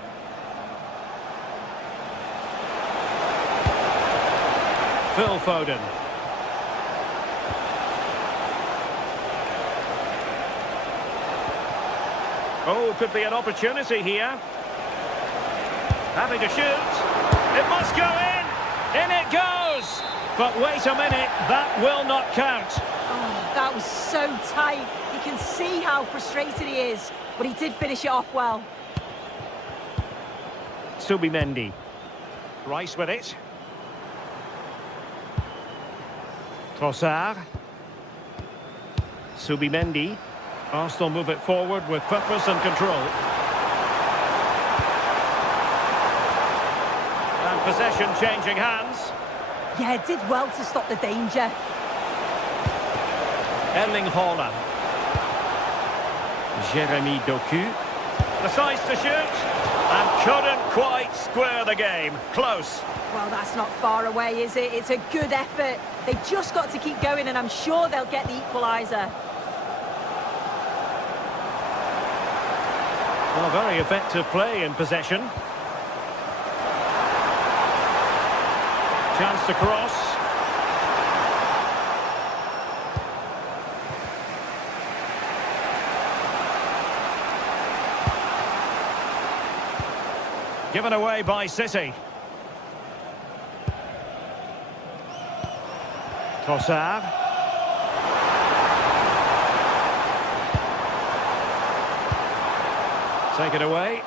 Phil Foden. Oh, could be an opportunity here. Having to shoot. It must go in. In it goes. But wait a minute, that will not count. Oh, that was so tight. You can see how frustrated he is, but he did finish it off well. Subimendi. Rice with it. Trossard. Subimendi. Arsenal move it forward with purpose and control. And possession changing hands. Yeah, did well to stop the danger. Erling Haaland. Jeremy Doku. Decides to shoot. And couldn't quite square the game. Close. Well, that's not far away, is it? It's a good effort. They've just got to keep going, and I'm sure they'll get the equaliser. Well, very effective play in possession. Chance to cross. Given away by City. Trossard. Take it away.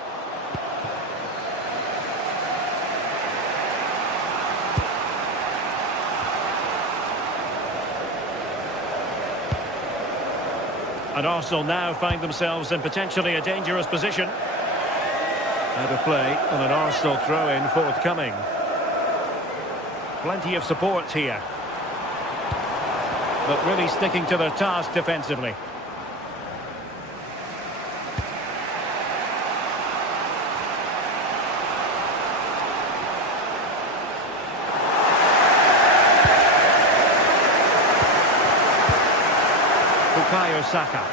And Arsenal now find themselves in potentially a dangerous position. Out of play and an Arsenal throw-in forthcoming. Plenty of support here. But really sticking to their task defensively. Bukayo Saka.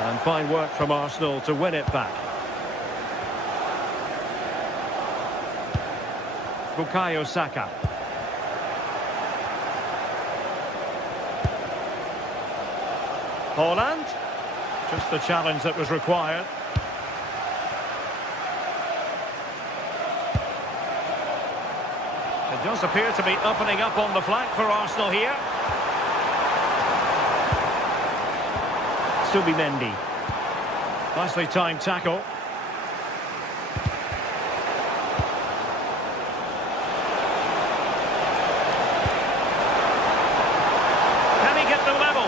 And fine work from Arsenal to win it back. Bukayo Saka. Haaland. Just the challenge that was required. It does appear to be opening up on the flank for Arsenal here. Subimendi. Nicely timed tackle. Can he get the level?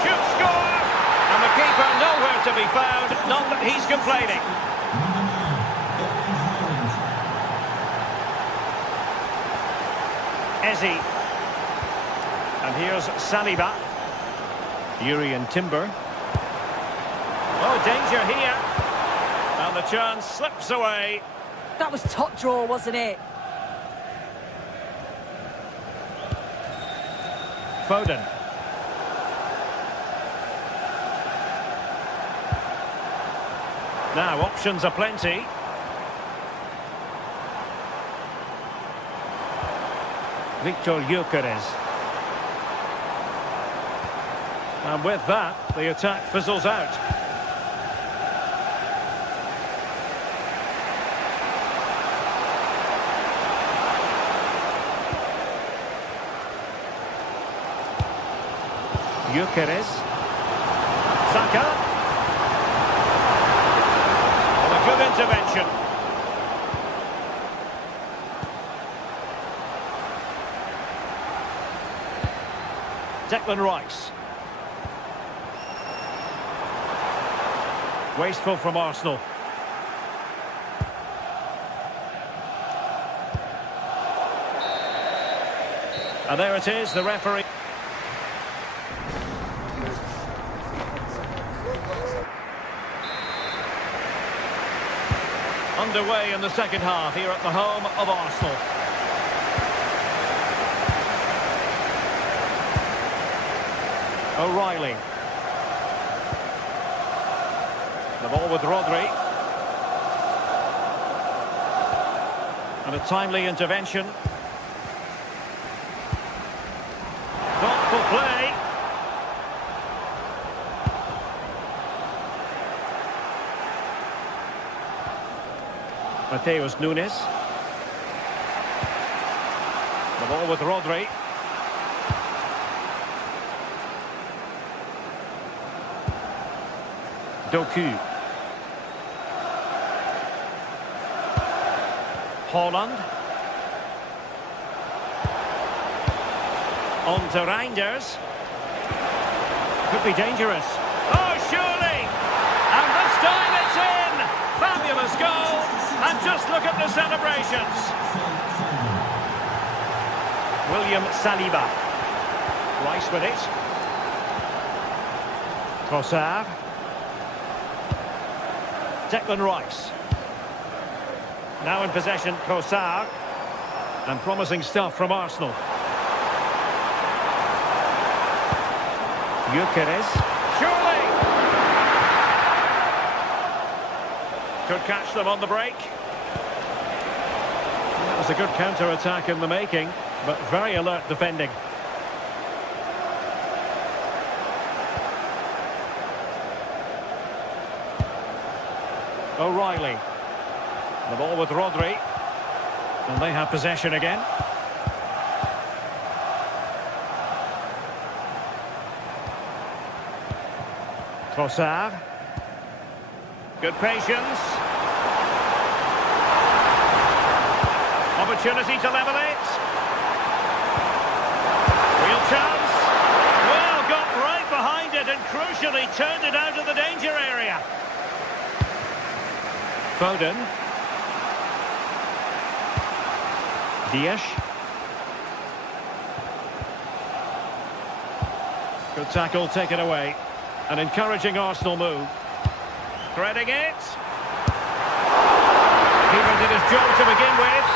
Shoot, score! And the keeper nowhere to be found. Not that he's complaining. Eze. And here's Saliba. Yuri and Timber. Oh, danger here. And the chance slips away. That was top draw, wasn't it? Foden. Now, options are plenty. Victor Gyökeres. And with that, the attack fizzles out. Gyökeres. Saka. Well, a good intervention. Declan Rice. Wasteful from Arsenal. And there it is, the referee. Underway in the second half here at the home of Arsenal. O'Reilly. The ball with Rodri. And a timely intervention. Thoughtful play. Mateus Nunes. The ball with Rodri. Doku. Holland. On to Reinders. Could be dangerous. Oh, surely! And this time it's in! Fabulous goal! And just look at the celebrations. William Saliba. Rice with it. Trossard. Declan Rice. Now in possession, Trossard. And promising stuff from Arsenal. Gyökeres. Surely! Could catch them on the break. That was a good counter-attack in the making, but very alert defending. O'Reilly. The ball with Rodri. And they have possession again. Trossard. Good patience. Opportunity to level it. Real chance. Well, got right behind it and crucially turned it out of the danger area. Foden. Dias. Good tackle taken away. An encouraging Arsenal move. Threading it. Keeper did his job to begin with.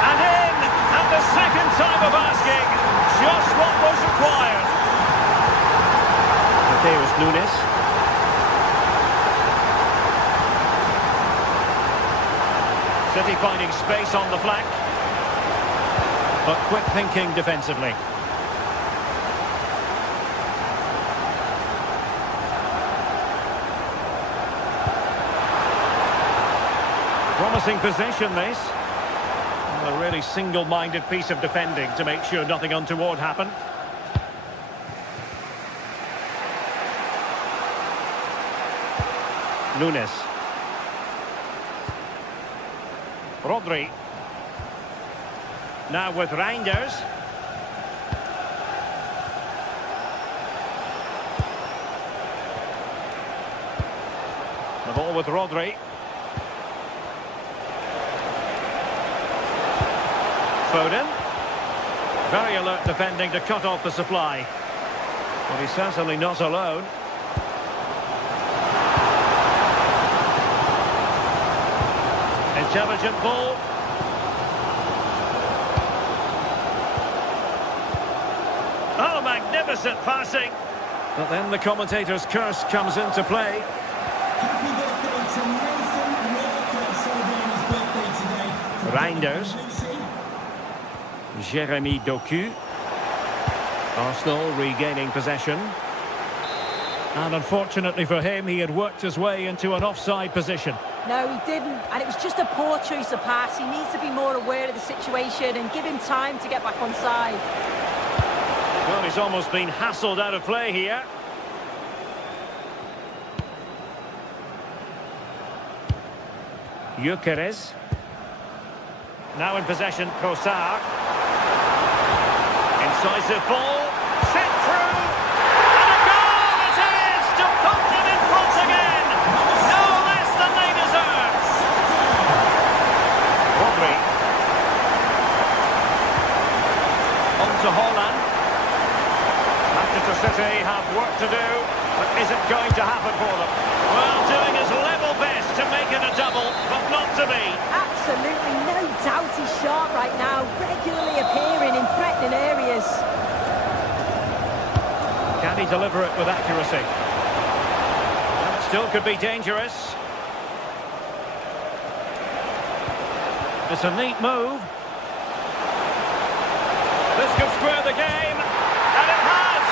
And in! And the second time of asking. Just what was required. Mateus Nunes. City finding space on the flank. But quick thinking defensively. Promising possession, this. A really single-minded piece of defending to make sure nothing untoward happened. Nunes. Rodri. Now with Reinders. The ball with Rodri. Foden. Very alert defending to cut off the supply. But he's certainly not alone. Intelligent ball. Oh, magnificent passing. But then the commentator's curse comes into play. Happy birthday to Nathan Walker, celebrating his birthday today. Reinders. Jérémy Doku. Arsenal regaining possession. And unfortunately for him, he had worked his way into an offside position. No, he didn't, and it was just a poor choice of pass. He needs to be more aware of the situation and give him time to get back on side. Well, he's almost been hassled out of play here. Gyökeres. Now in possession, Kosar. Incisive ball, set through, and a goal it is to put them in front again. No less than they deserve. Rodri. On to Holland. Manchester City have work to do, but is it going to happen for them? Well, doing his level best to make it a double, but not to be. Absolutely no doubt he's sharp right now, regularly appearing in threatening areas. Can he deliver it with accuracy? And it still could be dangerous. It's a neat move. This could square the game, and it has!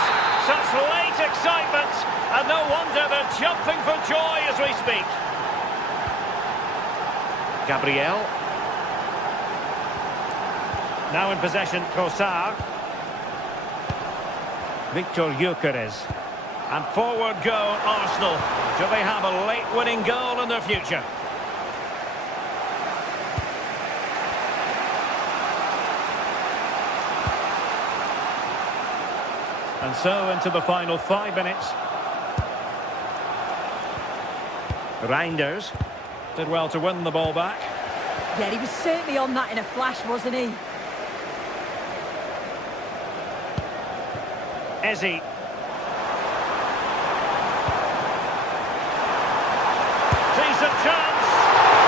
Such late excitement, and no wonder they're jumping for joy as we speak. Gabriel. Now in possession, Kosar. Victor Gyökeres. And forward go Arsenal. Do they have a late winning goal in their future? And so into the final 5 minutes. Reinders did well to win the ball back. Yeah, he was certainly on that in a flash, wasn't he? Ezzy. Decent chance.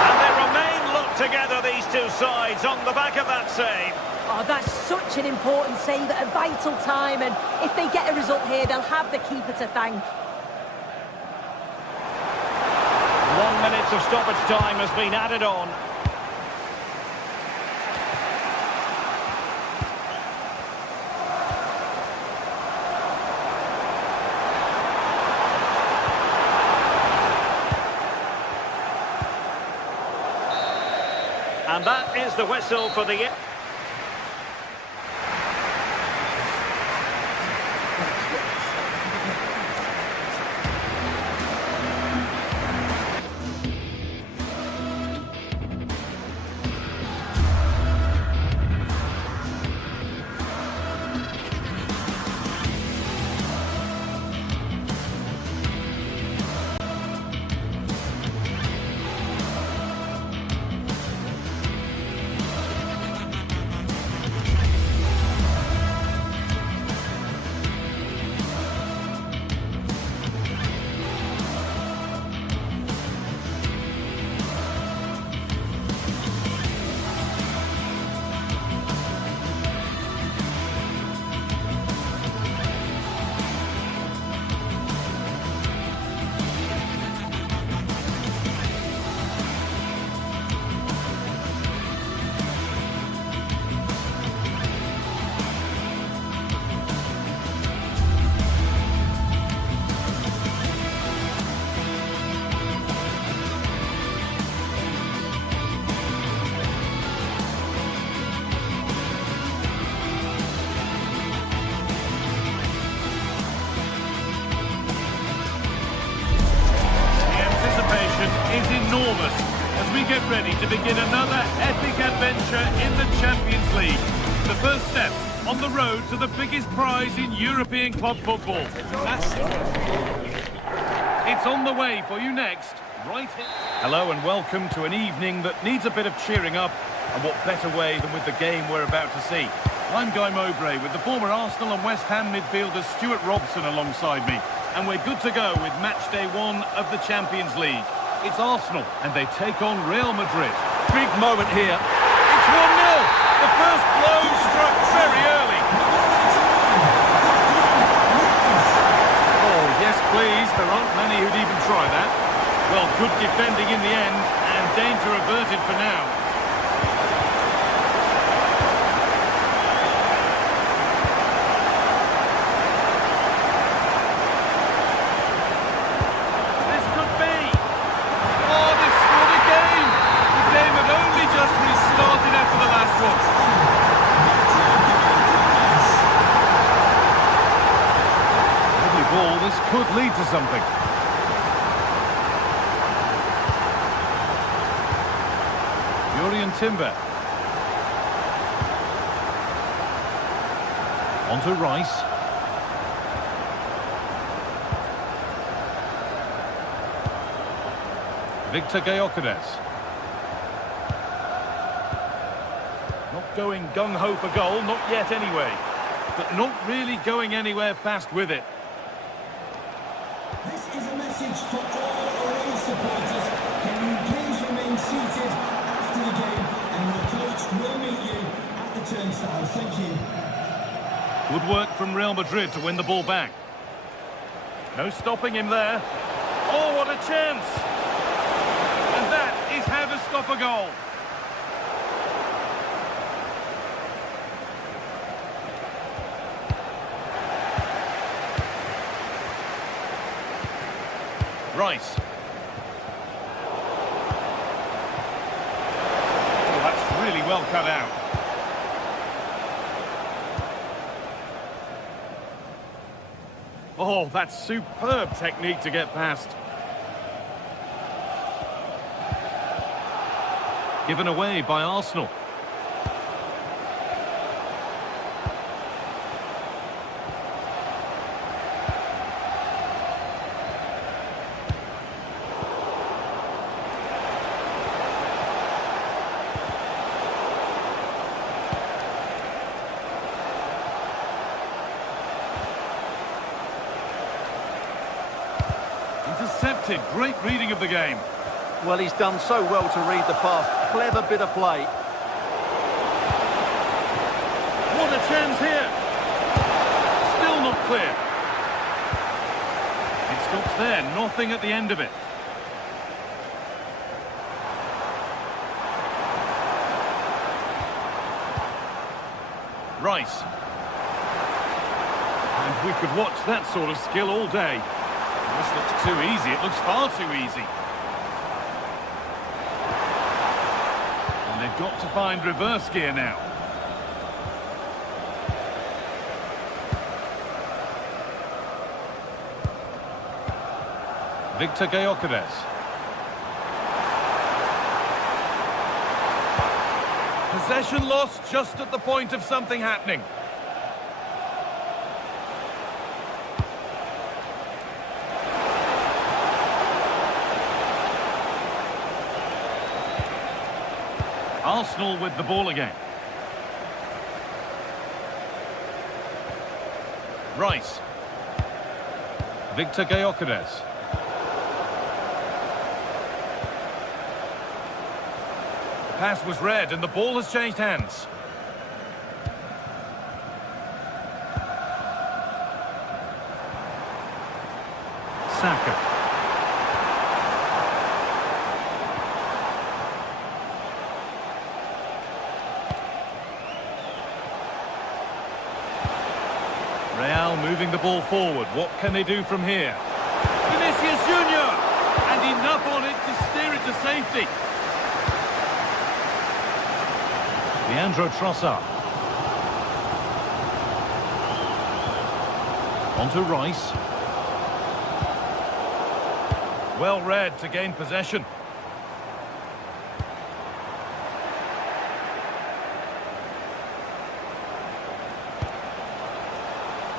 And they remain locked together, these two sides, on the back of that save. Oh, that's such an important save at a vital time, and if they get a result here, they'll have the keeper to thank. 1 minute of stoppage time has been added on. And that is the whistle for the... Is enormous as we get ready to begin another epic adventure in the Champions League. The first step on the road to the biggest prize in European club football. It's on the way for you next, right here. Hello and welcome to an evening that needs a bit of cheering up, and what better way than with the game we're about to see. I'm Guy Mowbray with the former Arsenal and West Ham midfielder Stuart Robson alongside me. And we're good to go with match day 1 of the Champions League. It's Arsenal and they take on Real Madrid. Big moment here. It's 1-0. The first blow struck very early. Oh, yes, please. There aren't many who'd even try that. Well, good defending in the end and danger averted for now. This could lead to something. Jurriën Timber. On to Rice. Victor Gyökeres. Not going gung-ho for goal, not yet anyway. But not really going anywhere fast with it. This is a message for all away supporters. Can you please remain seated after the game, and your coach will meet you at the turnstile. Thank you. Good work from Real Madrid to win the ball back. No stopping him there. Oh, what a chance! And that is how to stop a goal. Rice. Oh, that's really well cut out. Oh, that's superb technique to get past. Given away by Arsenal. Intercepted. Great reading of the game. Well, he's done so well to read the pass. Clever bit of play. What a chance here. Still not clear. It stops there. Nothing at the end of it. Rice. And we could watch that sort of skill all day. This looks too easy. It looks far too easy. And they've got to find reverse gear now. Victor Gyökeres. Possession lost just at the point of something happening. Arsenal with the ball again. Rice. Victor Gyökeres. The pass was read and the ball has changed hands. Saka. Real moving the ball forward. What can they do from here? Vinicius Junior! And enough on it to steer it to safety. Leandro Trossard. On to Rice. Well read to gain possession.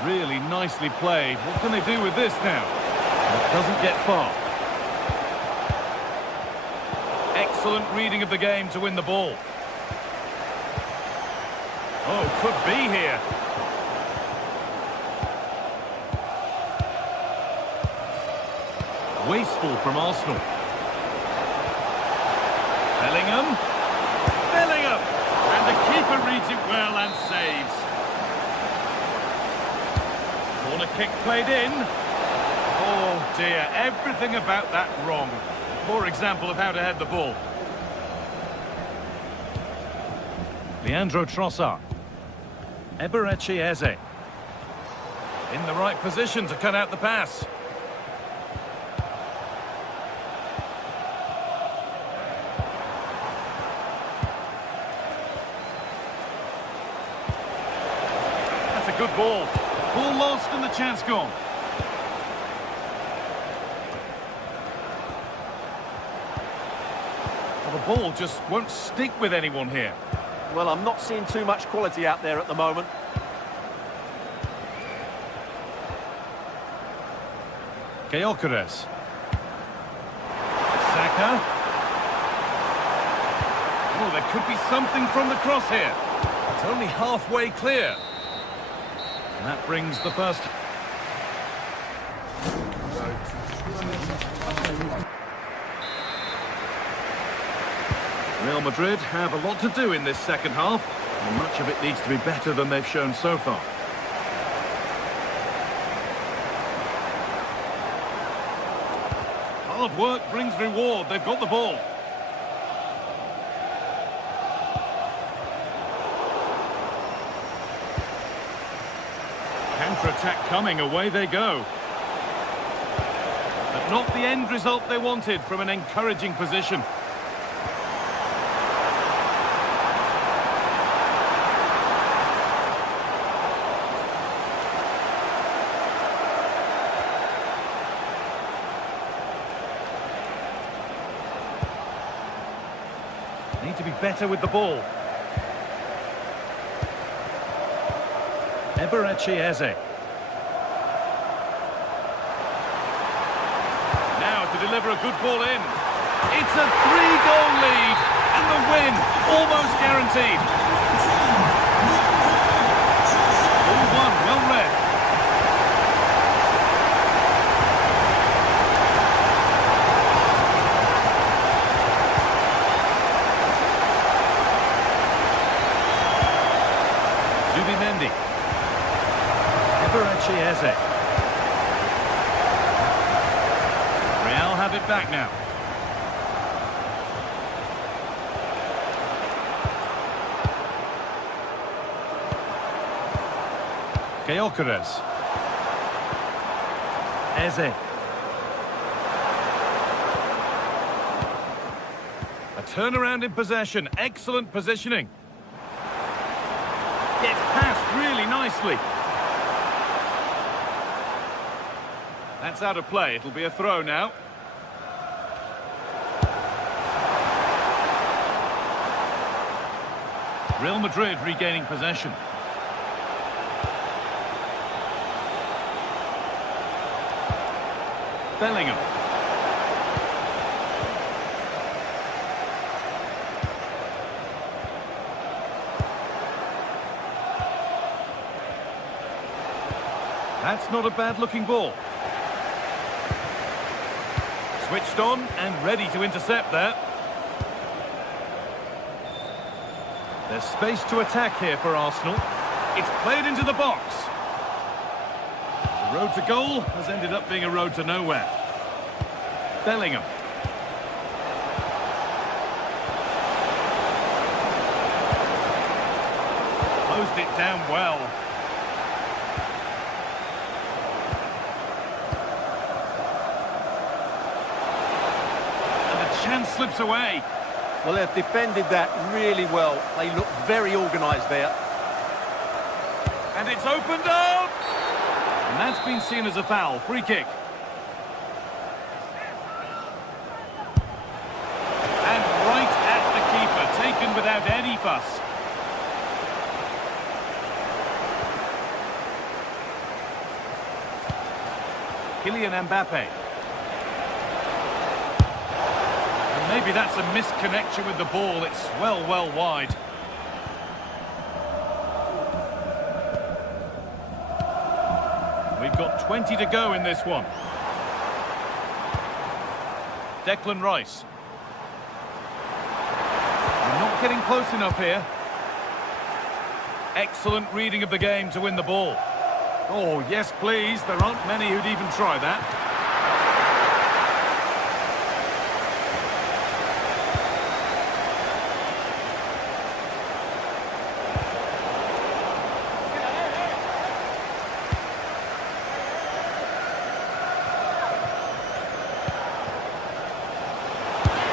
Really nicely played. What can they do with this now? It doesn't get far. Excellent reading of the game to win the ball. Oh, could be here. Wasteful from Arsenal. Bellingham. Bellingham! And the keeper reads it well and saves. Corner kick played in. Oh dear, everything about that wrong. Poor example of how to head the ball. Leandro Trossard. Eberechi Eze. In the right position to cut out the pass. That's a good ball. Ball lost and the chance gone. Well, the ball just won't stick with anyone here. Well, I'm not seeing too much quality out there at the moment. Gyökeres. Saka. Oh, there could be something from the cross here. It's only halfway clear. And that brings the first... Real Madrid have a lot to do in this second half, and much of it needs to be better than they've shown so far. Hard work brings reward. They've got the ball. Counter-attack coming, away they go. But not the end result they wanted from an encouraging position. Need to be better with the ball. Eberechi Eze. Now to deliver a good ball in. It's a 3-goal lead, and the win almost guaranteed. 4-1, well read. Eberechi Eze. Real have it back now. Gyökeres. Eze. A turnaround in possession. Excellent positioning. Gets passed really nicely. That's out of play. It'll be a throw now. Real Madrid regaining possession. Bellingham. That's not a bad-looking ball. Switched on and ready to intercept there. There's space to attack here for Arsenal. It's played into the box. The road to goal has ended up being a road to nowhere. Bellingham. Closed it down well. Chance slips away. Well, they've defended that really well. They look very organised there. And it's opened up! And that's been seen as a foul. Free kick. And right at the keeper. Taken without any fuss. Kylian Mbappe. Maybe that's a misconnection with the ball. It's well wide. got 20 to go in this one. Declan Rice. They're not getting close enough here. Excellent reading of the game to win the ball. Oh, yes, please. There aren't many who'd even try that.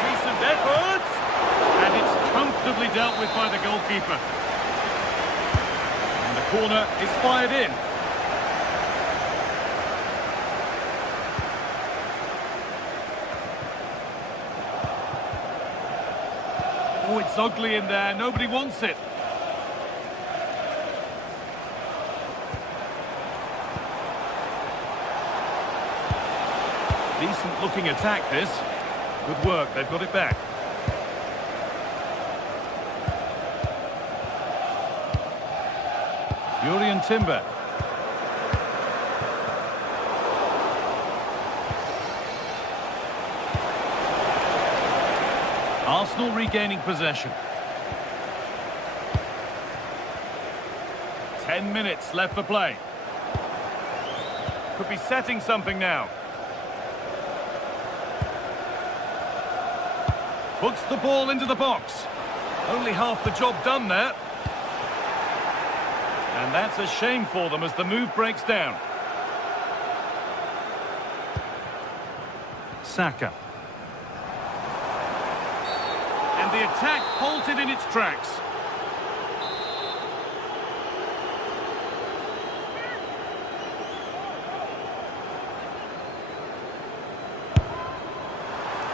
Decent efforts. And it's comfortably dealt with by the goalkeeper. And the corner is fired in. Oh, it's ugly in there. Nobody wants it. Decent looking attack, this. Good work. They've got it back. Jurriën Timber. Arsenal regaining possession. 10 minutes left for play. Could be setting something now. Puts the ball into the box. Only half the job done there. And that's a shame for them as the move breaks down. Saka. And the attack halted in its tracks.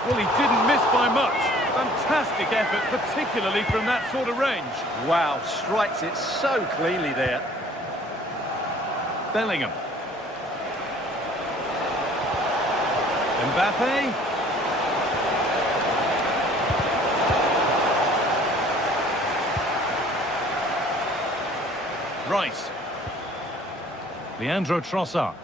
Well, he didn't miss by much. Fantastic effort, particularly from that sort of range. Wow, strikes it so cleanly there. Bellingham. Mbappe. Rice. Leandro Trossard.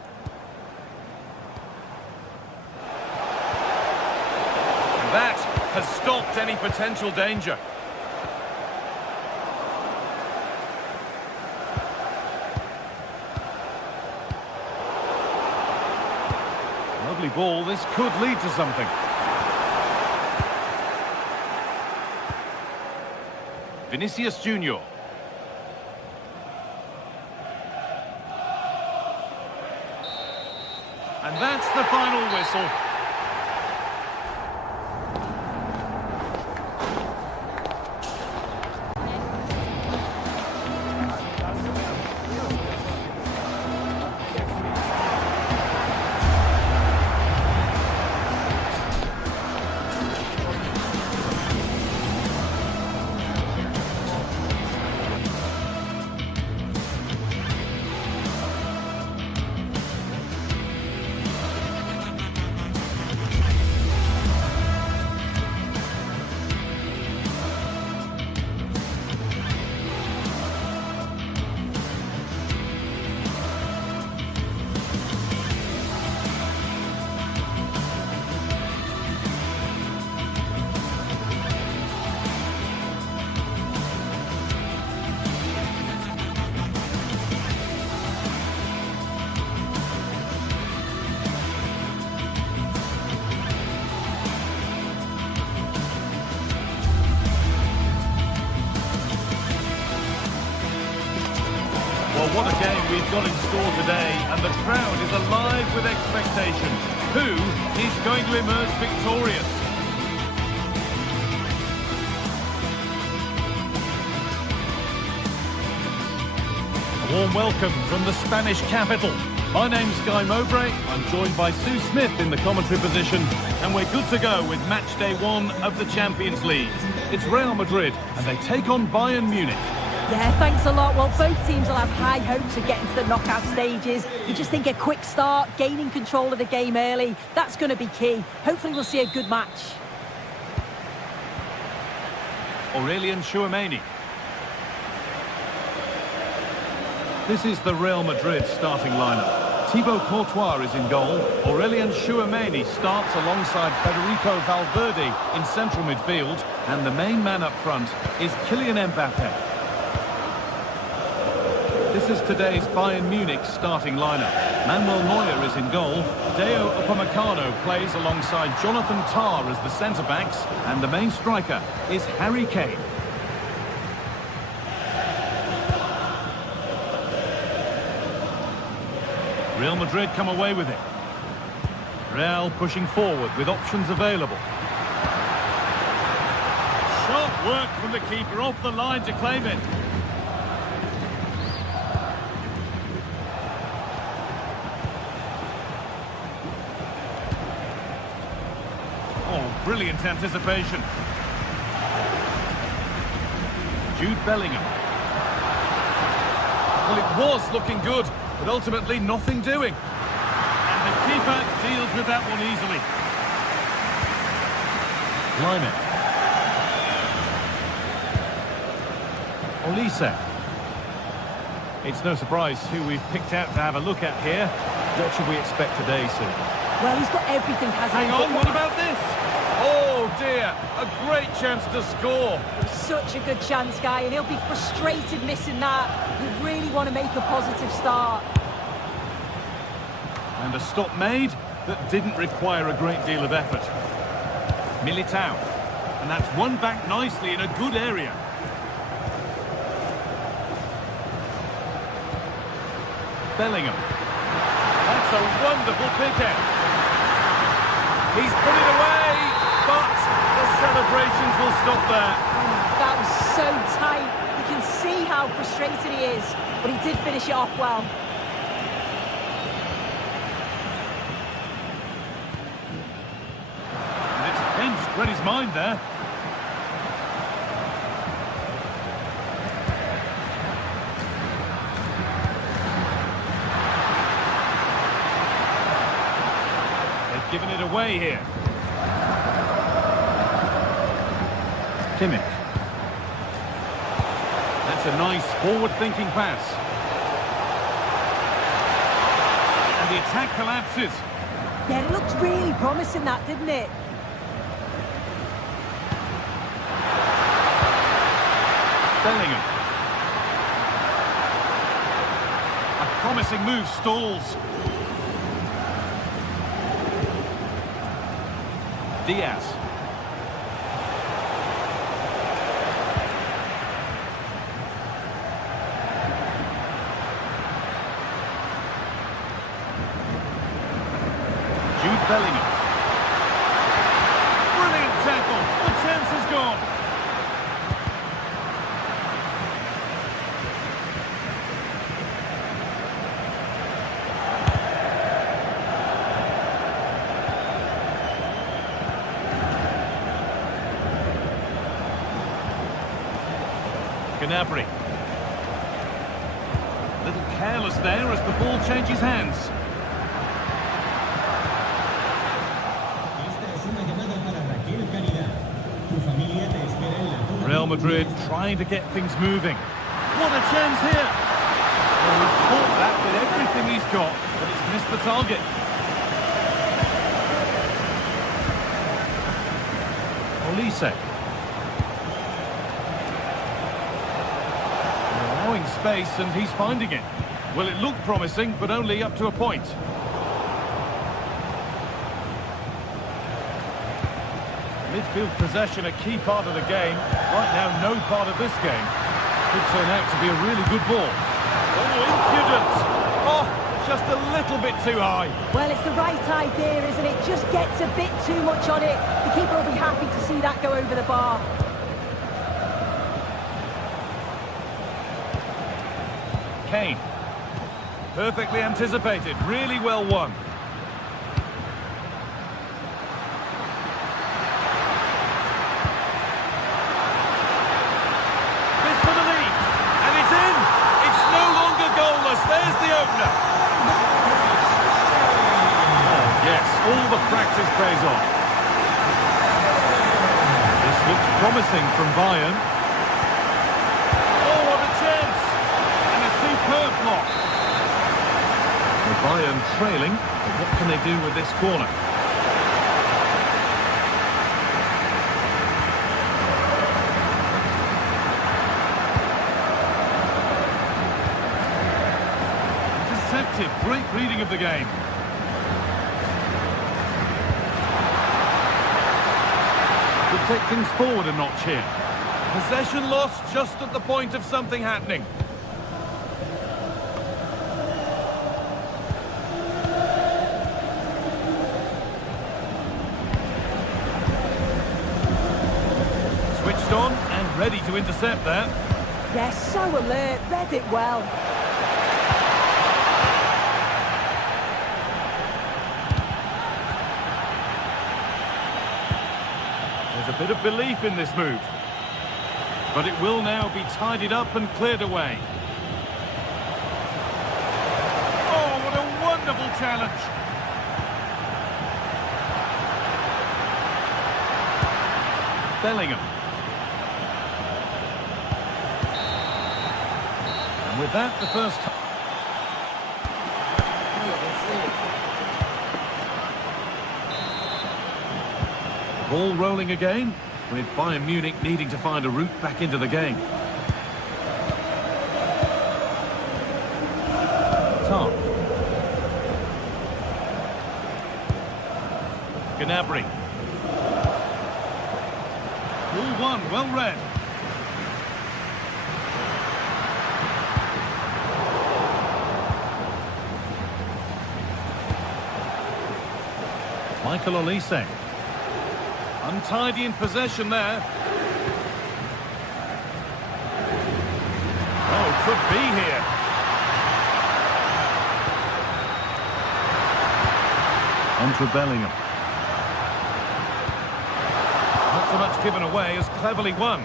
That has stopped any potential danger. Lovely ball. This could lead to something. Vinicius Junior. And that's the final whistle. Well, what a game we've got in store today, and the crowd is alive with expectation. Who is going to emerge victorious? A warm welcome from the Spanish capital. My name's Guy Mowbray. I'm joined by Sue Smith in the commentary position, and we're good to go with match day 1 of the Champions League. It's Real Madrid, and they take on Bayern Munich. Yeah, thanks a lot. Well, both teams will have high hopes of getting to the knockout stages. You just think a quick start, gaining control of the game early, that's going to be key. Hopefully we'll see a good match. Aurélien Tchouameni. This is the Real Madrid starting lineup. Thibaut Courtois is in goal. Aurélien Tchouameni starts alongside Federico Valverde in central midfield. And the main man up front is Kylian Mbappe. This is today's Bayern Munich starting lineup. Manuel Neuer is in goal. Deo Upamecano plays alongside Jonathan Tah as the centre-backs. And the main striker is Harry Kane. Real Madrid come away with it. Real pushing forward with options available. Sharp work from the keeper off the line to claim it. Oh, brilliant anticipation. Jude Bellingham. Well, it was looking good, but ultimately nothing doing. And the keeper deals with that one easily. Lyman. Olise. It's no surprise who we've picked out to have a look at here. What should we expect today, Sue? Well, he's got everything, hasn't he? Hang on, what about this? Oh dear, a great chance to score. It was such a good chance, Guy, and he'll be frustrated missing that. You really want to make a positive start. And a stop made that didn't require a great deal of effort. Militao. And that's won back nicely in a good area. Bellingham. That's a wonderful pick out. He's put it away, but the celebrations will stop there. That was so tight. You can see how frustrated he is, but he did finish it off well. And it's pinched, read his mind there. They've given it away here. Kimmich. That's a nice forward-thinking pass. And the attack collapses. Yeah, it looked really promising, that, didn't it? Bellingham. A promising move stalls. Diaz. Jude Bellingham. Brilliant tackle. The chance is gone. Gnabry. A little careless there as the ball changes hands. Real Madrid trying to get things moving. What a chance here! Well, he caught that with everything he's got, but it's missed the target. Olise. Allowing space, and he's finding it. Well, it looked promising, but only up to a point. Midfield possession, a key part of the game. Right now, no part of this game. Could turn out to be a really good ball. Oh, impudent! Oh, just a little bit too high. Well, it's the right idea, isn't it? Just gets a bit too much on it. The keeper will be happy to see that go over the bar. Kane. Perfectly anticipated, really well won. This for the lead, and it's in! It's no longer goalless, there's the opener. Oh, yes, all the practice pays off. This looks promising from Bayern. Oh, what a chance! And a superb block. The Bayern trailing, but what can they do with this corner? Intercepted, great reading of the game. Could take things forward a notch here. Possession lost just at the point of something happening. Switched on and ready to intercept there. Yes, so alert, read it well. There's a bit of belief in this move. But it will now be tidied up and cleared away. Oh, what a wonderful challenge. Bellingham. And with that, the first... Ball rolling again, with Bayern Munich needing to find a route back into the game. Tom. Gnabry. Ball one, well read. Michael Olise. Untidy in possession there. Oh, could be here. On to Bellingham. Not so much given away as cleverly won.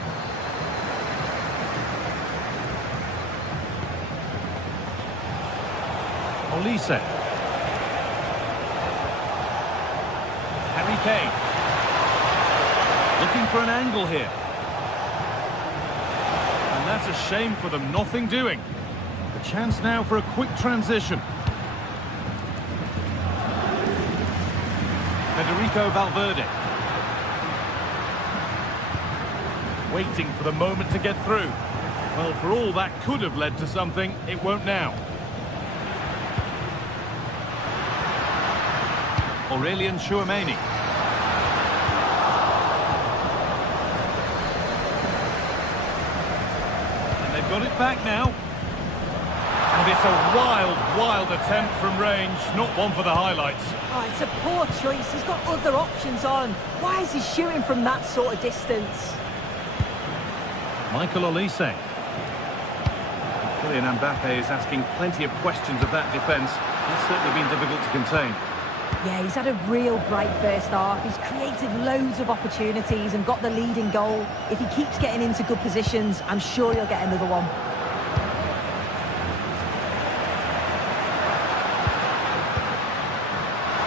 Olise. Harry Kane. Looking for an angle here. And that's a shame for them, nothing doing. The chance now for a quick transition. Federico Valverde. Waiting for the moment to get through. Well, for all that could have led to something, it won't now. Aurelien Tchouameni. Got it back now. And it's a wild, wild attempt from range. Not one for the highlights. Oh, it's a poor choice. He's got other options on. Why is he shooting from that sort of distance? Michael Olise. Kylian Mbappe is asking plenty of questions of that defence. It's certainly been difficult to contain. Yeah, he's had a real bright first half. He's created loads of opportunities and got the leading goal. If he keeps getting into good positions, I'm sure he'll get another one.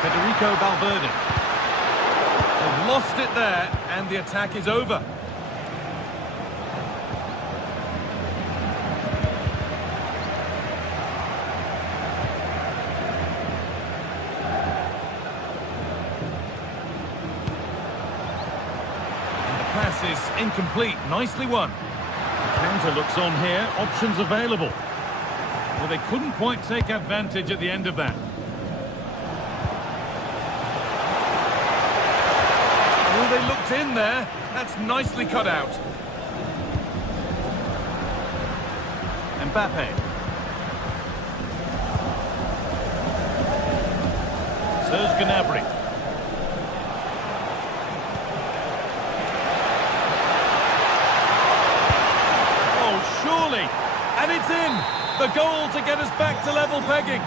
Federico Valverde. They've lost it there, and the attack is over. Pass is incomplete. Nicely won. The counter looks on here. Options available. Well, they couldn't quite take advantage at the end of that. Oh, they looked in there. That's nicely cut out. Mbappe. Serge Gnabry. Surely, and it's in! The goal to get us back to level pegging.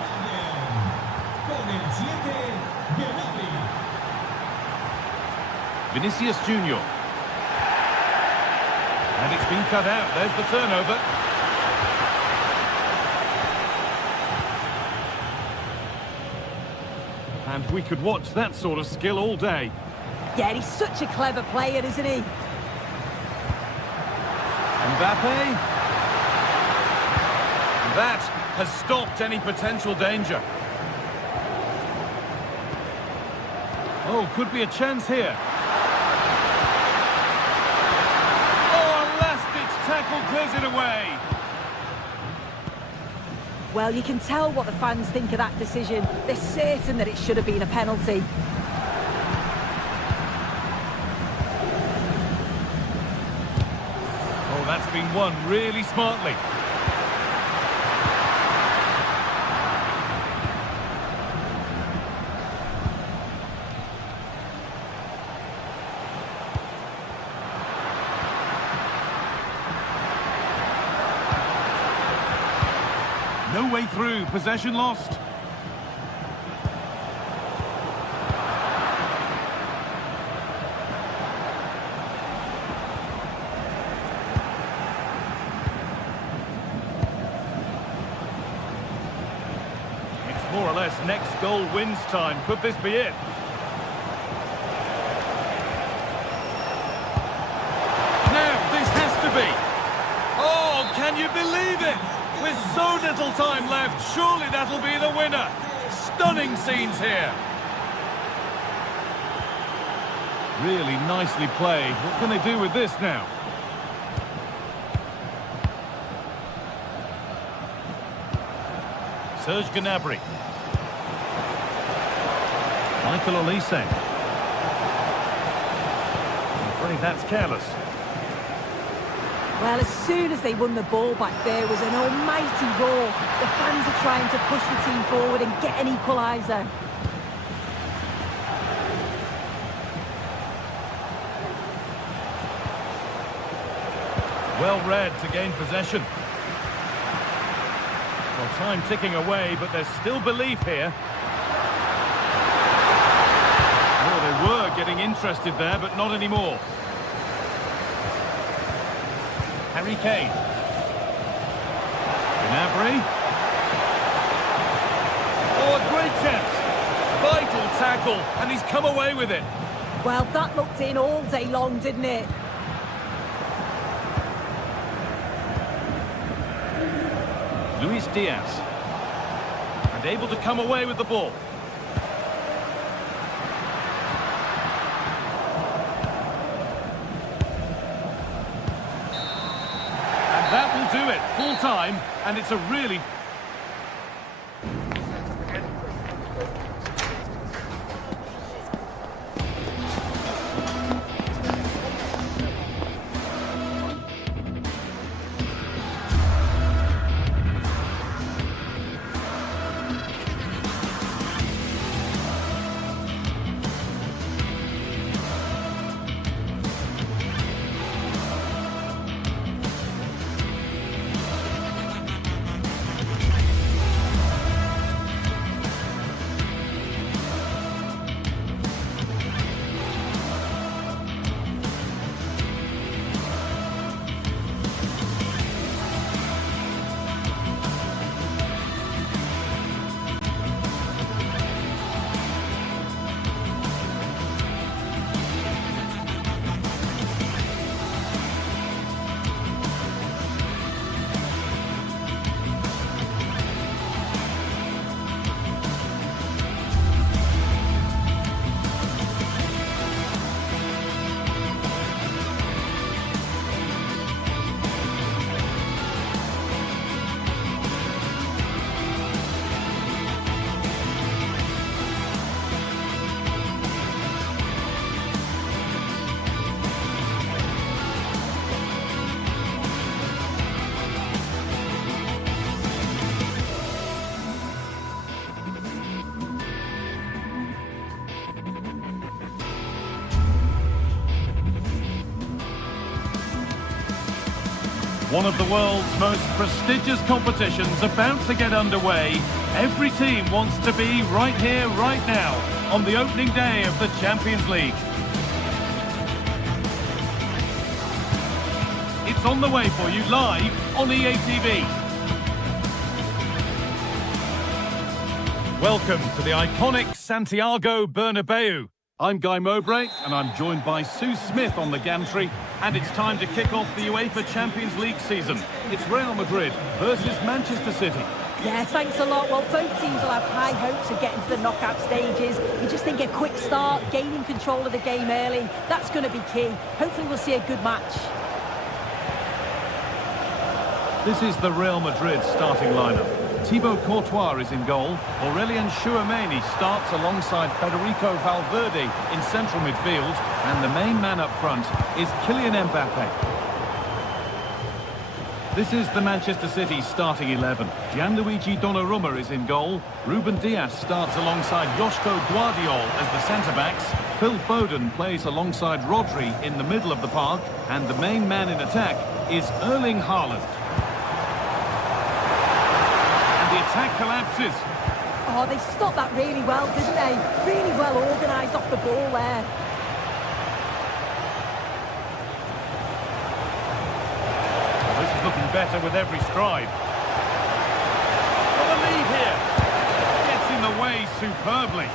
Vinicius Junior. And it's been cut out. There's the turnover. And we could watch that sort of skill all day. Yeah, he's such a clever player, isn't he? Mbappe. That has stopped any potential danger. Oh, could be a chance here. Oh, a last-ditch tackle clears it away. Well, you can tell what the fans think of that decision. They're certain that it should have been a penalty. Oh, that's been won really smartly. No way through, possession lost. It's more or less next goal wins time. Could this be it? Now, this has to be. Oh, can you believe it? With so little time left, surely that'll be the winner. Stunning scenes here. Really nicely played. What can they do with this now? Serge Gnabry. Michael Olise. I'm afraid that's careless. Well, as soon as they won the ball back, there was an almighty roar. The fans are trying to push the team forward and get an equaliser. Well read to gain possession. Well, time ticking away, but there's still belief here. Oh, they were getting interested there, but not anymore. Harry Kane. Gnabry. Oh, a great chance. Vital tackle, and he's come away with it. Well, that looked in all day long, didn't it? Luis Diaz. And able to come away with the ball. That will do it, full time, and it's a really... One of the world's most prestigious competitions about to get underway. Every team wants to be right here, right now, on the opening day of the Champions League. It's on the way for you live on EA TV. Welcome to the iconic Santiago Bernabeu. I'm Guy Mowbray, and I'm joined by Sue Smith on the gantry, and it's time to kick off the UEFA Champions League season. It's Real Madrid versus Manchester City. Yeah, thanks a lot. Well, both teams will have high hopes of getting to the knockout stages. You just think a quick start, gaining control of the game early, that's going to be key. Hopefully we'll see a good match. This is the Real Madrid starting lineup. Thibaut Courtois is in goal. Aurelien Tchouameni starts alongside Federico Valverde in central midfield. And the main man up front is Kylian Mbappe. This is the Manchester City starting 11. Gianluigi Donnarumma is in goal. Ruben Dias starts alongside Joško Guardiol as the centre-backs. Phil Foden plays alongside Rodri in the middle of the park. And the main man in attack is Erling Haaland. And the attack collapses. Oh, they stopped that really well, didn't they? Really well organised off the ball there. Looking better with every stride. Got a lead here. Gets in the way superbly.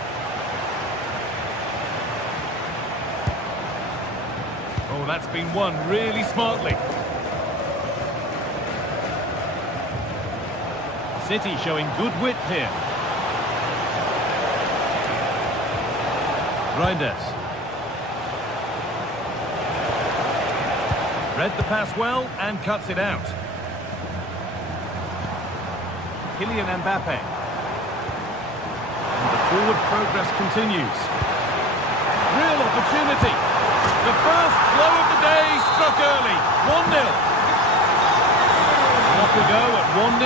Oh, that's been won really smartly. City showing good width here. Reinders. Read the pass well and cuts it out. Kylian Mbappe. And the forward progress continues. Real opportunity. The first blow of the day struck early. 1-0. Off we go at 1-0.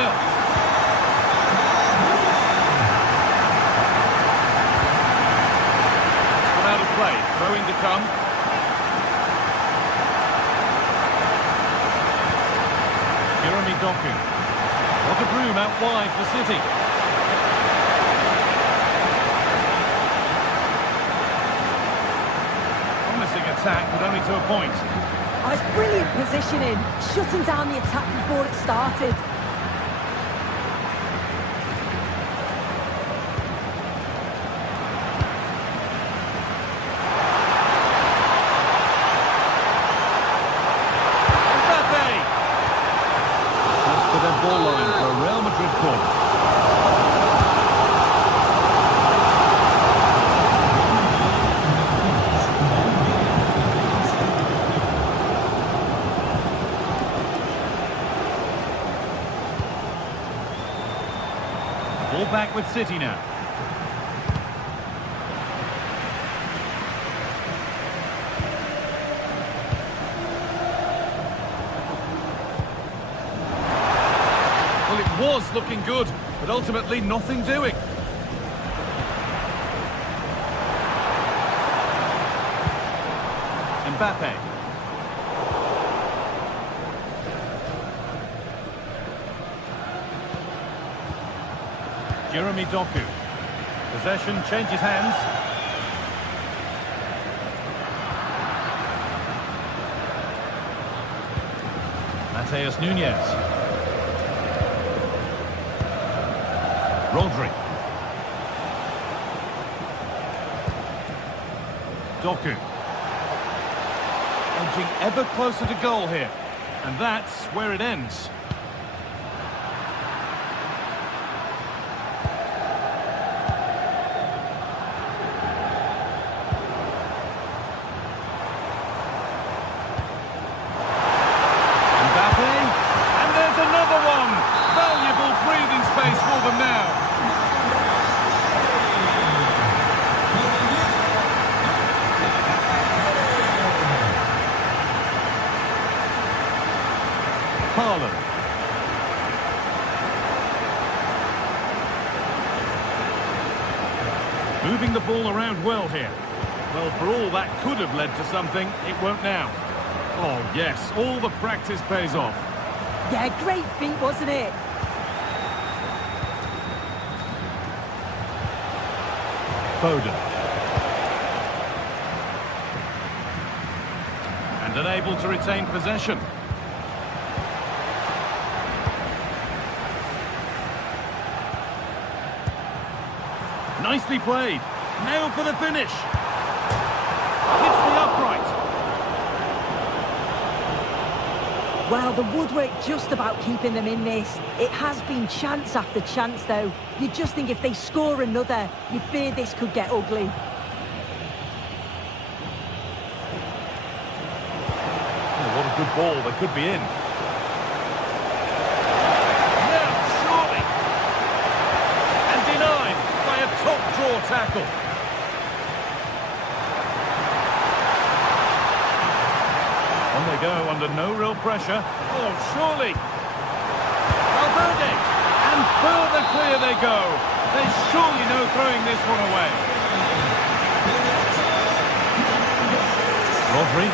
It's gone out of play. Throwing to come. Doku. What a room out wide for City. Promising attack, but only to a point. Oh, it's brilliant positioning, shutting down the attack before it started. Ball line for a Real Madrid corner. Ball back with City now. Was looking good, but ultimately nothing doing. Mbappe. Jeremy Doku. Possession changes hands. Mateus Nunes. Rodri. Doku. Edging ever closer to goal here. And that's where it ends. Mbappe. And there's another one. Valuable breathing space for them now. Haaland. Moving the ball around well here. Well, for all that could have led to something, it won't now. Oh, yes, all the practice pays off. Yeah, great feat, wasn't it? Foden. And unable to retain possession. Nicely played. Nailed for the finish. Hits the upright. Well, the woodwork just about keeping them in this. It has been chance after chance, though. You just think if they score another, you fear this could get ugly. Oh, what a good ball. They could be in. Yeah, surely. And denied by a top draw tackle. On they go, under no real pressure. Oh, surely. Valverde. And further clear they go. There's surely no throwing this one away. Rodri.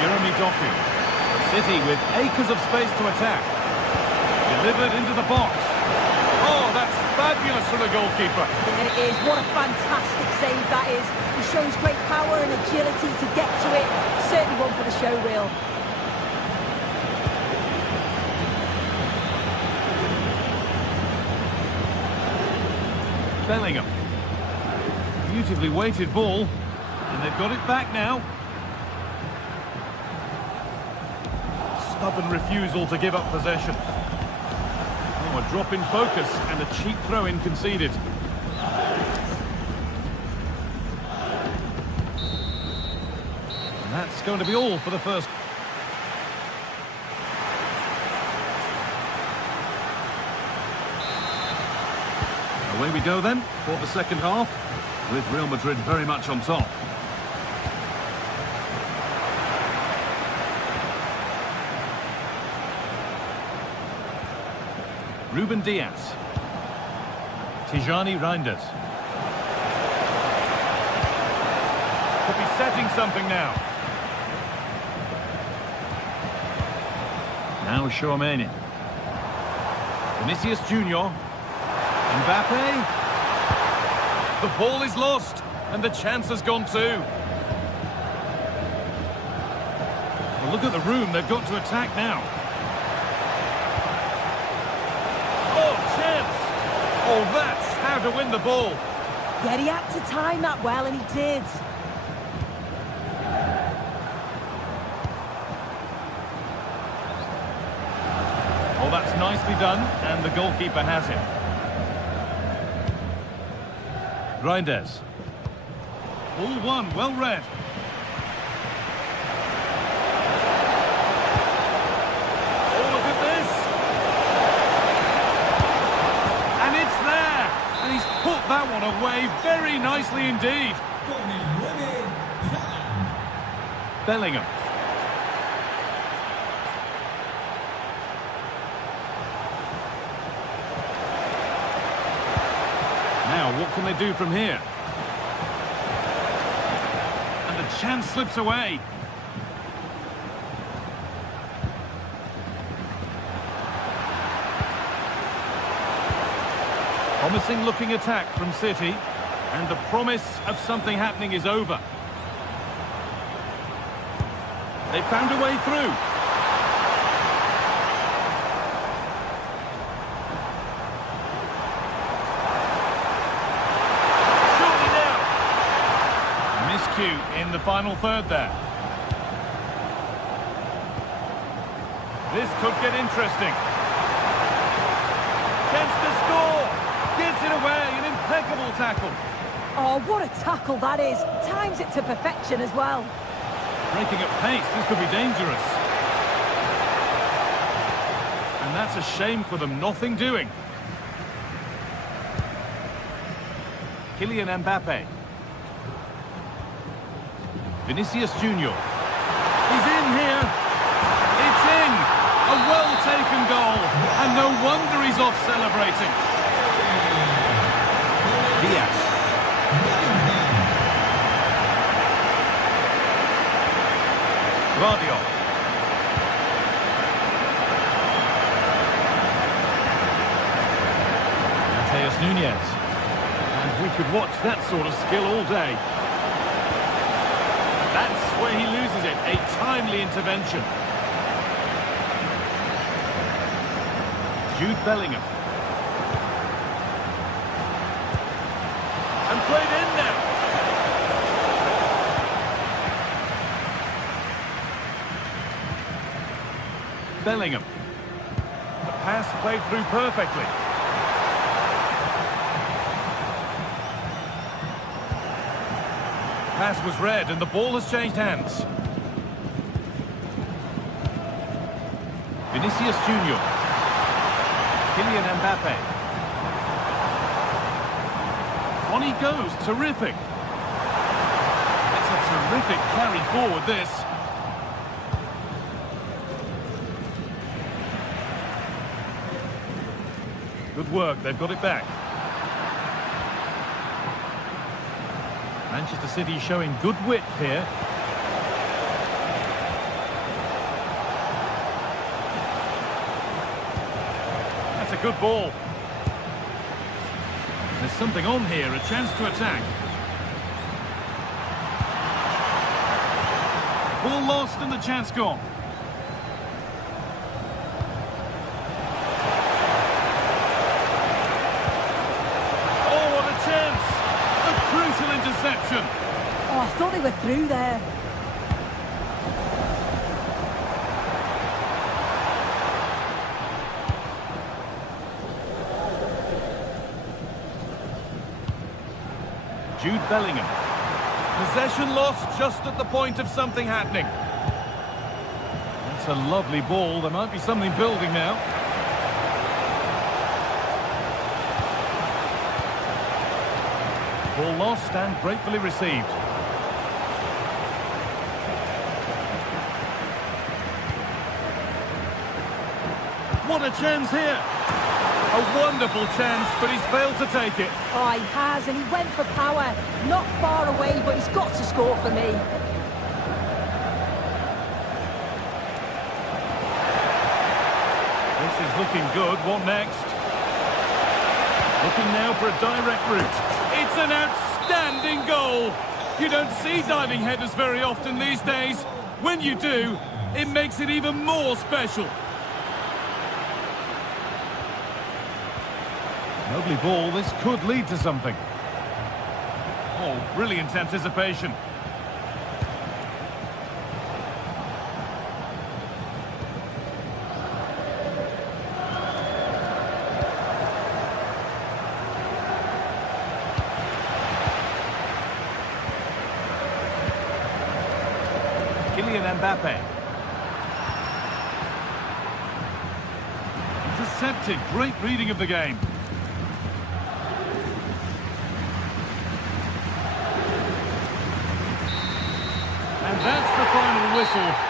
Jeremy Doku. City with acres of space to attack. Delivered into the box. Oh, that's fabulous from the goalkeeper. It is. What a fantastic save that is. He shows great power and agility to get to it. Certainly one for the show reel. Bellingham. Beautifully weighted ball. And they've got it back now. Stubborn refusal to give up possession. Oh, a drop in focus and a cheap throw-in conceded. And that's going to be all for the first. Away we go then for the second half, with Real Madrid very much on top. Ruben Diaz. Tijani Reinders. Could be setting something now. Now Chouameni. Vinicius Junior. Mbappe. The ball is lost, and the chance has gone too. Well, look at the room they've got to attack now. Oh, chance! Oh, that's how to win the ball. Yeah, he had to time that well, and he did. Oh, that's nicely done, and the goalkeeper has it. Reinders. Ball one, well read. Oh, look at this! And it's there! And he's put that one away very nicely indeed. Bellingham. Now, what can they do from here? And the chance slips away. Promising looking attack from City, and the promise of something happening is over. They found a way through. In the final third there. This could get interesting. Chance to score. Gets it away. An impeccable tackle. Oh, what a tackle that is. Times it to perfection as well. Breaking at pace. This could be dangerous. And that's a shame for them. Nothing doing. Kylian Mbappe. Vinicius Junior. He's in here. It's in. A well-taken goal. And no wonder he's off celebrating. Diaz. Guardiola. Mateus Nunez. And we could watch that sort of skill all day. That's where he loses it. A timely intervention. Jude Bellingham. And played in now. Bellingham. The pass played through perfectly. Pass was read and the ball has changed hands. Vinicius Junior. Kylian Mbappe. On he goes, terrific. It's a terrific carry forward, this. Good work, they've got it back. Manchester City showing good width here. That's a good ball. There's something on here, a chance to attack. Ball lost and the chance gone. Oh, what a chance! A crucial interception. Oh, I thought they were through there. Jude Bellingham. Possession lost just at the point of something happening. That's a lovely ball. There might be something building now. Ball lost and gratefully received. What a chance here! A wonderful chance, but he's failed to take it. Oh, he has, and he went for power. Not far away, but he's got to score for me. This is looking good. What next? Looking now for a direct route. It's an outstanding goal. You don't see diving headers very often these days. When you do, it makes it even more special. Lovely ball. This could lead to something. Oh, brilliant anticipation. Kylian Mbappe. Intercepted. Great reading of the game. And that's the final whistle.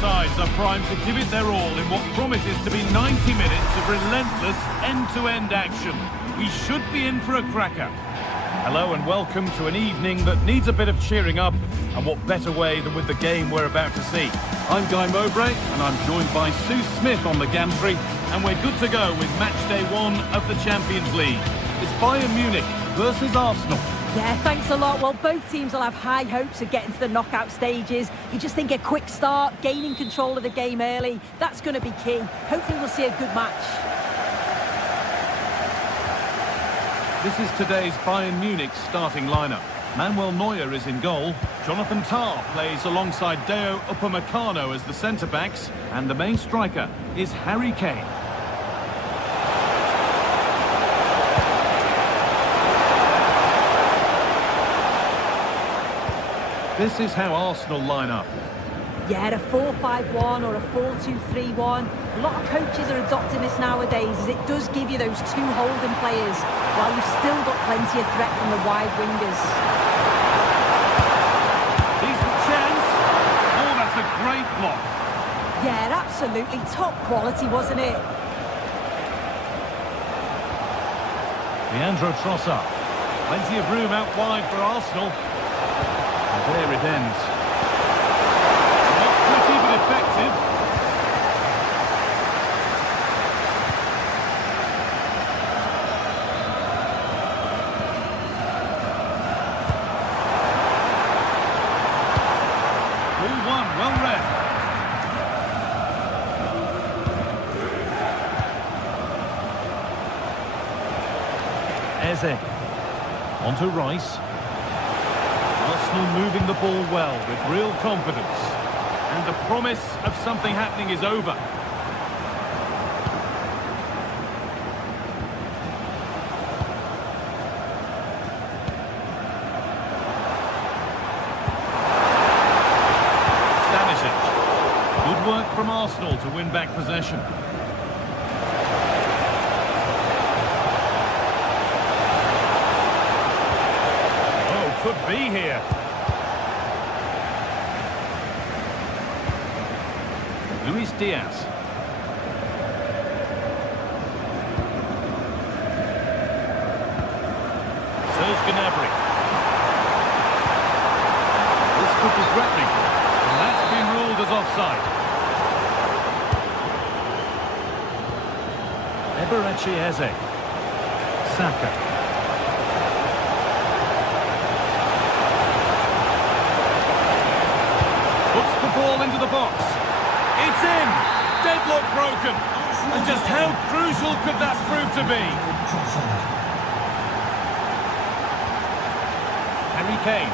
Sides are primed to give it their all in what promises to be 90 minutes of relentless end-to-end action. We should be in for a cracker. Hello and welcome to an evening that needs a bit of cheering up, and what better way than with the game we're about to see. I'm Guy Mowbray and I'm joined by Sue Smith on the gantry, and we're good to go with match day 1 of the Champions League. It's Bayern Munich versus Arsenal. Yeah, thanks a lot. Well, both teams will have high hopes of getting to the knockout stages. You just think a quick start, gaining control of the game early, that's going to be key. Hopefully we'll see a good match. This is today's Bayern Munich starting lineup. Manuel Neuer is in goal. Jonathan Tah plays alongside Deo Upamecano as the centre-backs. And the main striker is Harry Kane. This is how Arsenal line up. Yeah, a 4-5-1 or a 4-2-3-1. A lot of coaches are adopting this nowadays as it does give you those two holding players while you've still got plenty of threat from the wide wingers. Decent chance. Oh, that's a great block. Yeah, absolutely. Top quality, wasn't it? Leandro Trossard. Plenty of room out wide for Arsenal. And there it ends. Not pretty, but effective. Ball one, well read. Eze. On to Rice. Arsenal moving the ball well with real confidence. And the promise of something happening is over. Stanisic. Good work from Arsenal to win back possession. Could be here. Luis Diaz. Serge Gnabry. This could be threatening. And that's been ruled as offside. Eberechi Eze. Saka. Puts the ball into the box. It's in! Deadlock broken. And just how crucial could that prove to be? Harry Kane.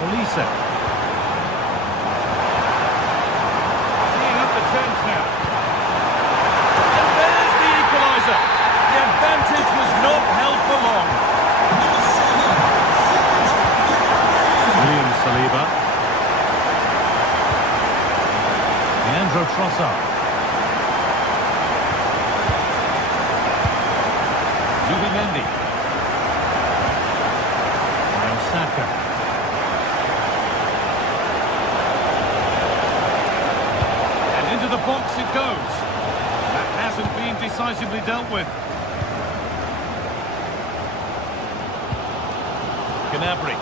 Olise. Seeing up the chance now. And there's the equaliser. The advantage was not held for long. Saliba. Leandro Trossard. Zubimendi. Now Saka. And into the box it goes. That hasn't been decisively dealt with. Gnabry.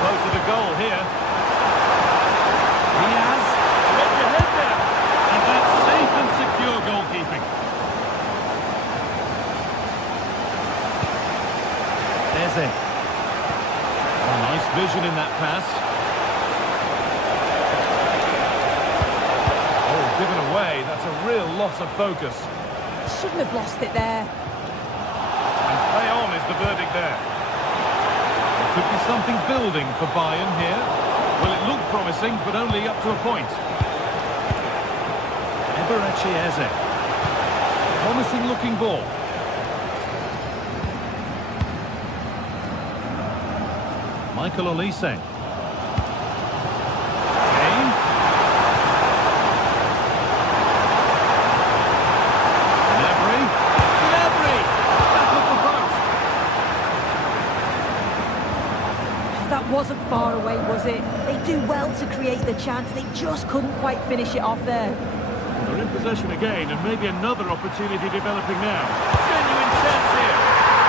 Closer to goal here. Diaz, edge ahead there. And that's safe and secure goalkeeping. Eze. Oh, nice vision in that pass. Oh, given away. That's a real loss of focus. Shouldn't have lost it there. And play on is the verdict there. Could be something building for Bayern here. Well, it looked promising, but only up to a point. Eberechi Eze. Promising looking ball. Michael Olise. Kane. Gnabry. Gnabry! Back up the post. That wasn't far away, was it? They do well to create the chance. They just couldn't quite finish it off there. They're in possession again, and maybe another opportunity developing now. Genuine chance here.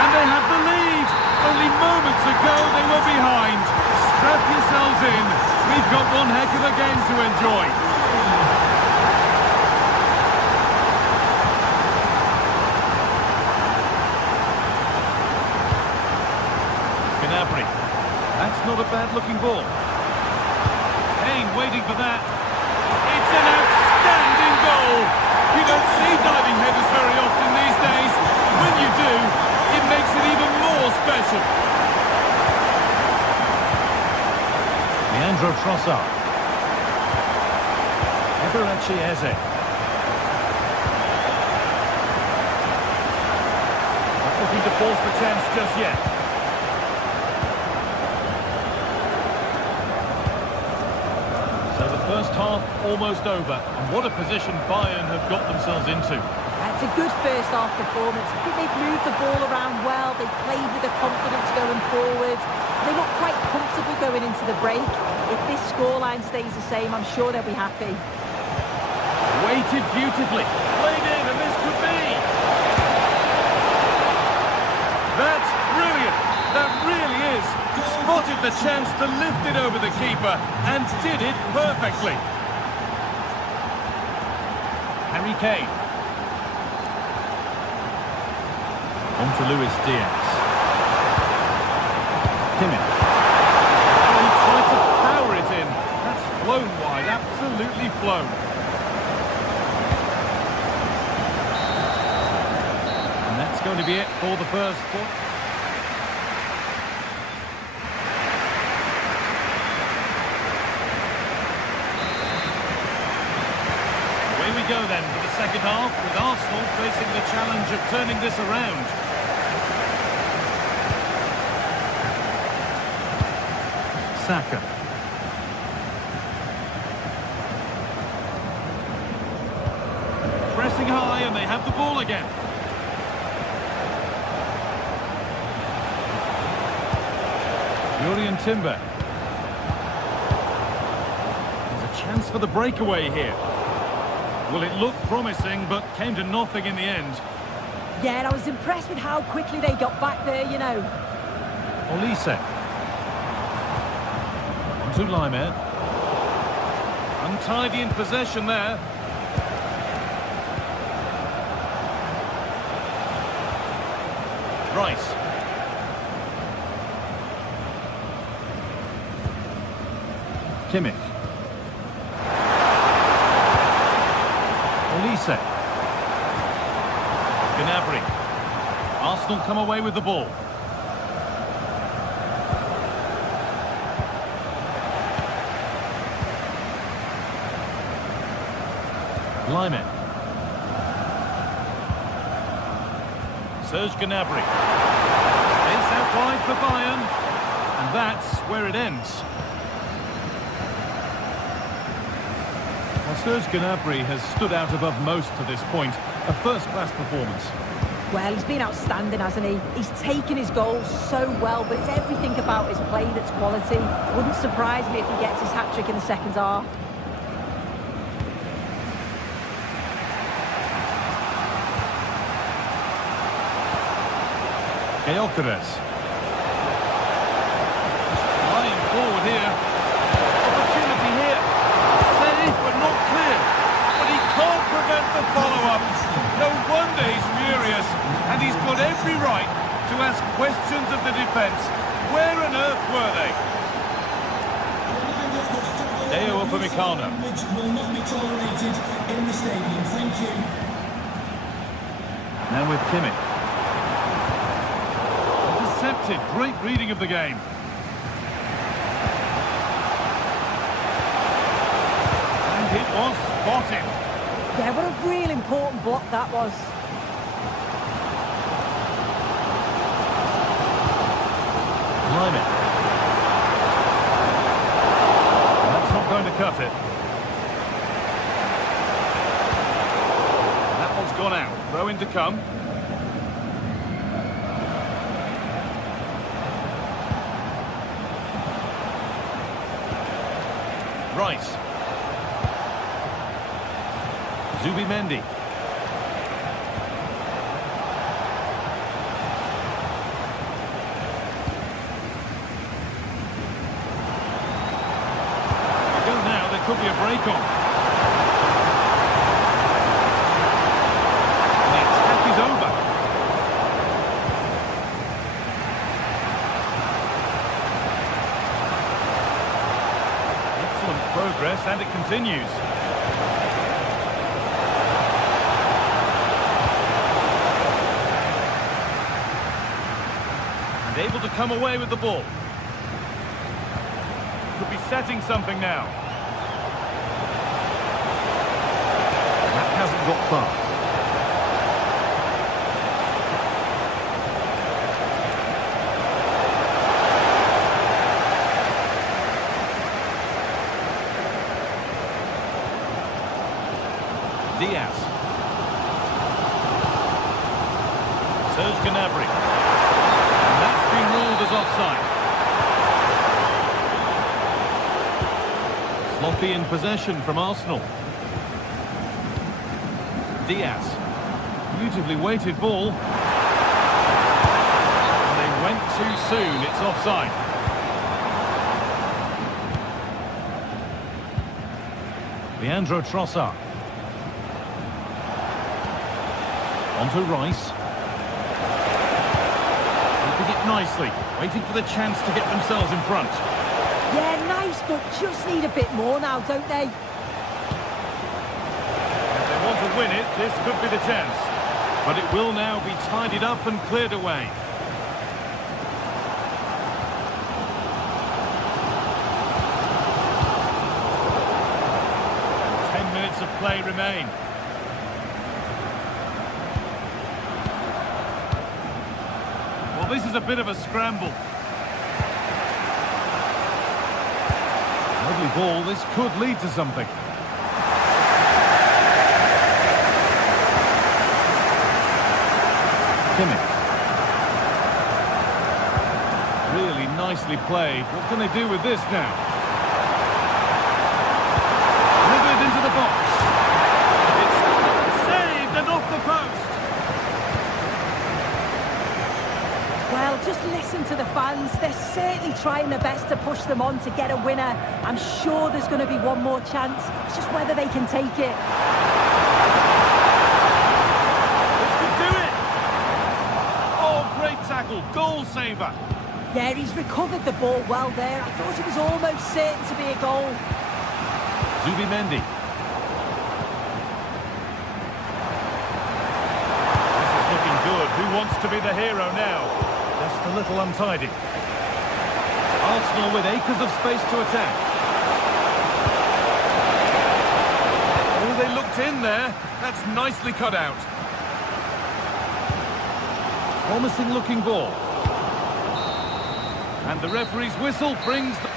And they have the lead. Only moments ago they were behind. Strap yourselves in. We've got one heck of a game to enjoy. Gnabry. That's not a bad-looking ball. Kane waiting for that. It's an outstanding goal. You don't see diving headers very often these days. When you do, it makes it even more special. Leandro Trossard. Eberechi Eze. Not looking to force the chance just yet. So the first half almost over. And what a position Bayern have got themselves into. It's a good first half performance. I think they've moved the ball around well. They've played with the confidence going forward. They're not quite comfortable going into the break. If this scoreline stays the same, I'm sure they'll be happy. Weighted beautifully. Played in, and this could be. That's brilliant. That really is. Spotted the chance to lift it over the keeper and did it perfectly. Harry Kane. On to Luis Diaz. Kimmich. He tried to power it in. That's flown wide, absolutely flown. And that's going to be it for the first quarter. Away we go then for the second half, with Arsenal facing the challenge of turning this around. Saka. Pressing high and they have the ball again. Jurrien Timber. There's a chance for the breakaway here. Well, it looked promising, but came to nothing in the end. Yeah, and I was impressed with how quickly they got back there, you know. Olise. On to Laimer. Untidy in possession there. Rice. Kimmich. Olise. Gnabry. Arsenal come away with the ball. Laimer. Serge Gnabry. Space out wide for Bayern. And that's where it ends. Well, Serge Gnabry has stood out above most to this point. A first-class performance. Well, he's been outstanding, hasn't he? He's taken his goals so well, but it's everything about his play that's quality. Wouldn't surprise me if he gets his hat-trick in the second half. Gyökeres. Flying forward here. Opportunity here. Safe but not clear. But he can't prevent the follow-up. No wonder he's furious. And he's got every right to ask questions of the defence. Where on earth were they? Deo Upamecano. Which will not be tolerated in the stadium. Thank you. Now with Kimmich. Intercepted. Great reading of the game. And it was spotted. Yeah, what a real important block that was. Laimer. That's not going to cut it. That one's gone out. Throw in to come. Rice. Zubimendi. Go now, there could be a break on. And the attack is over. Excellent progress, and it continues. come away with the ball. Could be setting something now. That hasn't got far. Diaz. Serge Gnabry. And that's been ruled as offside. Sloppy in possession from Arsenal. Diaz. Beautifully weighted ball. And they went too soon. It's offside. Leandro Trossard. Onto Rice. Keeping it nicely, waiting for the chance to get themselves in front. Yeah, nice, but just need a bit more now, don't they? If they want to win it, this could be the chance. But it will now be tidied up and cleared away. Of play remain. Well, this is a bit of a scramble. Lovely ball. This could lead to something. Kimmich. Really nicely played. What can they do with this now? Into the box. It's saved and off the post. Well, just listen to the fans. They're certainly trying their best to push them on to get a winner. I'm sure there's going to be one more chance. It's just whether they can take it. This could do it. Oh, great tackle. Goal saver. Yeah, he's recovered the ball well there. I thought it was almost certain to be a goal. Zubimendi. This is looking good. Who wants to be the hero now? Just a little untidy. Arsenal with acres of space to attack. Oh, they looked in there. That's nicely cut out. Promising looking ball. And the referee's whistle brings the...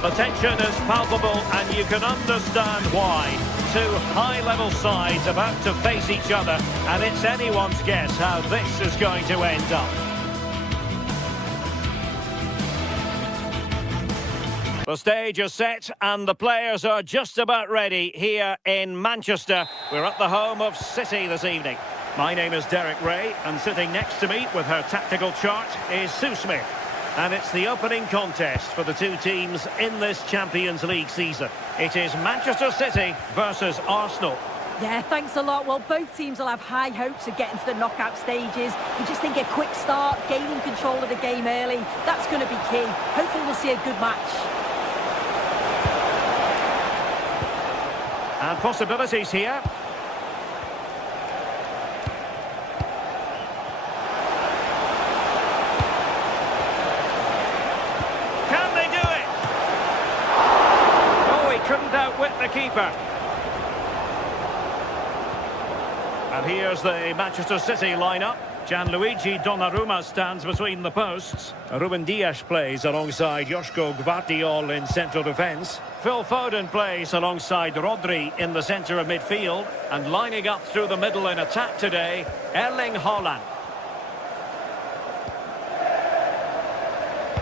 The tension is palpable, and you can understand why. Two high-level sides about to face each other, and it's anyone's guess how this is going to end up. The stage is set, and the players are just about ready here in Manchester. We're at the home of City this evening. My name is Derek Ray, and sitting next to me with her tactical chart is Sue Smith. And it's the opening contest for the two teams in this Champions League season. It is Manchester City versus Arsenal. Yeah, thanks a lot. Well, both teams will have high hopes of getting to the knockout stages. You just think a quick start, gaining control of the game early, that's going to be key. Hopefully we'll see a good match. And possibilities here. Can they do it? Oh, he couldn't outwit the keeper. And here's the Manchester City lineup. Gianluigi Donnarumma stands between the posts. Ruben Dias plays alongside Joško Gvardiol in central defence. Phil Foden plays alongside Rodri in the centre of midfield. And lining up through the middle in attack today, Erling Haaland.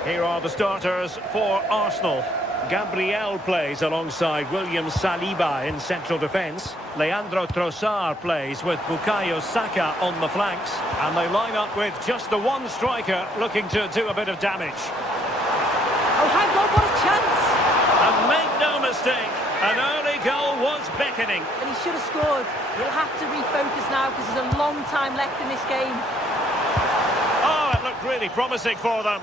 Here are the starters for Arsenal. Gabriel plays alongside William Saliba in central defence. Leandro Trossard plays with Bukayo Saka on the flanks. And they line up with just the one striker looking to do a bit of damage. Oh, hang on, what a chance! And make no mistake, an early goal was beckoning. And he should have scored. He'll have to refocus now because there's a long time left in this game. Oh, it looked really promising for them.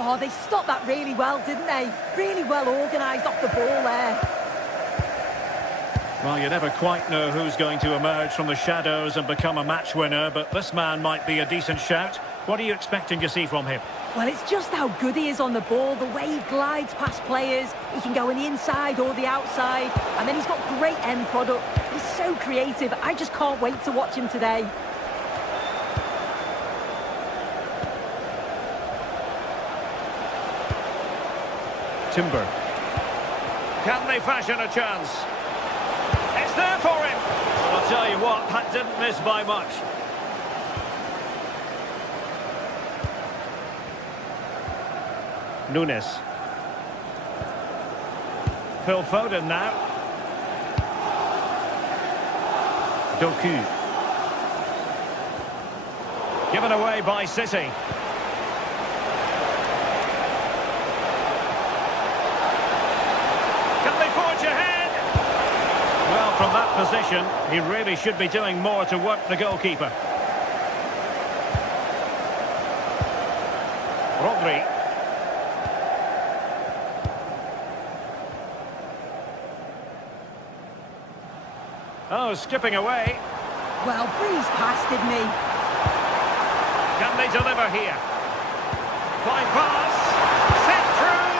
Oh, they stopped that really well, didn't they? Really well organised off the ball there. Well, you never quite know who's going to emerge from the shadows and become a match winner, but this man might be a decent shout. What are you expecting to see from him? Well, it's just how good he is on the ball, the way he glides past players. He can go on the inside or the outside, and then he's got great end product. He's so creative. I just can't wait to watch him today. Timber. Can they fashion a chance? It's there for him. I'll tell you what, that didn't miss by much. Nunes. Phil Foden now. Doku. Given away by City. Well, from that position, he really should be doing more to work the goalkeeper. Rodri. Oh, skipping away. Well, breeze past, didn't he? Can they deliver here? Fine pass. Set through.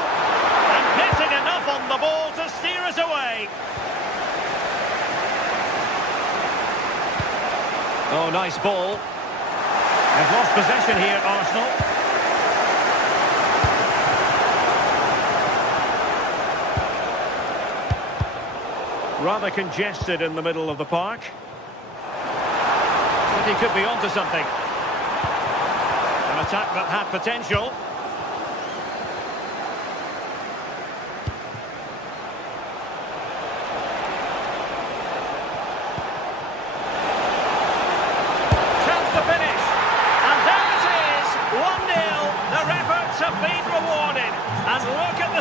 And getting enough on the ball to steer us away. Oh, nice ball. They've lost possession here, Arsenal. Rather congested in the middle of the park. But he could be onto something. An attack that had potential.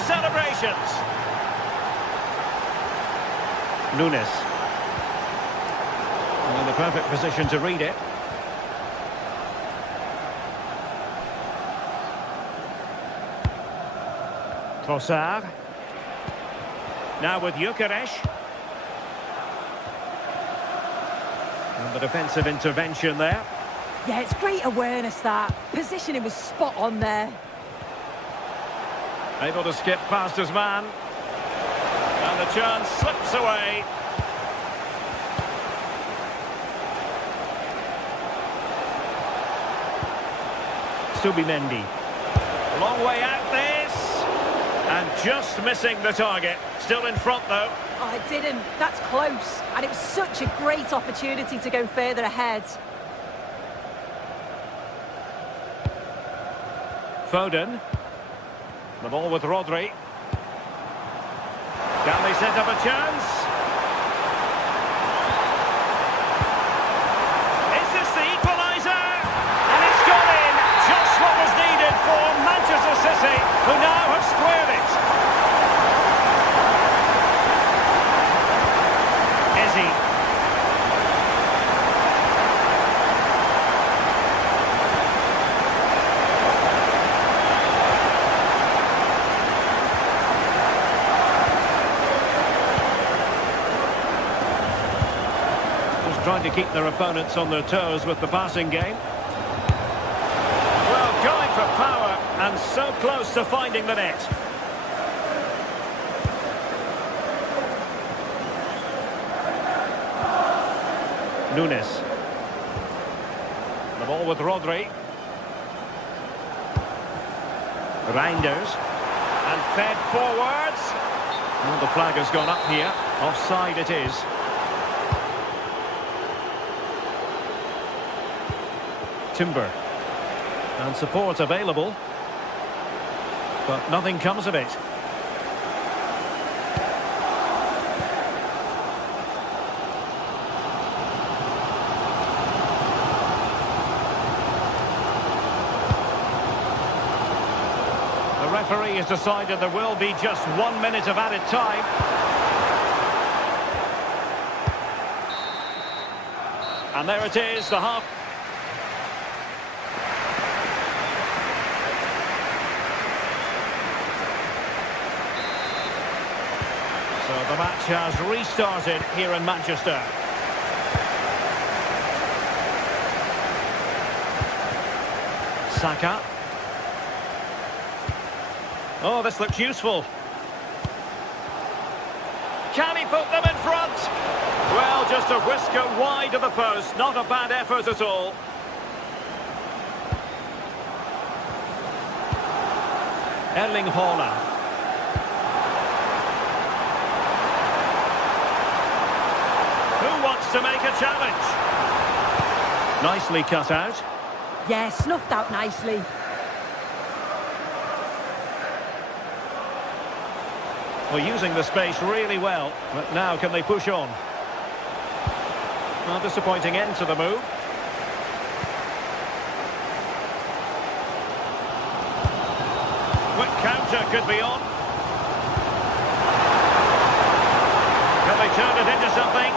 Celebrations. Nunes. In the perfect position to read it. Trossard. Now with Gyökeres. And the defensive intervention there. Yeah, it's great awareness, that. Positioning was spot on there. Able to skip past his man. And the chance slips away. Subimendi. Long way out this. And just missing the target. Still in front though. Oh, it didn't. That's close. And it was such a great opportunity to go further ahead. Foden. The ball with Rodri. Can they set up a chance? Is this the equaliser? And it's gone in. Just what was needed for Manchester trying to keep their opponents on their toes with the passing game. Well, going for power and so close to finding the net. Nunes. The ball with Rodri. Reinders. And fed forwards. Well, the flag has gone up here. Offside it is. Timber. And support available. But nothing comes of it. The referee has decided there will be just 1 minute of added time. And there it is, the half. So the match has restarted here in Manchester. Saka. Oh, this looks useful. Can he put them in front? Well, just a whisker wide of the post. Not a bad effort at all. Erling Haaland. Who wants to make a challenge? Nicely cut out. Yeah, snuffed out nicely. Well, using the space really well, but now can they push on? Well, disappointing end to the move. Quick counter could be on. Can they turn it into something?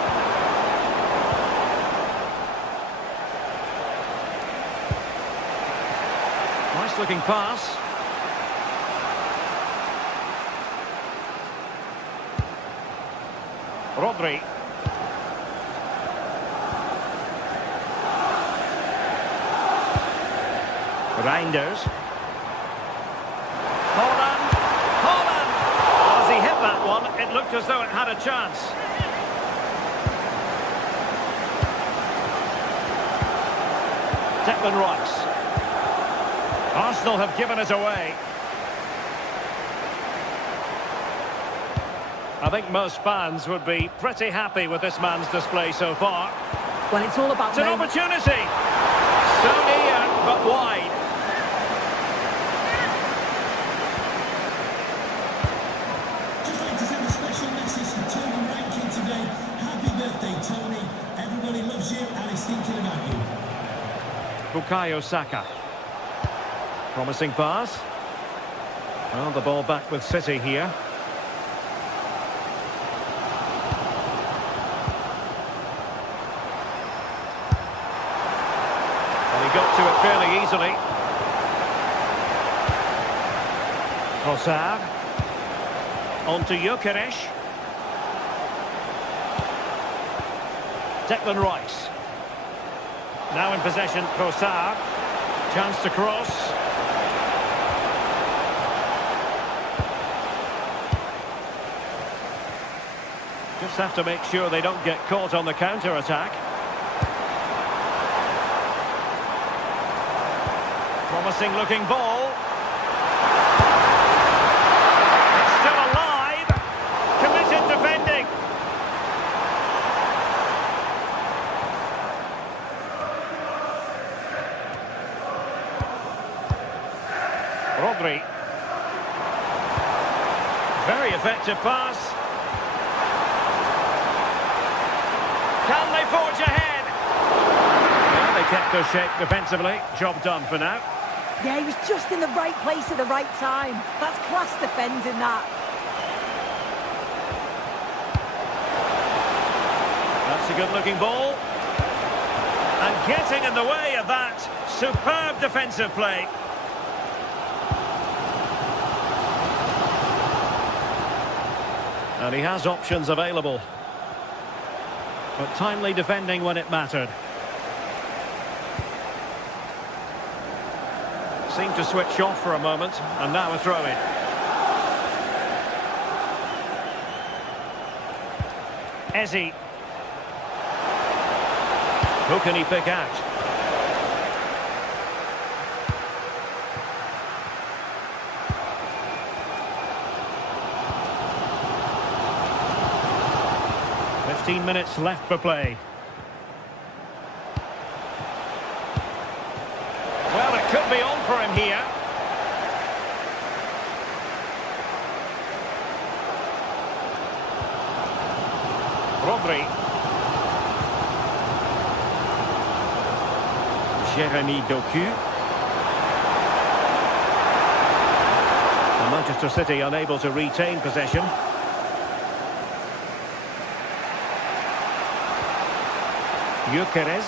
Nice looking pass. Rodri. Reinders. Haaland. Haaland! As he hit that one, it looked as though it had a chance. Declan Rice. Arsenal have given it away. I think most fans would be pretty happy with this man's display so far. Well, it's all about... It's an opportunity! So near, but wide. Just like to send a special message to Tony Rankin today. Happy birthday, Tony. Everybody loves you and is thinking about you. Bukayo Saka. Promising pass. Well, the ball back with City here. Got to it fairly easily. Trossard. On to Gyökeres. Declan Rice. Now in possession, Trossard. Chance to cross. Just have to make sure they don't get caught on the counter-attack. Promising looking ball. It's still alive. Committed defending. Rodri. Very effective pass. Can they forge ahead? Well, they kept their shape defensively. Job done for now. Yeah, he was just in the right place at the right time. That's class defending, that. That's a good-looking ball. And getting in the way of that. Superb defensive play. And he has options available. But timely defending when it mattered. Seemed to switch off for a moment, and now a throw-in. Ezzy. Who can he pick out? Minutes left for play. Well, it could be on for him here. Rodri. Jeremy Doku. And Manchester City unable to retain possession. Gyökeres.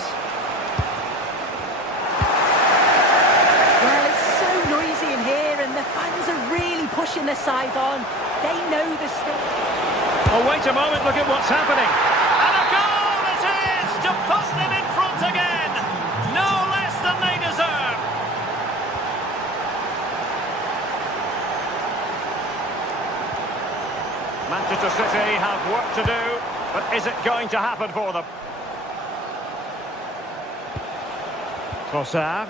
Well, it's so noisy in here and the fans are really pushing the side on. They know the stuff. Oh, wait a moment, look at what's happening. And a goal it is to put them in front again. No less than they deserve. Manchester City have work to do, but is it going to happen for them? Trossard.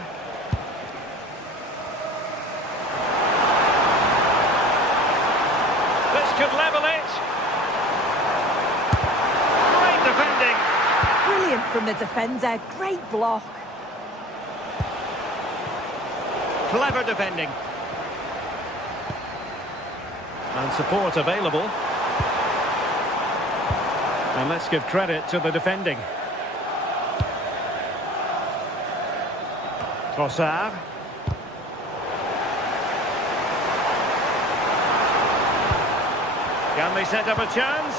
This could level it. Great defending. Brilliant from the defender. Great block. Clever defending. And support available. And let's give credit to the defending. Trossard. Can they set up a chance?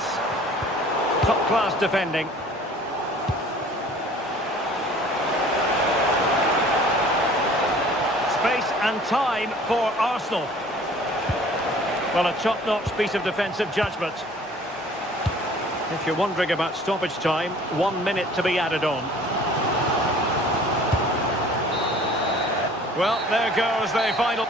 Top-class defending. Space and time for Arsenal. Well, a top-notch piece of defensive judgment. If you're wondering about stoppage time, 1 minute to be added on. Well, there goes the final.